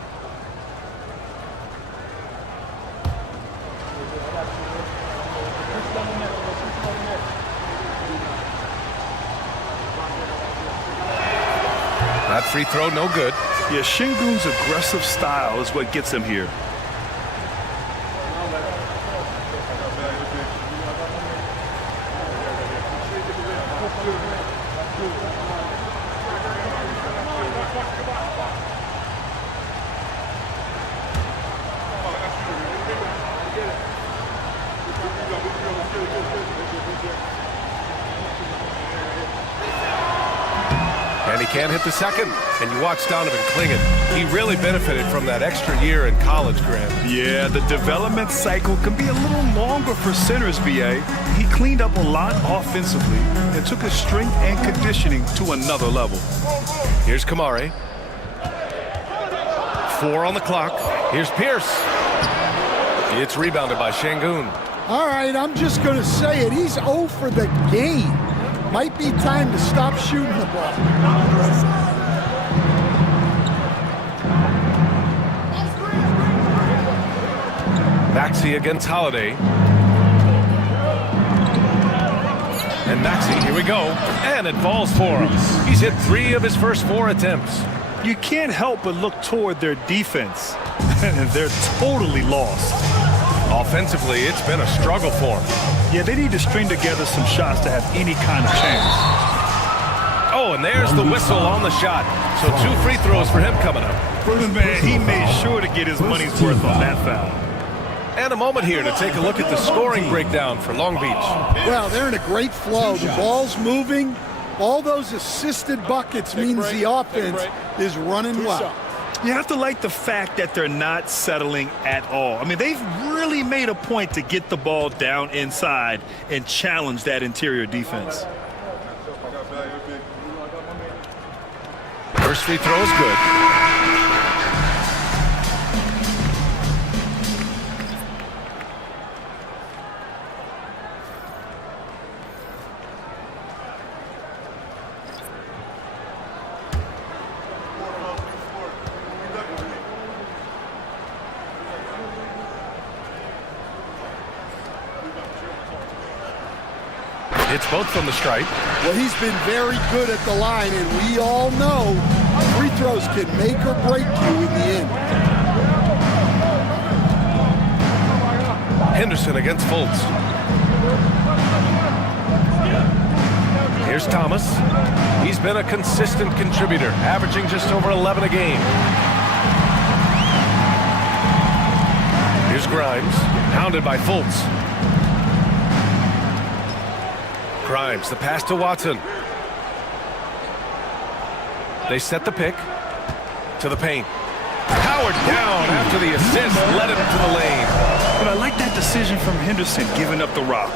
That free throw, no good. Yeah, Şengün's aggressive style is what gets him here. And he can't hit the second. And you watch Donovan Clingan. He really benefited from that extra year in college, Graham. Yeah, the development cycle can be a little longer for centers, B.A. He cleaned up a lot offensively and took his strength and conditioning to another level. Here's Kamare. 4 on the clock. Here's Pierce. It's rebounded by Şengün. All right, I'm just going to say it. He's 0 for the game. Might be time to stop shooting the ball. Maxey against Holiday. And Maxey, here we go. And it falls for him. He's hit 3 of his first 4 attempts. You can't help but look toward their defense. And they're totally lost. Offensively, it's been a struggle for him. Yeah, they need to string together some shots to have any kind of chance. Oh, and there's the whistle on the shot. So 2 free throws for him coming up. Man, he made sure to get his money's worth on that foul. And a moment here to take a look at the scoring breakdown for Long Beach. Well, they're in a great flow. The ball's moving. All those assisted buckets means the offense is running well. You have to like the fact that they're not settling at all. I mean, they've really made a point to get the ball down inside and challenge that interior defense. First free throw is good. It's both from the stripe. Well, he's been very good at the line, and we all know free throws can make or break you in the end. Henderson against Fultz. Here's Thomas. He's been a consistent contributor, averaging just over 11 a game. Here's Grimes, hounded by Fultz. Grimes, the pass to Watson. They set the pick to the paint. Howard down after the assist, led him to the lane. But I like that decision from Henderson, giving up the rock.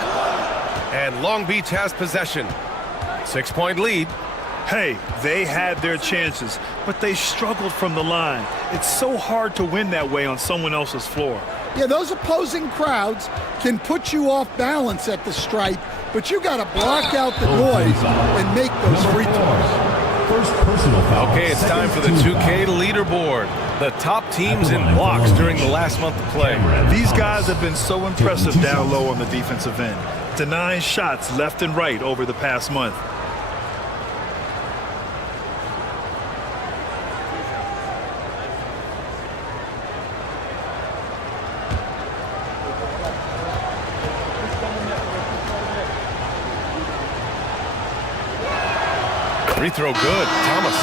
And Long Beach has possession. 6-point lead. Hey, they had their chances, but they struggled from the line. It's so hard to win that way on someone else's floor. Yeah, those opposing crowds can put you off balance at the stripe, but you got to block out the noise and make those free throws. First personal foul. Okay, it's time for the 2K leaderboard. The top teams in blocks during the last month of play. These guys have been so impressive down low on the defensive end, denying shots left and right over the past month. Free throw good, Thomas.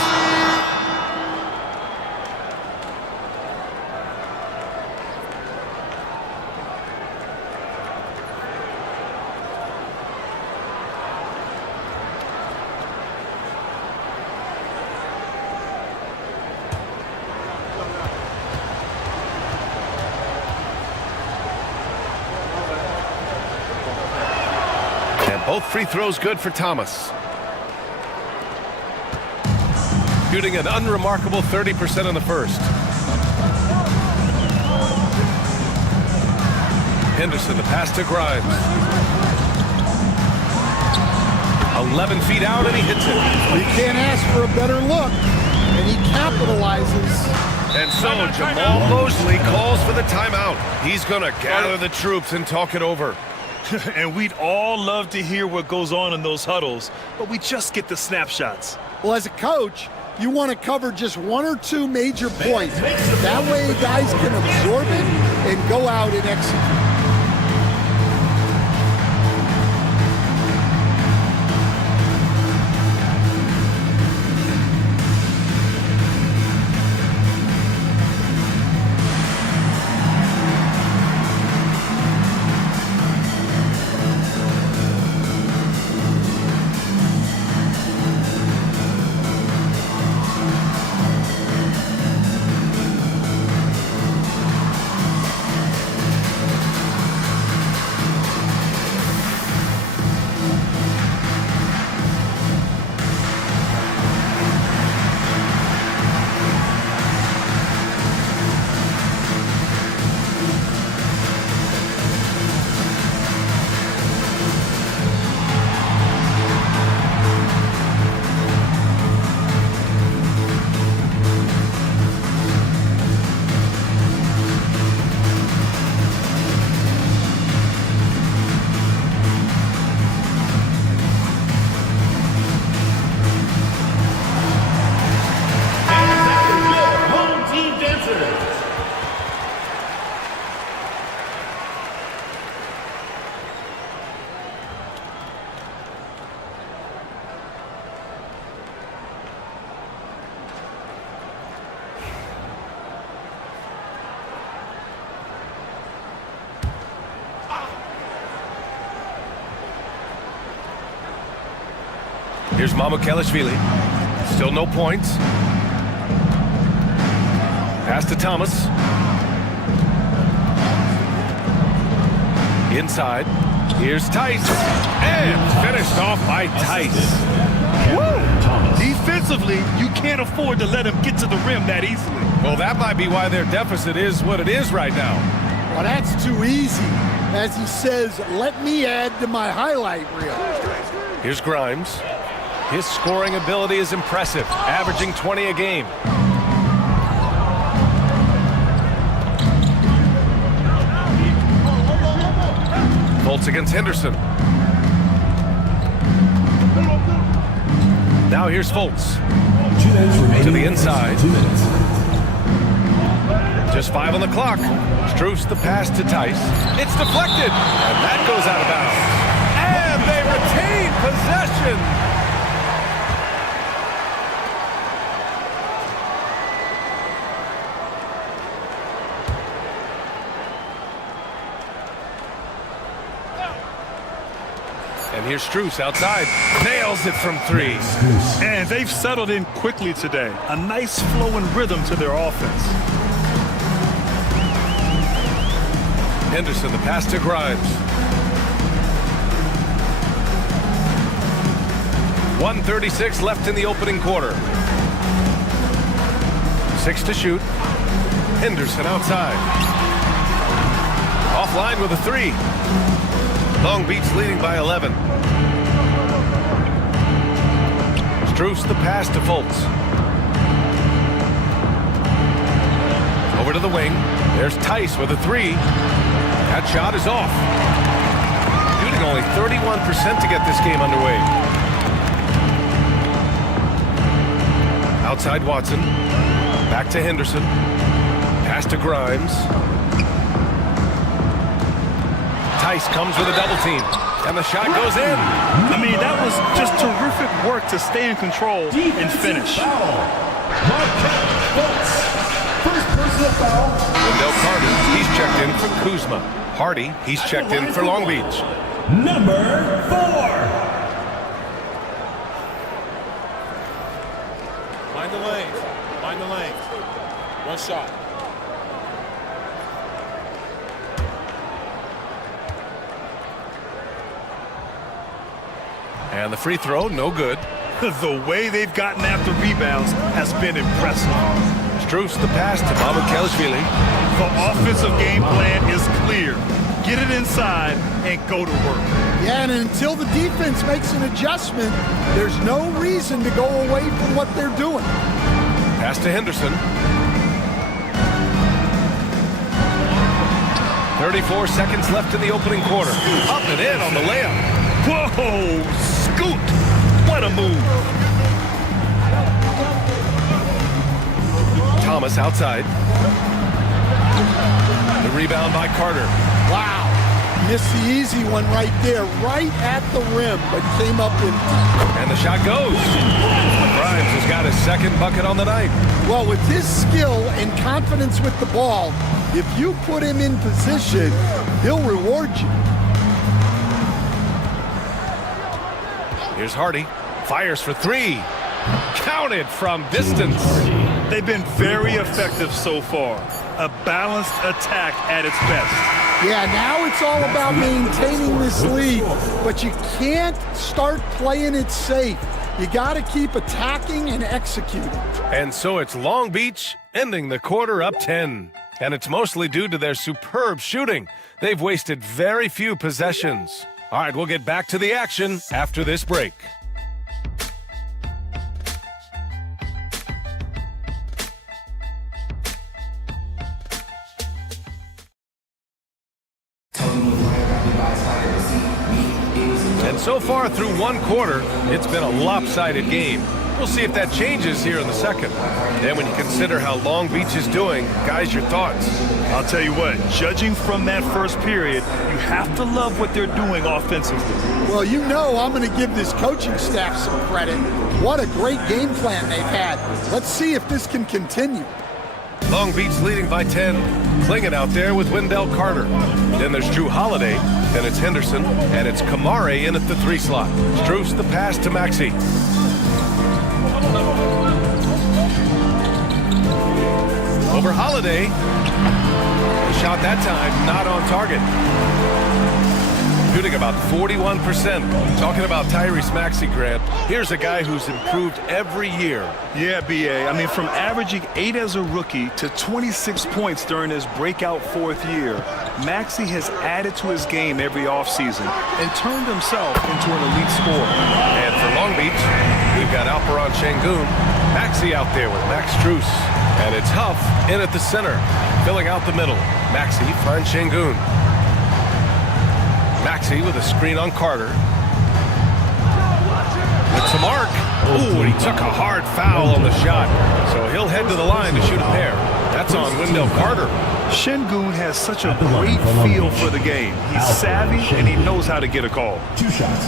And both free throws good for Thomas. Shooting an unremarkable 30% in the first. Henderson, the pass to Grimes. 11 feet out, and he hits it. You can't ask for a better look, and he capitalizes. And so Jamal Mosley calls for the timeout. He's going to gather the troops and talk it over. And we'd all love to hear what goes on in those huddles, but we just get the snapshots. Well, as a coach, you want to cover just 1 or 2 major points. That way guys can absorb it and go out and execute. Here's Mamukelashvili. Still no points. Pass to Thomas. Inside. Here's Tice. And finished off by Tice. Woo! Defensively, you can't afford to let him get to the rim that easily. Well, that might be why their deficit is what it is right now. Well, that's too easy. As he says, let me add to my highlight reel. Here's Grimes. His scoring ability is impressive, averaging 20 a game. Fultz against Henderson. Now here's Fultz. To the inside. Just 5 on the clock. Strus the pass to Tice. It's deflected, and that goes out of bounds. And they retain possession. And here's Strus outside. Nails it from 3. And they've settled in quickly today. A nice flow and rhythm to their offense. Henderson, the pass to Grimes. 1:36 left in the opening quarter. 6 to shoot. Henderson outside. Offline with a 3. Long Beach leading by 11. Strus the pass to Fultz. Over to the wing. There's Tice with a 3. That shot is off. Shooting only 31% to get this game underway. Outside Watson. Back to Henderson. Pass to Grimes. Tice comes with a double team. And the shot goes in. I mean, that was just terrific work to stay in control and finish. Wendell Carter, he's checked in for Kuzma. Hardy, he's checked in for Long Beach. Number 4. Find the lanes. Find the lanes. One shot. And the free throw, no good. The way they've gotten after rebounds has been impressive. Strus the pass to Mamukelashvili. The offensive game plan is clear. Get it inside and go to work. Yeah, and until the defense makes an adjustment, there's no reason to go away from what they're doing. Pass to Henderson. 34 seconds left in the opening quarter. Up and in on the layup. Whoa, scoot. What a move. Thomas outside. The rebound by Carter. Wow. Missed the easy one right there, right at the rim, but came up empty. And the shot goes. Grimes has got his second bucket on the night. Well, with his skill and confidence with the ball, if you put him in position, he'll reward you. Here's Hardy. Fires for 3. Counted from distance. They've been very effective so far. A balanced attack at its best. Yeah, now it's all about maintaining this lead, but you can't start playing it safe. You got to keep attacking and executing. And so it's Long Beach ending the quarter up 10. And it's mostly due to their superb shooting. They've wasted very few possessions. All right, we'll get back to the action after this break. And so far through one quarter, it's been a lopsided game. We'll see if that changes here in the second. Then when you consider how Long Beach is doing, guys, your thoughts? I'll tell you what, judging from that first period, you have to love what they're doing offensively. Well, you know I'm going to give this coaching staff some credit. What a great game plan they've had. Let's see if this can continue. Long Beach leading by 10. Clinging out there with Wendell Carter. Then there's Drew Holiday. Then it's Henderson. And it's Kamare in at the 3 slot. Strus the pass to Maxey. Over Holiday. The shot that time, not on target. Shooting about 41%. Talking about Tyrese Maxey, Grant. Here's a guy who's improved every year. Yeah, B.A. I mean, from averaging 8 as a rookie to 26 points during his breakout 4th year, Maxey has added to his game every offseason and turned himself into an elite scorer. And for Long Beach, we've got Alperon Şengün. Maxey out there with Max Strus. And it's Huff in at the center, filling out the middle. Maxey finds Şengün. Maxey with a screen on Carter. It's a mark. Ooh, and he took a hard foul on the shot. So he'll head to the line to shoot a pair. That's on Wendell Carter. Şengün has such a great feel for the game. He's savvy and he knows how to get a call. 2 shots.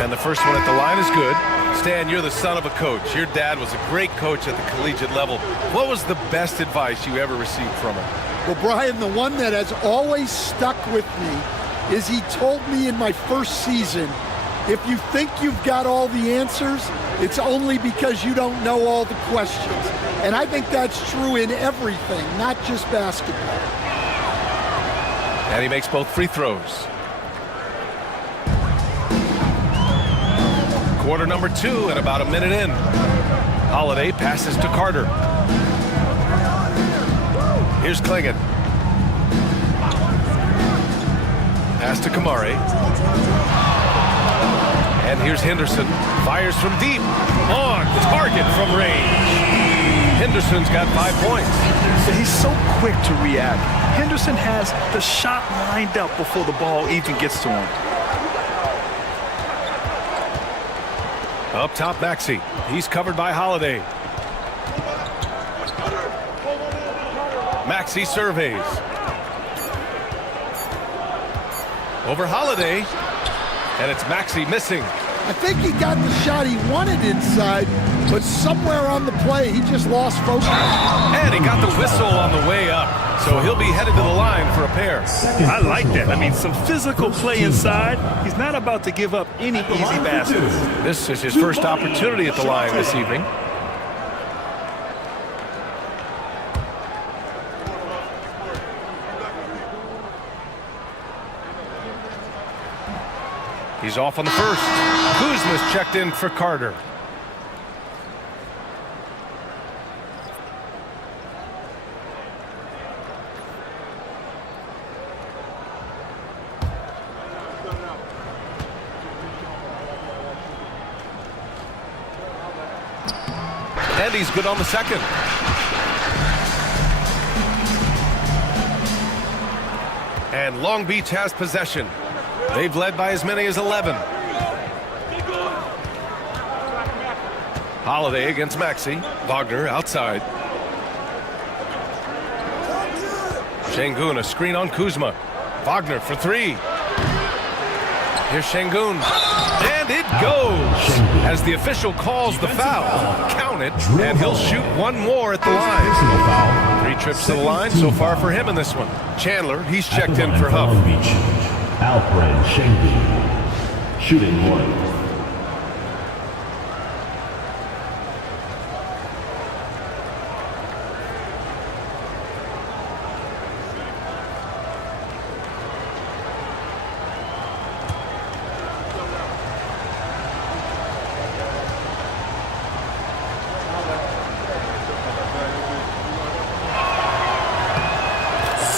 And the first one at the line is good. Stan, you're the son of a coach. Your dad was a great coach at the collegiate level. What was the best advice you ever received from him? Well, Brian, the one that has always stuck with me is he told me in my first season, if you think you've got all the answers, it's only because you don't know all the questions. And I think that's true in everything, not just basketball. And he makes both free throws. Quarter number 2 and about a minute in. Holiday passes to Carter. Here's Klingon. Pass to Kamari. And here's Henderson. Fires from deep. On target from range. Henderson's got 5 points. He's so quick to react. Henderson has the shot lined up before the ball even gets to him. Up top, Maxey. He's covered by Holiday. Maxey surveys. Over Holiday. And it's Maxey missing. I think he got the shot he wanted inside, but somewhere on the play, he just lost focus. And he got the whistle on the way up. So he'll be headed to the line for a pair. I like that. I mean, some physical play inside. He's not about to give up any easy baskets. This is his first opportunity at the line this evening. He's off on the first. Kuzma's checked in for Carter. And he's good on the second. And Long Beach has possession. They've led by as many as 11. Holiday against Maxey. Wagner outside. Şengün, a screen on Kuzma. Wagner for 3. Here's Şengün. And it goes! As the official calls the foul. Count it, and he'll shoot one more at the line. 3 trips to the line so far for him in this one. Chandler, he's checked in for Huff. Alperon Şengün, shooting 1.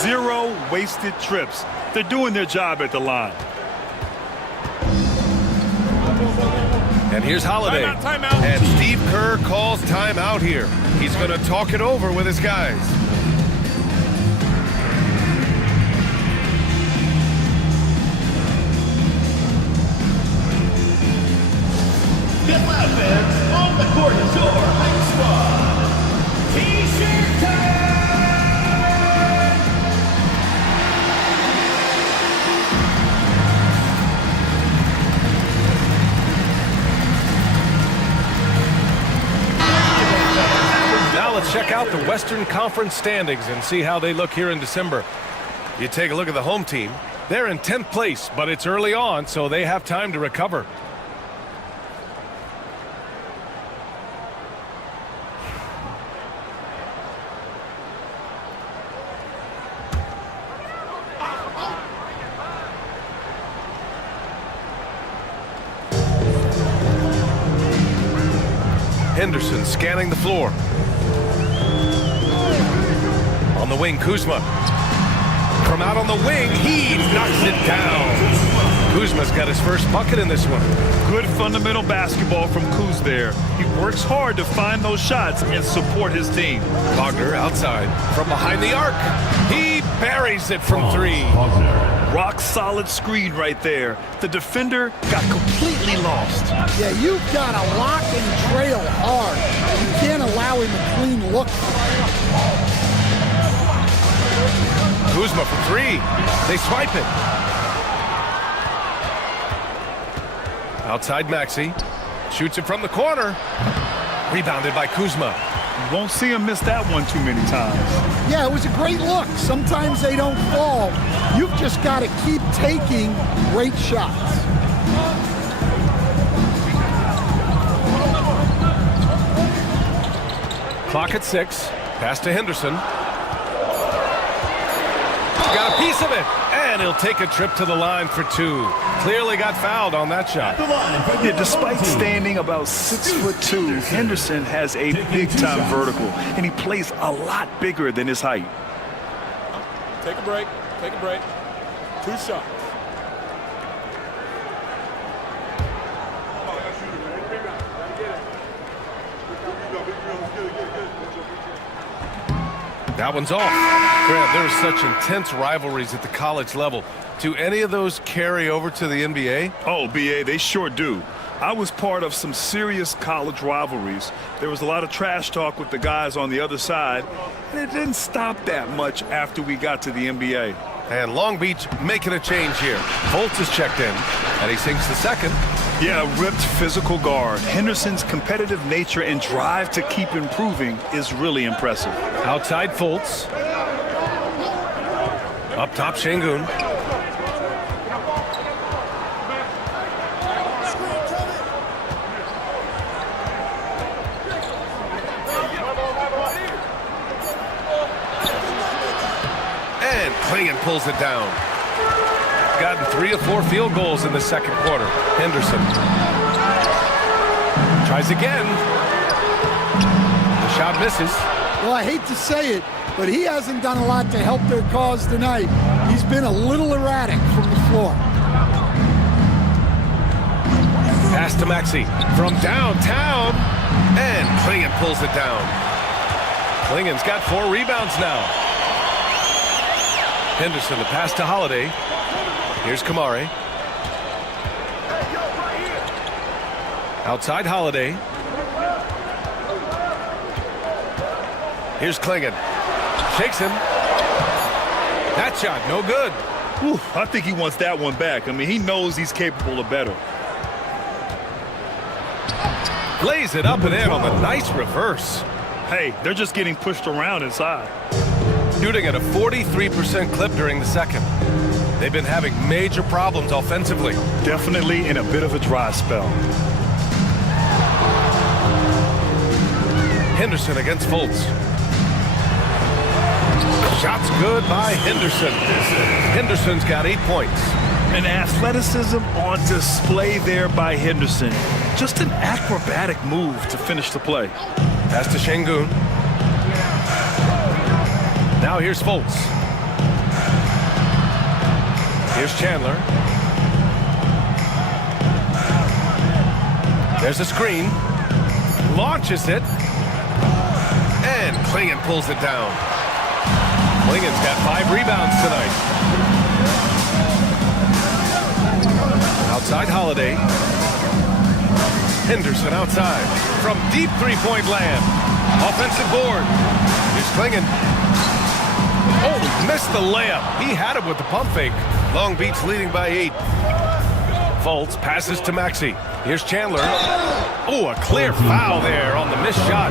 Zero wasted trips. They're doing their job at the line. And here's Holiday. Timeout. And Steve Kerr calls timeout here. He's going to talk it over with his guys. Get loud, fans. On the court is your hype squad. T-shirt time! out the Western Conference standings and see how they look here in December. You take a look at the home team. They're in 10th place, but it's early on, so they have time to recover. Henderson scanning the floor. On the wing, Kuzma. From out on the wing, he knocks it down. Kuzma's got his first bucket in this one. Good fundamental basketball from Kuz there. He works hard to find those shots and support his team. Wagner outside from behind the arc. He buries it from three. Rock solid screen right there. The defender got completely lost. Yeah, you've got to lock and trail hard. You can't allow him a clean look. Kuzma for three. They swipe it. Outside Maxey. Shoots it from the corner. Rebounded by Kuzma. You won't see him miss that one too many times. Yeah, it was a great look. Sometimes they don't fall. You've just got to keep taking great shots. Clock at 6. Pass to Henderson. Got a piece of it, and he'll take a trip to the line for two. Clearly got fouled on that shot. Yeah, despite standing about 6'2", Henderson has a big-time vertical, and he plays a lot bigger than his height. Take a break. Take a break. 2 shots. That one's off. Grant, there are such intense rivalries at the college level. Do any of those carry over to the NBA? Oh, BA, they sure do. I was part of some serious college rivalries. There was a lot of trash talk with the guys on the other side, and it didn't stop that much after we got to the NBA. And Long Beach making a change here. Fultz is checked in, and he sinks the second. Yeah, ripped physical guard. Henderson's competitive nature and drive to keep improving is really impressive. Outside Fultz. Up top, Şengün. And Klingon pulls it down. Gotten 3 of 4 field goals in the second quarter. Henderson tries again. The shot misses. Well, I hate to say it, but he hasn't done a lot to help their cause tonight. He's been a little erratic from the floor. Pass to Maxey from downtown, and Klingon pulls it down. Klingon's got 4 rebounds now. Henderson, the pass to Holiday. Here's Kamari. Outside Holiday. Here's Klingon. Shakes him. That shot, no good. Whew, I think he wants that one back. I mean, he knows he's capable of better. Lays it up and in on the nice reverse. Hey, they're just getting pushed around inside. Shooting at a 43% clip during the second. They've been having major problems offensively. Definitely in a bit of a dry spell. Henderson against Fultz. Shot's good by Henderson. Henderson's got 8 points. And athleticism on display there by Henderson. Just an acrobatic move to finish the play. Pass to Şengün. Now here's Fultz. Here's Chandler. There's a screen. Launches it. And Klingon pulls it down. Klingon's got 5 rebounds tonight. Outside Holiday. Henderson outside. From deep three-point land. Offensive board. Here's Klingon. Oh, missed the layup. He had it with the pump fake. Long Beach leading by 8. Fultz passes to Maxey. Here's Chandler. Oh, a clear foul there on the missed shot.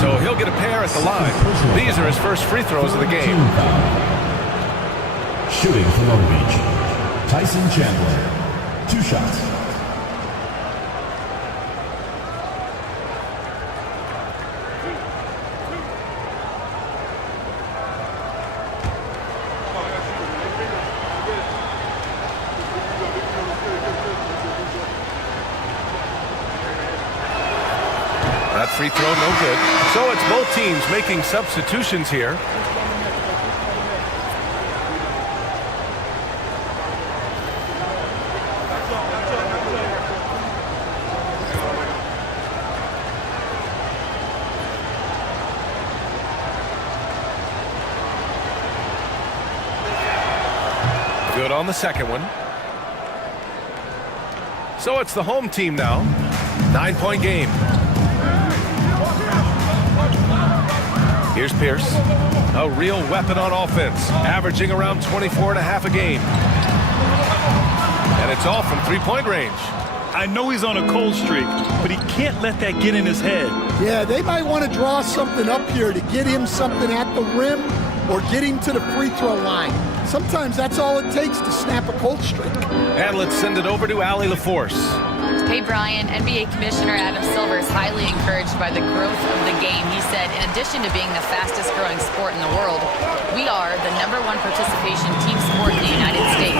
So he'll get a pair at the line. These are his first free throws of the game. Shooting for Long Beach, Tyson Chandler. 2 shots. That free throw, no good. So it's both teams making substitutions here. Good on the second one. So it's the home team now. 9-point game. Here's Pierce, a real weapon on offense, averaging around 24.5 a game. And it's all from three-point range. I know he's on a cold streak, but he can't let that get in his head. Yeah, they might want to draw something up here to get him something at the rim or get him to the free throw line. Sometimes that's all it takes to snap a cold streak. And let's send it over to Allie LaForce. Hey, Brian, NBA Commissioner Adam Silver is highly encouraged by the growth of the game. He said, in addition to being the fastest growing sport in the world, we are the #1 participation team sport in the United States.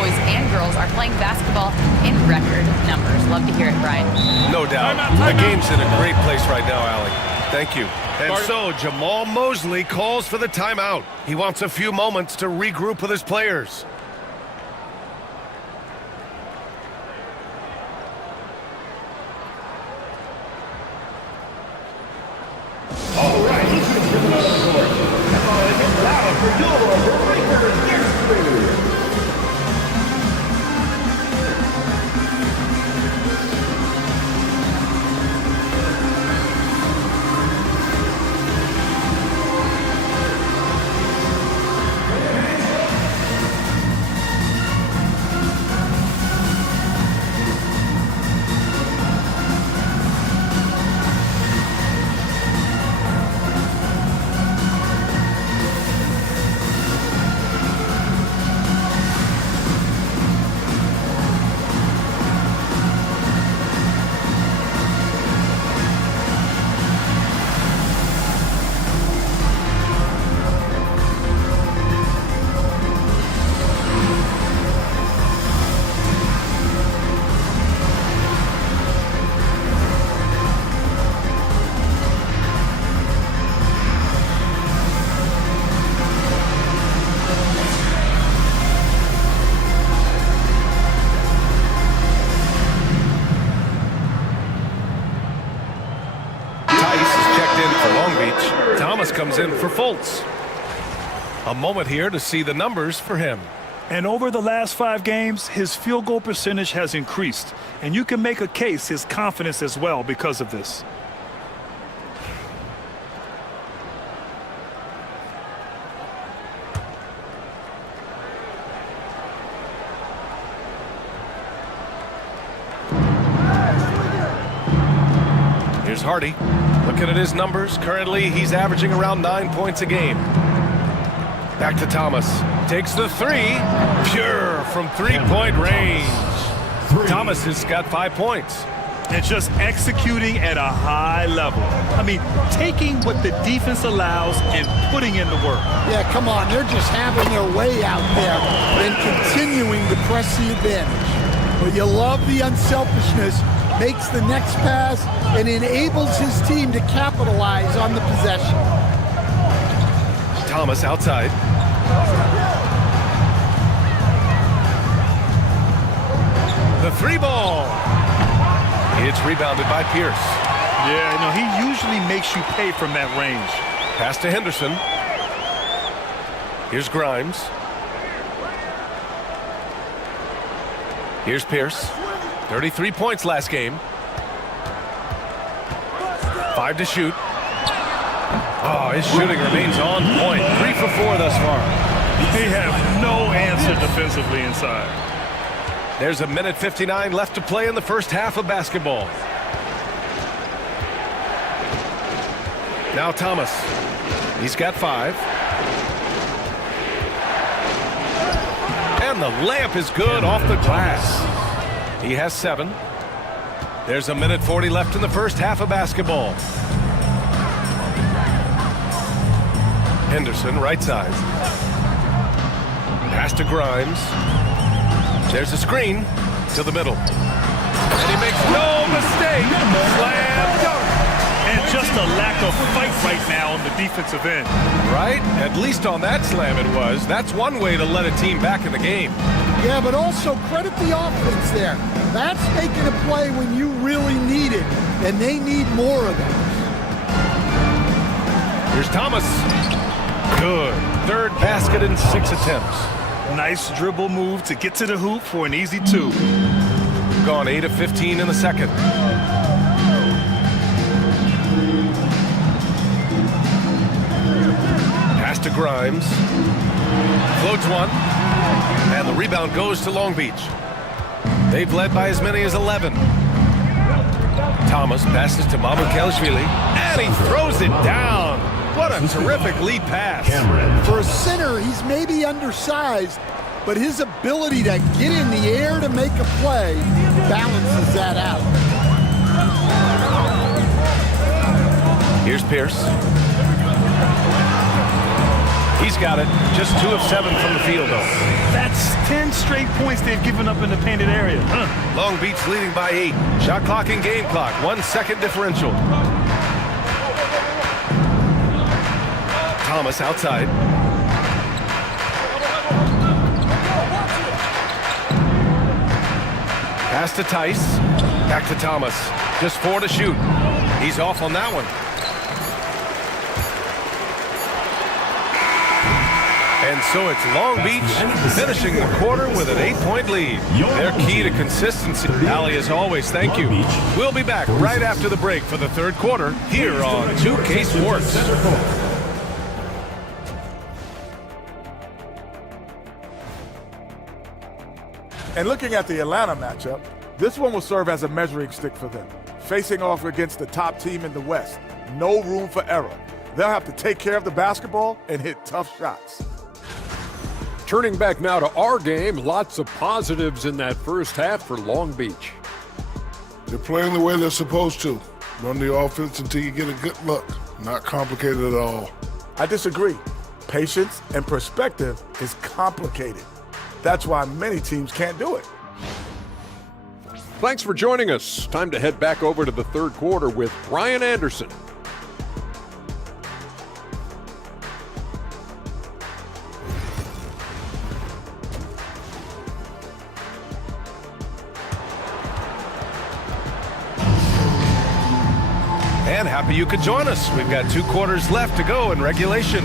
Boys and girls are playing basketball in record numbers. Love to hear it, Brian. No doubt. The game's in a great place right now, Allie. Thank you. And so Jamal Mosley calls for the timeout. He wants a few moments to regroup with his players. All right, let's get to the court. That's all it is now for your breakers yesterday. Comes in for Fultz. A moment here to see the numbers for him. And over the last 5 games, his field goal percentage has increased. And you can make a case his confidence as well because of this. Here's Hardy. Looking at his numbers, currently he's averaging around 9 points a game. Back to Thomas. Takes the three. Pure from three-point range. Thomas has got 5 points. And just executing at a high level. I mean, taking what the defense allows and putting in the work. Yeah, come on. They're just having their way out there and continuing to press the advantage. But you love the unselfishness. Makes the next pass and enables his team to capitalize on the possession. Thomas outside. The 3 ball. It's rebounded by Pierce. Yeah, you know, he usually makes you pay from that range. Pass to Henderson. Here's Grimes. Here's Pierce. 33 points last game. 5 to shoot. Oh, his shooting remains on point. 3 for 4 thus far. They have no answer defensively inside. There's a minute 59 left to play in the first half of basketball. Now Thomas. He's got 5. And the layup is good off the glass. He has 7. There's a minute 40 left in the first half of basketball. Henderson, right side. Pass to Grimes. There's a screen to the middle. And he makes no mistake. Slam dunk. And just a lack of fight right now on the defensive end. Right? At least on that slam it was. That's one way to let a team back in the game. Yeah, but also credit the offense there. That's making a play when you really need it, and they need more of that. Here's Thomas. Good. Third basket in 6 attempts. Nice dribble move to get to the hoop for an easy 2. Gone 8 of 15 in the second. Pass to Grimes. Floats one. And the rebound goes to Long Beach. They've led by as many as 11. Thomas passes to Mamukelashvili. And he throws it down. What a terrific lead pass. For a center, he's maybe undersized, but his ability to get in the air to make a play balances that out. Here's Pierce. He's got it. Just 2 of 7 from the field, though. That's 10 straight points they've given up in the painted area. Long Beach leading by 8. Shot clock and game clock. 1 second differential. Thomas outside. Pass to Tice. Back to Thomas. Just 4 to shoot. He's off on that one. And so it's Long Beach finishing the quarter with an 8-point lead. Their key to consistency. Ali, as always, thank you. We'll be back right after the break for the third quarter here on 2K Sports. And looking at the Atlanta matchup, this one will serve as a measuring stick for them. Facing off against the top team in the West, no room for error. They'll have to take care of the basketball and hit tough shots. Turning back now to our game, lots of positives in that first half for Long Beach. They're playing the way they're supposed to. Run the offense until you get a good look. Not complicated at all. I disagree. Patience and perspective is complicated. That's why many teams can't do it. Thanks for joining us. Time to head back over to the third quarter with Brian Anderson. And happy you could join us. We've got 2 quarters left to go in regulation.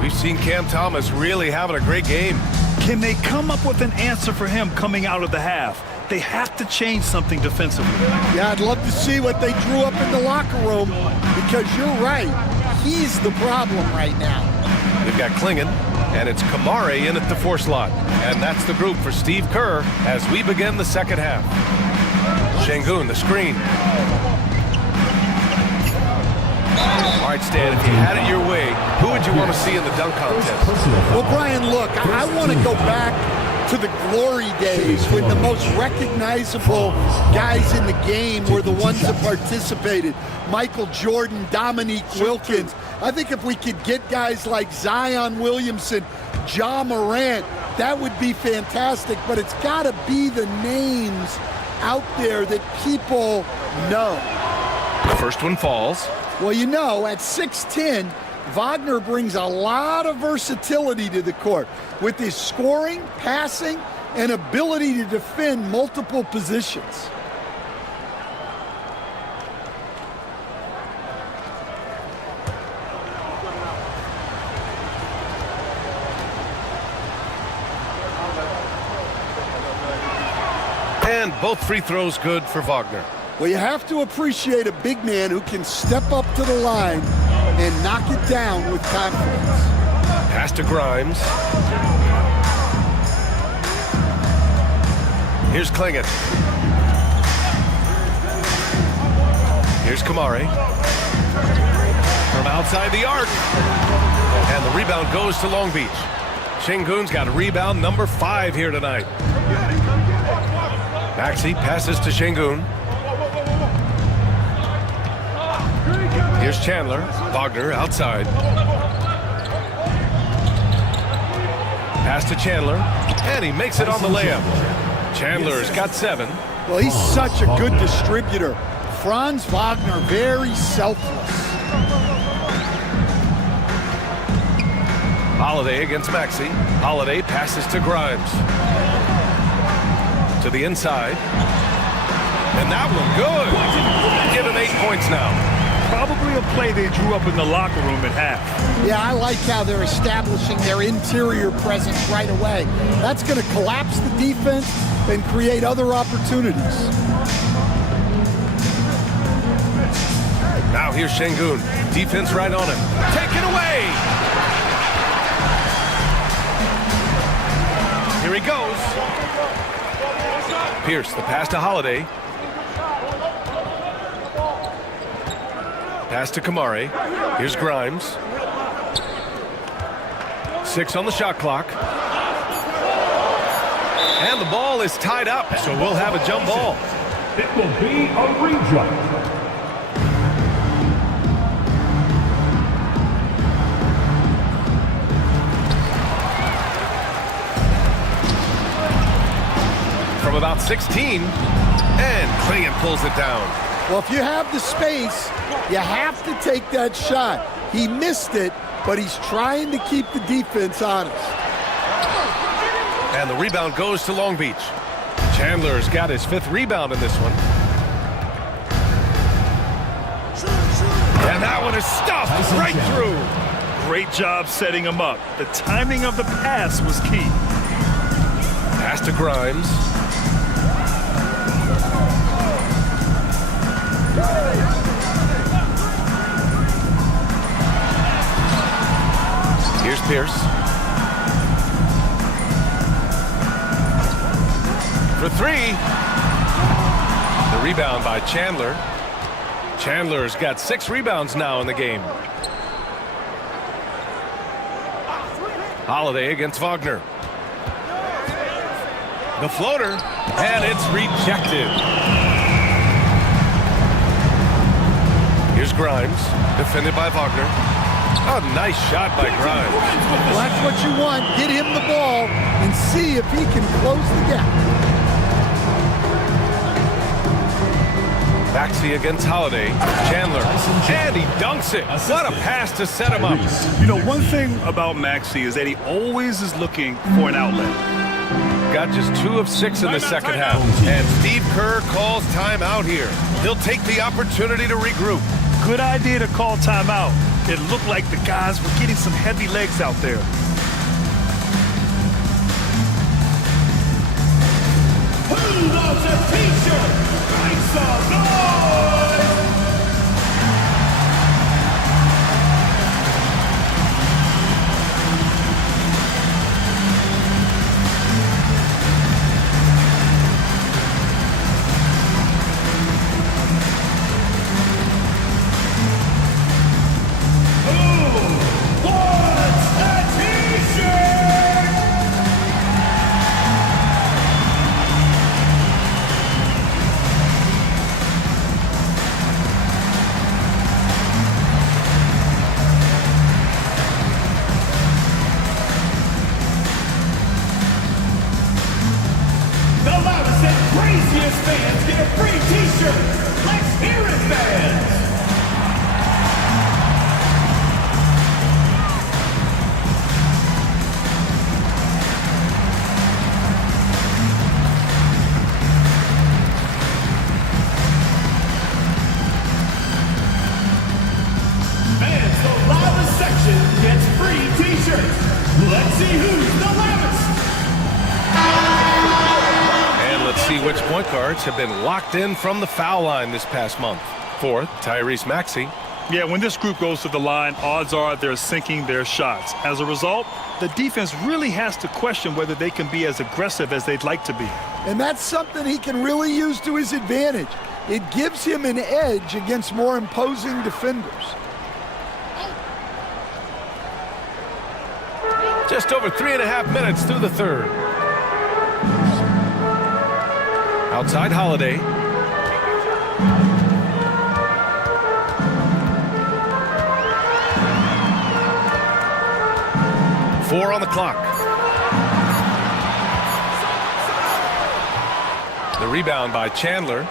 We've seen Cam Thomas really having a great game. Can they come up with an answer for him coming out of the half? They have to change something defensively. Yeah, I'd love to see what they drew up in the locker room, because you're right. He's the problem right now. We've got Klingon, and it's Kamare in at the 4 slot. And that's the group for Steve Kerr as we begin the second half. Şengün, the screen. All right, Stan, if you had it your way, who would you want to see in the dunk contest? Well, Brian, look, I want to go back to the glory days when the most recognizable guys in the game were the ones that participated. Michael Jordan, Dominique Wilkins. I think if we could get guys like Zion Williamson, Ja Morant, that would be fantastic, but it's got to be the names out there that people know. The first one falls. Well, you know, at 6'10", Wagner brings a lot of versatility to the court with his scoring, passing, and ability to defend multiple positions. And both free throws good for Wagner. Well, you have to appreciate a big man who can step up to the line and knock it down with confidence. Pass to Grimes. Here's Klingon. Here's Kamari. From outside the arc. And the rebound goes to Long Beach. Sengun's got a rebound number 5 here tonight. Maxey passes to Sengun. Here's Chandler. Wagner outside. Pass to Chandler. And he makes it on the layup. Chandler's got 7. Well, he's such a good distributor. Franz Wagner, very selfless. Holiday against Maxey. Holiday passes to Grimes. To the inside. And that one good. Give him 8 points now. Probably a play they drew up in the locker room at half. Yeah, I like how they're establishing their interior presence right away. That's going to collapse the defense and create other opportunities. Now here's Sengun. Defense right on him. Taken away. Here he goes. Pierce, the pass to Holiday. Pass to Kamari. Here's Grimes. 6 on the shot clock. And the ball is tied up, so we'll have a jump ball. It will be a redraw. From about 16, and Klingon pulls it down. Well, if you have the space, you have to take that shot. He missed it, but he's trying to keep the defense honest. And the rebound goes to Long Beach. Chandler's got his 5th rebound in this one. And that one is stuffed right through. Great job setting him up. The timing of the pass was key. Pass to Grimes. Here's Pierce. For 3. The rebound by Chandler. Chandler's got 6 rebounds now in the game. Holiday against Wagner. The floater, and it's rejected. Here's Grimes, defended by Wagner. Oh, nice shot by Grimes. Well, that's what you want. Get him the ball and see if he can close the gap. Maxey against Holiday. Chandler, and he dunks it. What a pass to set him up. You know, one thing about Maxey is that he always is looking for an outlet. Got just 2 of 6 in the second half. And Steve Kerr calls timeout here. He'll take the opportunity to regroup. Good idea to call timeout. It looked like the guys were getting some heavy legs out there. Who wants a t-shirt? Make some noise! Fans get a free t-shirt. Let's hear it, fans. Fans, the loudest section gets free t-shirts. Let's see who's the loudest. Let's see which point guards have been locked in from the foul line this past month. 4th, Tyrese Maxey. Yeah, when this group goes to the line, odds are they're sinking their shots. As a result, the defense really has to question whether they can be as aggressive as they'd like to be. And that's something he can really use to his advantage. It gives him an edge against more imposing defenders. Just over 3.5 minutes through the third. Outside Holiday. Four on the clock. The rebound by Chandler.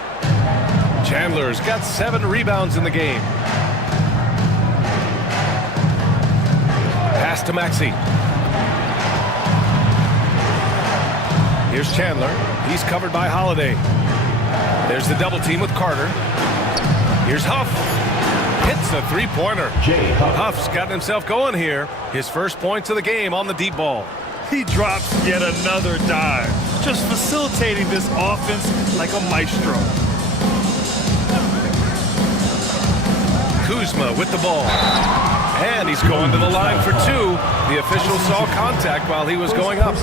Chandler's got 7 rebounds in the game. Pass to Maxey. Here's Chandler. He's covered by Holiday. There's the double team with Carter. Here's Huff. Hits the three-pointer. Huff's gotten himself going here. His first points of the game on the deep ball. He drops yet another dive, just facilitating this offense like a maestro. Kuzma with the ball. And he's going to the line for 2. The official saw contact while he was going up.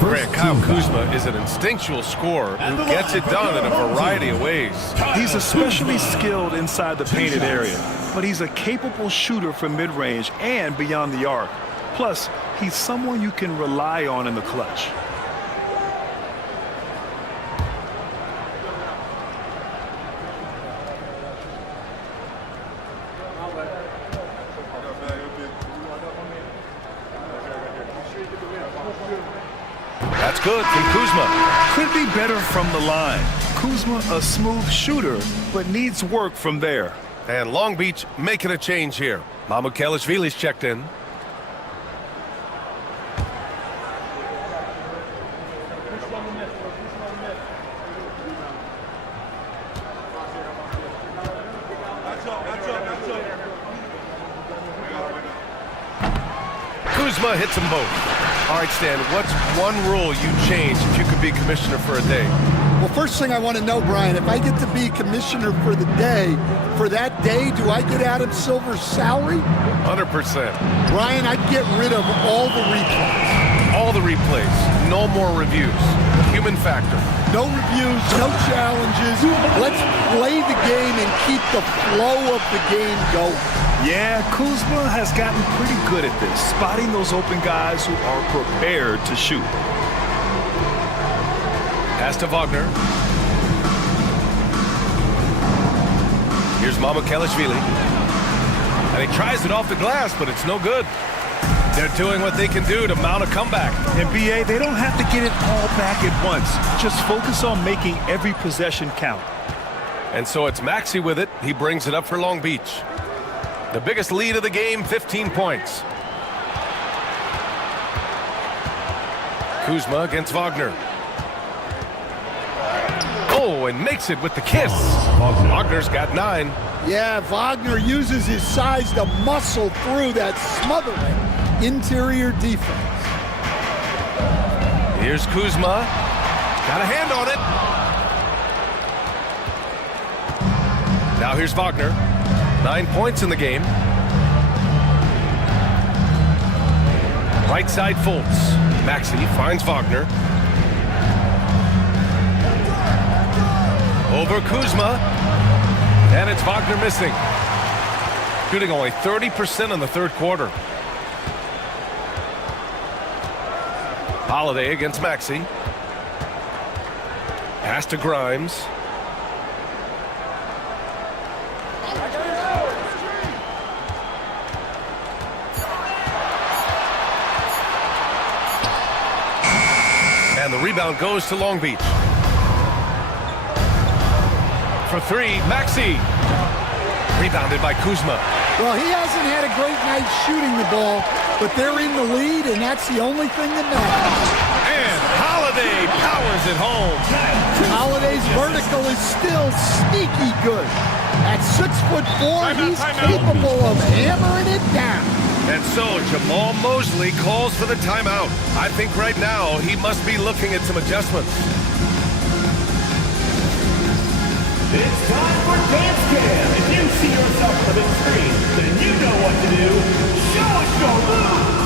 Grant, Kyle Kuzma is an instinctual scorer who gets it done in a variety of ways. He's especially skilled inside the painted area, but he's a capable shooter from mid-range and beyond the arc. Plus, he's someone you can rely on in the clutch. That's good from Kuzma. Could be better from the line. Kuzma, a smooth shooter, but needs work from there. And Long Beach making a change here. Mamukelashvili's checked in. Kuzma hits them both. All right, Stan, what's one rule you'd change if you could be commissioner for a day? Well, first thing I want to know, Brian, if I get to be commissioner for the day, for that day, do I get Adam Silver's salary? 100%. Brian, I'd get rid of all the replays. All the replays. No more reviews. Human factor. No reviews, no challenges. Let's play the game and keep the flow of the game going. Yeah, Kuzma has gotten pretty good at this, spotting those open guys who are prepared to shoot. Pass to Wagner. Here's Mamukelashvili. And he tries it off the glass, but it's no good. They're doing what they can do to mount a comeback. And BA, they don't have to get it all back at once. Just focus on making every possession count. And so it's Maxey with it. He brings it up for Long Beach. The biggest lead of the game, 15 points. Kuzma against Wagner. Oh, and makes it with the kiss. Wagner's got 9. Yeah, Wagner uses his size to muscle through that smothering interior defense. Here's Kuzma. Got a hand on it. Now here's Wagner. 9 points in the game. Right side Fultz. Maxey finds Wagner. Over Kuzma. And it's Wagner missing. Shooting only 30% in the third quarter. Holiday against Maxey. Pass to Grimes. And the rebound goes to Long Beach. For 3, Maxey. Rebounded by Kuzma. Well, he hasn't had a great night shooting the ball, but they're in the lead, and that's the only thing that matters. And Holiday powers it home. Holiday's vertical is still sneaky good. At 6'4", he's capable of hammering it down. And so Jamal Mosley calls for the timeout. I think right now he must be looking at some adjustments. It's time for Dance Cam. If you see yourself on the big screen, then you know what to do. Show us your moves.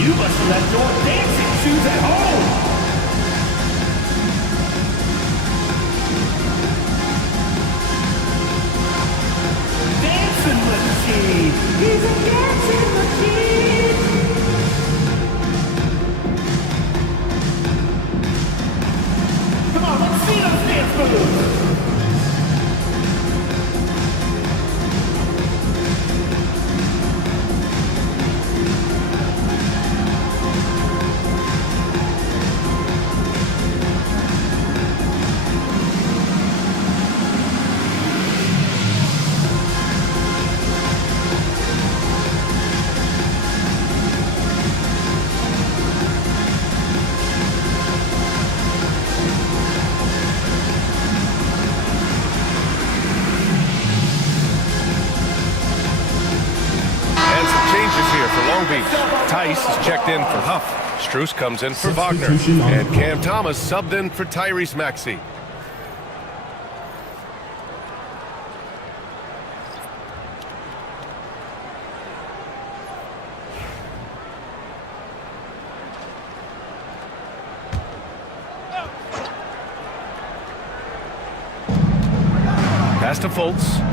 You must have left your dancing shoes at home. Dancing machine. He's a dancing machine. Come on, let's see those dance moves. Tice is checked in for Huff. Strus comes in for Wagner. And Cam Thomas subbed in for Tyrese Maxey. Pass to Fultz.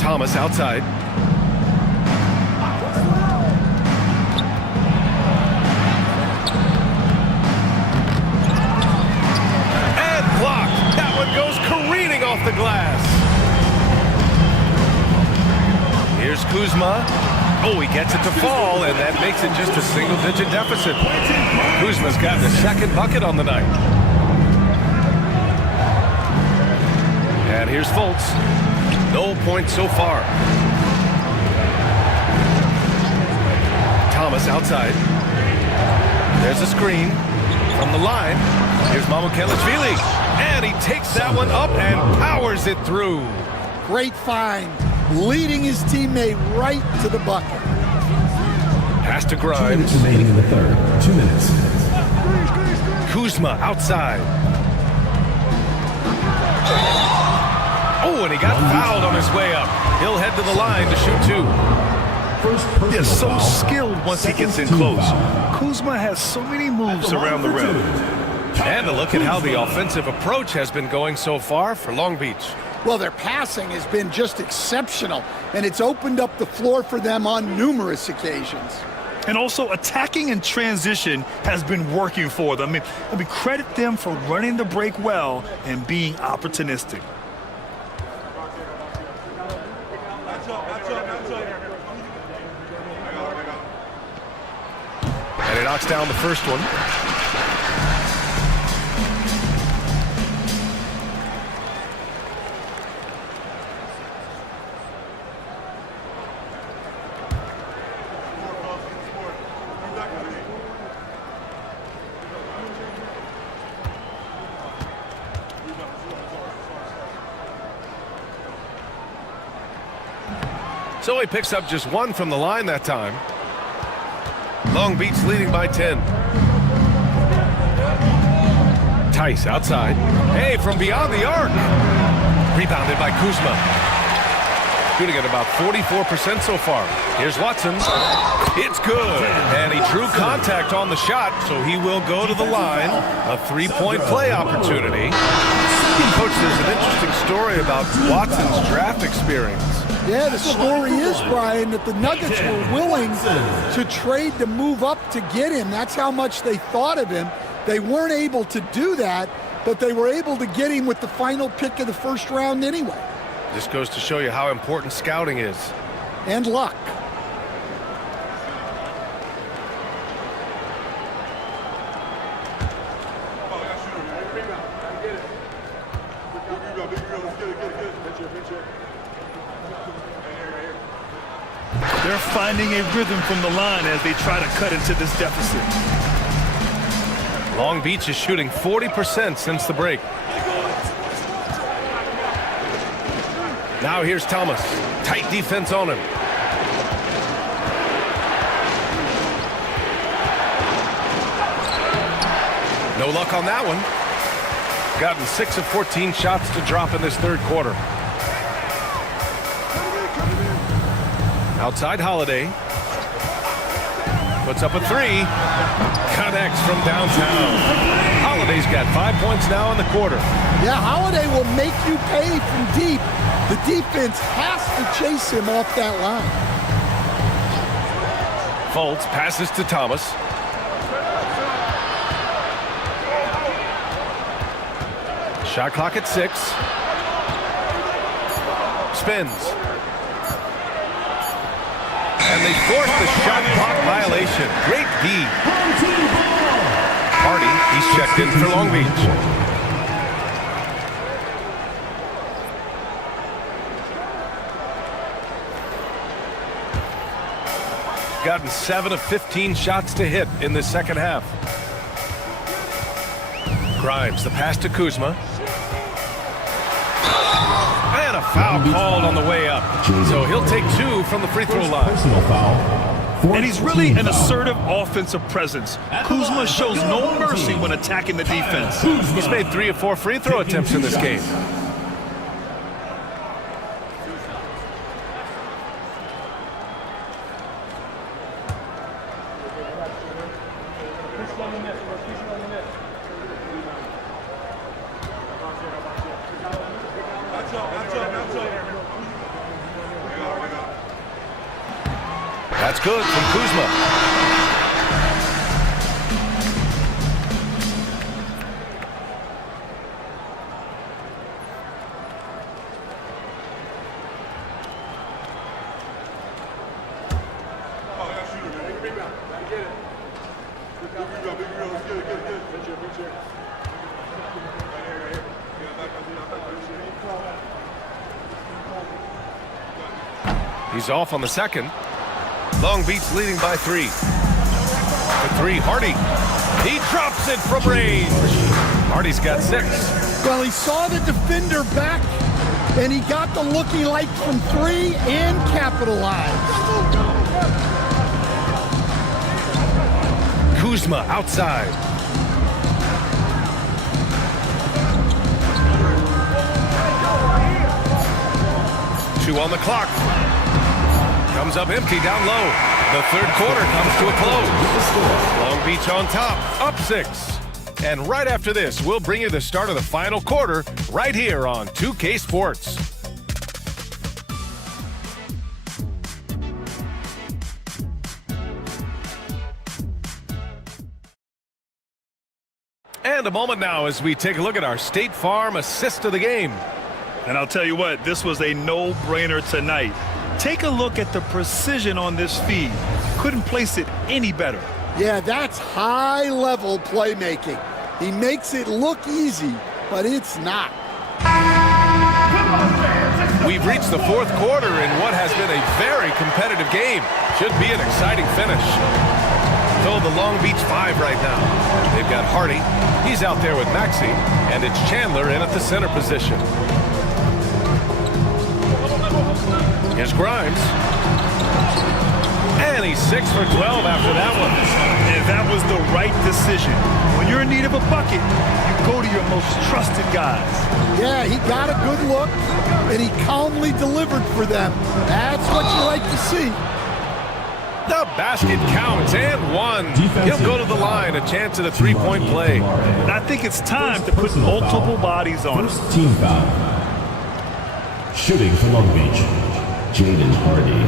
Thomas outside. And blocked. That one goes careening off the glass. Here's Kuzma. Oh, he gets it to fall, and that makes it just a single-digit deficit. Kuzma's got the second bucket on the night. And here's Fultz. No points so far. Thomas outside. There's a screen from the line. Here's Mamukelashvili. And he takes that one up and powers it through. Great find. Leading his teammate right to the bucket. Pass to Grimes. 2 minutes remaining in the third. 2 minutes. Kuzma outside. Oh, and he got fouled on his way up. He'll head to the line to shoot two. They're so skilled once he gets in close. Kuzma has so many moves around the rim. And a look at how the offensive approach has been going so far for Long Beach. Well, their passing has been just exceptional, and it's opened up the floor for them on numerous occasions. And also, attacking in transition has been working for them. I mean, credit them for running the break well and being opportunistic. And he knocks down the first one. So he picks up just one from the line that time. Long Beach leading by 10. Tice outside. Hey, from beyond the arc. Rebounded by Kuzma. Shooting at about 44% so far. Here's Watson. It's good. And he drew contact on the shot, so he will go to the line. A three-point play opportunity. Coach, there's an interesting story about Watson's draft experience. Yeah, the story is, Brian, that the Nuggets were willing to trade to move up to get him. That's how much they thought of him. They weren't able to do that, but they were able to get him with the final pick of the first round anyway. This goes to show you how important scouting is. And luck. They're finding a rhythm from the line as they try to cut into this deficit. Long Beach is shooting 40% since the break. Now here's Thomas. Tight defense on him. No luck on that one. Gotten 6 of 14 shots to drop in this third quarter. Outside Holiday. Puts up a 3. Connects from downtown. Holiday's got 5 points now in the quarter. Yeah, Holiday will make you pay from deep. The defense has to chase him off that line. Fultz passes to Thomas. Shot clock at 6. Spins. And they force the shot clock violation. Great D. Hardy, he's checked in for Long Beach. Gotten 7 of 15 shots to hit in the second half. Grimes, the pass to Kuzma. And a foul called on the way up. So he'll take 2 from the free throw line. Personal foul. And he's really an assertive offensive presence. Kuzma shows no mercy when attacking the defense. He's made 3 of 4 free throw attempts in this game. That's good from Kuzma. He's off on the second. Long Beach leading by 3. The 3, Hardy. He drops it from range. Hardy's got 6. Well, he saw the defender back, and he got the look he liked from 3 and capitalized. Kuzma outside. Two on the clock. Comes up empty down low. The third quarter comes to a close. Long Beach on top, up 6. And right after this, we'll bring you the start of the final quarter right here on 2K Sports. And a moment now as we take a look at our State Farm assist of the game. And I'll tell you what, this was a no-brainer tonight. Take a look at the precision on this feed. Couldn't place it any better. Yeah, that's high-level playmaking. He makes it look easy, but it's not. We've reached the fourth quarter in what has been a very competitive game. Should be an exciting finish. Still the Long Beach 5 right now. They've got Hardy. He's out there with Maxey, and it's Chandler in at the center position. Here's Grimes. And he's 6 for 12 after that one. And that was the right decision. When you're in need of a bucket, you go to your most trusted guys. Yeah, he got a good look, and he calmly delivered for them. That's what you like to see. The basket counts, and 1. He'll go to the line, a chance at a three-point play. And I think it's time to put multiple bodies on it. First team foul. Shooting for Long Beach, Jaden Hardy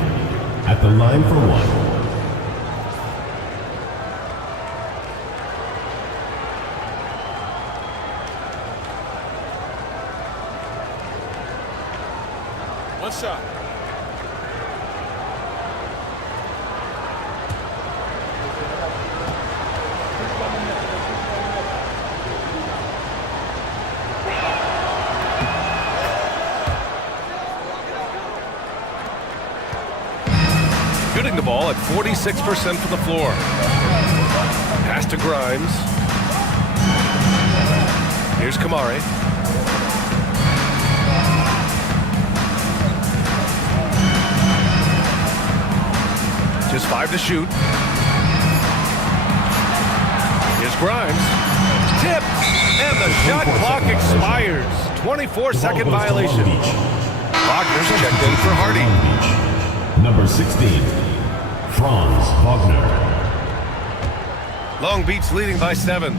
at the line for 1. One shot. Shooting the ball at 46% from the floor. Pass to Grimes. Here's Kamari. Just 5 to shoot. Here's Grimes. Tipped, and the shot clock expires. 24-second violation. Wagner's checked in for Hardy. Number 16, Franz Wagner. Long Beach leading by 7.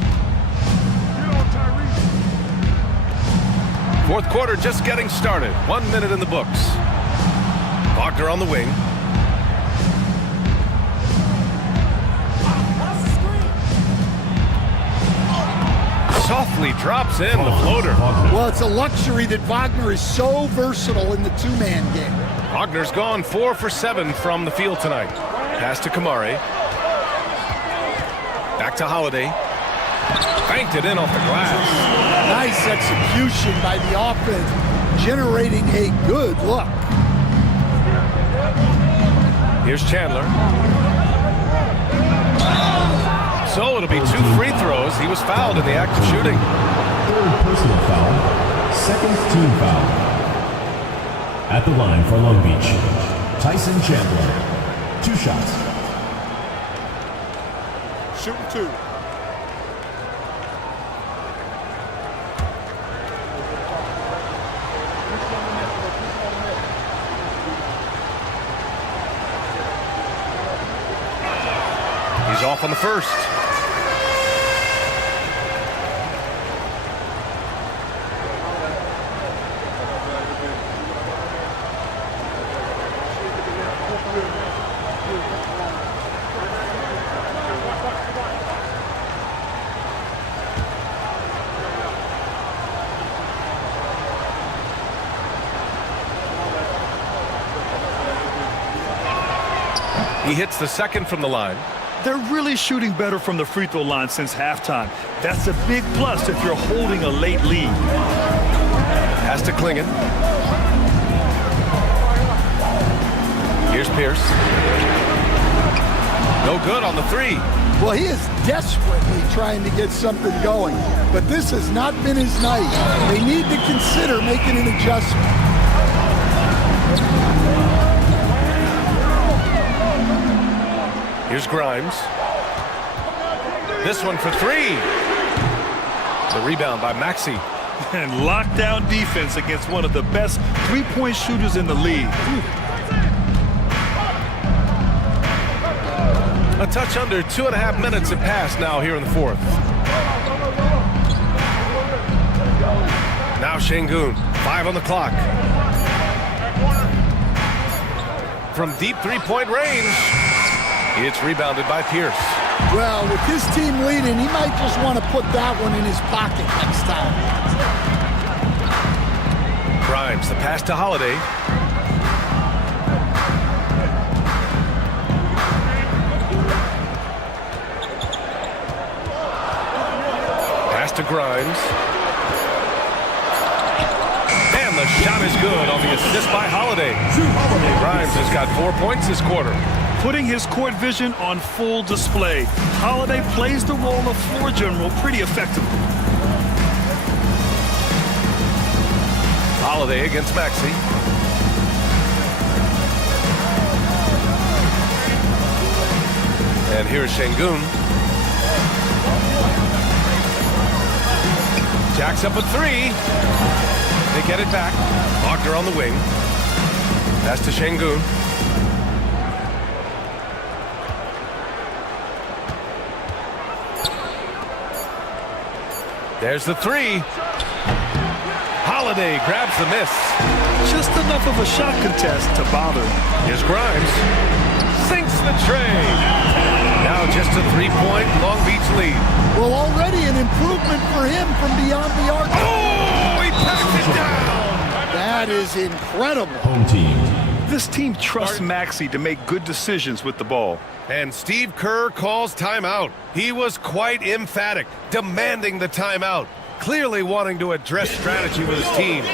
Fourth quarter just getting started. 1 minute in the books. Wagner on the wing. Softly drops in the floater. Well, it's a luxury that Wagner is so versatile in the two-man game. Wagner's gone 4 for 7 from the field tonight. Pass to Kamari. Back to Holiday. Banked it in off the glass. Nice execution by the offense, generating a good look. Here's Chandler. So it'll be 2 free throws. He was fouled in the act of shooting. Third personal foul, second team foul. At the line for Long Beach, Tyson Chandler. 2 shots. Shooting 2. He's off on the first. He hits the second from the line. They're really shooting better from the free throw line since halftime. That's a big plus if you're holding a late lead. Pass to Klingon. Here's Pierce. No good on the 3. Well, he is desperately trying to get something going, but this has not been his night. They need to consider making an adjustment. Here's Grimes. This one for 3. The rebound by Maxey. And lockdown defense against one of the best three-point shooters in the league. A touch under 2.5 minutes have passed now here in the fourth. Now Şengün, 5 on the clock. From deep three-point range, it's rebounded by Pierce. Well, with his team leading, he might just want to put that one in his pocket next time. Grimes, the pass to Holiday. Pass to Grimes. And the shot is good on the assist by Holiday. Grimes has got 4 points this quarter. Putting his court vision on full display. Holiday plays the role of floor general pretty effectively. Holiday against Maxey. And here's Şengün. Jacks up a 3. They get it back. Wagner on the wing. Pass to Şengün. There's the 3. Holiday grabs the miss. Just enough of a shot contest to bother. Here's Grimes. Sinks the tray. Now just a 3-point Long Beach lead. Well, already an improvement for him from beyond the arc. Oh, he packs it down. That is incredible. Home team. This team trusts Maxey to make good decisions with the ball. And Steve Kerr calls timeout. He was quite emphatic, demanding the timeout, clearly wanting to address strategy with his team.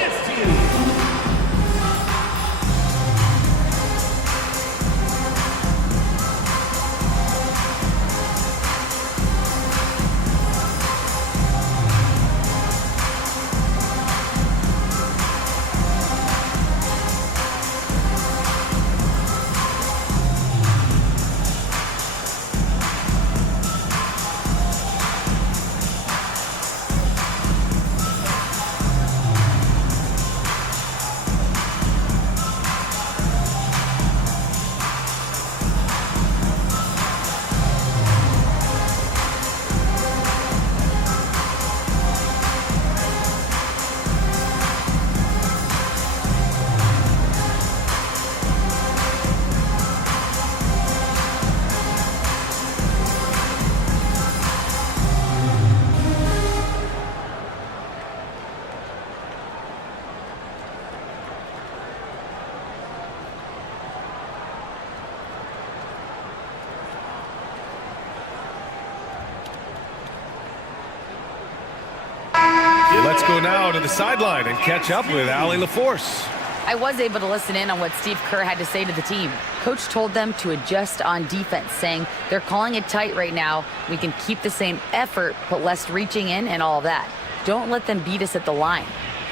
Let's go now to the sideline and catch up with Allie LaForce. I was able to listen in on what Steve Kerr had to say to the team. Coach told them to adjust on defense, saying they're calling it tight right now. We can keep the same effort, but less reaching in and all that. Don't let them beat us at the line.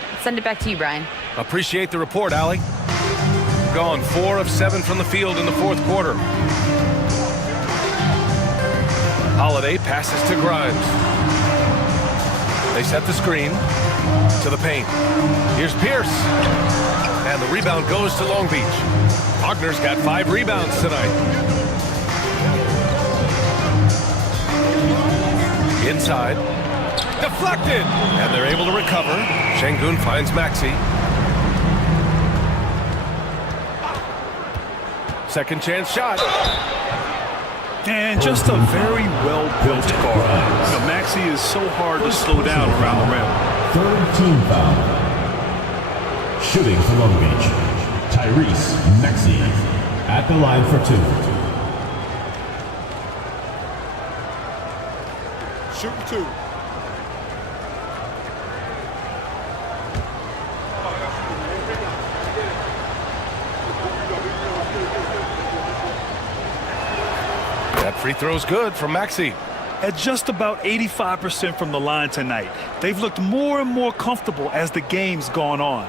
Let's send it back to you, Brian. Appreciate the report, Allie. Gone 4 of 7 from the field in the fourth quarter. Holiday passes to Grimes. They set the screen to the paint. Here's Pierce. And the rebound goes to Long Beach. Wagner's got 5 rebounds tonight. Inside. Deflected. And they're able to recover. Şengün finds Maxey. Second chance shot. And just a very well-built guard. Maxey is so hard to slow down around the rim. Third team foul. Shooting for Long Beach, Tyrese Maxey at the line for 2. Shooting 2. That free throw's good from Maxey. At just about 85% from the line tonight. They've looked more and more comfortable as the game's gone on.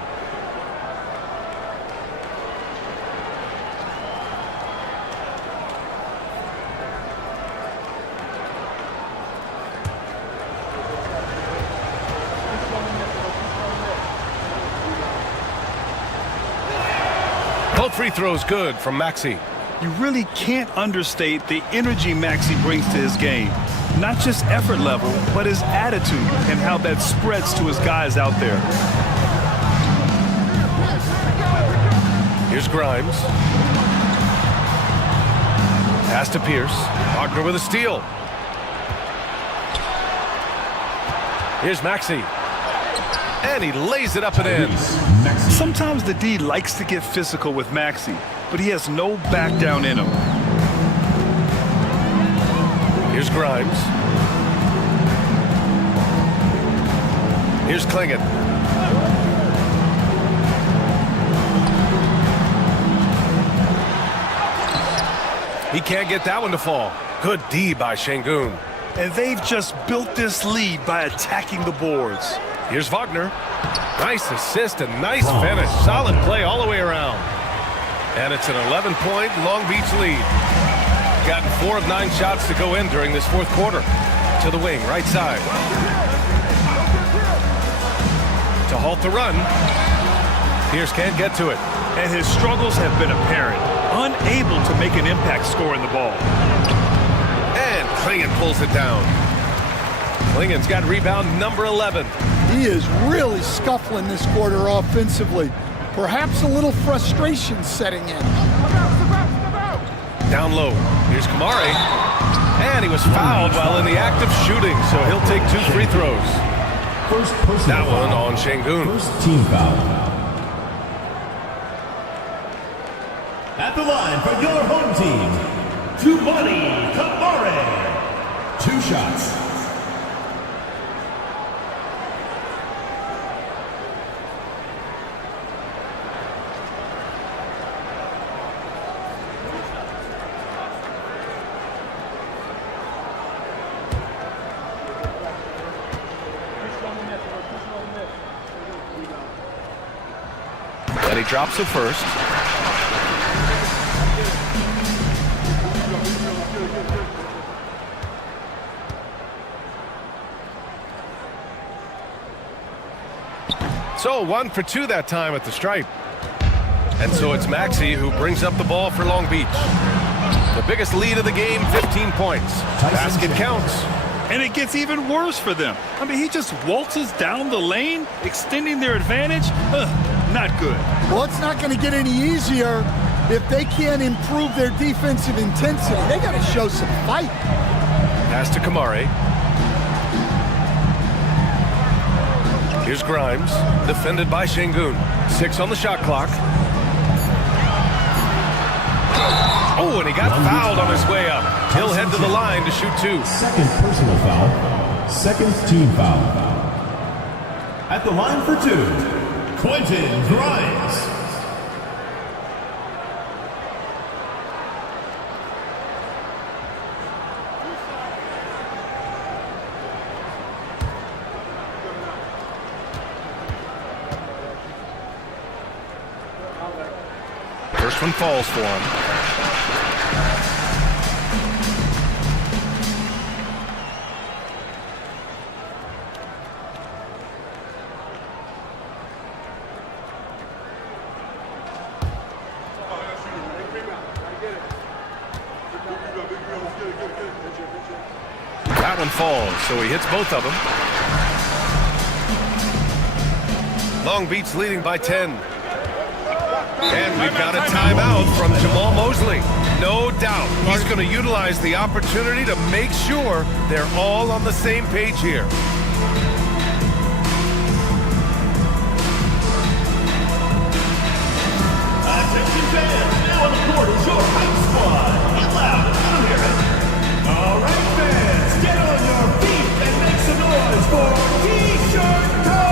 Both free throws good from Maxey. You really can't understate the energy Maxey brings to his game. Not just effort level, but his attitude and how that spreads to his guys out there. Here's Grimes. Pass to Pierce. Wagner with a steal. Here's Maxey. And he lays it up and in. Sometimes the D likes to get physical with Maxey, but he has no back down in him. Here's Grimes. Here's Klingon. He can't get that one to fall. Good D by Şengün. And they've just built this lead by attacking the boards. Here's Wagner. Nice assist and nice finish. Solid play all the way around. And it's an 11-point Long Beach lead. Gotten 4 of 9 shots to go in during this fourth quarter. To the wing, right side. To halt the run. Pierce can't get to it. And his struggles have been apparent. Unable to make an impact scoring the ball. And Klingon pulls it down. Klingon's got rebound number 11. He is really scuffling this quarter offensively. Perhaps a little frustration setting in. Down low. Here's Kamari. And he was fouled while in the act of shooting, so he'll take 2 free throws. That one on Şengün. First team foul. At the line for your home team, Tumani Kamari. 2 shots. And he drops it first. So 1 for 2 that time at the stripe. And so it's Maxey who brings up the ball for Long Beach. The biggest lead of the game, 15 points. Basket counts. And it gets even worse for them. I mean, he just waltzes down the lane, extending their advantage. Not good. Well, it's not going to get any easier if they can't improve their defensive intensity. They got to show some fight. Pass to Kamari. Here's Grimes, defended by Şengün. 6 on the shot clock. Oh, and he got fouled on his way up. He'll head to the line to shoot 2. Second personal foul. Second team foul. At the line for two, Quentin Grimes. First one falls for him. That one falls, so he hits both of them. Long Beach leading by 10. And we've got a timeout from Jamal Mosley. No doubt he's going to utilize the opportunity to make sure they're all on the same page here. Attention fans, now on the court is your hype squad. Get loud, I don't hear it. All right, fans, get on your feet and make some noise for T-shirt time!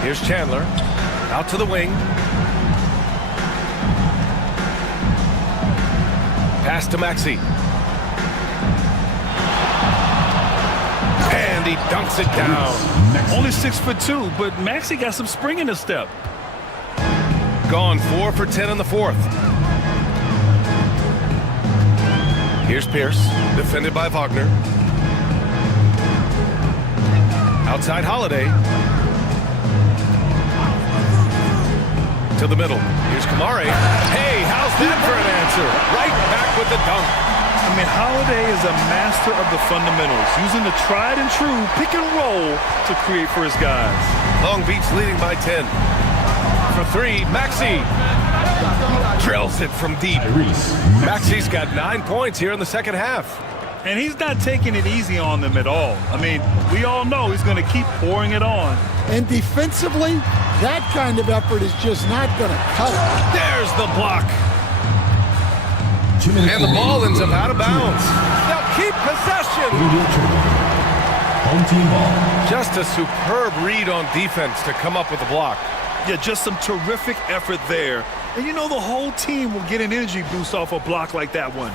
Here's Chandler, out to the wing. Pass to Maxey. And he dunks it down. Only 6'2", but Maxey got some spring in his step. Gone 4 for 10 in the fourth. Here's Pierce, defended by Wagner. Outside Holiday. To the middle. Here's Kamare. Hey, how's that for an answer? Right back with the dunk. I mean, Holiday is a master of the fundamentals, using the tried and true pick and roll to create for his guys. Long Beach leading by 10. For three, Maxey. Drills it from deep. Maxey's got 9 points here in the second half. And he's not taking it easy on them at all. I mean, we all know he's going to keep pouring it on. And defensively, that kind of effort is just not going to cut it. There's the block. And the ball ends up out of bounds. They'll keep possession. Home team ball. Just a superb read on defense to come up with the block. Yeah, just some terrific effort there. And you know the whole team will get an energy boost off a block like that one.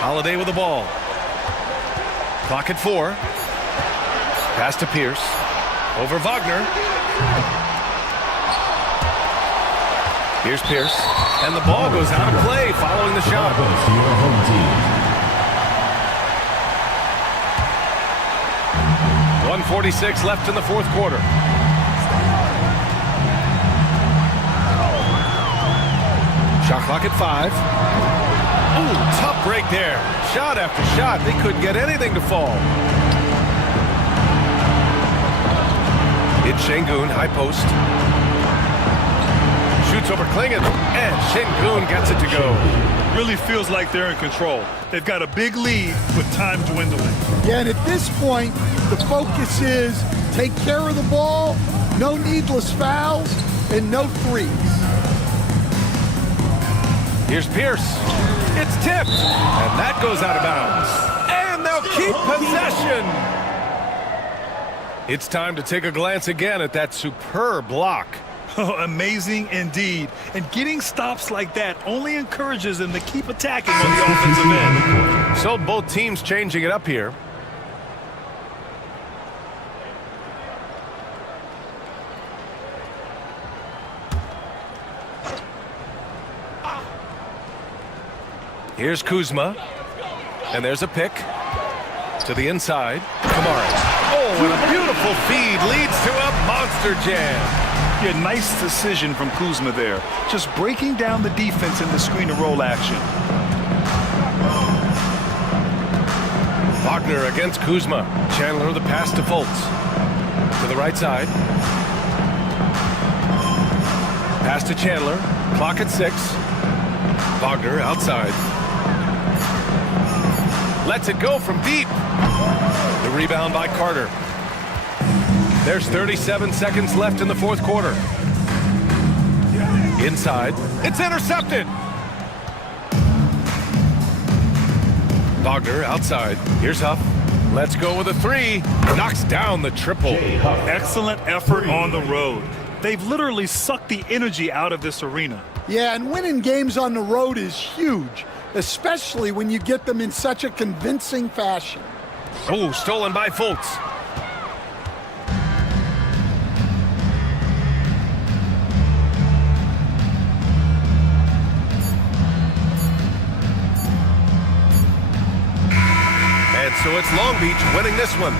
Holiday with the ball. Clock at 4. Pass to Pierce. Over Wagner. Here's Pierce. And the ball goes out of play following the shot. 1:46 left in the fourth quarter. Shot clock at 5. Ooh, tough break there. Shot after shot. They couldn't get anything to fall. It's Şengün, high post. Shoots over Klingon, and Şengün gets it to go. Really feels like they're in control. They've got a big lead with time dwindling. Yeah, and at this point, the focus is take care of the ball, no needless fouls, and no threes. Here's Pierce. It's tipped, and that goes out of bounds. And they'll keep possession. It's time to take a glance again at that superb block. Oh, amazing indeed. And getting stops like that only encourages them to keep attacking on the offensive end. So both teams changing it up here. Here's Kuzma. And there's a pick. To the inside. Kamara. Oh, and a beautiful feed leads to a monster jam. Yeah, nice decision from Kuzma there. Just breaking down the defense in the screen and roll action. Wagner against Kuzma. Chandler the pass to Fultz. To the right side. Pass to Chandler. Clock at 6. Wagner outside. Lets it go from deep. The rebound by Carter. There's 37 seconds left in the fourth quarter. Inside. It's intercepted. Wagner outside. Here's Huff. Let's go with a 3. Knocks down the triple. Excellent effort on the road. They've literally sucked the energy out of this arena. Yeah, and winning games on the road is huge, especially when you get them in such a convincing fashion. Oh, stolen by Fultz. And so it's Long Beach winning this one.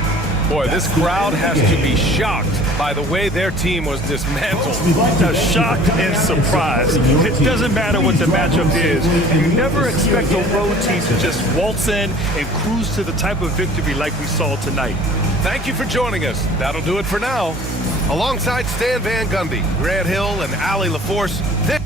Boy, this crowd has to be shocked by the way their team was dismantled. Shocked and surprised. It doesn't matter what the matchup is. You never expect a road team to just waltz in and cruise to the type of victory like we saw tonight. Thank you for joining us. That'll do it for now. Alongside Stan Van Gundy, Grant Hill, and Allie LaForce, this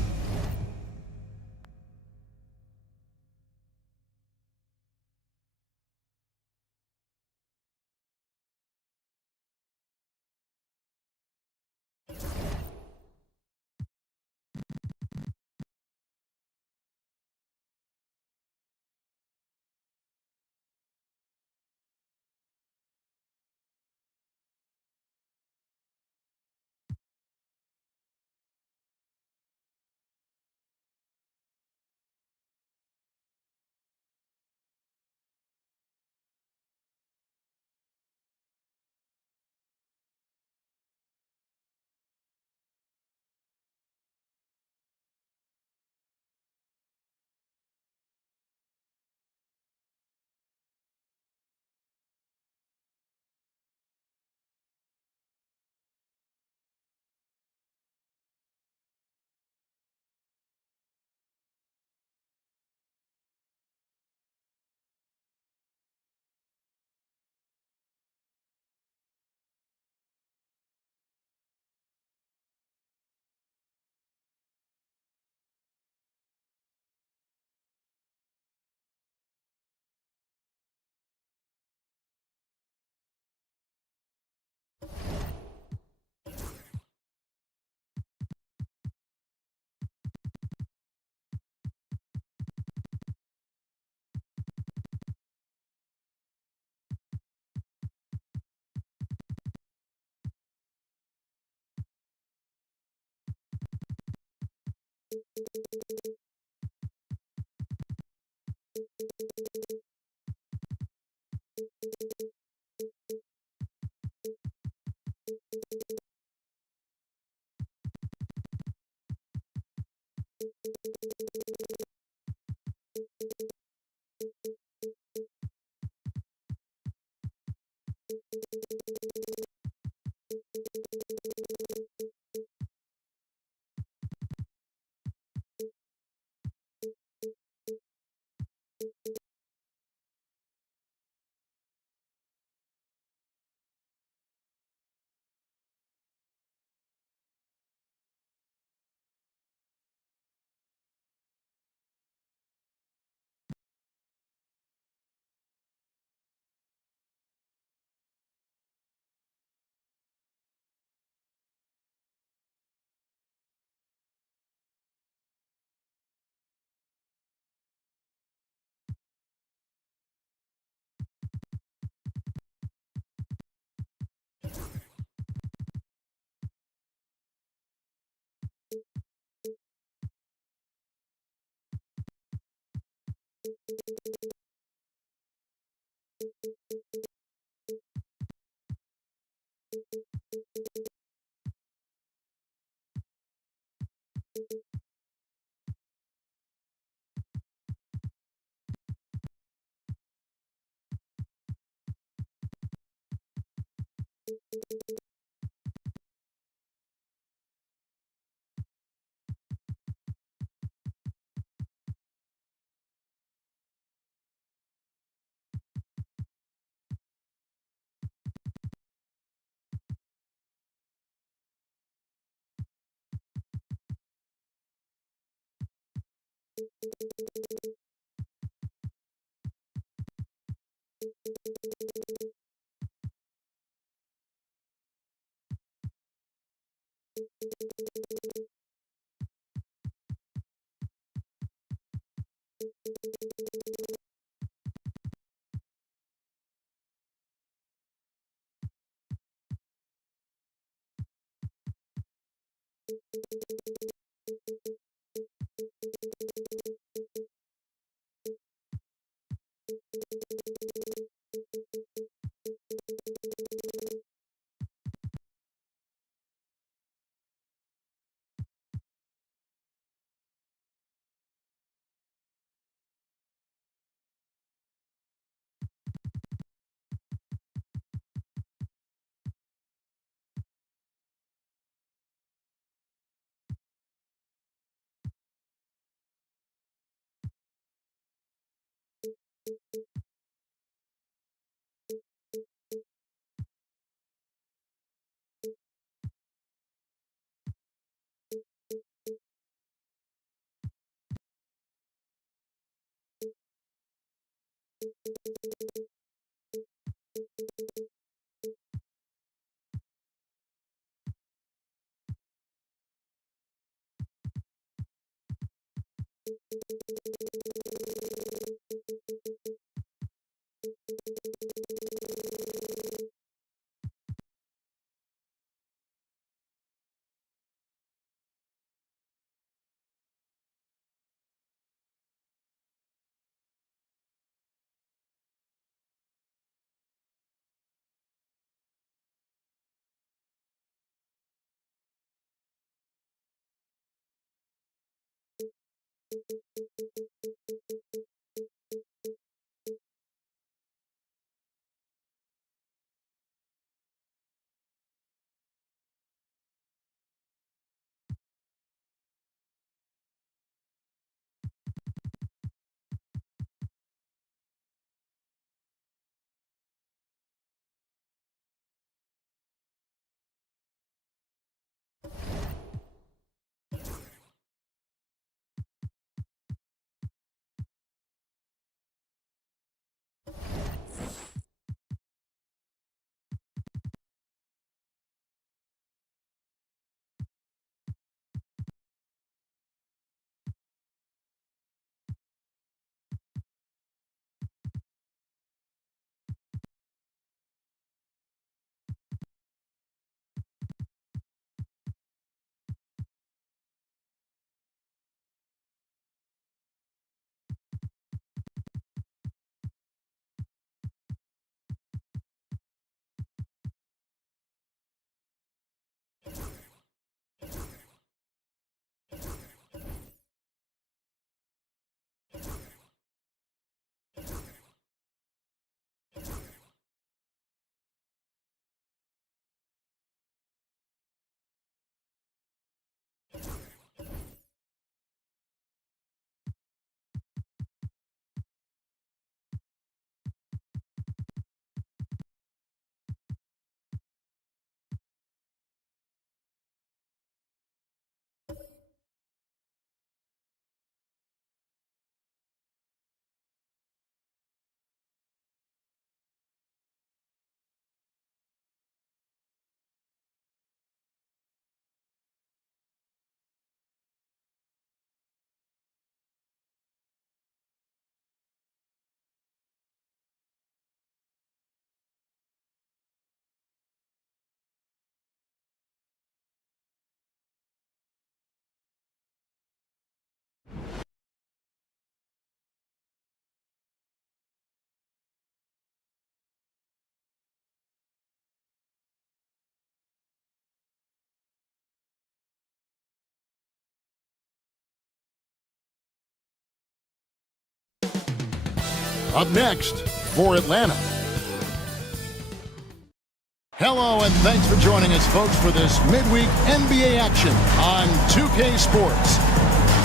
Up next for Atlanta. Hello, and thanks for joining us, folks, for this midweek NBA action on 2K Sports.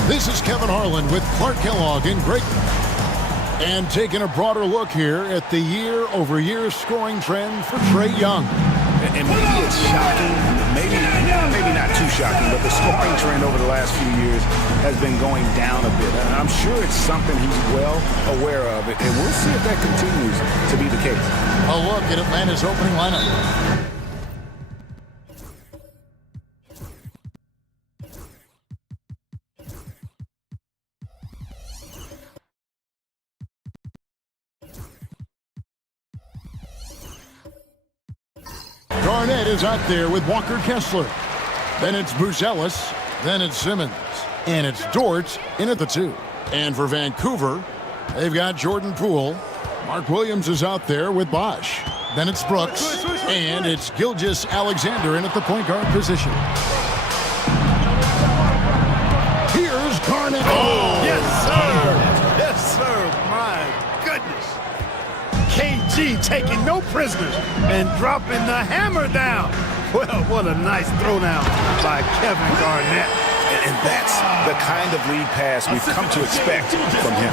This is Kevin Harlan with Clark Kellogg in Greg. And taking a broader look here at the year-over-year scoring trend for Trae Young. And maybe it's shocking, maybe not too shocking, but the scoring trend over the last few years has been going down a bit. I'm sure it's something he's well aware of, and we'll see if that continues to be the case. A look at Atlanta's opening lineup. Garnett is out there with Walker Kessler. Then it's Buzelis. Then it's Simmons. And it's Dort in at the 2. And for Vancouver, they've got Jordan Poole. Mark Williams is out there with Bosch. Then it's Brooks. And it's Gilgeous-Alexander in at the point guard position. Here's Garnett. Oh, yes, sir. Yes, sir. My goodness. KG taking no prisoners and dropping the hammer down. Well, what a nice throwdown by Kevin Garnett. And that's the kind of lead pass we've come to expect from him.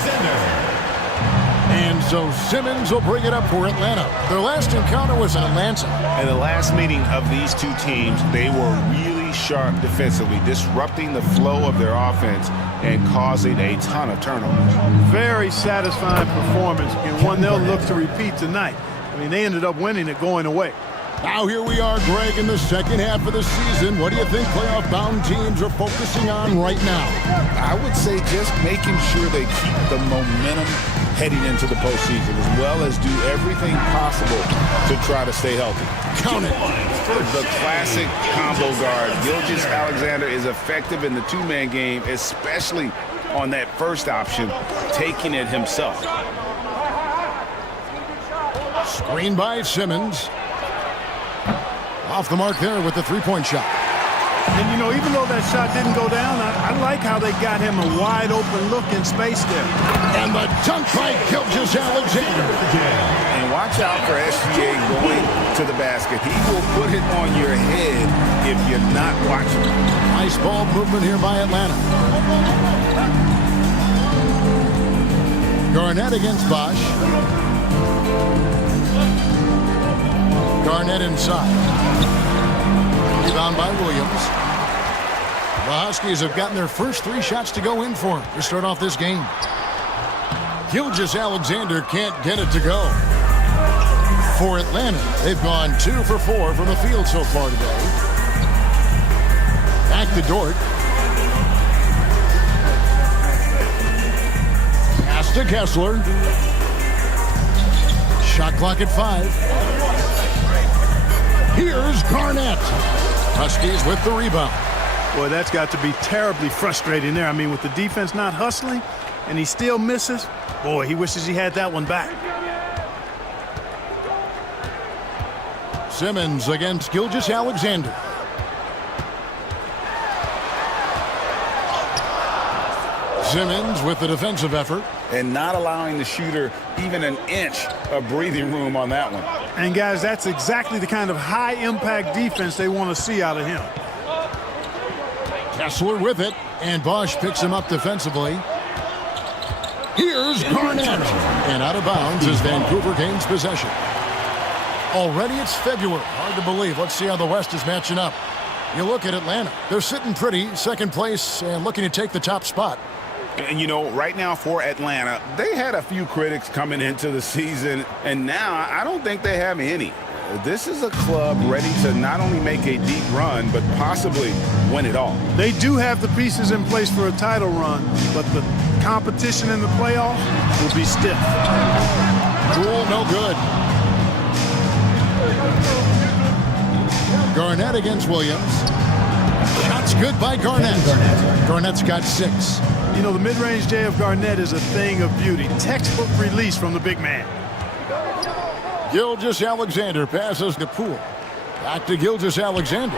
And so Simmons will bring it up for Atlanta. Their last encounter was in Atlanta. In the last meeting of these two teams, they were really sharp defensively, disrupting the flow of their offense and causing a ton of turnovers. Very satisfying performance, and one they'll look to repeat tonight. I mean, they ended up winning it going away. Now here we are, Greg, in the second half of the season. What do you think playoff-bound teams are focusing on right now? I would say just making sure they keep the momentum heading into the postseason, as well as do everything possible to try to stay healthy. Count it. The classic combo guard. Gilgeous-Alexander is effective in the two-man game, especially on that first option, taking it himself. Screen by Simmons. Off the mark there with the three-point shot. And, you know, even though that shot didn't go down, I like how they got him a wide-open look in space there. And the dunk by Gilgeous-Alexander. And watch out for SGA going to the basket. He will put it on your head if you're not watching. Nice ball movement here by Atlanta. Garnett against Bosch. Garnett inside. Rebound by Williams. The Huskies have gotten their first 3 shots to go in for him to start off this game. Gilgeous-Alexander can't get it to go. For Atlanta, they've gone 2 for 4 from the field so far today. Back to Dort. Pass to Kessler. Shot clock at 5. Here's Garnett. Huskies with the rebound. Boy, that's got to be terribly frustrating there. I mean, with the defense not hustling and he still misses, boy, he wishes he had that one back. Simmons against Gilgeous-Alexander. Simmons with the defensive effort. And not allowing the shooter even an inch of breathing room on that one. And, guys, that's exactly the kind of high-impact defense they want to see out of him. Kessler with it, and Bosch picks him up defensively. Here's Garnett. And out of bounds as Vancouver gains possession. Already it's February. Hard to believe. Let's see how the West is matching up. You look at Atlanta. They're sitting pretty, second place, and looking to take the top spot. And, you know, right now for Atlanta, they had a few critics coming into the season, and now I don't think they have any. This is a club ready to not only make a deep run, but possibly win it all. They do have the pieces in place for a title run, but the competition in the playoffs will be stiff. Cool, no good. Garnett against Williams. Shots good by Garnett. Garnett's got 6. You know, the mid-range J of Garnett is a thing of beauty. Textbook release from the big man. Gilgeous-Alexander passes to Poole. Back to Gilgeous-Alexander.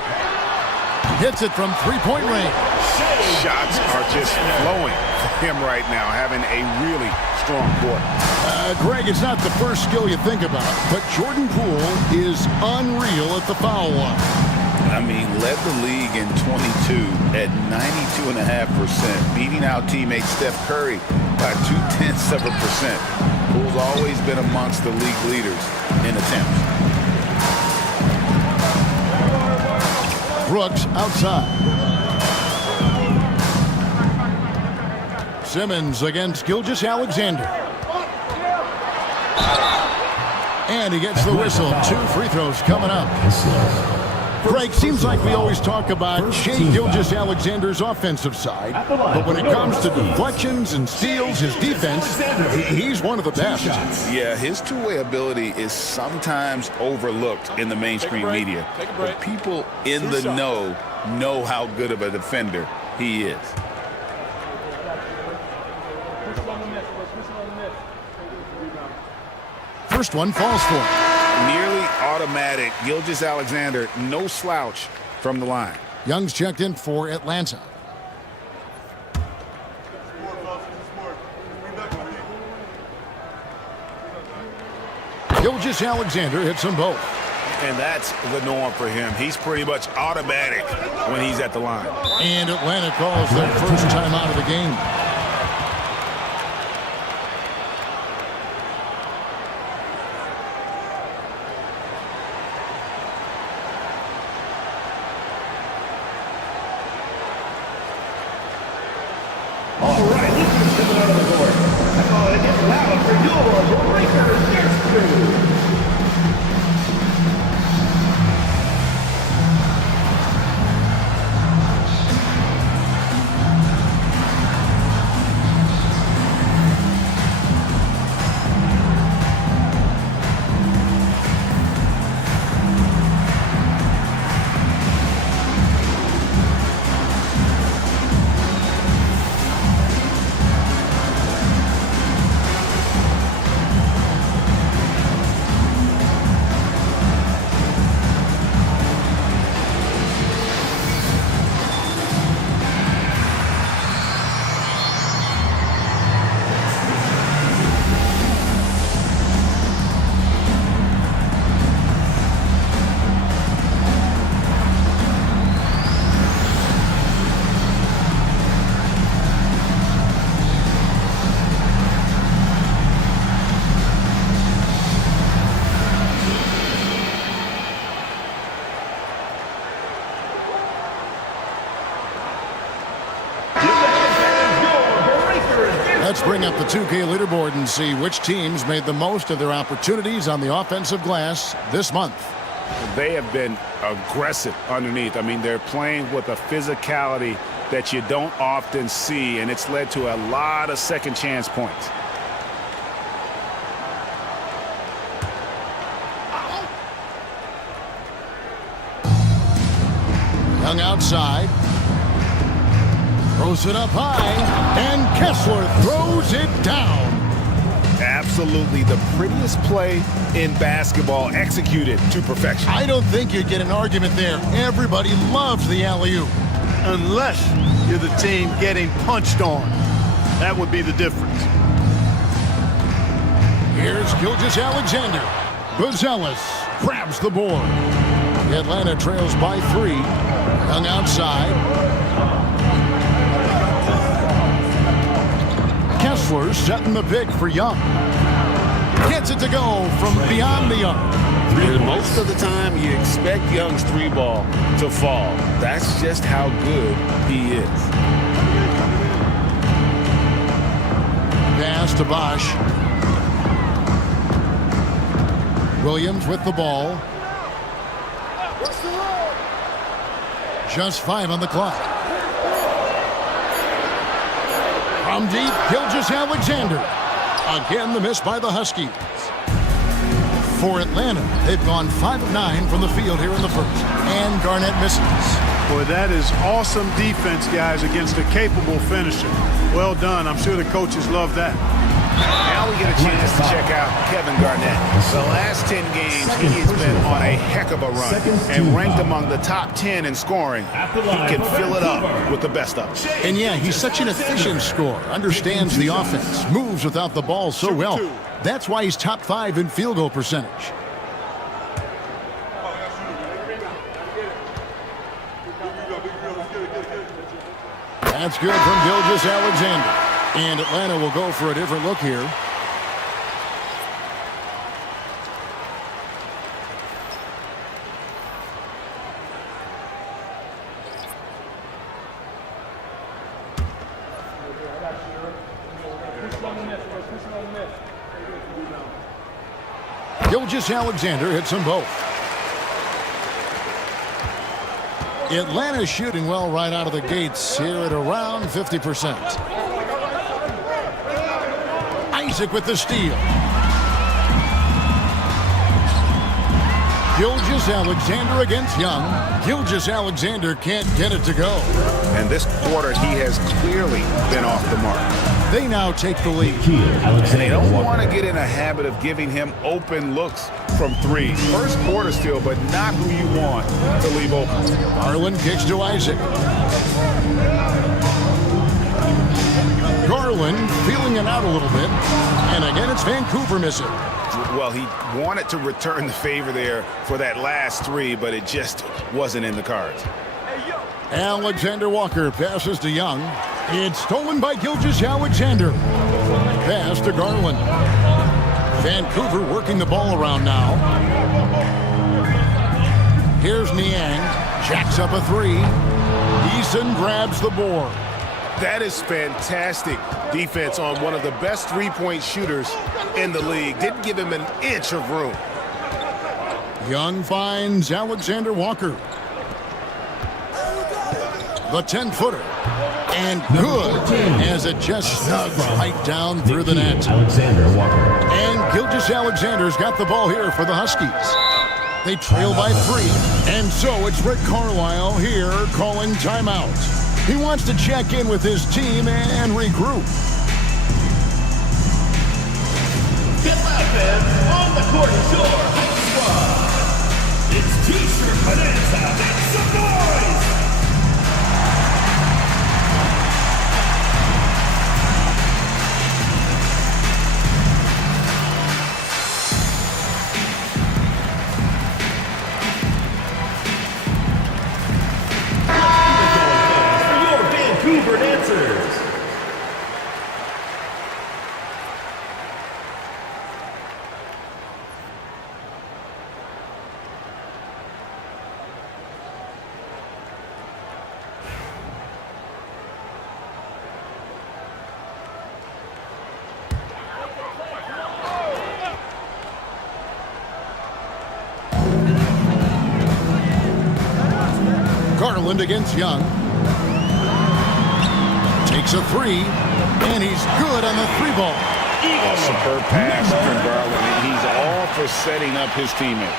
Hits it from three-point range. Shots are just flowing for him right now, having a really strong court. Greg, it's not the first skill you think about, but Jordan Poole is unreal at the foul line. I mean, led the league in 22 at 92.5%, beating out teammate Steph Curry by 0.2%. Poole's always been amongst the league leaders in attempts. Brooks outside. Simmons against Gilgeous-Alexander. And he gets the whistle. 2 free throws coming up. Greg, seems like we always talk about Shai Gilgeous-Alexander's offensive side, but when it comes to deflections and steals, his defense, he's one of the best. Yeah, his two-way ability is sometimes overlooked in the mainstream media, but people in the know how good of a defender he is. First one falls for him. Nearly automatic. Gilgeous-Alexander, no slouch from the line. Young's checked in for Atlanta. Gilgeous-Alexander hits them both. And that's the norm for him. He's pretty much automatic when he's at the line. And Atlanta calls their first time out of the game. Let's bring up the 2K leaderboard and see which teams made the most of their opportunities on the offensive glass this month. They have been aggressive underneath. I mean, they're playing with a physicality that you don't often see, and it's led to a lot of second chance points. Young outside. Throws it up high, and Kessler throws it down. Absolutely the prettiest play in basketball, executed to perfection. I don't think you'd get an argument there. Everybody loves the alley-oop. Unless you're the team getting punched on. That would be the difference. Here's Gilgeous-Alexander. Buzelis grabs the board. The Atlanta trails by 3. Young outside. Kessler setting the pick for Young. Gets it to go from beyond the arc. And most of the time, you expect Young's 3-ball to fall. That's just how good he is. Pass to Bosch. Williams with the ball. Just 5 on the clock. From deep, Gilgeous-Alexander. Again, the miss by the Huskies. For Atlanta, they've gone 5 of 9 from the field here in the first. And Garnett misses. Boy, that is awesome defense, guys, against a capable finisher. Well done. I'm sure the coaches love that. Now we get a chance to check out Kevin Garnett. The last 10 games, he has been on a heck of a run and ranked among the top 10 in scoring. He can fill it up with the best of them. And yeah, he's such an efficient scorer, understands the offense, moves without the ball so well. That's why he's top 5 in field goal percentage. That's good from Gilgeous-Alexander. And Atlanta will go for a different look here. Gilgeous-Alexander hits them both. Atlanta shooting well right out of the gates here at around 50%. Isaac with the steal. Gilgeous-Alexander against Young. Gilgeous-Alexander can't get it to go. And this quarter, he has clearly been off the mark. They now take the lead. And they don't want to get in a habit of giving him open looks from 3. First quarter still, but not who you want to leave open. Garland kicks to Isaac. Garland feeling it out a little bit. And again, it's Vancouver missing. Well, he wanted to return the favor there for that last 3, but it just wasn't in the cards. Alexander Walker passes to Young. It's stolen by Gilgeous-Alexander. Pass to Garland. Vancouver working the ball around now. Here's Niang. Jacks up a 3. Eason grabs the board. That is fantastic defense on one of the best three-point shooters in the league. Didn't give him an inch of room. Young finds Alexander Walker. The 10-footer. And good as it just snugs right down through the net. Alexander Walker. And Gilgeous-Alexander's got the ball here for the Huskies. They trail by 3. And so it's Rick Carlisle here calling timeout. He wants to check in with his team and regroup. Get loud, fans. On the court is your hype squad. It's T-shirt bonanza. Make some noise. Vancouver dancers. Garland against Young. Takes a 3, and he's good on the 3-ball. A superb pass from Garland. He's all for setting up his teammate.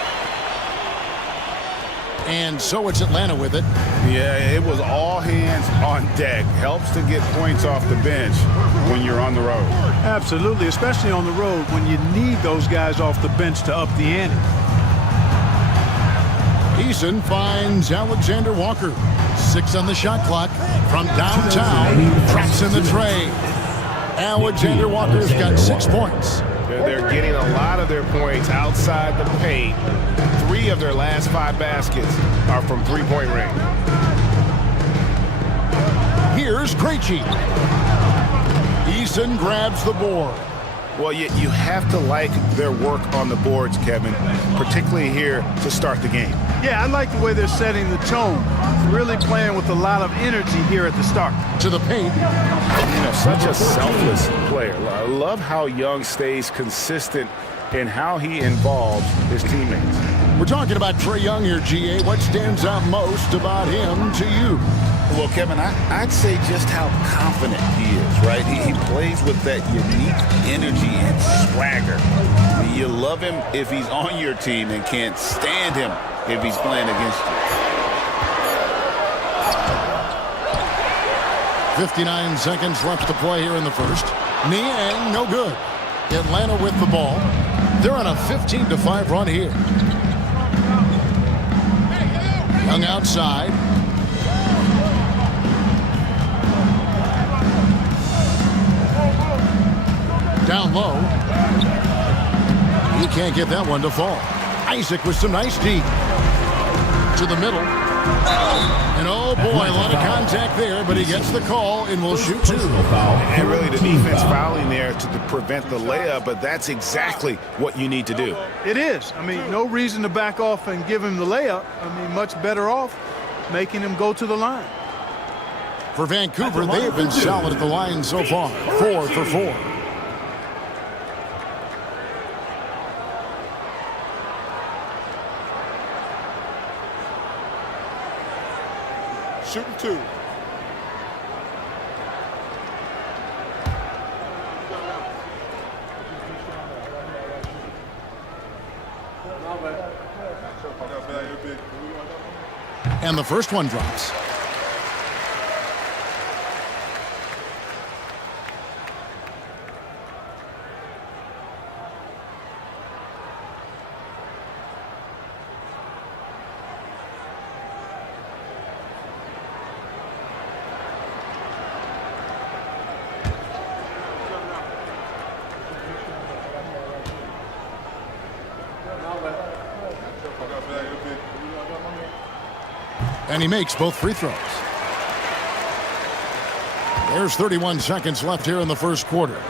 And so it's Atlanta with it. Yeah, it was all hands on deck. Helps to get points off the bench when you're on the road. Absolutely, especially on the road when you need those guys off the bench to up the ante. Eason finds Alexander Walker. 6 on the shot clock from downtown. Traps in the tray. Alexander Walker's got 6 points. They're getting a lot of their points outside the paint. 3 of their last 5 baskets are from three-point range. Here's Krejci. Eason grabs the board. Well, you have to like their work on the boards, Kevin, particularly here to start the game. Yeah, I like the way they're setting the tone. Really playing with a lot of energy here at the start. To the paint. You know, such a selfless player. I love how Young stays consistent in how he involves his teammates. We're talking about Trae Young here, GA. What stands out most about him to you? Well, Kevin, I'd say just how confident he is, right? He plays with that unique energy and swagger. You love him if he's on your team and can't stand him if he's playing against you. 59 seconds left to play here in the first. Niang, no good. Atlanta with the ball. They're on a 15-5 run here. Young outside. Down low. He can't get that one to fall. Isaac with some nice deep. To the middle. And oh boy, a lot of contact there, but he gets the call and will shoot two. And really the defense fouling there to prevent the layup, but that's exactly what you need to do. It is. I mean, no reason to back off and give him the layup. I mean, much better off making him go to the line. For Vancouver, they have been solid at the line so far. 4 for 4. Shooting 2. And the first one drops. And he makes both free throws. There's 31 seconds left here in the first quarter.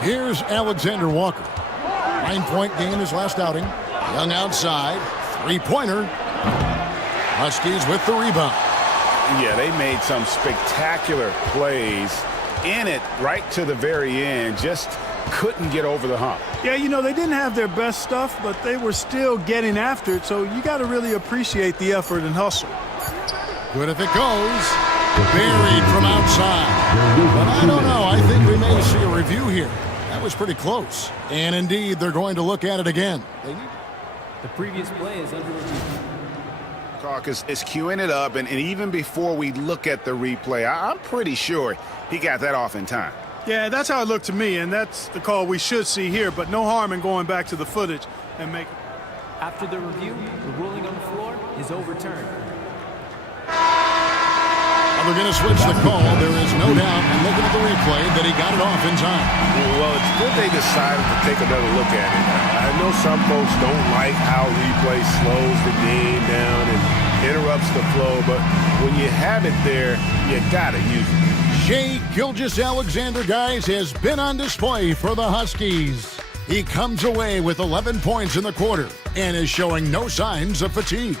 Here's Alexander Walker. 9-point game his last outing. Young outside. Three-pointer. Huskies with the rebound. Yeah, they made some spectacular plays in it right to the very end. Just couldn't get over the hump. Yeah, you know, they didn't have their best stuff, but they were still getting after it, so you got to really appreciate the effort and hustle. Good if it goes. Buried from outside. But I don't know. I think we may see a review here. That was pretty close. And indeed, they're going to look at it again. The previous play is under review. Caucus is queuing it up, and even before we look at the replay, I'm pretty sure he got that off in time. Yeah, that's how it looked to me, and that's the call we should see here, but no harm in going back to the footage and making. After the review, the ruling on the floor is overturned. Well, they're going to switch the call. There is no doubt, and looking at the replay, that he got it off in time. Well, it's good they decided to take another look at it. I know some folks don't like how replay slows the game down and interrupts the flow, but when you have it there, you got to use it. Shai Gilgeous-Alexander, guys, has been on display for the Huskies. He comes away with 11 points in the quarter and is showing no signs of fatigue.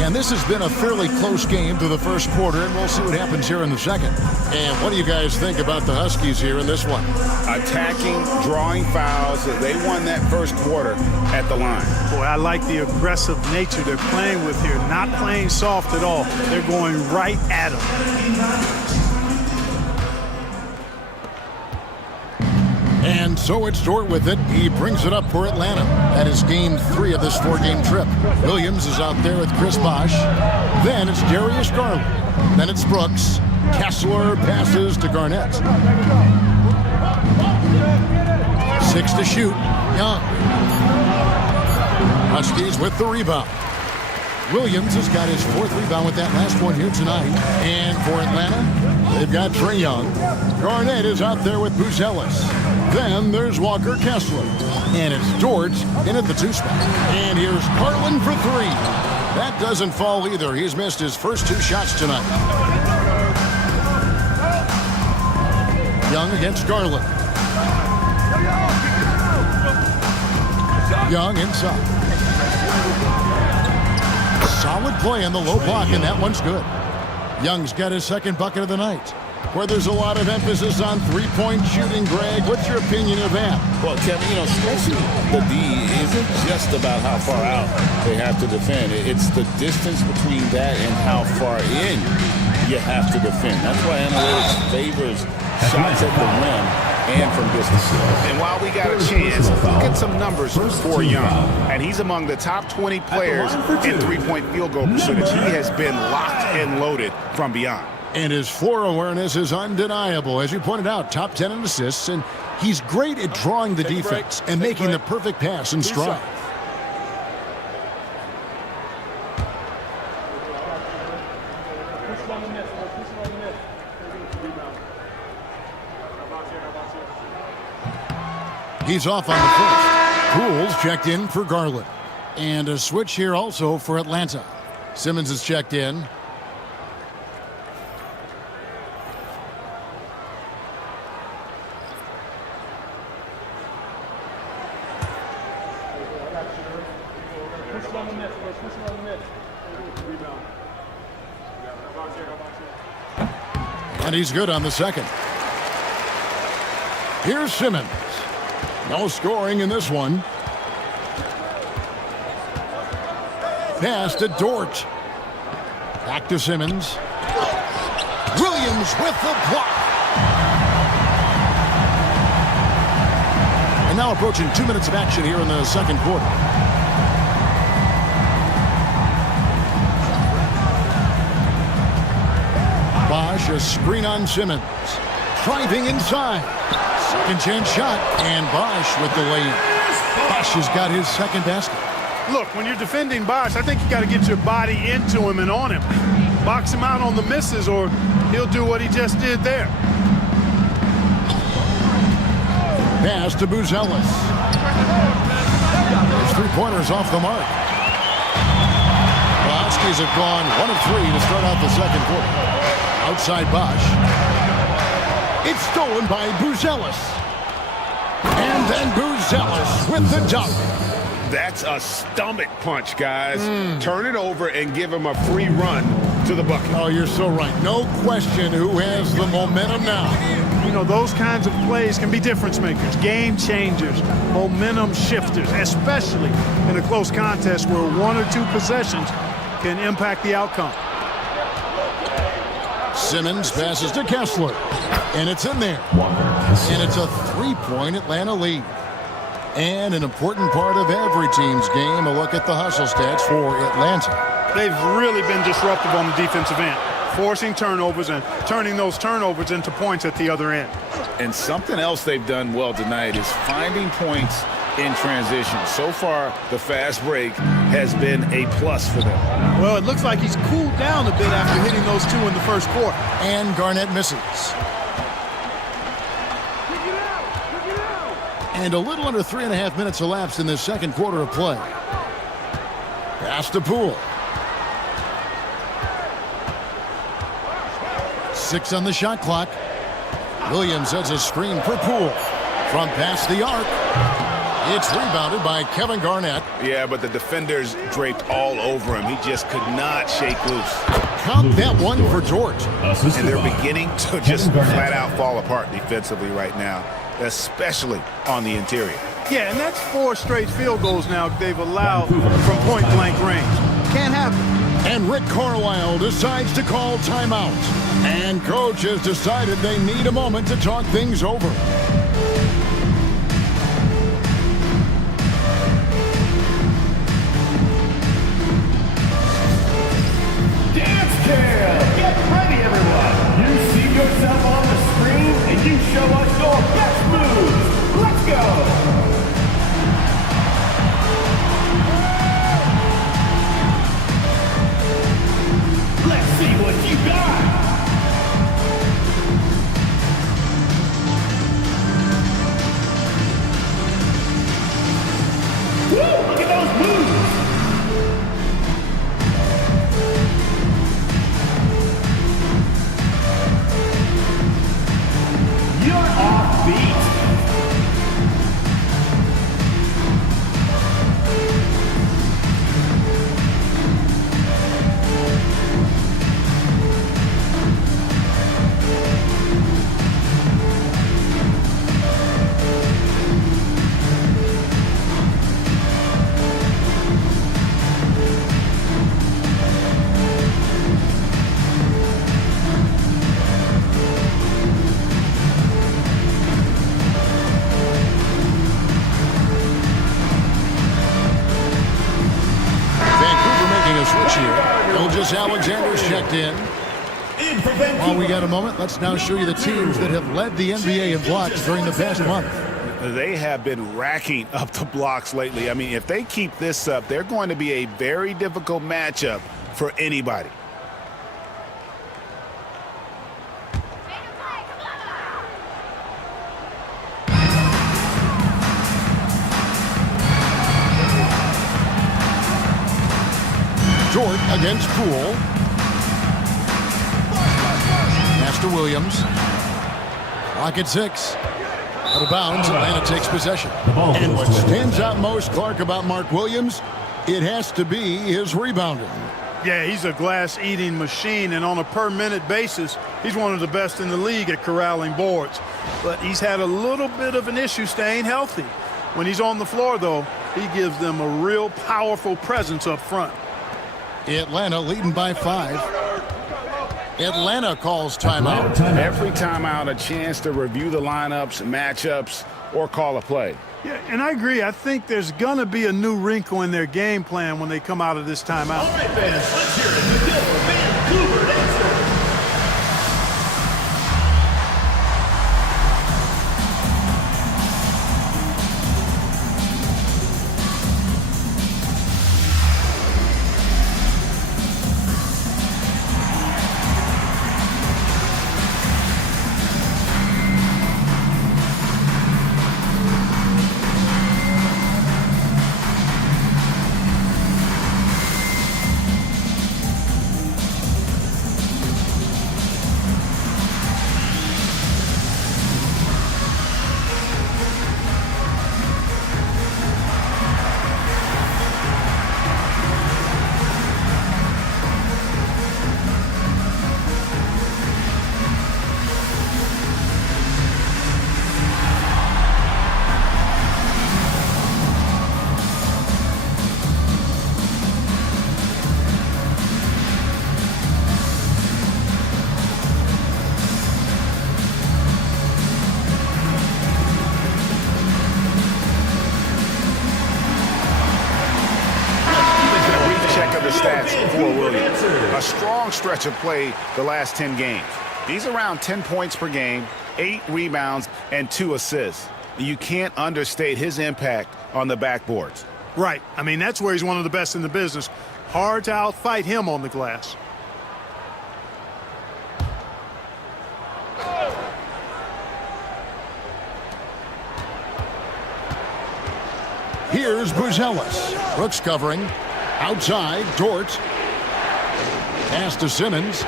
And this has been a fairly close game through the first quarter, and we'll see what happens here in the second. And what do you guys think about the Huskies here in this one? Attacking, drawing fouls. They won that first quarter at the line. Boy, I like the aggressive nature they're playing with here. Not playing soft at all. They're going right at them. And so it's Dort with it. He brings it up for Atlanta. That is game 3 of this 4-game trip. Williams is out there with Chris Bosh. Then it's Darius Garland. Then it's Brooks. Kessler passes to Garnett. 6 to shoot. Young. Huskies with the rebound. Williams has got his 4th rebound with that last one here tonight. And for Atlanta, they've got Trae Young. Garnett is out there with Bruce Ellis. Then there's Walker Kessler. And it's Dort in at the 2 spot. And here's Garland for 3. That doesn't fall either. He's missed his first 2 shots tonight. Young against Garland. Young inside. Solid play in the low block, and that one's good. Young's got his 2nd bucket of the night. Where there's a lot of emphasis on three-point shooting, Greg. What's your opinion of that? Well, Kevin, stretching the D isn't just about how far out they have to defend. It's the distance between that and how far in you have to defend. That's why analytics favors shots at the rim and from distance. And while we got a chance, look at some numbers for Young. And he's among the top 20 players in three-point field goal percentage. He has been locked and loaded from beyond. And his floor awareness is undeniable. As you pointed out, top 10 in assists, and he's great at drawing the defense and making the perfect pass in stride. He's off on the first. Poole's checked in for Garland. And a switch here also for Atlanta. Simmons is checked in. And he's good on the second. Here's Simmons. No scoring in this one. Pass to Dort. Back to Simmons. Williams with the block. And now approaching 2 minutes of action here in the second quarter. Bosch, a screen on Simmons. Driving inside. Second chance shot, and Bosch with the lay-in. Bosch has got his second basket. Look, when you're defending Bosch, I think you got to get your body into him and on him. Box him out on the misses, or he'll do what he just did there. Pass to Buzelis. His three-pointers off the mark. The Huskies have gone 1 of 3 to start out the second quarter. Outside Bosch. It's stolen by Buzelis. And then Buzelis with the dunk. That's a stomach punch, guys. Turn it over and give him a free run to the bucket. Oh, you're so right. No question who has the momentum now. You know, those kinds of plays can be difference makers, game changers, momentum shifters, especially in a close contest where 1 or 2 possessions can impact the outcome. Simmons passes to Kessler, and it's in there. And it's a 3-point Atlanta lead. And an important part of every team's game, a look at the hustle stats for Atlanta. They've really been disruptive on the defensive end, forcing turnovers and turning those turnovers into points at the other end. And something else they've done well tonight is finding points in transition. So far, the fast break has been a plus for them. Well, it looks like he's cooled down a bit after hitting those 2 in the first quarter. And Garnett misses. And a little under 3.5 minutes elapsed in this second quarter of play. Pass to Poole. 6 on the shot clock. Williams has a screen for Poole. From past the arc. It's rebounded by Kevin Garnett. Yeah, but the defenders draped all over him. He just could not shake loose. Count that one for Dort. And they're beginning to just flat out fall apart defensively right now, especially on the interior. Yeah, and that's 4 straight field goals now they've allowed from point-blank range. Can't happen. And Rick Carlisle decides to call timeout. And coach has decided they need a moment to talk things over. Get ready, everyone. You see yourself on the screen, and you show us your best moves. Let's go. Let's see what you got. Woo, look at those moves. You're off beat. Alexander's checked in. While we got a moment, let's now show you the teams that have led the NBA in blocks during the past month. They have been racking up the blocks lately. I mean, if they keep this up, they're going to be a very difficult matchup for anybody. Dort against Poole. Pass to Williams. Clock at 6. Out of bounds, Atlanta takes possession. And what stands out most, Clark, about Mark Williams, it has to be his rebounding. Yeah, he's a glass-eating machine, and on a per-minute basis, he's one of the best in the league at corralling boards. But he's had a little bit of an issue staying healthy. When he's on the floor, though, he gives them a real powerful presence up front. Atlanta leading by 5. Atlanta calls timeout. Every timeout, a chance to review the lineups, matchups, or call a play. Yeah, and I agree. I think there's going to be a new wrinkle in their game plan when they come out of this timeout. All right, fans, let's hear it. The Bill Vancouver answer. A strong stretch of play the last 10 games. He's around 10 points per game, 8 rebounds, and 2 assists. You can't understate his impact on the backboards. Right. I mean, that's where he's one of the best in the business. Hard to outfight him on the glass. Here's Buzelis. Brooks covering. Outside, Dort. Pass to Simmons.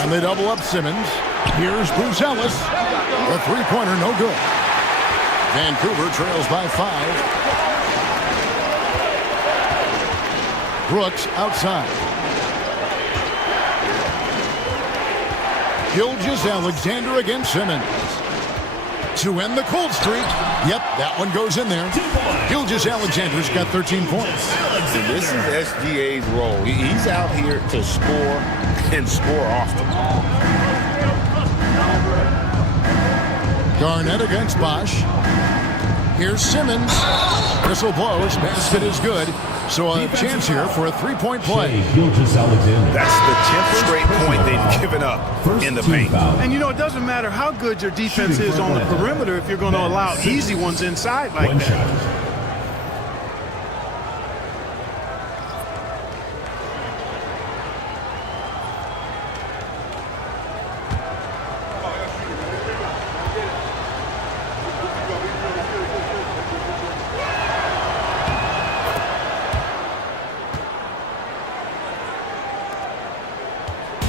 And they double up Simmons. Here's Buzelis. The three-pointer, no good. Vancouver trails by 5. Brooks outside. Gilgeous-Alexander against Simmons. To end the cold streak. Yep, that one goes in there. Gilgeous-Alexander's got 13 points. And this is SGA's role. He's out here to score and score often. Garnett against Bosch. Here's Simmons. Whistle blows. Basket is good. So a chance here for a three-point play. That's the 10th straight point they've given up in the paint. And, you know, it doesn't matter how good your defense is on the perimeter if you're going to allow easy ones inside like that.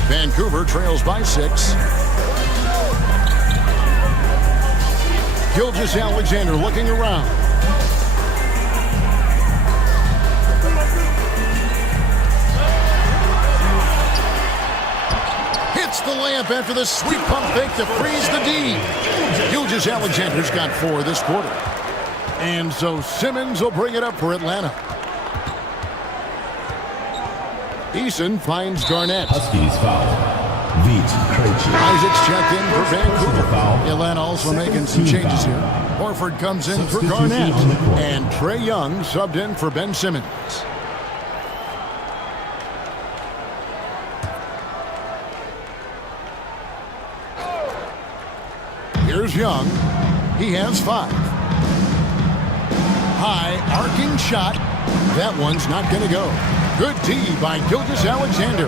Vancouver trails by 6. Gilgeous-Alexander looking around. Hits the layup after the sweep pump fake to freeze the D. Gilgeous-Alexander's got 4 this quarter. And so Simmons will bring it up for Atlanta. Eason finds Garnett. Huskies foul. Isaac's checked in for Vancouver. Atlanta also making some changes here. Horford comes in for Garnett. And Trae Young subbed in for Ben Simmons. Here's Young. He has 5. High arcing shot. That one's not going to go. Good D by Gilgeous-Alexander.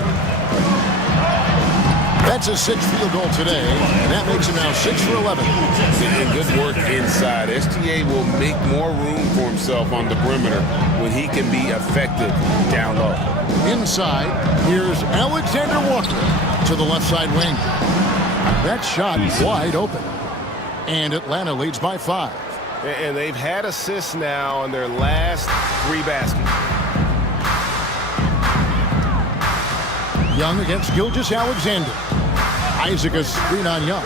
That's his 6th field goal today, and that makes him now 6 for 11. And good work inside. SGA will make more room for himself on the perimeter when he can be effective down low. Inside, here's Alexander Walker to the left side wing. That shot wide open. And Atlanta leads by 5. And they've had assists now on their last 3 baskets. Young against Gilgeous-Alexander. Isaac a screen on Young.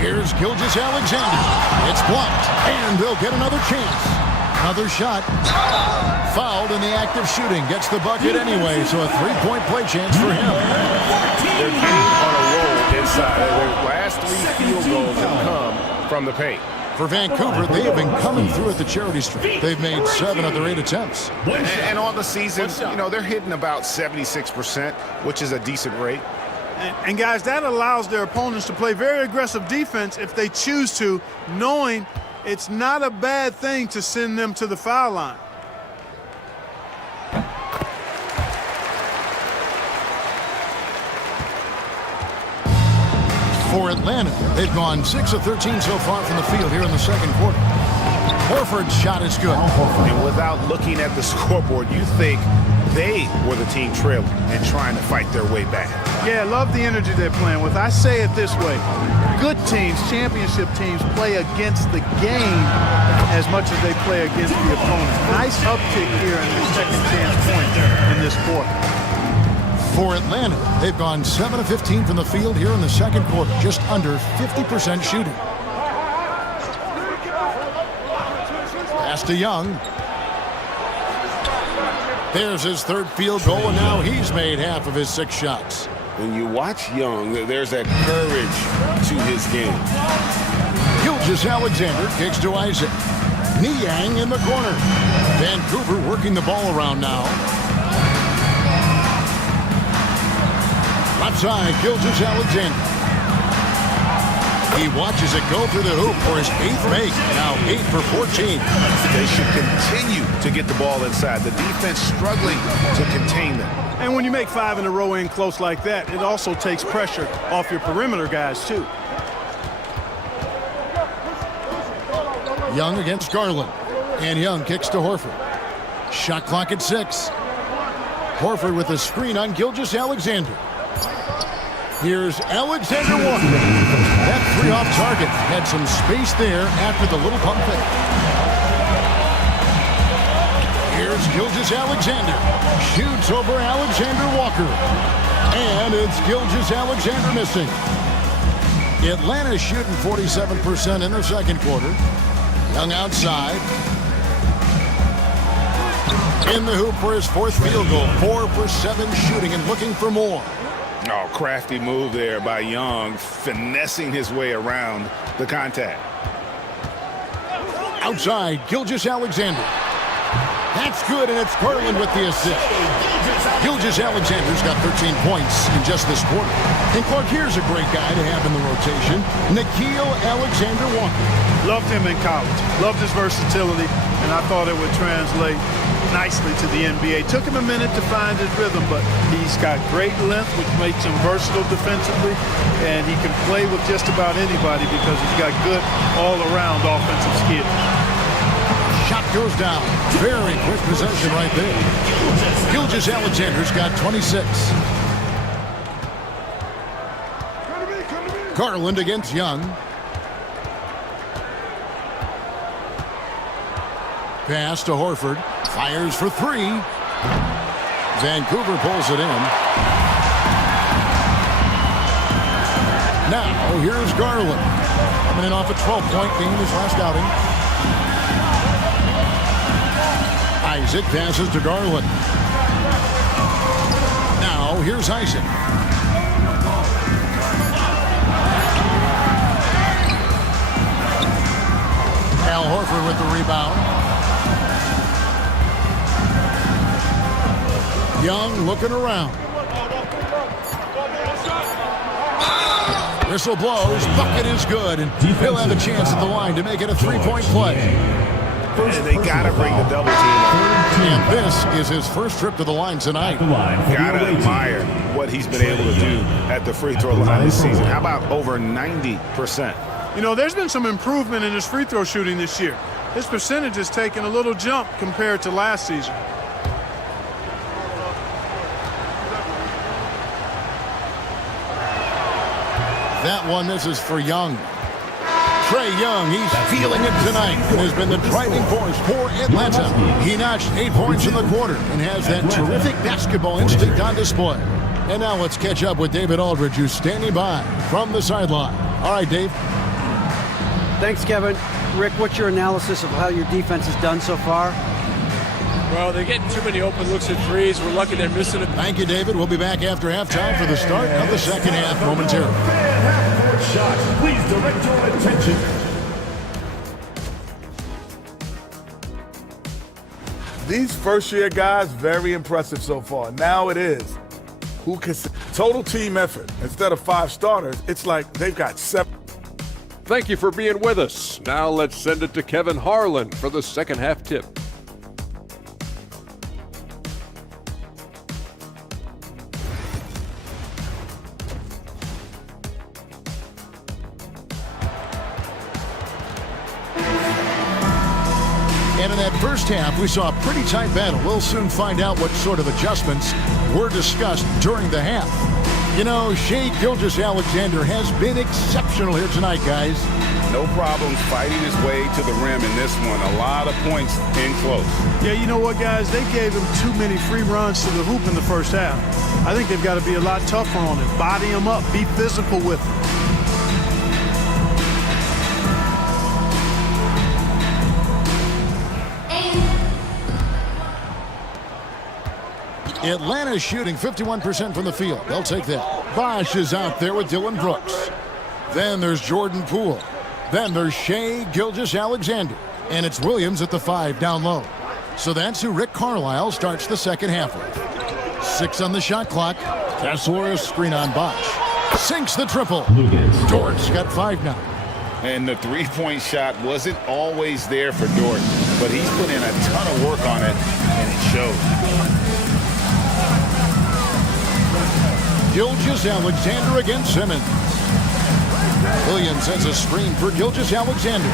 Here's Gilgeous-Alexander. It's blocked, and they'll get another chance. Another shot. Fouled in the act of shooting. Gets the bucket anyway, so a 3-point play chance for him. They're getting on a roll inside. Their last 3 field goals have come from the paint. For Vancouver, they have been coming through at the charity stripe. They've made 7 of their 8 attempts. And on the season, you know, they're hitting about 76%, which is a decent rate. And guys, that allows their opponents to play very aggressive defense if they choose to, knowing it's not a bad thing to send them to the foul line. For Atlanta, they've gone 6 of 13 so far from the field here in the second quarter. Horford's shot is good. And without looking at the scoreboard, you think they were the team trailing and trying to fight their way back. Yeah, love the energy they're playing with. I say it this way. Good teams, championship teams, play against the game as much as they play against the opponent. Nice uptick here in the second chance point in this quarter. For Atlanta, they've gone 7 of 15 from the field here in the second quarter, just under 50% shooting. Pass to Young. There's his 3rd field goal, and now he's made half of his 6 shots. When you watch Young, there's that courage to his game. Gilgeous-Alexander kicks to Isaac. Niang in the corner. Vancouver working the ball around now. Left side, Gilgeous-Alexander. He watches it go through the hoop for his 8th make. Now 8 for 14. They should continue to get the ball inside. The defense struggling to contain them. And when you make 5 in a row in close like that, it also takes pressure off your perimeter guys, too. Young against Garland. And Young kicks to Horford. Shot clock at 6. Horford with a screen on Gilgeous-Alexander. Here's Alexander Walker. That 3 off target had some space there after the little pump fake. Here's Gilgeous-Alexander. Shoots over Alexander Walker. And it's Gilgeous-Alexander missing. Atlanta shooting 47% in their second quarter. Young outside. In the hoop for his 4th field goal. 4 for 7 shooting and looking for more. Oh, crafty move there by Young, finessing his way around the contact. Outside, Gilgeous-Alexander. That's good, and it's Garland with the assist. Gilgeous-Alexander's got 13 points in just this quarter. And Clark, here's a great guy to have in the rotation, Nickeil Alexander-Walker. Loved him in college. Loved his versatility, and I thought it would translate nicely to the NBA. Took him a minute to find his rhythm, but he's got great length, which makes him versatile defensively, and he can play with just about anybody because he's got good all-around offensive skill. Shot goes down. Very quick possession right there. Gilgeous-Alexander's got 26. Garland against Young. Pass to Horford. Fires for 3. Vancouver pulls it in. Now, here's Garland. Coming in off a 12-point game his last outing. Isaac passes to Garland. Now, here's Isaac. Al Horford with the rebound. Young looking around. Whistle blows, bucket is good, and he'll have a chance at the line to make it a 3-point play. And they got to bring the double team up. And this is his first trip to the line tonight. Got to admire what he's been able to do at the free throw line this season. How about over 90%? You know, there's been some improvement in his free throw shooting this year. His percentage has taken a little jump compared to last season. That one misses for Young. Trae Young, he's feeling it tonight and has been the driving force for Atlanta. He notched 8 points in the quarter and has that terrific basketball instinct on display. And now let's catch up with David Aldridge, who's standing by from the sideline. All right, Dave. Thanks, Kevin. Rick, what's your analysis of how your defense has done so far? Well, they're getting too many open looks at threes. We're lucky they're missing it. Thank you, David. We'll be back after halftime for the start of the second half momentarily. Half-court shots. Please direct your attention. These first-year guys, very impressive so far. Now it is. Who can total team effort. Instead of 5 starters, it's like they've got 7. Thank you for being with us. Now let's send it to Kevin Harlan for the second half tip. And in that first half, we saw a pretty tight battle. We'll soon find out what sort of adjustments were discussed during the half. You know, Shai Gilgeous-Alexander has been exceptional here tonight, guys. No problems fighting his way to the rim in this one. A lot of points in close. Yeah, you know what, guys? They gave him too many free runs to the hoop in the first half. I think they've got to be a lot tougher on him. Body him up. Be physical with him. Atlanta's shooting 51% from the field. They'll take that. Bosch is out there with Dylan Brooks. Then there's Jordan Poole. Then there's Shai Gilgeous-Alexander. And it's Williams at the 5 down low. So that's who Rick Carlisle starts the second half with. 6 on the shot clock. Kessler, a screen on Bosch. Sinks the triple. Dort's got 5 now. And the three-point shot wasn't always there for Dort, but he's put in a ton of work on it, and it showed. Gilgeous-Alexander against Simmons. Williams sends a screen for Gilgeous-Alexander.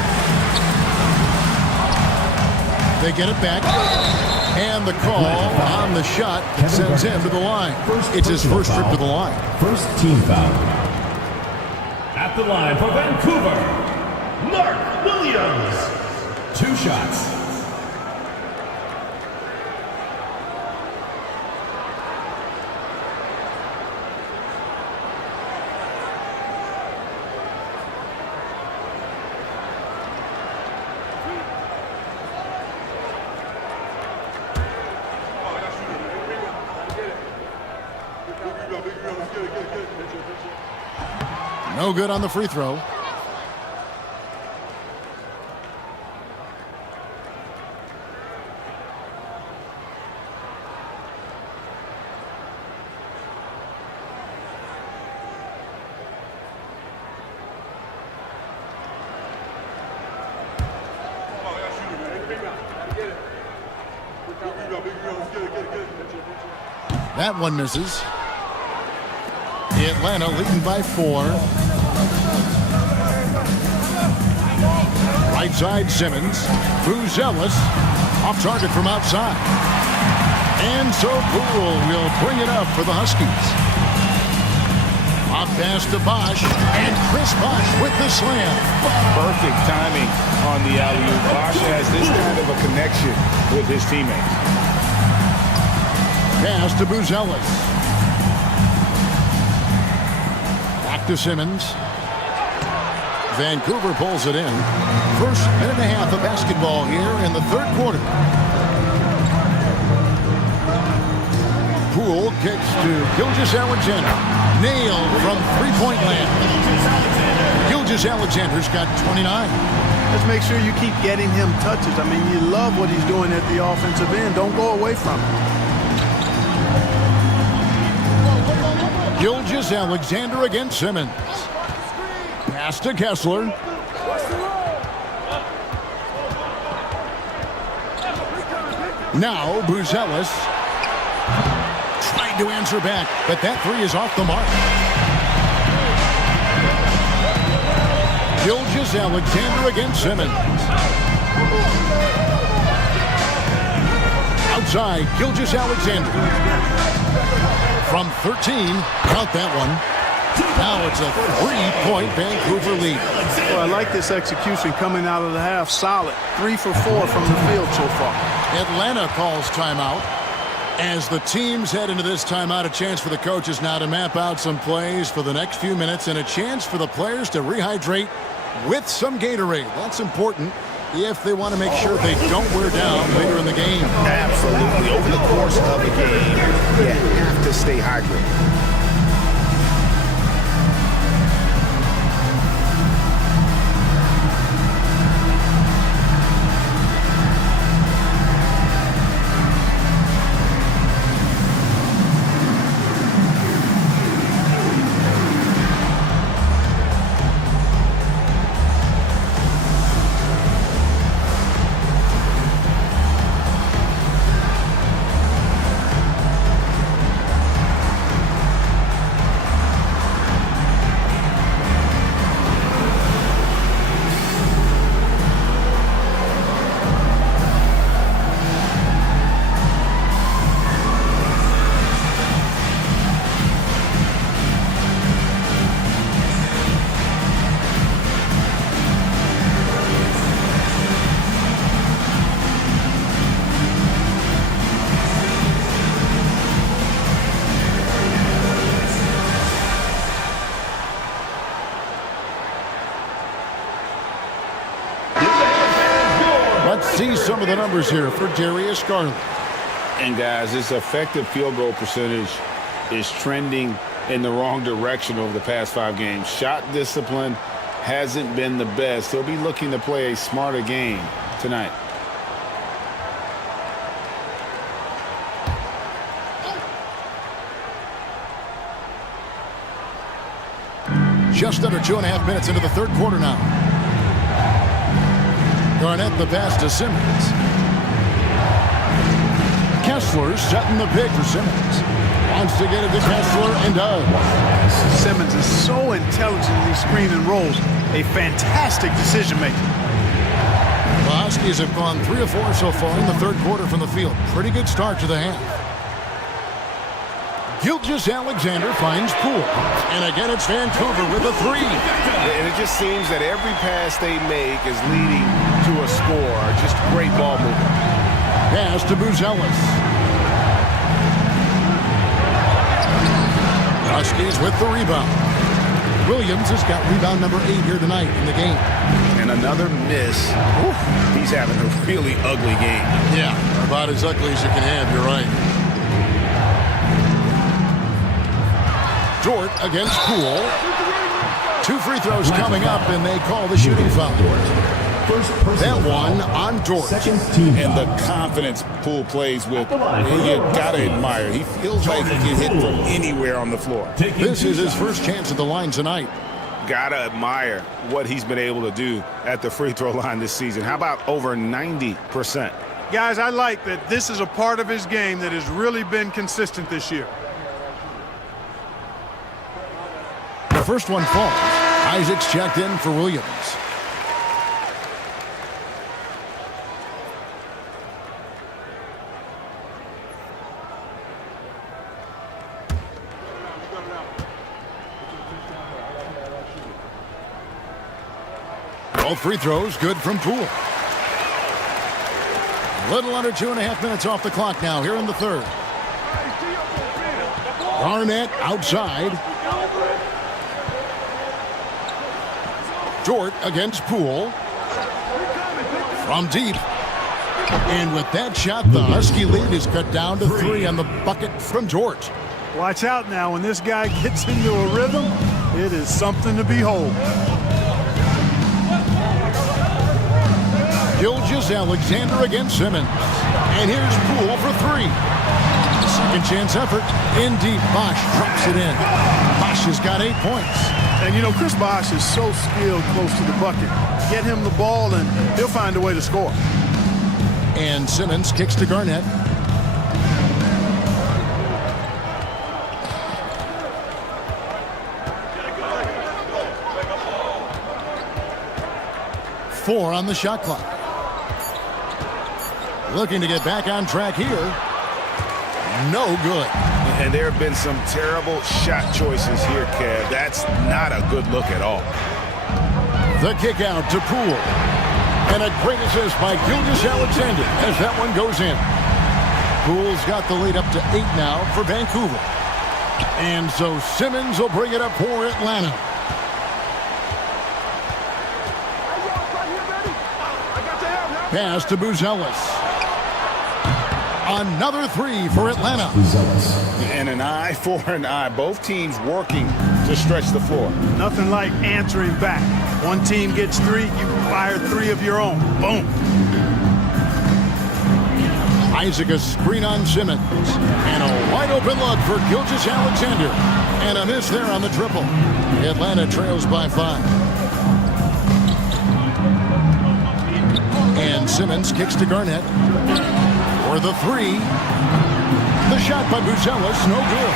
They get it back. And the call on the shot sends him to the line. It's his first trip to the line. First team foul. At the line for Vancouver, Mark Williams. 2 shots. No good on the free throw. That one misses. Atlanta leading by 4. Right side Simmons. Buzelis off target from outside. And so Poole will bring it up for the Huskies. Off pass to Bosch. And Chris Bosch with the slam. Perfect timing on the alley-oop. Bosch has this kind of a connection with his teammates. Pass to Buzelis. Back to Simmons. Vancouver pulls it in. First minute and a half of basketball here in the third quarter. Poole kicks to Gilgeous-Alexander. Nailed from three-point land. Gilgeous-Alexander's got 29. Let's make sure you keep getting him touches. I mean, you love what he's doing at the offensive end. Don't go away from him. Gilgeous-Alexander against Simmons. Pass to Kessler. Now Buzelis trying to answer back, but that three is off the mark. Gilgeous-Alexander against Simmons. Outside, Gilgeous-Alexander. From 13, count that one. Now it's a 3-point Vancouver lead. Well, I like this execution coming out of the half. Solid. 3 for 4 from the field so far. Atlanta calls timeout. As the teams head into this timeout, a chance for the coaches now to map out some plays for the next few minutes and a chance for the players to rehydrate with some Gatorade. That's important if they want to make sure they don't wear down later in the game. Absolutely. Over the course of a game, you have to stay hydrated. See some of the numbers here for Darius Garland. And guys, his effective field goal percentage is trending in the wrong direction over the past 5 games. Shot discipline hasn't been the best. He'll be looking to play a smarter game tonight. Just under 2.5 minutes into the third quarter now. Garnett the pass to Simmons. Kessler setting the pick for Simmons. Wants to get it to Kessler and does. Simmons is so intelligent in these screen and rolls. A fantastic decision maker. The Huskies have gone 3 of 4 so far in the third quarter from the field. Pretty good start to the half. Gilgeous-Alexander finds Poole. And again, it's Vancouver with a 3. And it just seems that every pass they make is leading to a score. Just great ball movement. Pass to Buzelis. Huskies with the rebound. Williams has got rebound number 8 here tonight in the game. And another miss. Ooh, he's having a really ugly game. Yeah, about as ugly as you can have, you're right. Dort against Poole. 2 free throws coming up, and they call the shooting foul. That one on Dort. And the confidence Poole plays with, you got to admire. He feels like he can hit from anywhere on the floor. This is his first chance at the line tonight. Got to admire what he's been able to do at the free throw line this season. How about over 90%? Guys, I like that this is a part of his game that has really been consistent this year. The first one falls. Isaac's checked in for Williams. All free throws good from Poole. A little under 2.5 minutes off the clock now here in the third. Garnett outside. Dort against Poole. From deep. And with that shot, the Husky lead is cut down to 3 on the bucket from Dort. Watch out now. When this guy gets into a rhythm, it is something to behold. Gilgeous-Alexander against Simmons. And here's Poole for 3. Second chance effort. In deep. Bosch drops it in. Bosch has got 8 points. And, you know, Chris Bosh is so skilled close to the bucket. Get him the ball, and he'll find a way to score. And Simmons kicks to Garnett. Four on the shot clock. Looking to get back on track here. No good. And there have been some terrible shot choices here, Kev. That's not a good look at all. The kick out to Poole. And a great assist by Gilgeous-Alexander as that one goes in. Poole's got the lead up to 8 now for Vancouver. And so Simmons will bring it up for Atlanta. Pass to Buzelis. Another three for Atlanta. And an eye for an eye. Both teams working to stretch the floor. Nothing like answering back. One team gets 3, you fire 3 of your own. Boom. Isaac a screen on Simmons. And a wide open look for Gilgeous-Alexander. And a miss there on the triple. Atlanta trails by 5. And Simmons kicks to Garnett. For the 3. The shot by Buzelis, no good.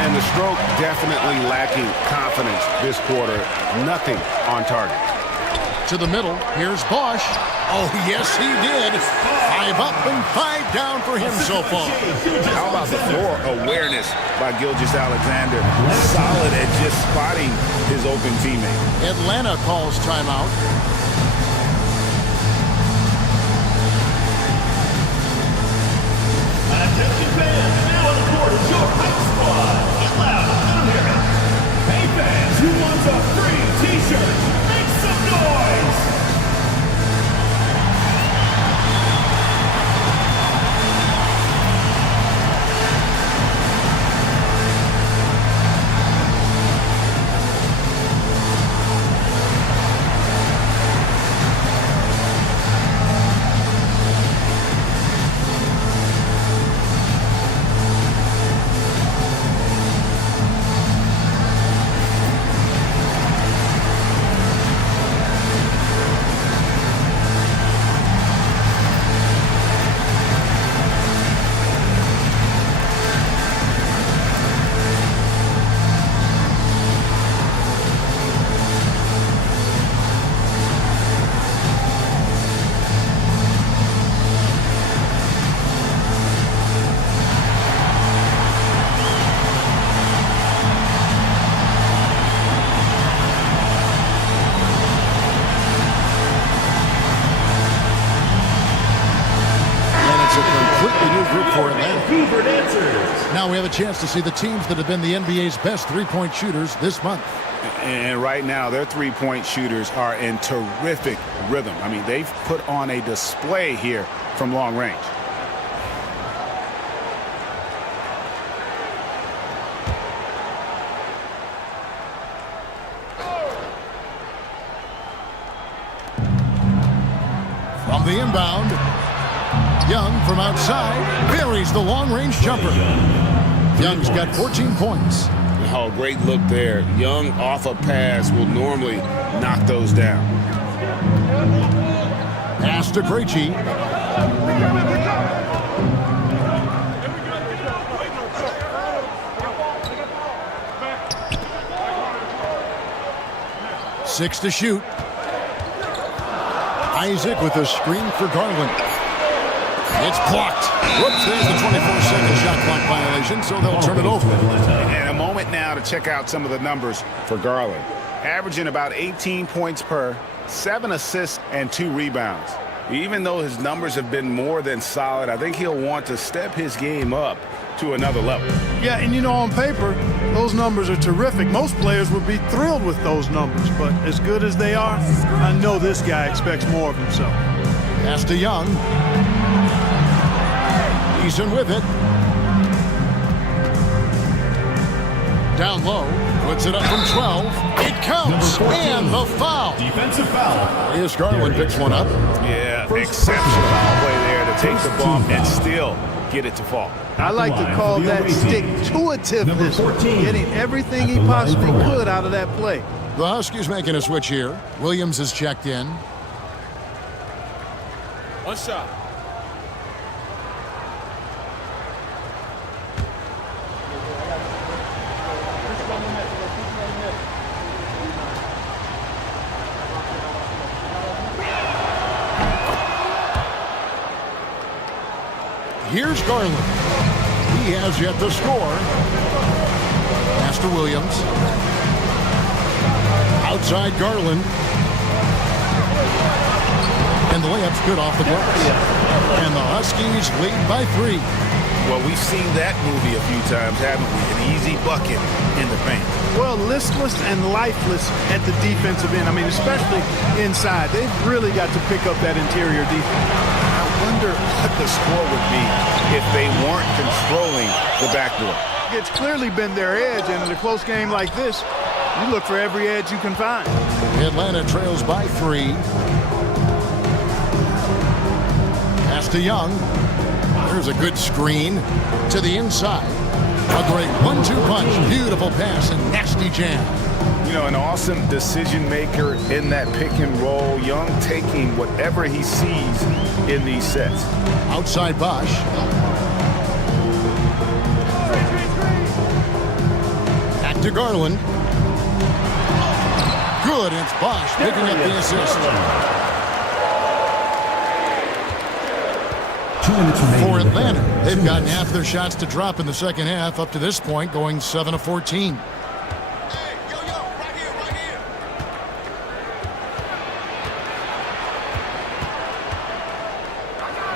And the stroke definitely lacking confidence this quarter. Nothing on target. To the middle, here's Bosh. Oh, yes, he did. 5 up and 5 down for him so far. How about the floor awareness by Gilgeous-Alexander? Solid at just spotting his open teammate. Atlanta calls timeout. Attention fans, now on the court is your hype squad. Get loud, I don't hear it. Hey fans, who wants a free t-shirt? Make some noise! Now we have a chance to see the teams that have been the NBA's best three-point shooters this month. And right now, their three-point shooters are in terrific rhythm. I mean, they've put on a display here from long range. From the inbound, Young from outside buries the long-range jumper. Young's got 14 points. Oh, great look there. Young off a pass will normally knock those down. Pass to Krejci. Six to shoot. Isaac with a screen for Garland. It's blocked. Whoops, there's the 24-second shot clock violation, so they'll turn it over. And a moment now to check out some of the numbers for Garland. Averaging about 18 points per, 7 assists, and 2 rebounds. Even though his numbers have been more than solid, I think he'll want to step his game up to another level. Yeah, and you know, on paper, those numbers are terrific. Most players would be thrilled with those numbers, but as good as they are, I know this guy expects more of himself. Pass to Young. Eason with it. Down low. Puts it up from 12. It counts. And the foul. Defensive foul. Here's Garland picks one up. Yeah, exceptional play there to take the bump and still get it to fall. I like to call that stick-to-itiveness, getting everything he possibly could out of that play. The Huskies making a switch here. Williams is checked in. One shot. Here's Garland. He has yet to score. Pass to Williams. Outside Garland. And the layup's good off the glass. And the Huskies lead by 3. Well, we've seen that movie a few times, haven't we? An easy bucket in the paint. Well, listless and lifeless at the defensive end. I mean, especially inside. They've really got to pick up that interior defense. I wonder what the score would be if they weren't controlling the backdoor. It's clearly been their edge, and in a close game like this, you look for every edge you can find. Atlanta trails by 3. Pass to Young. There's a good screen to the inside. A great 1-2 punch. Beautiful pass and nasty jam. You know, an awesome decision maker in that pick and roll. Young taking whatever he sees in these sets. Outside Bosch. Back to Garland. Good. It's Bosch picking up the assist. 2 minutes remaining. For Atlanta, they've gotten half their shots to drop in the second half up to this point, going 7 of 14.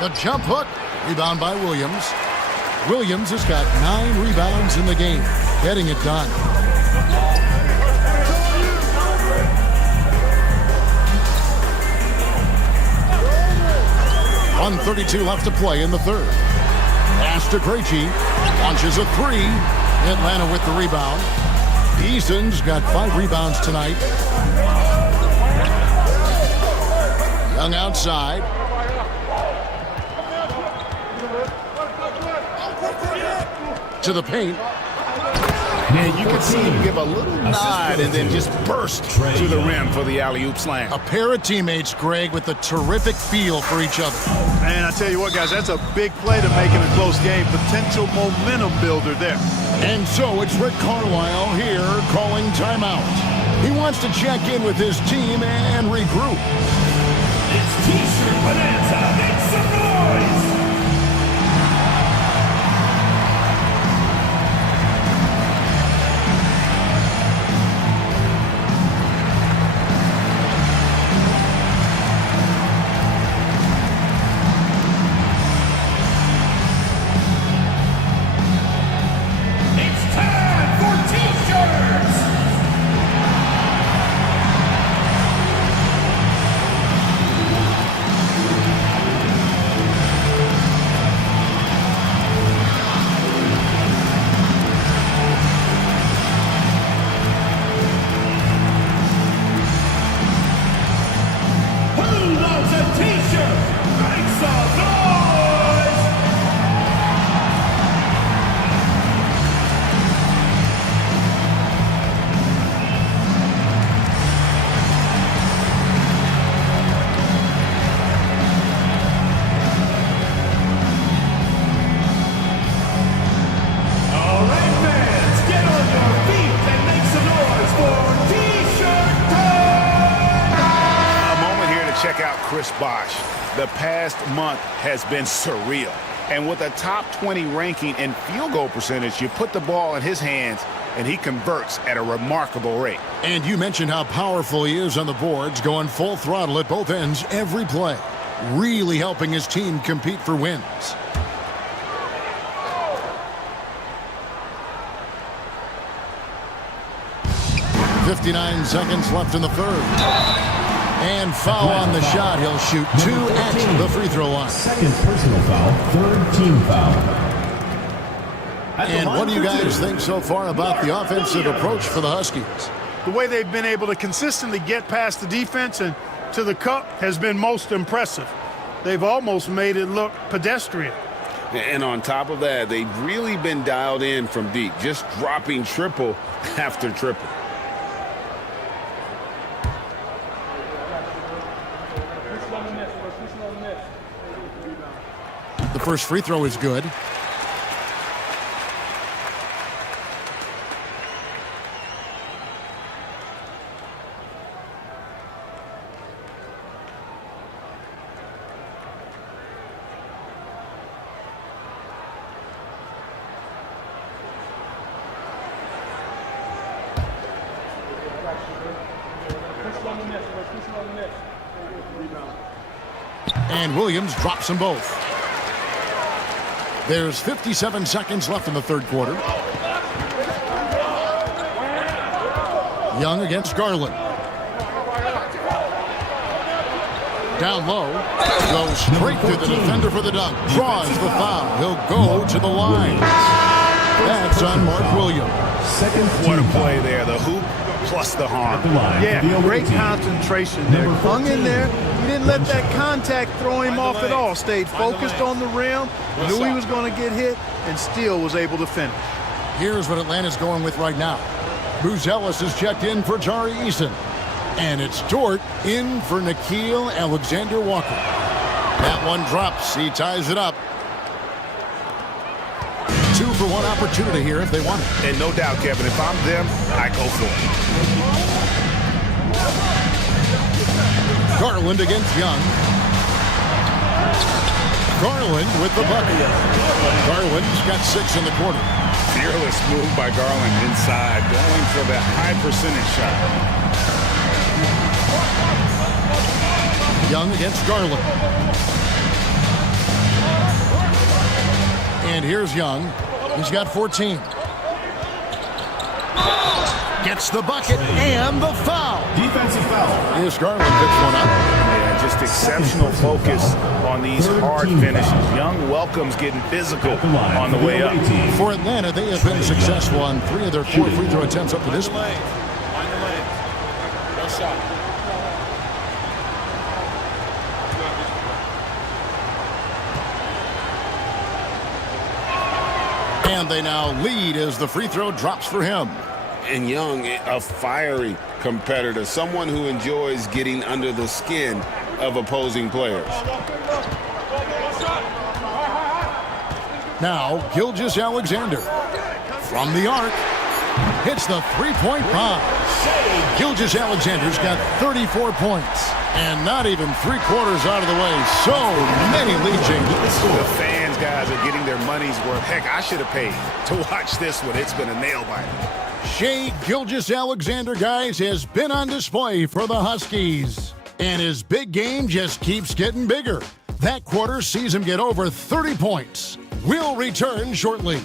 The jump hook, rebound by Williams. Williams has got 9 rebounds in the game, getting it done. .132 left to play in the third. Pass to Krejci, launches a 3. Atlanta with the rebound. Eason's got 5 rebounds tonight. Young outside. To the paint. And you can see him give a little nod and then just burst to the rim for the alley-oop slam. A pair of teammates, Greg, with a terrific feel for each other. And I tell you what, guys, that's a big play to make in a close game. Potential momentum builder there. And so it's Rick Carlisle here calling timeout. He wants to check in with his team and regroup. It's T-shirt Bonanza. Make some noise. Bosch. The past month has been surreal. And with a top 20 ranking in field goal percentage, you put the ball in his hands and he converts at a remarkable rate. And you mentioned how powerful he is on the boards, going full throttle at both ends every play. Really helping his team compete for wins. .59 seconds left in the third. And foul on the shot. He'll shoot 2 at the free throw line. Second personal foul, third team foul. And what do you guys think so far about the offensive approach for the Huskies? The way they've been able to consistently get past the defense and to the cup has been most impressive. They've almost made it look pedestrian. And on top of that, they've really been dialed in from deep, just dropping triple after triple. The first free throw is good. And Williams drops them both. There's 57 seconds left in the third quarter. Young against Garland. Down low. Goes straight through the defender for the dunk. Draws the foul. He'll go to the line. That's on Mark Williams. What a play there. The hoop plus the harm. Yeah, great concentration there. Hung in there. He didn't let that contact throw him off at all. Stayed focused on the rim. Knew he was going to get hit and still was able to finish. Here's what Atlanta's going with right now. Buzelis is checked in for Jari Eason. And it's Dort in for Nickeil Alexander-Walker. That one drops. He ties it up. 2-for-1 opportunity here if they want it. And no doubt, Kevin, if I'm them, I go for it. Garland against Young. Garland with the bucket. Garland's got 6 in the quarter. Fearless move by Garland inside, going for that high percentage shot. Young against Garland. And here's Young. He's got 14. Gets the bucket and the foul. Defensive foul. Here's Garland picks one up. Yeah, just exceptional focus on these hard finishes. Young welcomes getting physical on the way up. For Atlanta, they have been successful on 3 of their 4 free throw attempts up to this point. No shot. And they now lead as the free throw drops for him. And Young, a fiery competitor, someone who enjoys getting under the skin of opposing players. Now, Gilgeous-Alexander from the arc hits the three-point bomb. Gilgeous-Alexander's got 34 points and not even 3/4 out of the way. So many lead changes. The fans, guys, are getting their money's worth. Heck, I should have paid to watch this one. It's been a nail-biter. Shai Gilgeous-Alexander, guys, has been on display for the Huskies. And his big game just keeps getting bigger. That quarter sees him get over 30 points. We'll return shortly.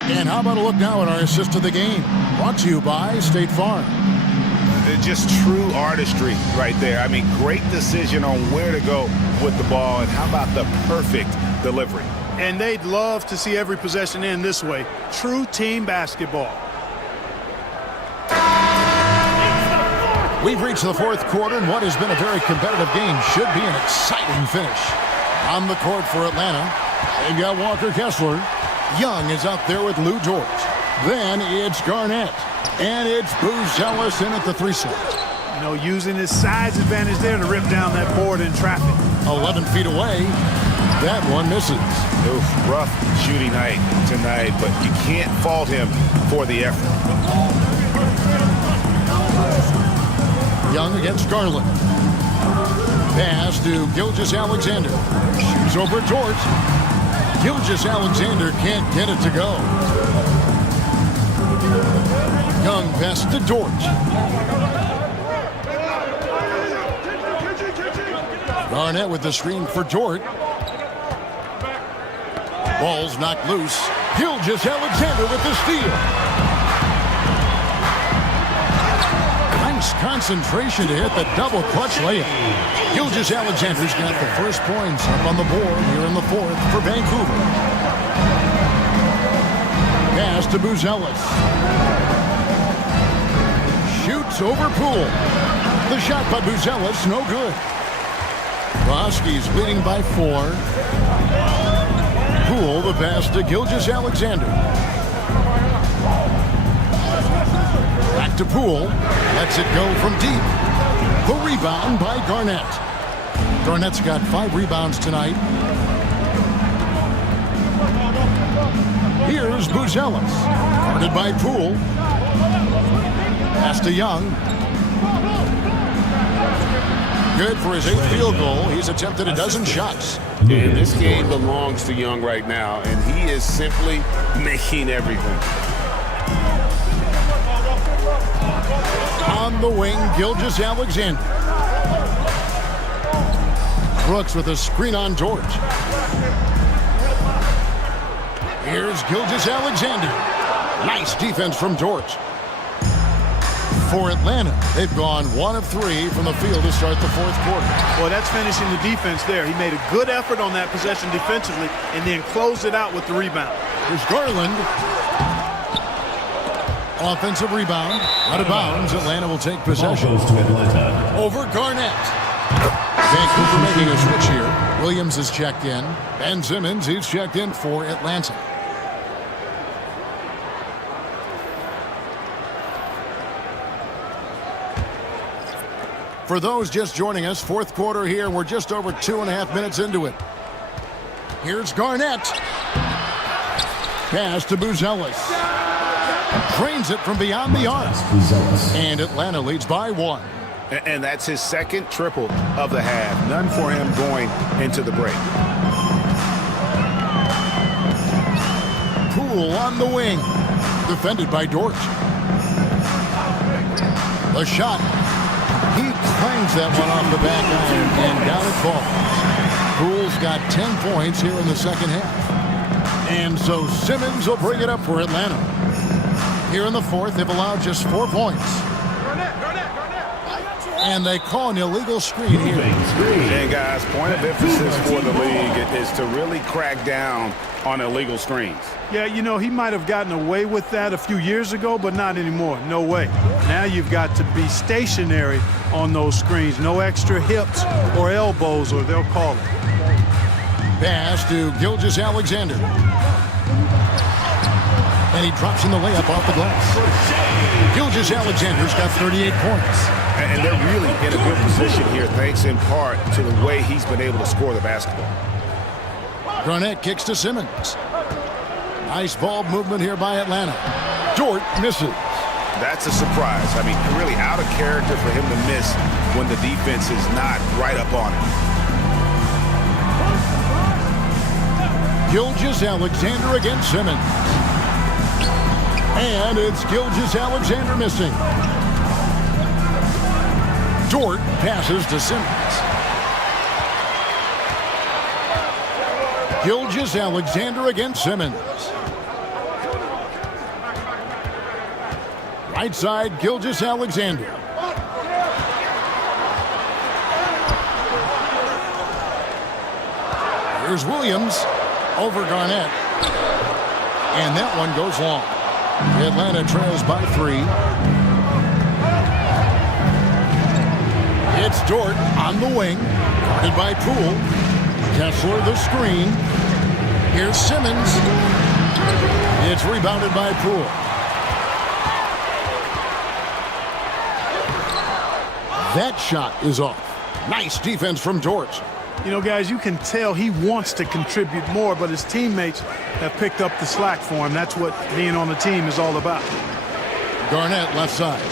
And how about a look now at our assist of the game? Brought to you by State Farm. Just true artistry right there. I mean, great decision on where to go with the ball, and how about the perfect delivery? And they'd love to see every possession end this way. True team basketball. We've reached the fourth quarter, and what has been a very competitive game should be an exciting finish. On the court for Atlanta, they've got Walker Kessler. Young is out there with Lou Dort. Then it's Garnett. And it's Buzelis in at the 3 slot. You know, using his size advantage there to rip down that board in traffic. 11 feet away. That one misses. Oof, rough shooting night tonight, but you can't fault him for the effort. Young against Garland. Pass to Gilgeous-Alexander. Shoots over Dort. Gilgeous-Alexander can't get it to go. Young pass to Dort. Garnett with the screen for Dort. Ball's knocked loose. Gilgeous-Alexander with the steal. Nice concentration to hit the double clutch layup. Gilgeous-Alexander's got the first points up on the board here in the fourth for Vancouver. Pass to Buzelis. Shoots over Poole. The shot by Buzelis, no good. Roski's leading by 4. Poole, the pass to Gilgeous-Alexander. Back to Poole. Lets it go from deep. The rebound by Garnett. Garnett's got 5 rebounds tonight. Here's Buzelis. Guarded by Poole. Pass to Young. Good for his 8th field goal. He's attempted a dozen shots. And this game belongs to Young right now, and he is simply making everything. On the wing, Gilgeous-Alexander. Brooks with a screen on George. Here's Gilgeous-Alexander. Nice defense from George. For Atlanta, they've gone 1 of 3 from the field to start the 4th quarter. Well, that's finishing the defense there. He made a good effort on that possession defensively and then closed it out with the rebound. Here's Garland. Offensive rebound. Out of bounds. Atlanta will take possession. Over Garnett. Vancouver making a switch here. Williams is checked in. Ben Simmons, he's checked in for Atlanta. For those just joining us, 4th quarter here. We're just over 2.5 minutes into it. Here's Garnett. Pass to Buzelis. Drains it from beyond the arc. And Atlanta leads by 1. And that's his 2nd triple of the half. None for him going into the break. Poole on the wing. Defended by Dort. The shot. He clangs that one off the back iron and down it falls. Poole's got 10 points here in the 2nd half. And so Simmons will bring it up for Atlanta. Here in the 4th, they've allowed just 4 points. And they call an illegal screen here. And guys, point of emphasis for the league is to really crack down on illegal screens. Yeah, you know, he might have gotten away with that a few years ago, but not anymore. No way. Now you've got to be stationary on those screens. No extra hips or elbows, or they'll call it. Pass to Gilgeous-Alexander. And he drops in the layup off the glass. Gilgeous-Alexander's got 38 points. And they're really in a good position here, thanks in part to the way he's been able to score the basketball. Garnett kicks to Simmons. Nice ball movement here by Atlanta. Dort misses. That's a surprise. I mean, really out of character for him to miss when the defense is not right up on him. Gilgeous-Alexander against Simmons. And it's Gilgeous-Alexander missing. Dort passes to Simmons. Gilgeous-Alexander against Simmons. Right side, Gilgeous-Alexander. Here's Williams over Garnett. And that one goes long. Atlanta trails by 3. It's Dort on the wing. Guarded by Poole. Kessler the screen. Here's Simmons. It's rebounded by Poole. That shot is off. Nice defense from Dort. You know, guys, you can tell he wants to contribute more, but his teammates have picked up the slack for him. That's what being on the team is all about. Garnett left side.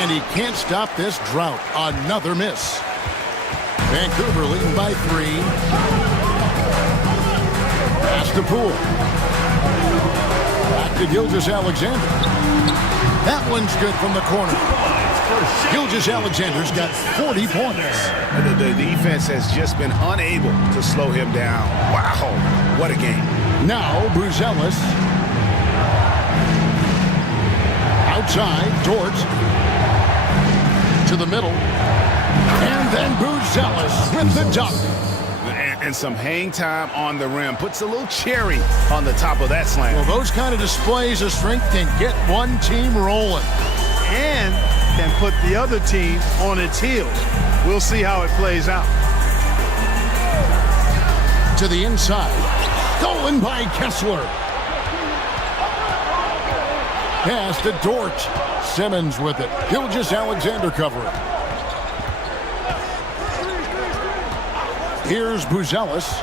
And he can't stop this drought. Another miss. Vancouver leading by 3. Pass to Poole. Back to Gilgeous-Alexander. That one's good from the corner. Gilgeous-Alexander's got 40 points. The defense has just been unable to slow him down. Wow, what a game. Now Buzelis. Outside, Dort. To the middle. And then Buzelis with the dunk. And some hang time on the rim. Puts a little cherry on the top of that slam. Well, those kind of displays of strength can get one team rolling. And and put the other team on its heels. We'll see how it plays out. To the inside. Stolen by Kessler. Pass to Dort. Simmons with it. Gilgeous-Alexander covering. Here's Buzelis.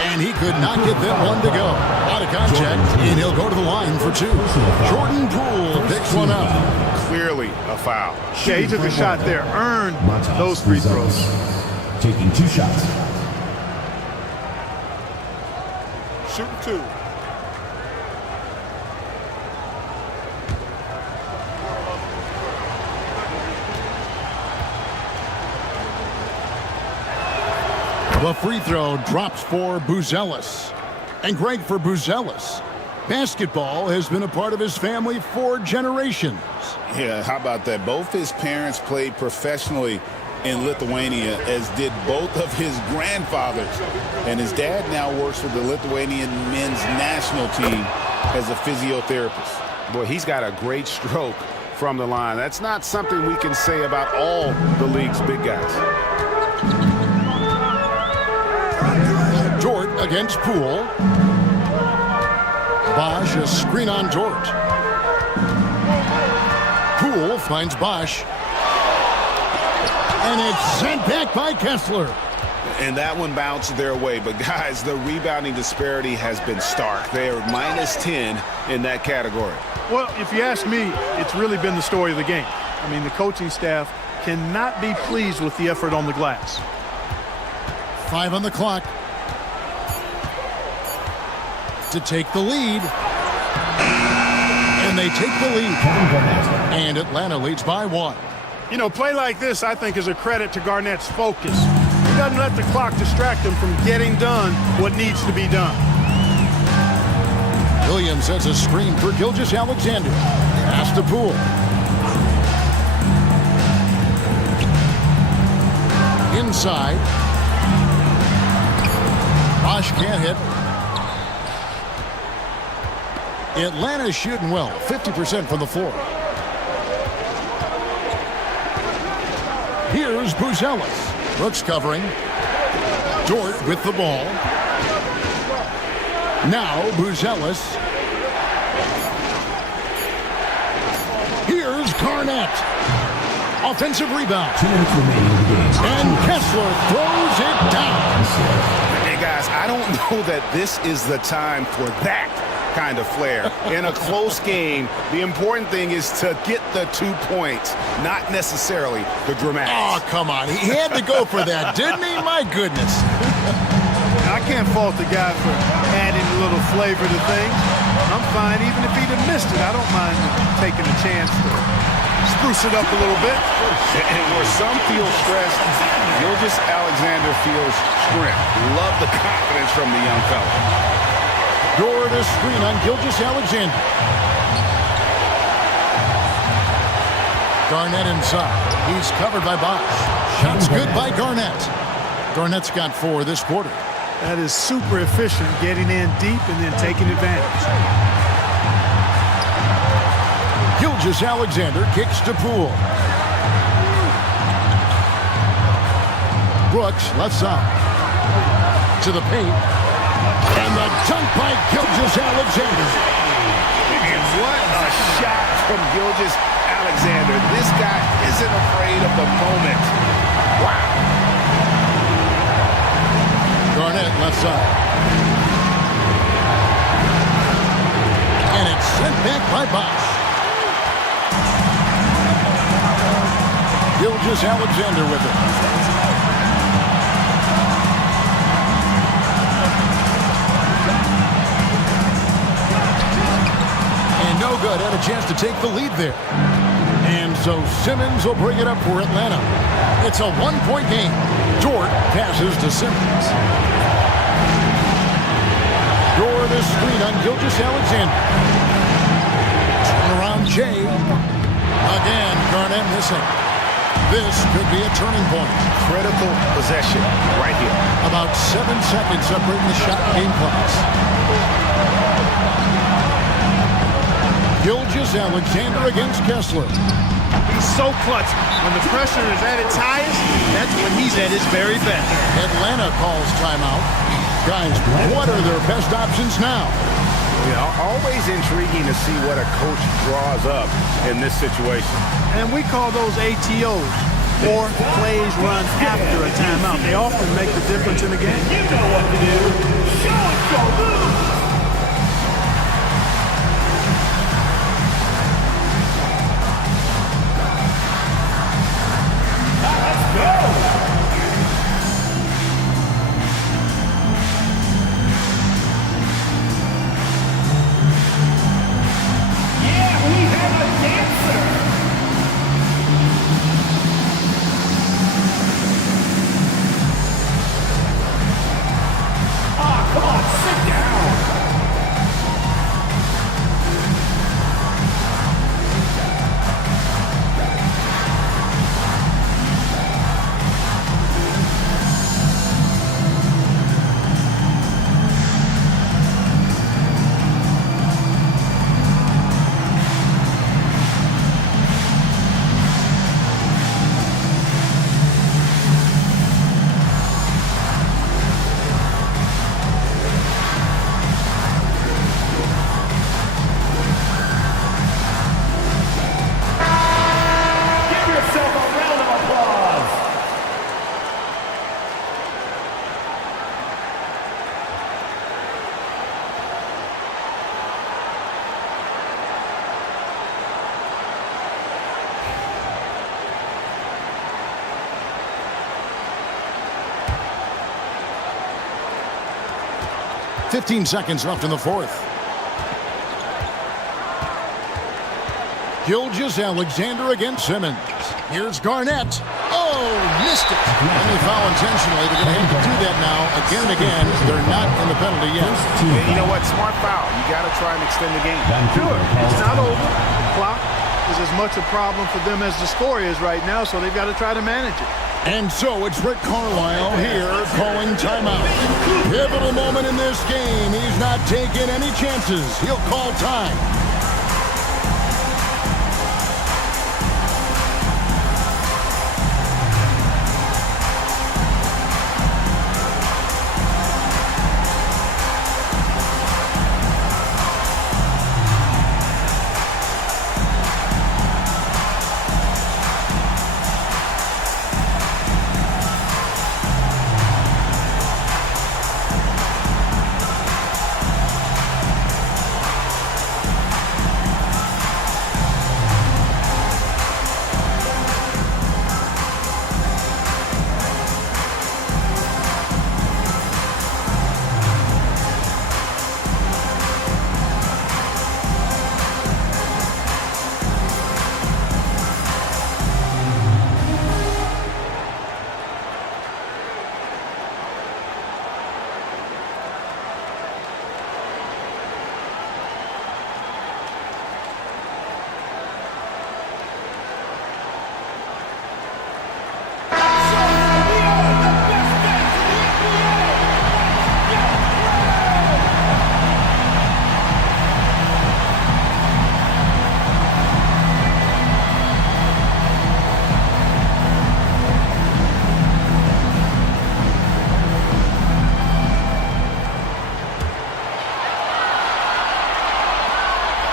And he could not get that one to go. Out of contact, and he'll go to the line for two. Jordan Poole picks one up. Clearly a foul. Yeah, he took a shot there. Earned those free throws. Taking 2 shots. Shooting 2. The free throw drops for Buzelis. And Greg, for Buzelis, basketball has been a part of his family for generations. Yeah, how about that? Both his parents played professionally in Lithuania, as did both of his grandfathers. And his dad now works with the Lithuanian men's national team as a physiotherapist. Boy, he's got a great stroke from the line. That's not something we can say about all the league's big guys. Dort against Poole. Bosch, a screen on Dort. Poole finds Bosch. And it's sent back by Kessler. And that one bounced their way. But, guys, the rebounding disparity has been stark. They are -10 in that category. Well, if you ask me, it's really been the story of the game. I mean, the coaching staff cannot be pleased with the effort on the glass. 5 on the clock. To take the lead. And they take the lead. And Atlanta leads by 1. You know, play like this, I think, is a credit to Garnett's focus. He doesn't let the clock distract him from getting done what needs to be done. Williams sets a screen for Gilgeous-Alexander. Pass to Poole. Inside. Bosch can't hit. Atlanta's shooting well, 50% from the floor. Here's Buzelis. Brooks covering. Dort with the ball. Now Buzelis. Here's Garnett. Offensive rebound. 2 minutes remaining in the game. And Kessler throws it down. Hey, guys, I don't know that this is the time for that kind of flair. In a close game, the important thing is to get the 2 points, not necessarily the dramatics. Oh, come on. He had to go for that, didn't he? My goodness. I can't fault the guy for adding a little flavor to things. I'm fine. Even if he'd have missed it, I don't mind taking a chance to spruce it up a little bit. And where some feel stressed, Gilgeous-Alexander feels strength. Love the confidence from the young fella. Dort a screen on Gilgeous-Alexander. Garnett inside. He's covered by Bosch. Shots good by Garnett. Garnett's got 4 this quarter. That is super efficient, getting in deep and then taking advantage. Gilgeous-Alexander kicks to Poole. Brooks left side. To the paint. And the dunk by Gilgeous-Alexander. And what a shot from Gilgeous-Alexander. This guy isn't afraid of the moment. Wow. Garnett left side. And it's sent back by Bosch. Gilgeous-Alexander with it. No good. Had a chance to take the lead there. And so Simmons will bring it up for Atlanta. It's a 1-point game. Dort passes to Simmons. Dort is screen on Gilgeous-Alexander. Turn around Jay. Again, Garnett missing. This could be a turning point. Critical possession right here. About 7 seconds separating the shot and game clocks. Gilgeous-Alexander against Kessler. He's so clutch. When the pressure is at its highest, that's when he's at his very best. Atlanta calls timeout. Guys, what are their best options now? Always intriguing to see what a coach draws up in this situation. And we call those ATOs, or plays run after a timeout. They often make the difference in the game. You know what to do. Show us your moves. .15 seconds left in the fourth. Gilgeous-Alexander against Simmons. Here's Garnett. Oh, missed it. And they foul intentionally. They're going to have to do that now again and again. They're not in the penalty yet. And you know what? Smart foul. You got to try and extend the game. Sure. It's not over. Clock is as much a problem for them as the score is right now, so they've got to try to manage it. And so it's Rick Carlisle here calling timeout. Pivotal moment in this game. He's not taking any chances. He'll call time.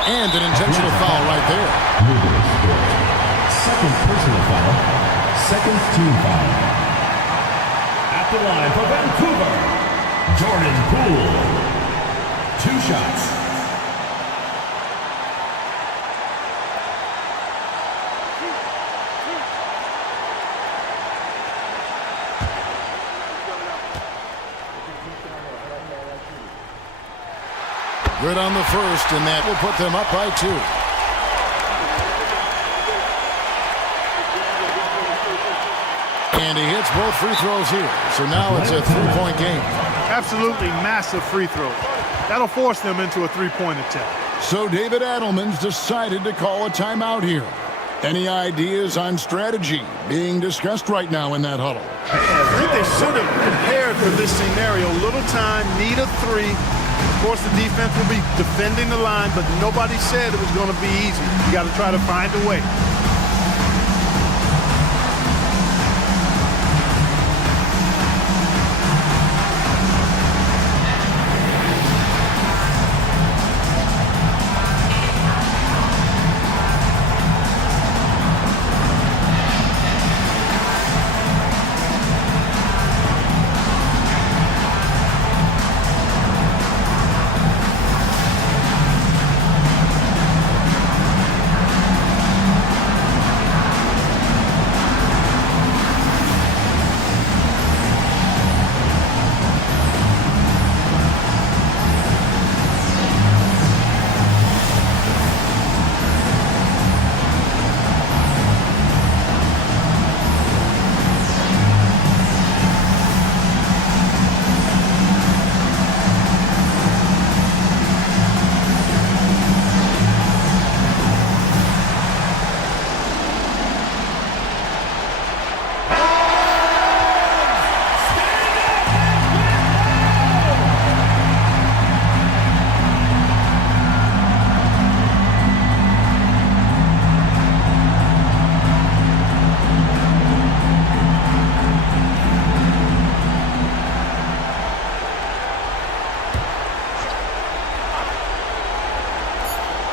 And an intentional foul right there. Second personal foul. Second team foul. At the line for Vancouver, Jordan Poole. 2 shots. Good on the first, and that will put them up by 2. And he hits both free throws here. So now it's a 3-point game. Absolutely massive free throws. That'll force them into a 3-point attempt. So David Adelman's decided to call a timeout here. Any ideas on strategy being discussed right now in that huddle? I think they should have prepared for this scenario. Little time, need a 3. Of course, the defense will be defending the line, but nobody said it was going to be easy. You got to try to find a way.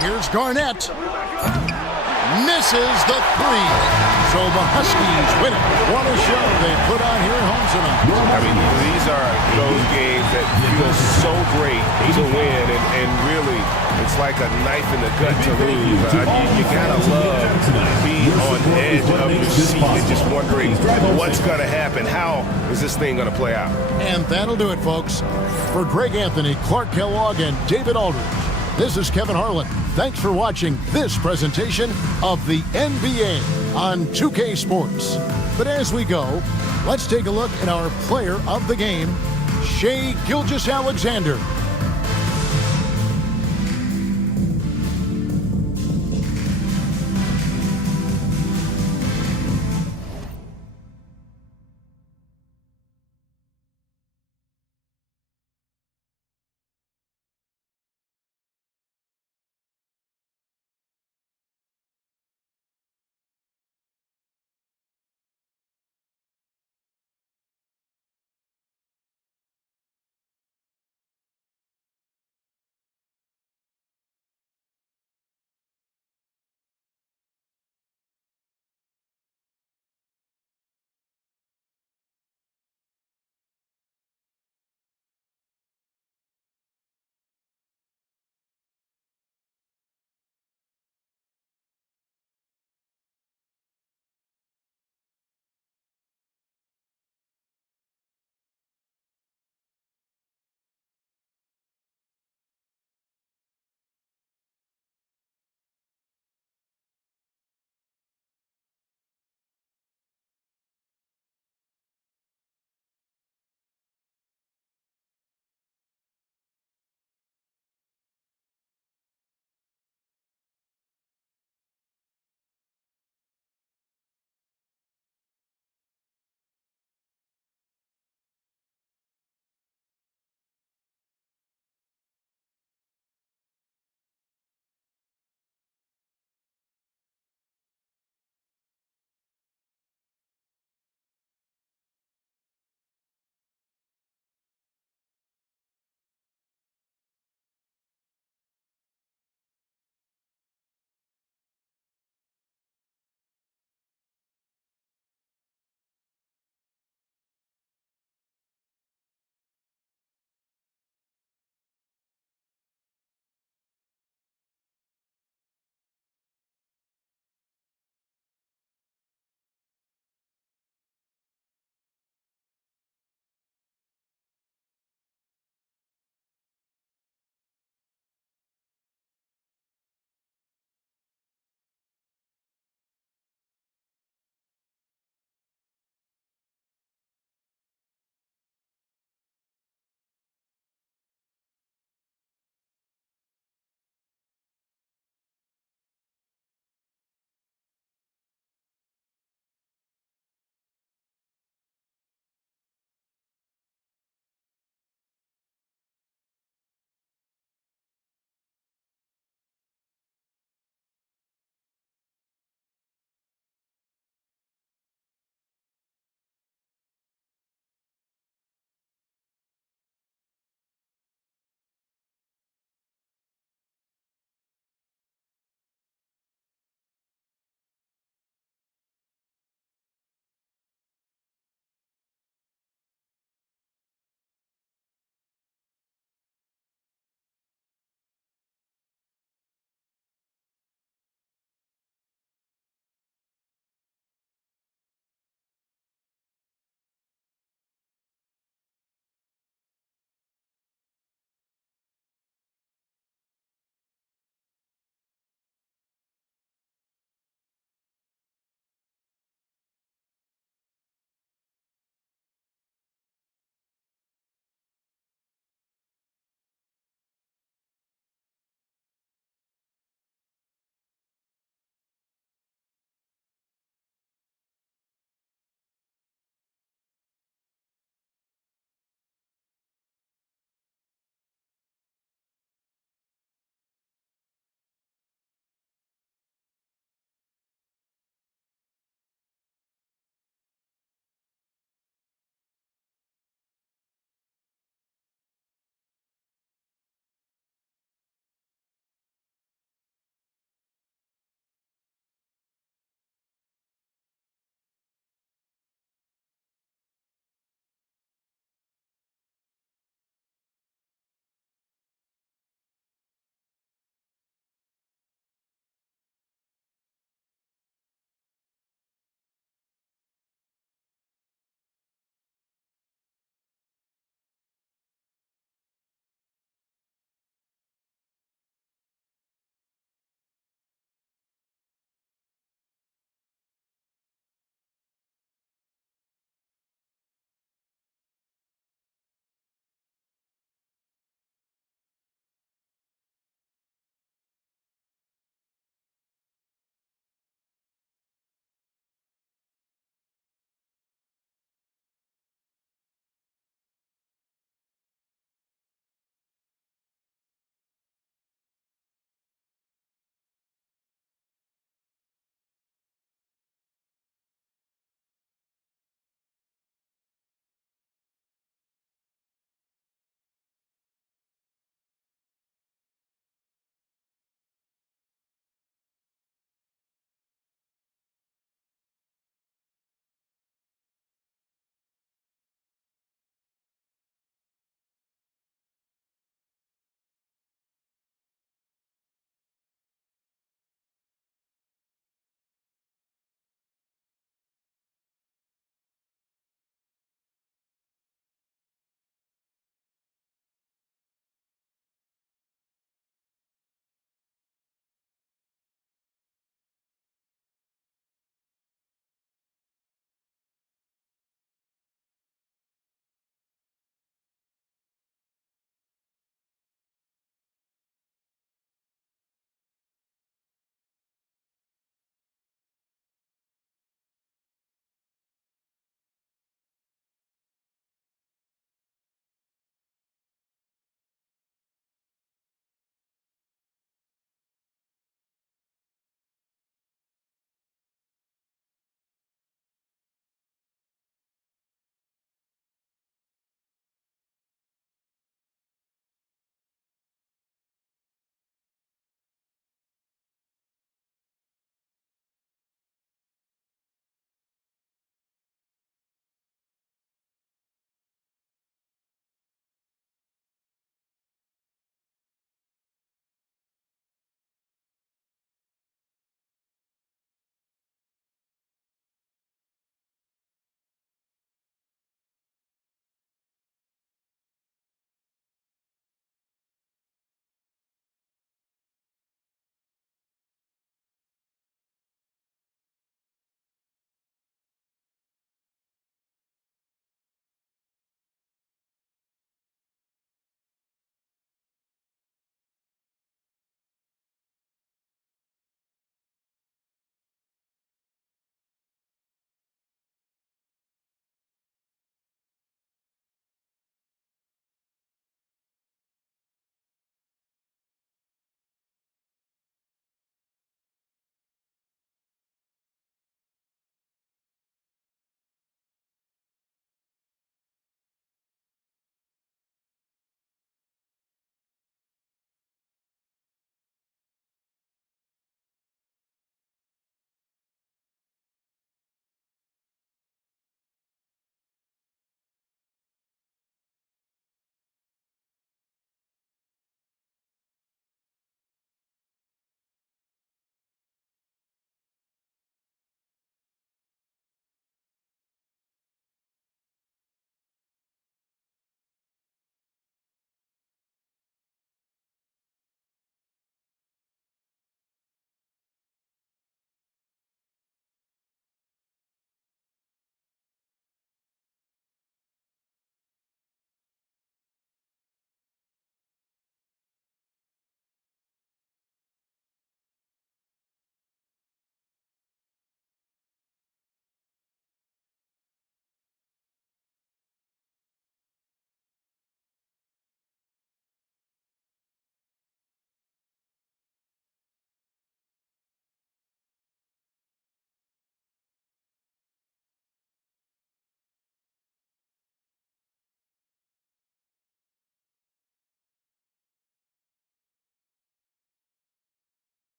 Here's Garnett. Misses the three. So the Huskies win it. What a show they put on here at home tonight. I mean, these are those games that feel so great to win, and really, it's like a knife in the gut to lose. You gotta love being on edge of your seat and just wondering what's gonna happen. How is this thing gonna play out? And that'll do it, folks. For Greg Anthony, Clark Kellogg, and David Aldridge, this is Kevin Harlan. Thanks for watching this presentation of the NBA on 2K Sports. But as we go, let's take a look at our player of the game, Shai Gilgeous-Alexander.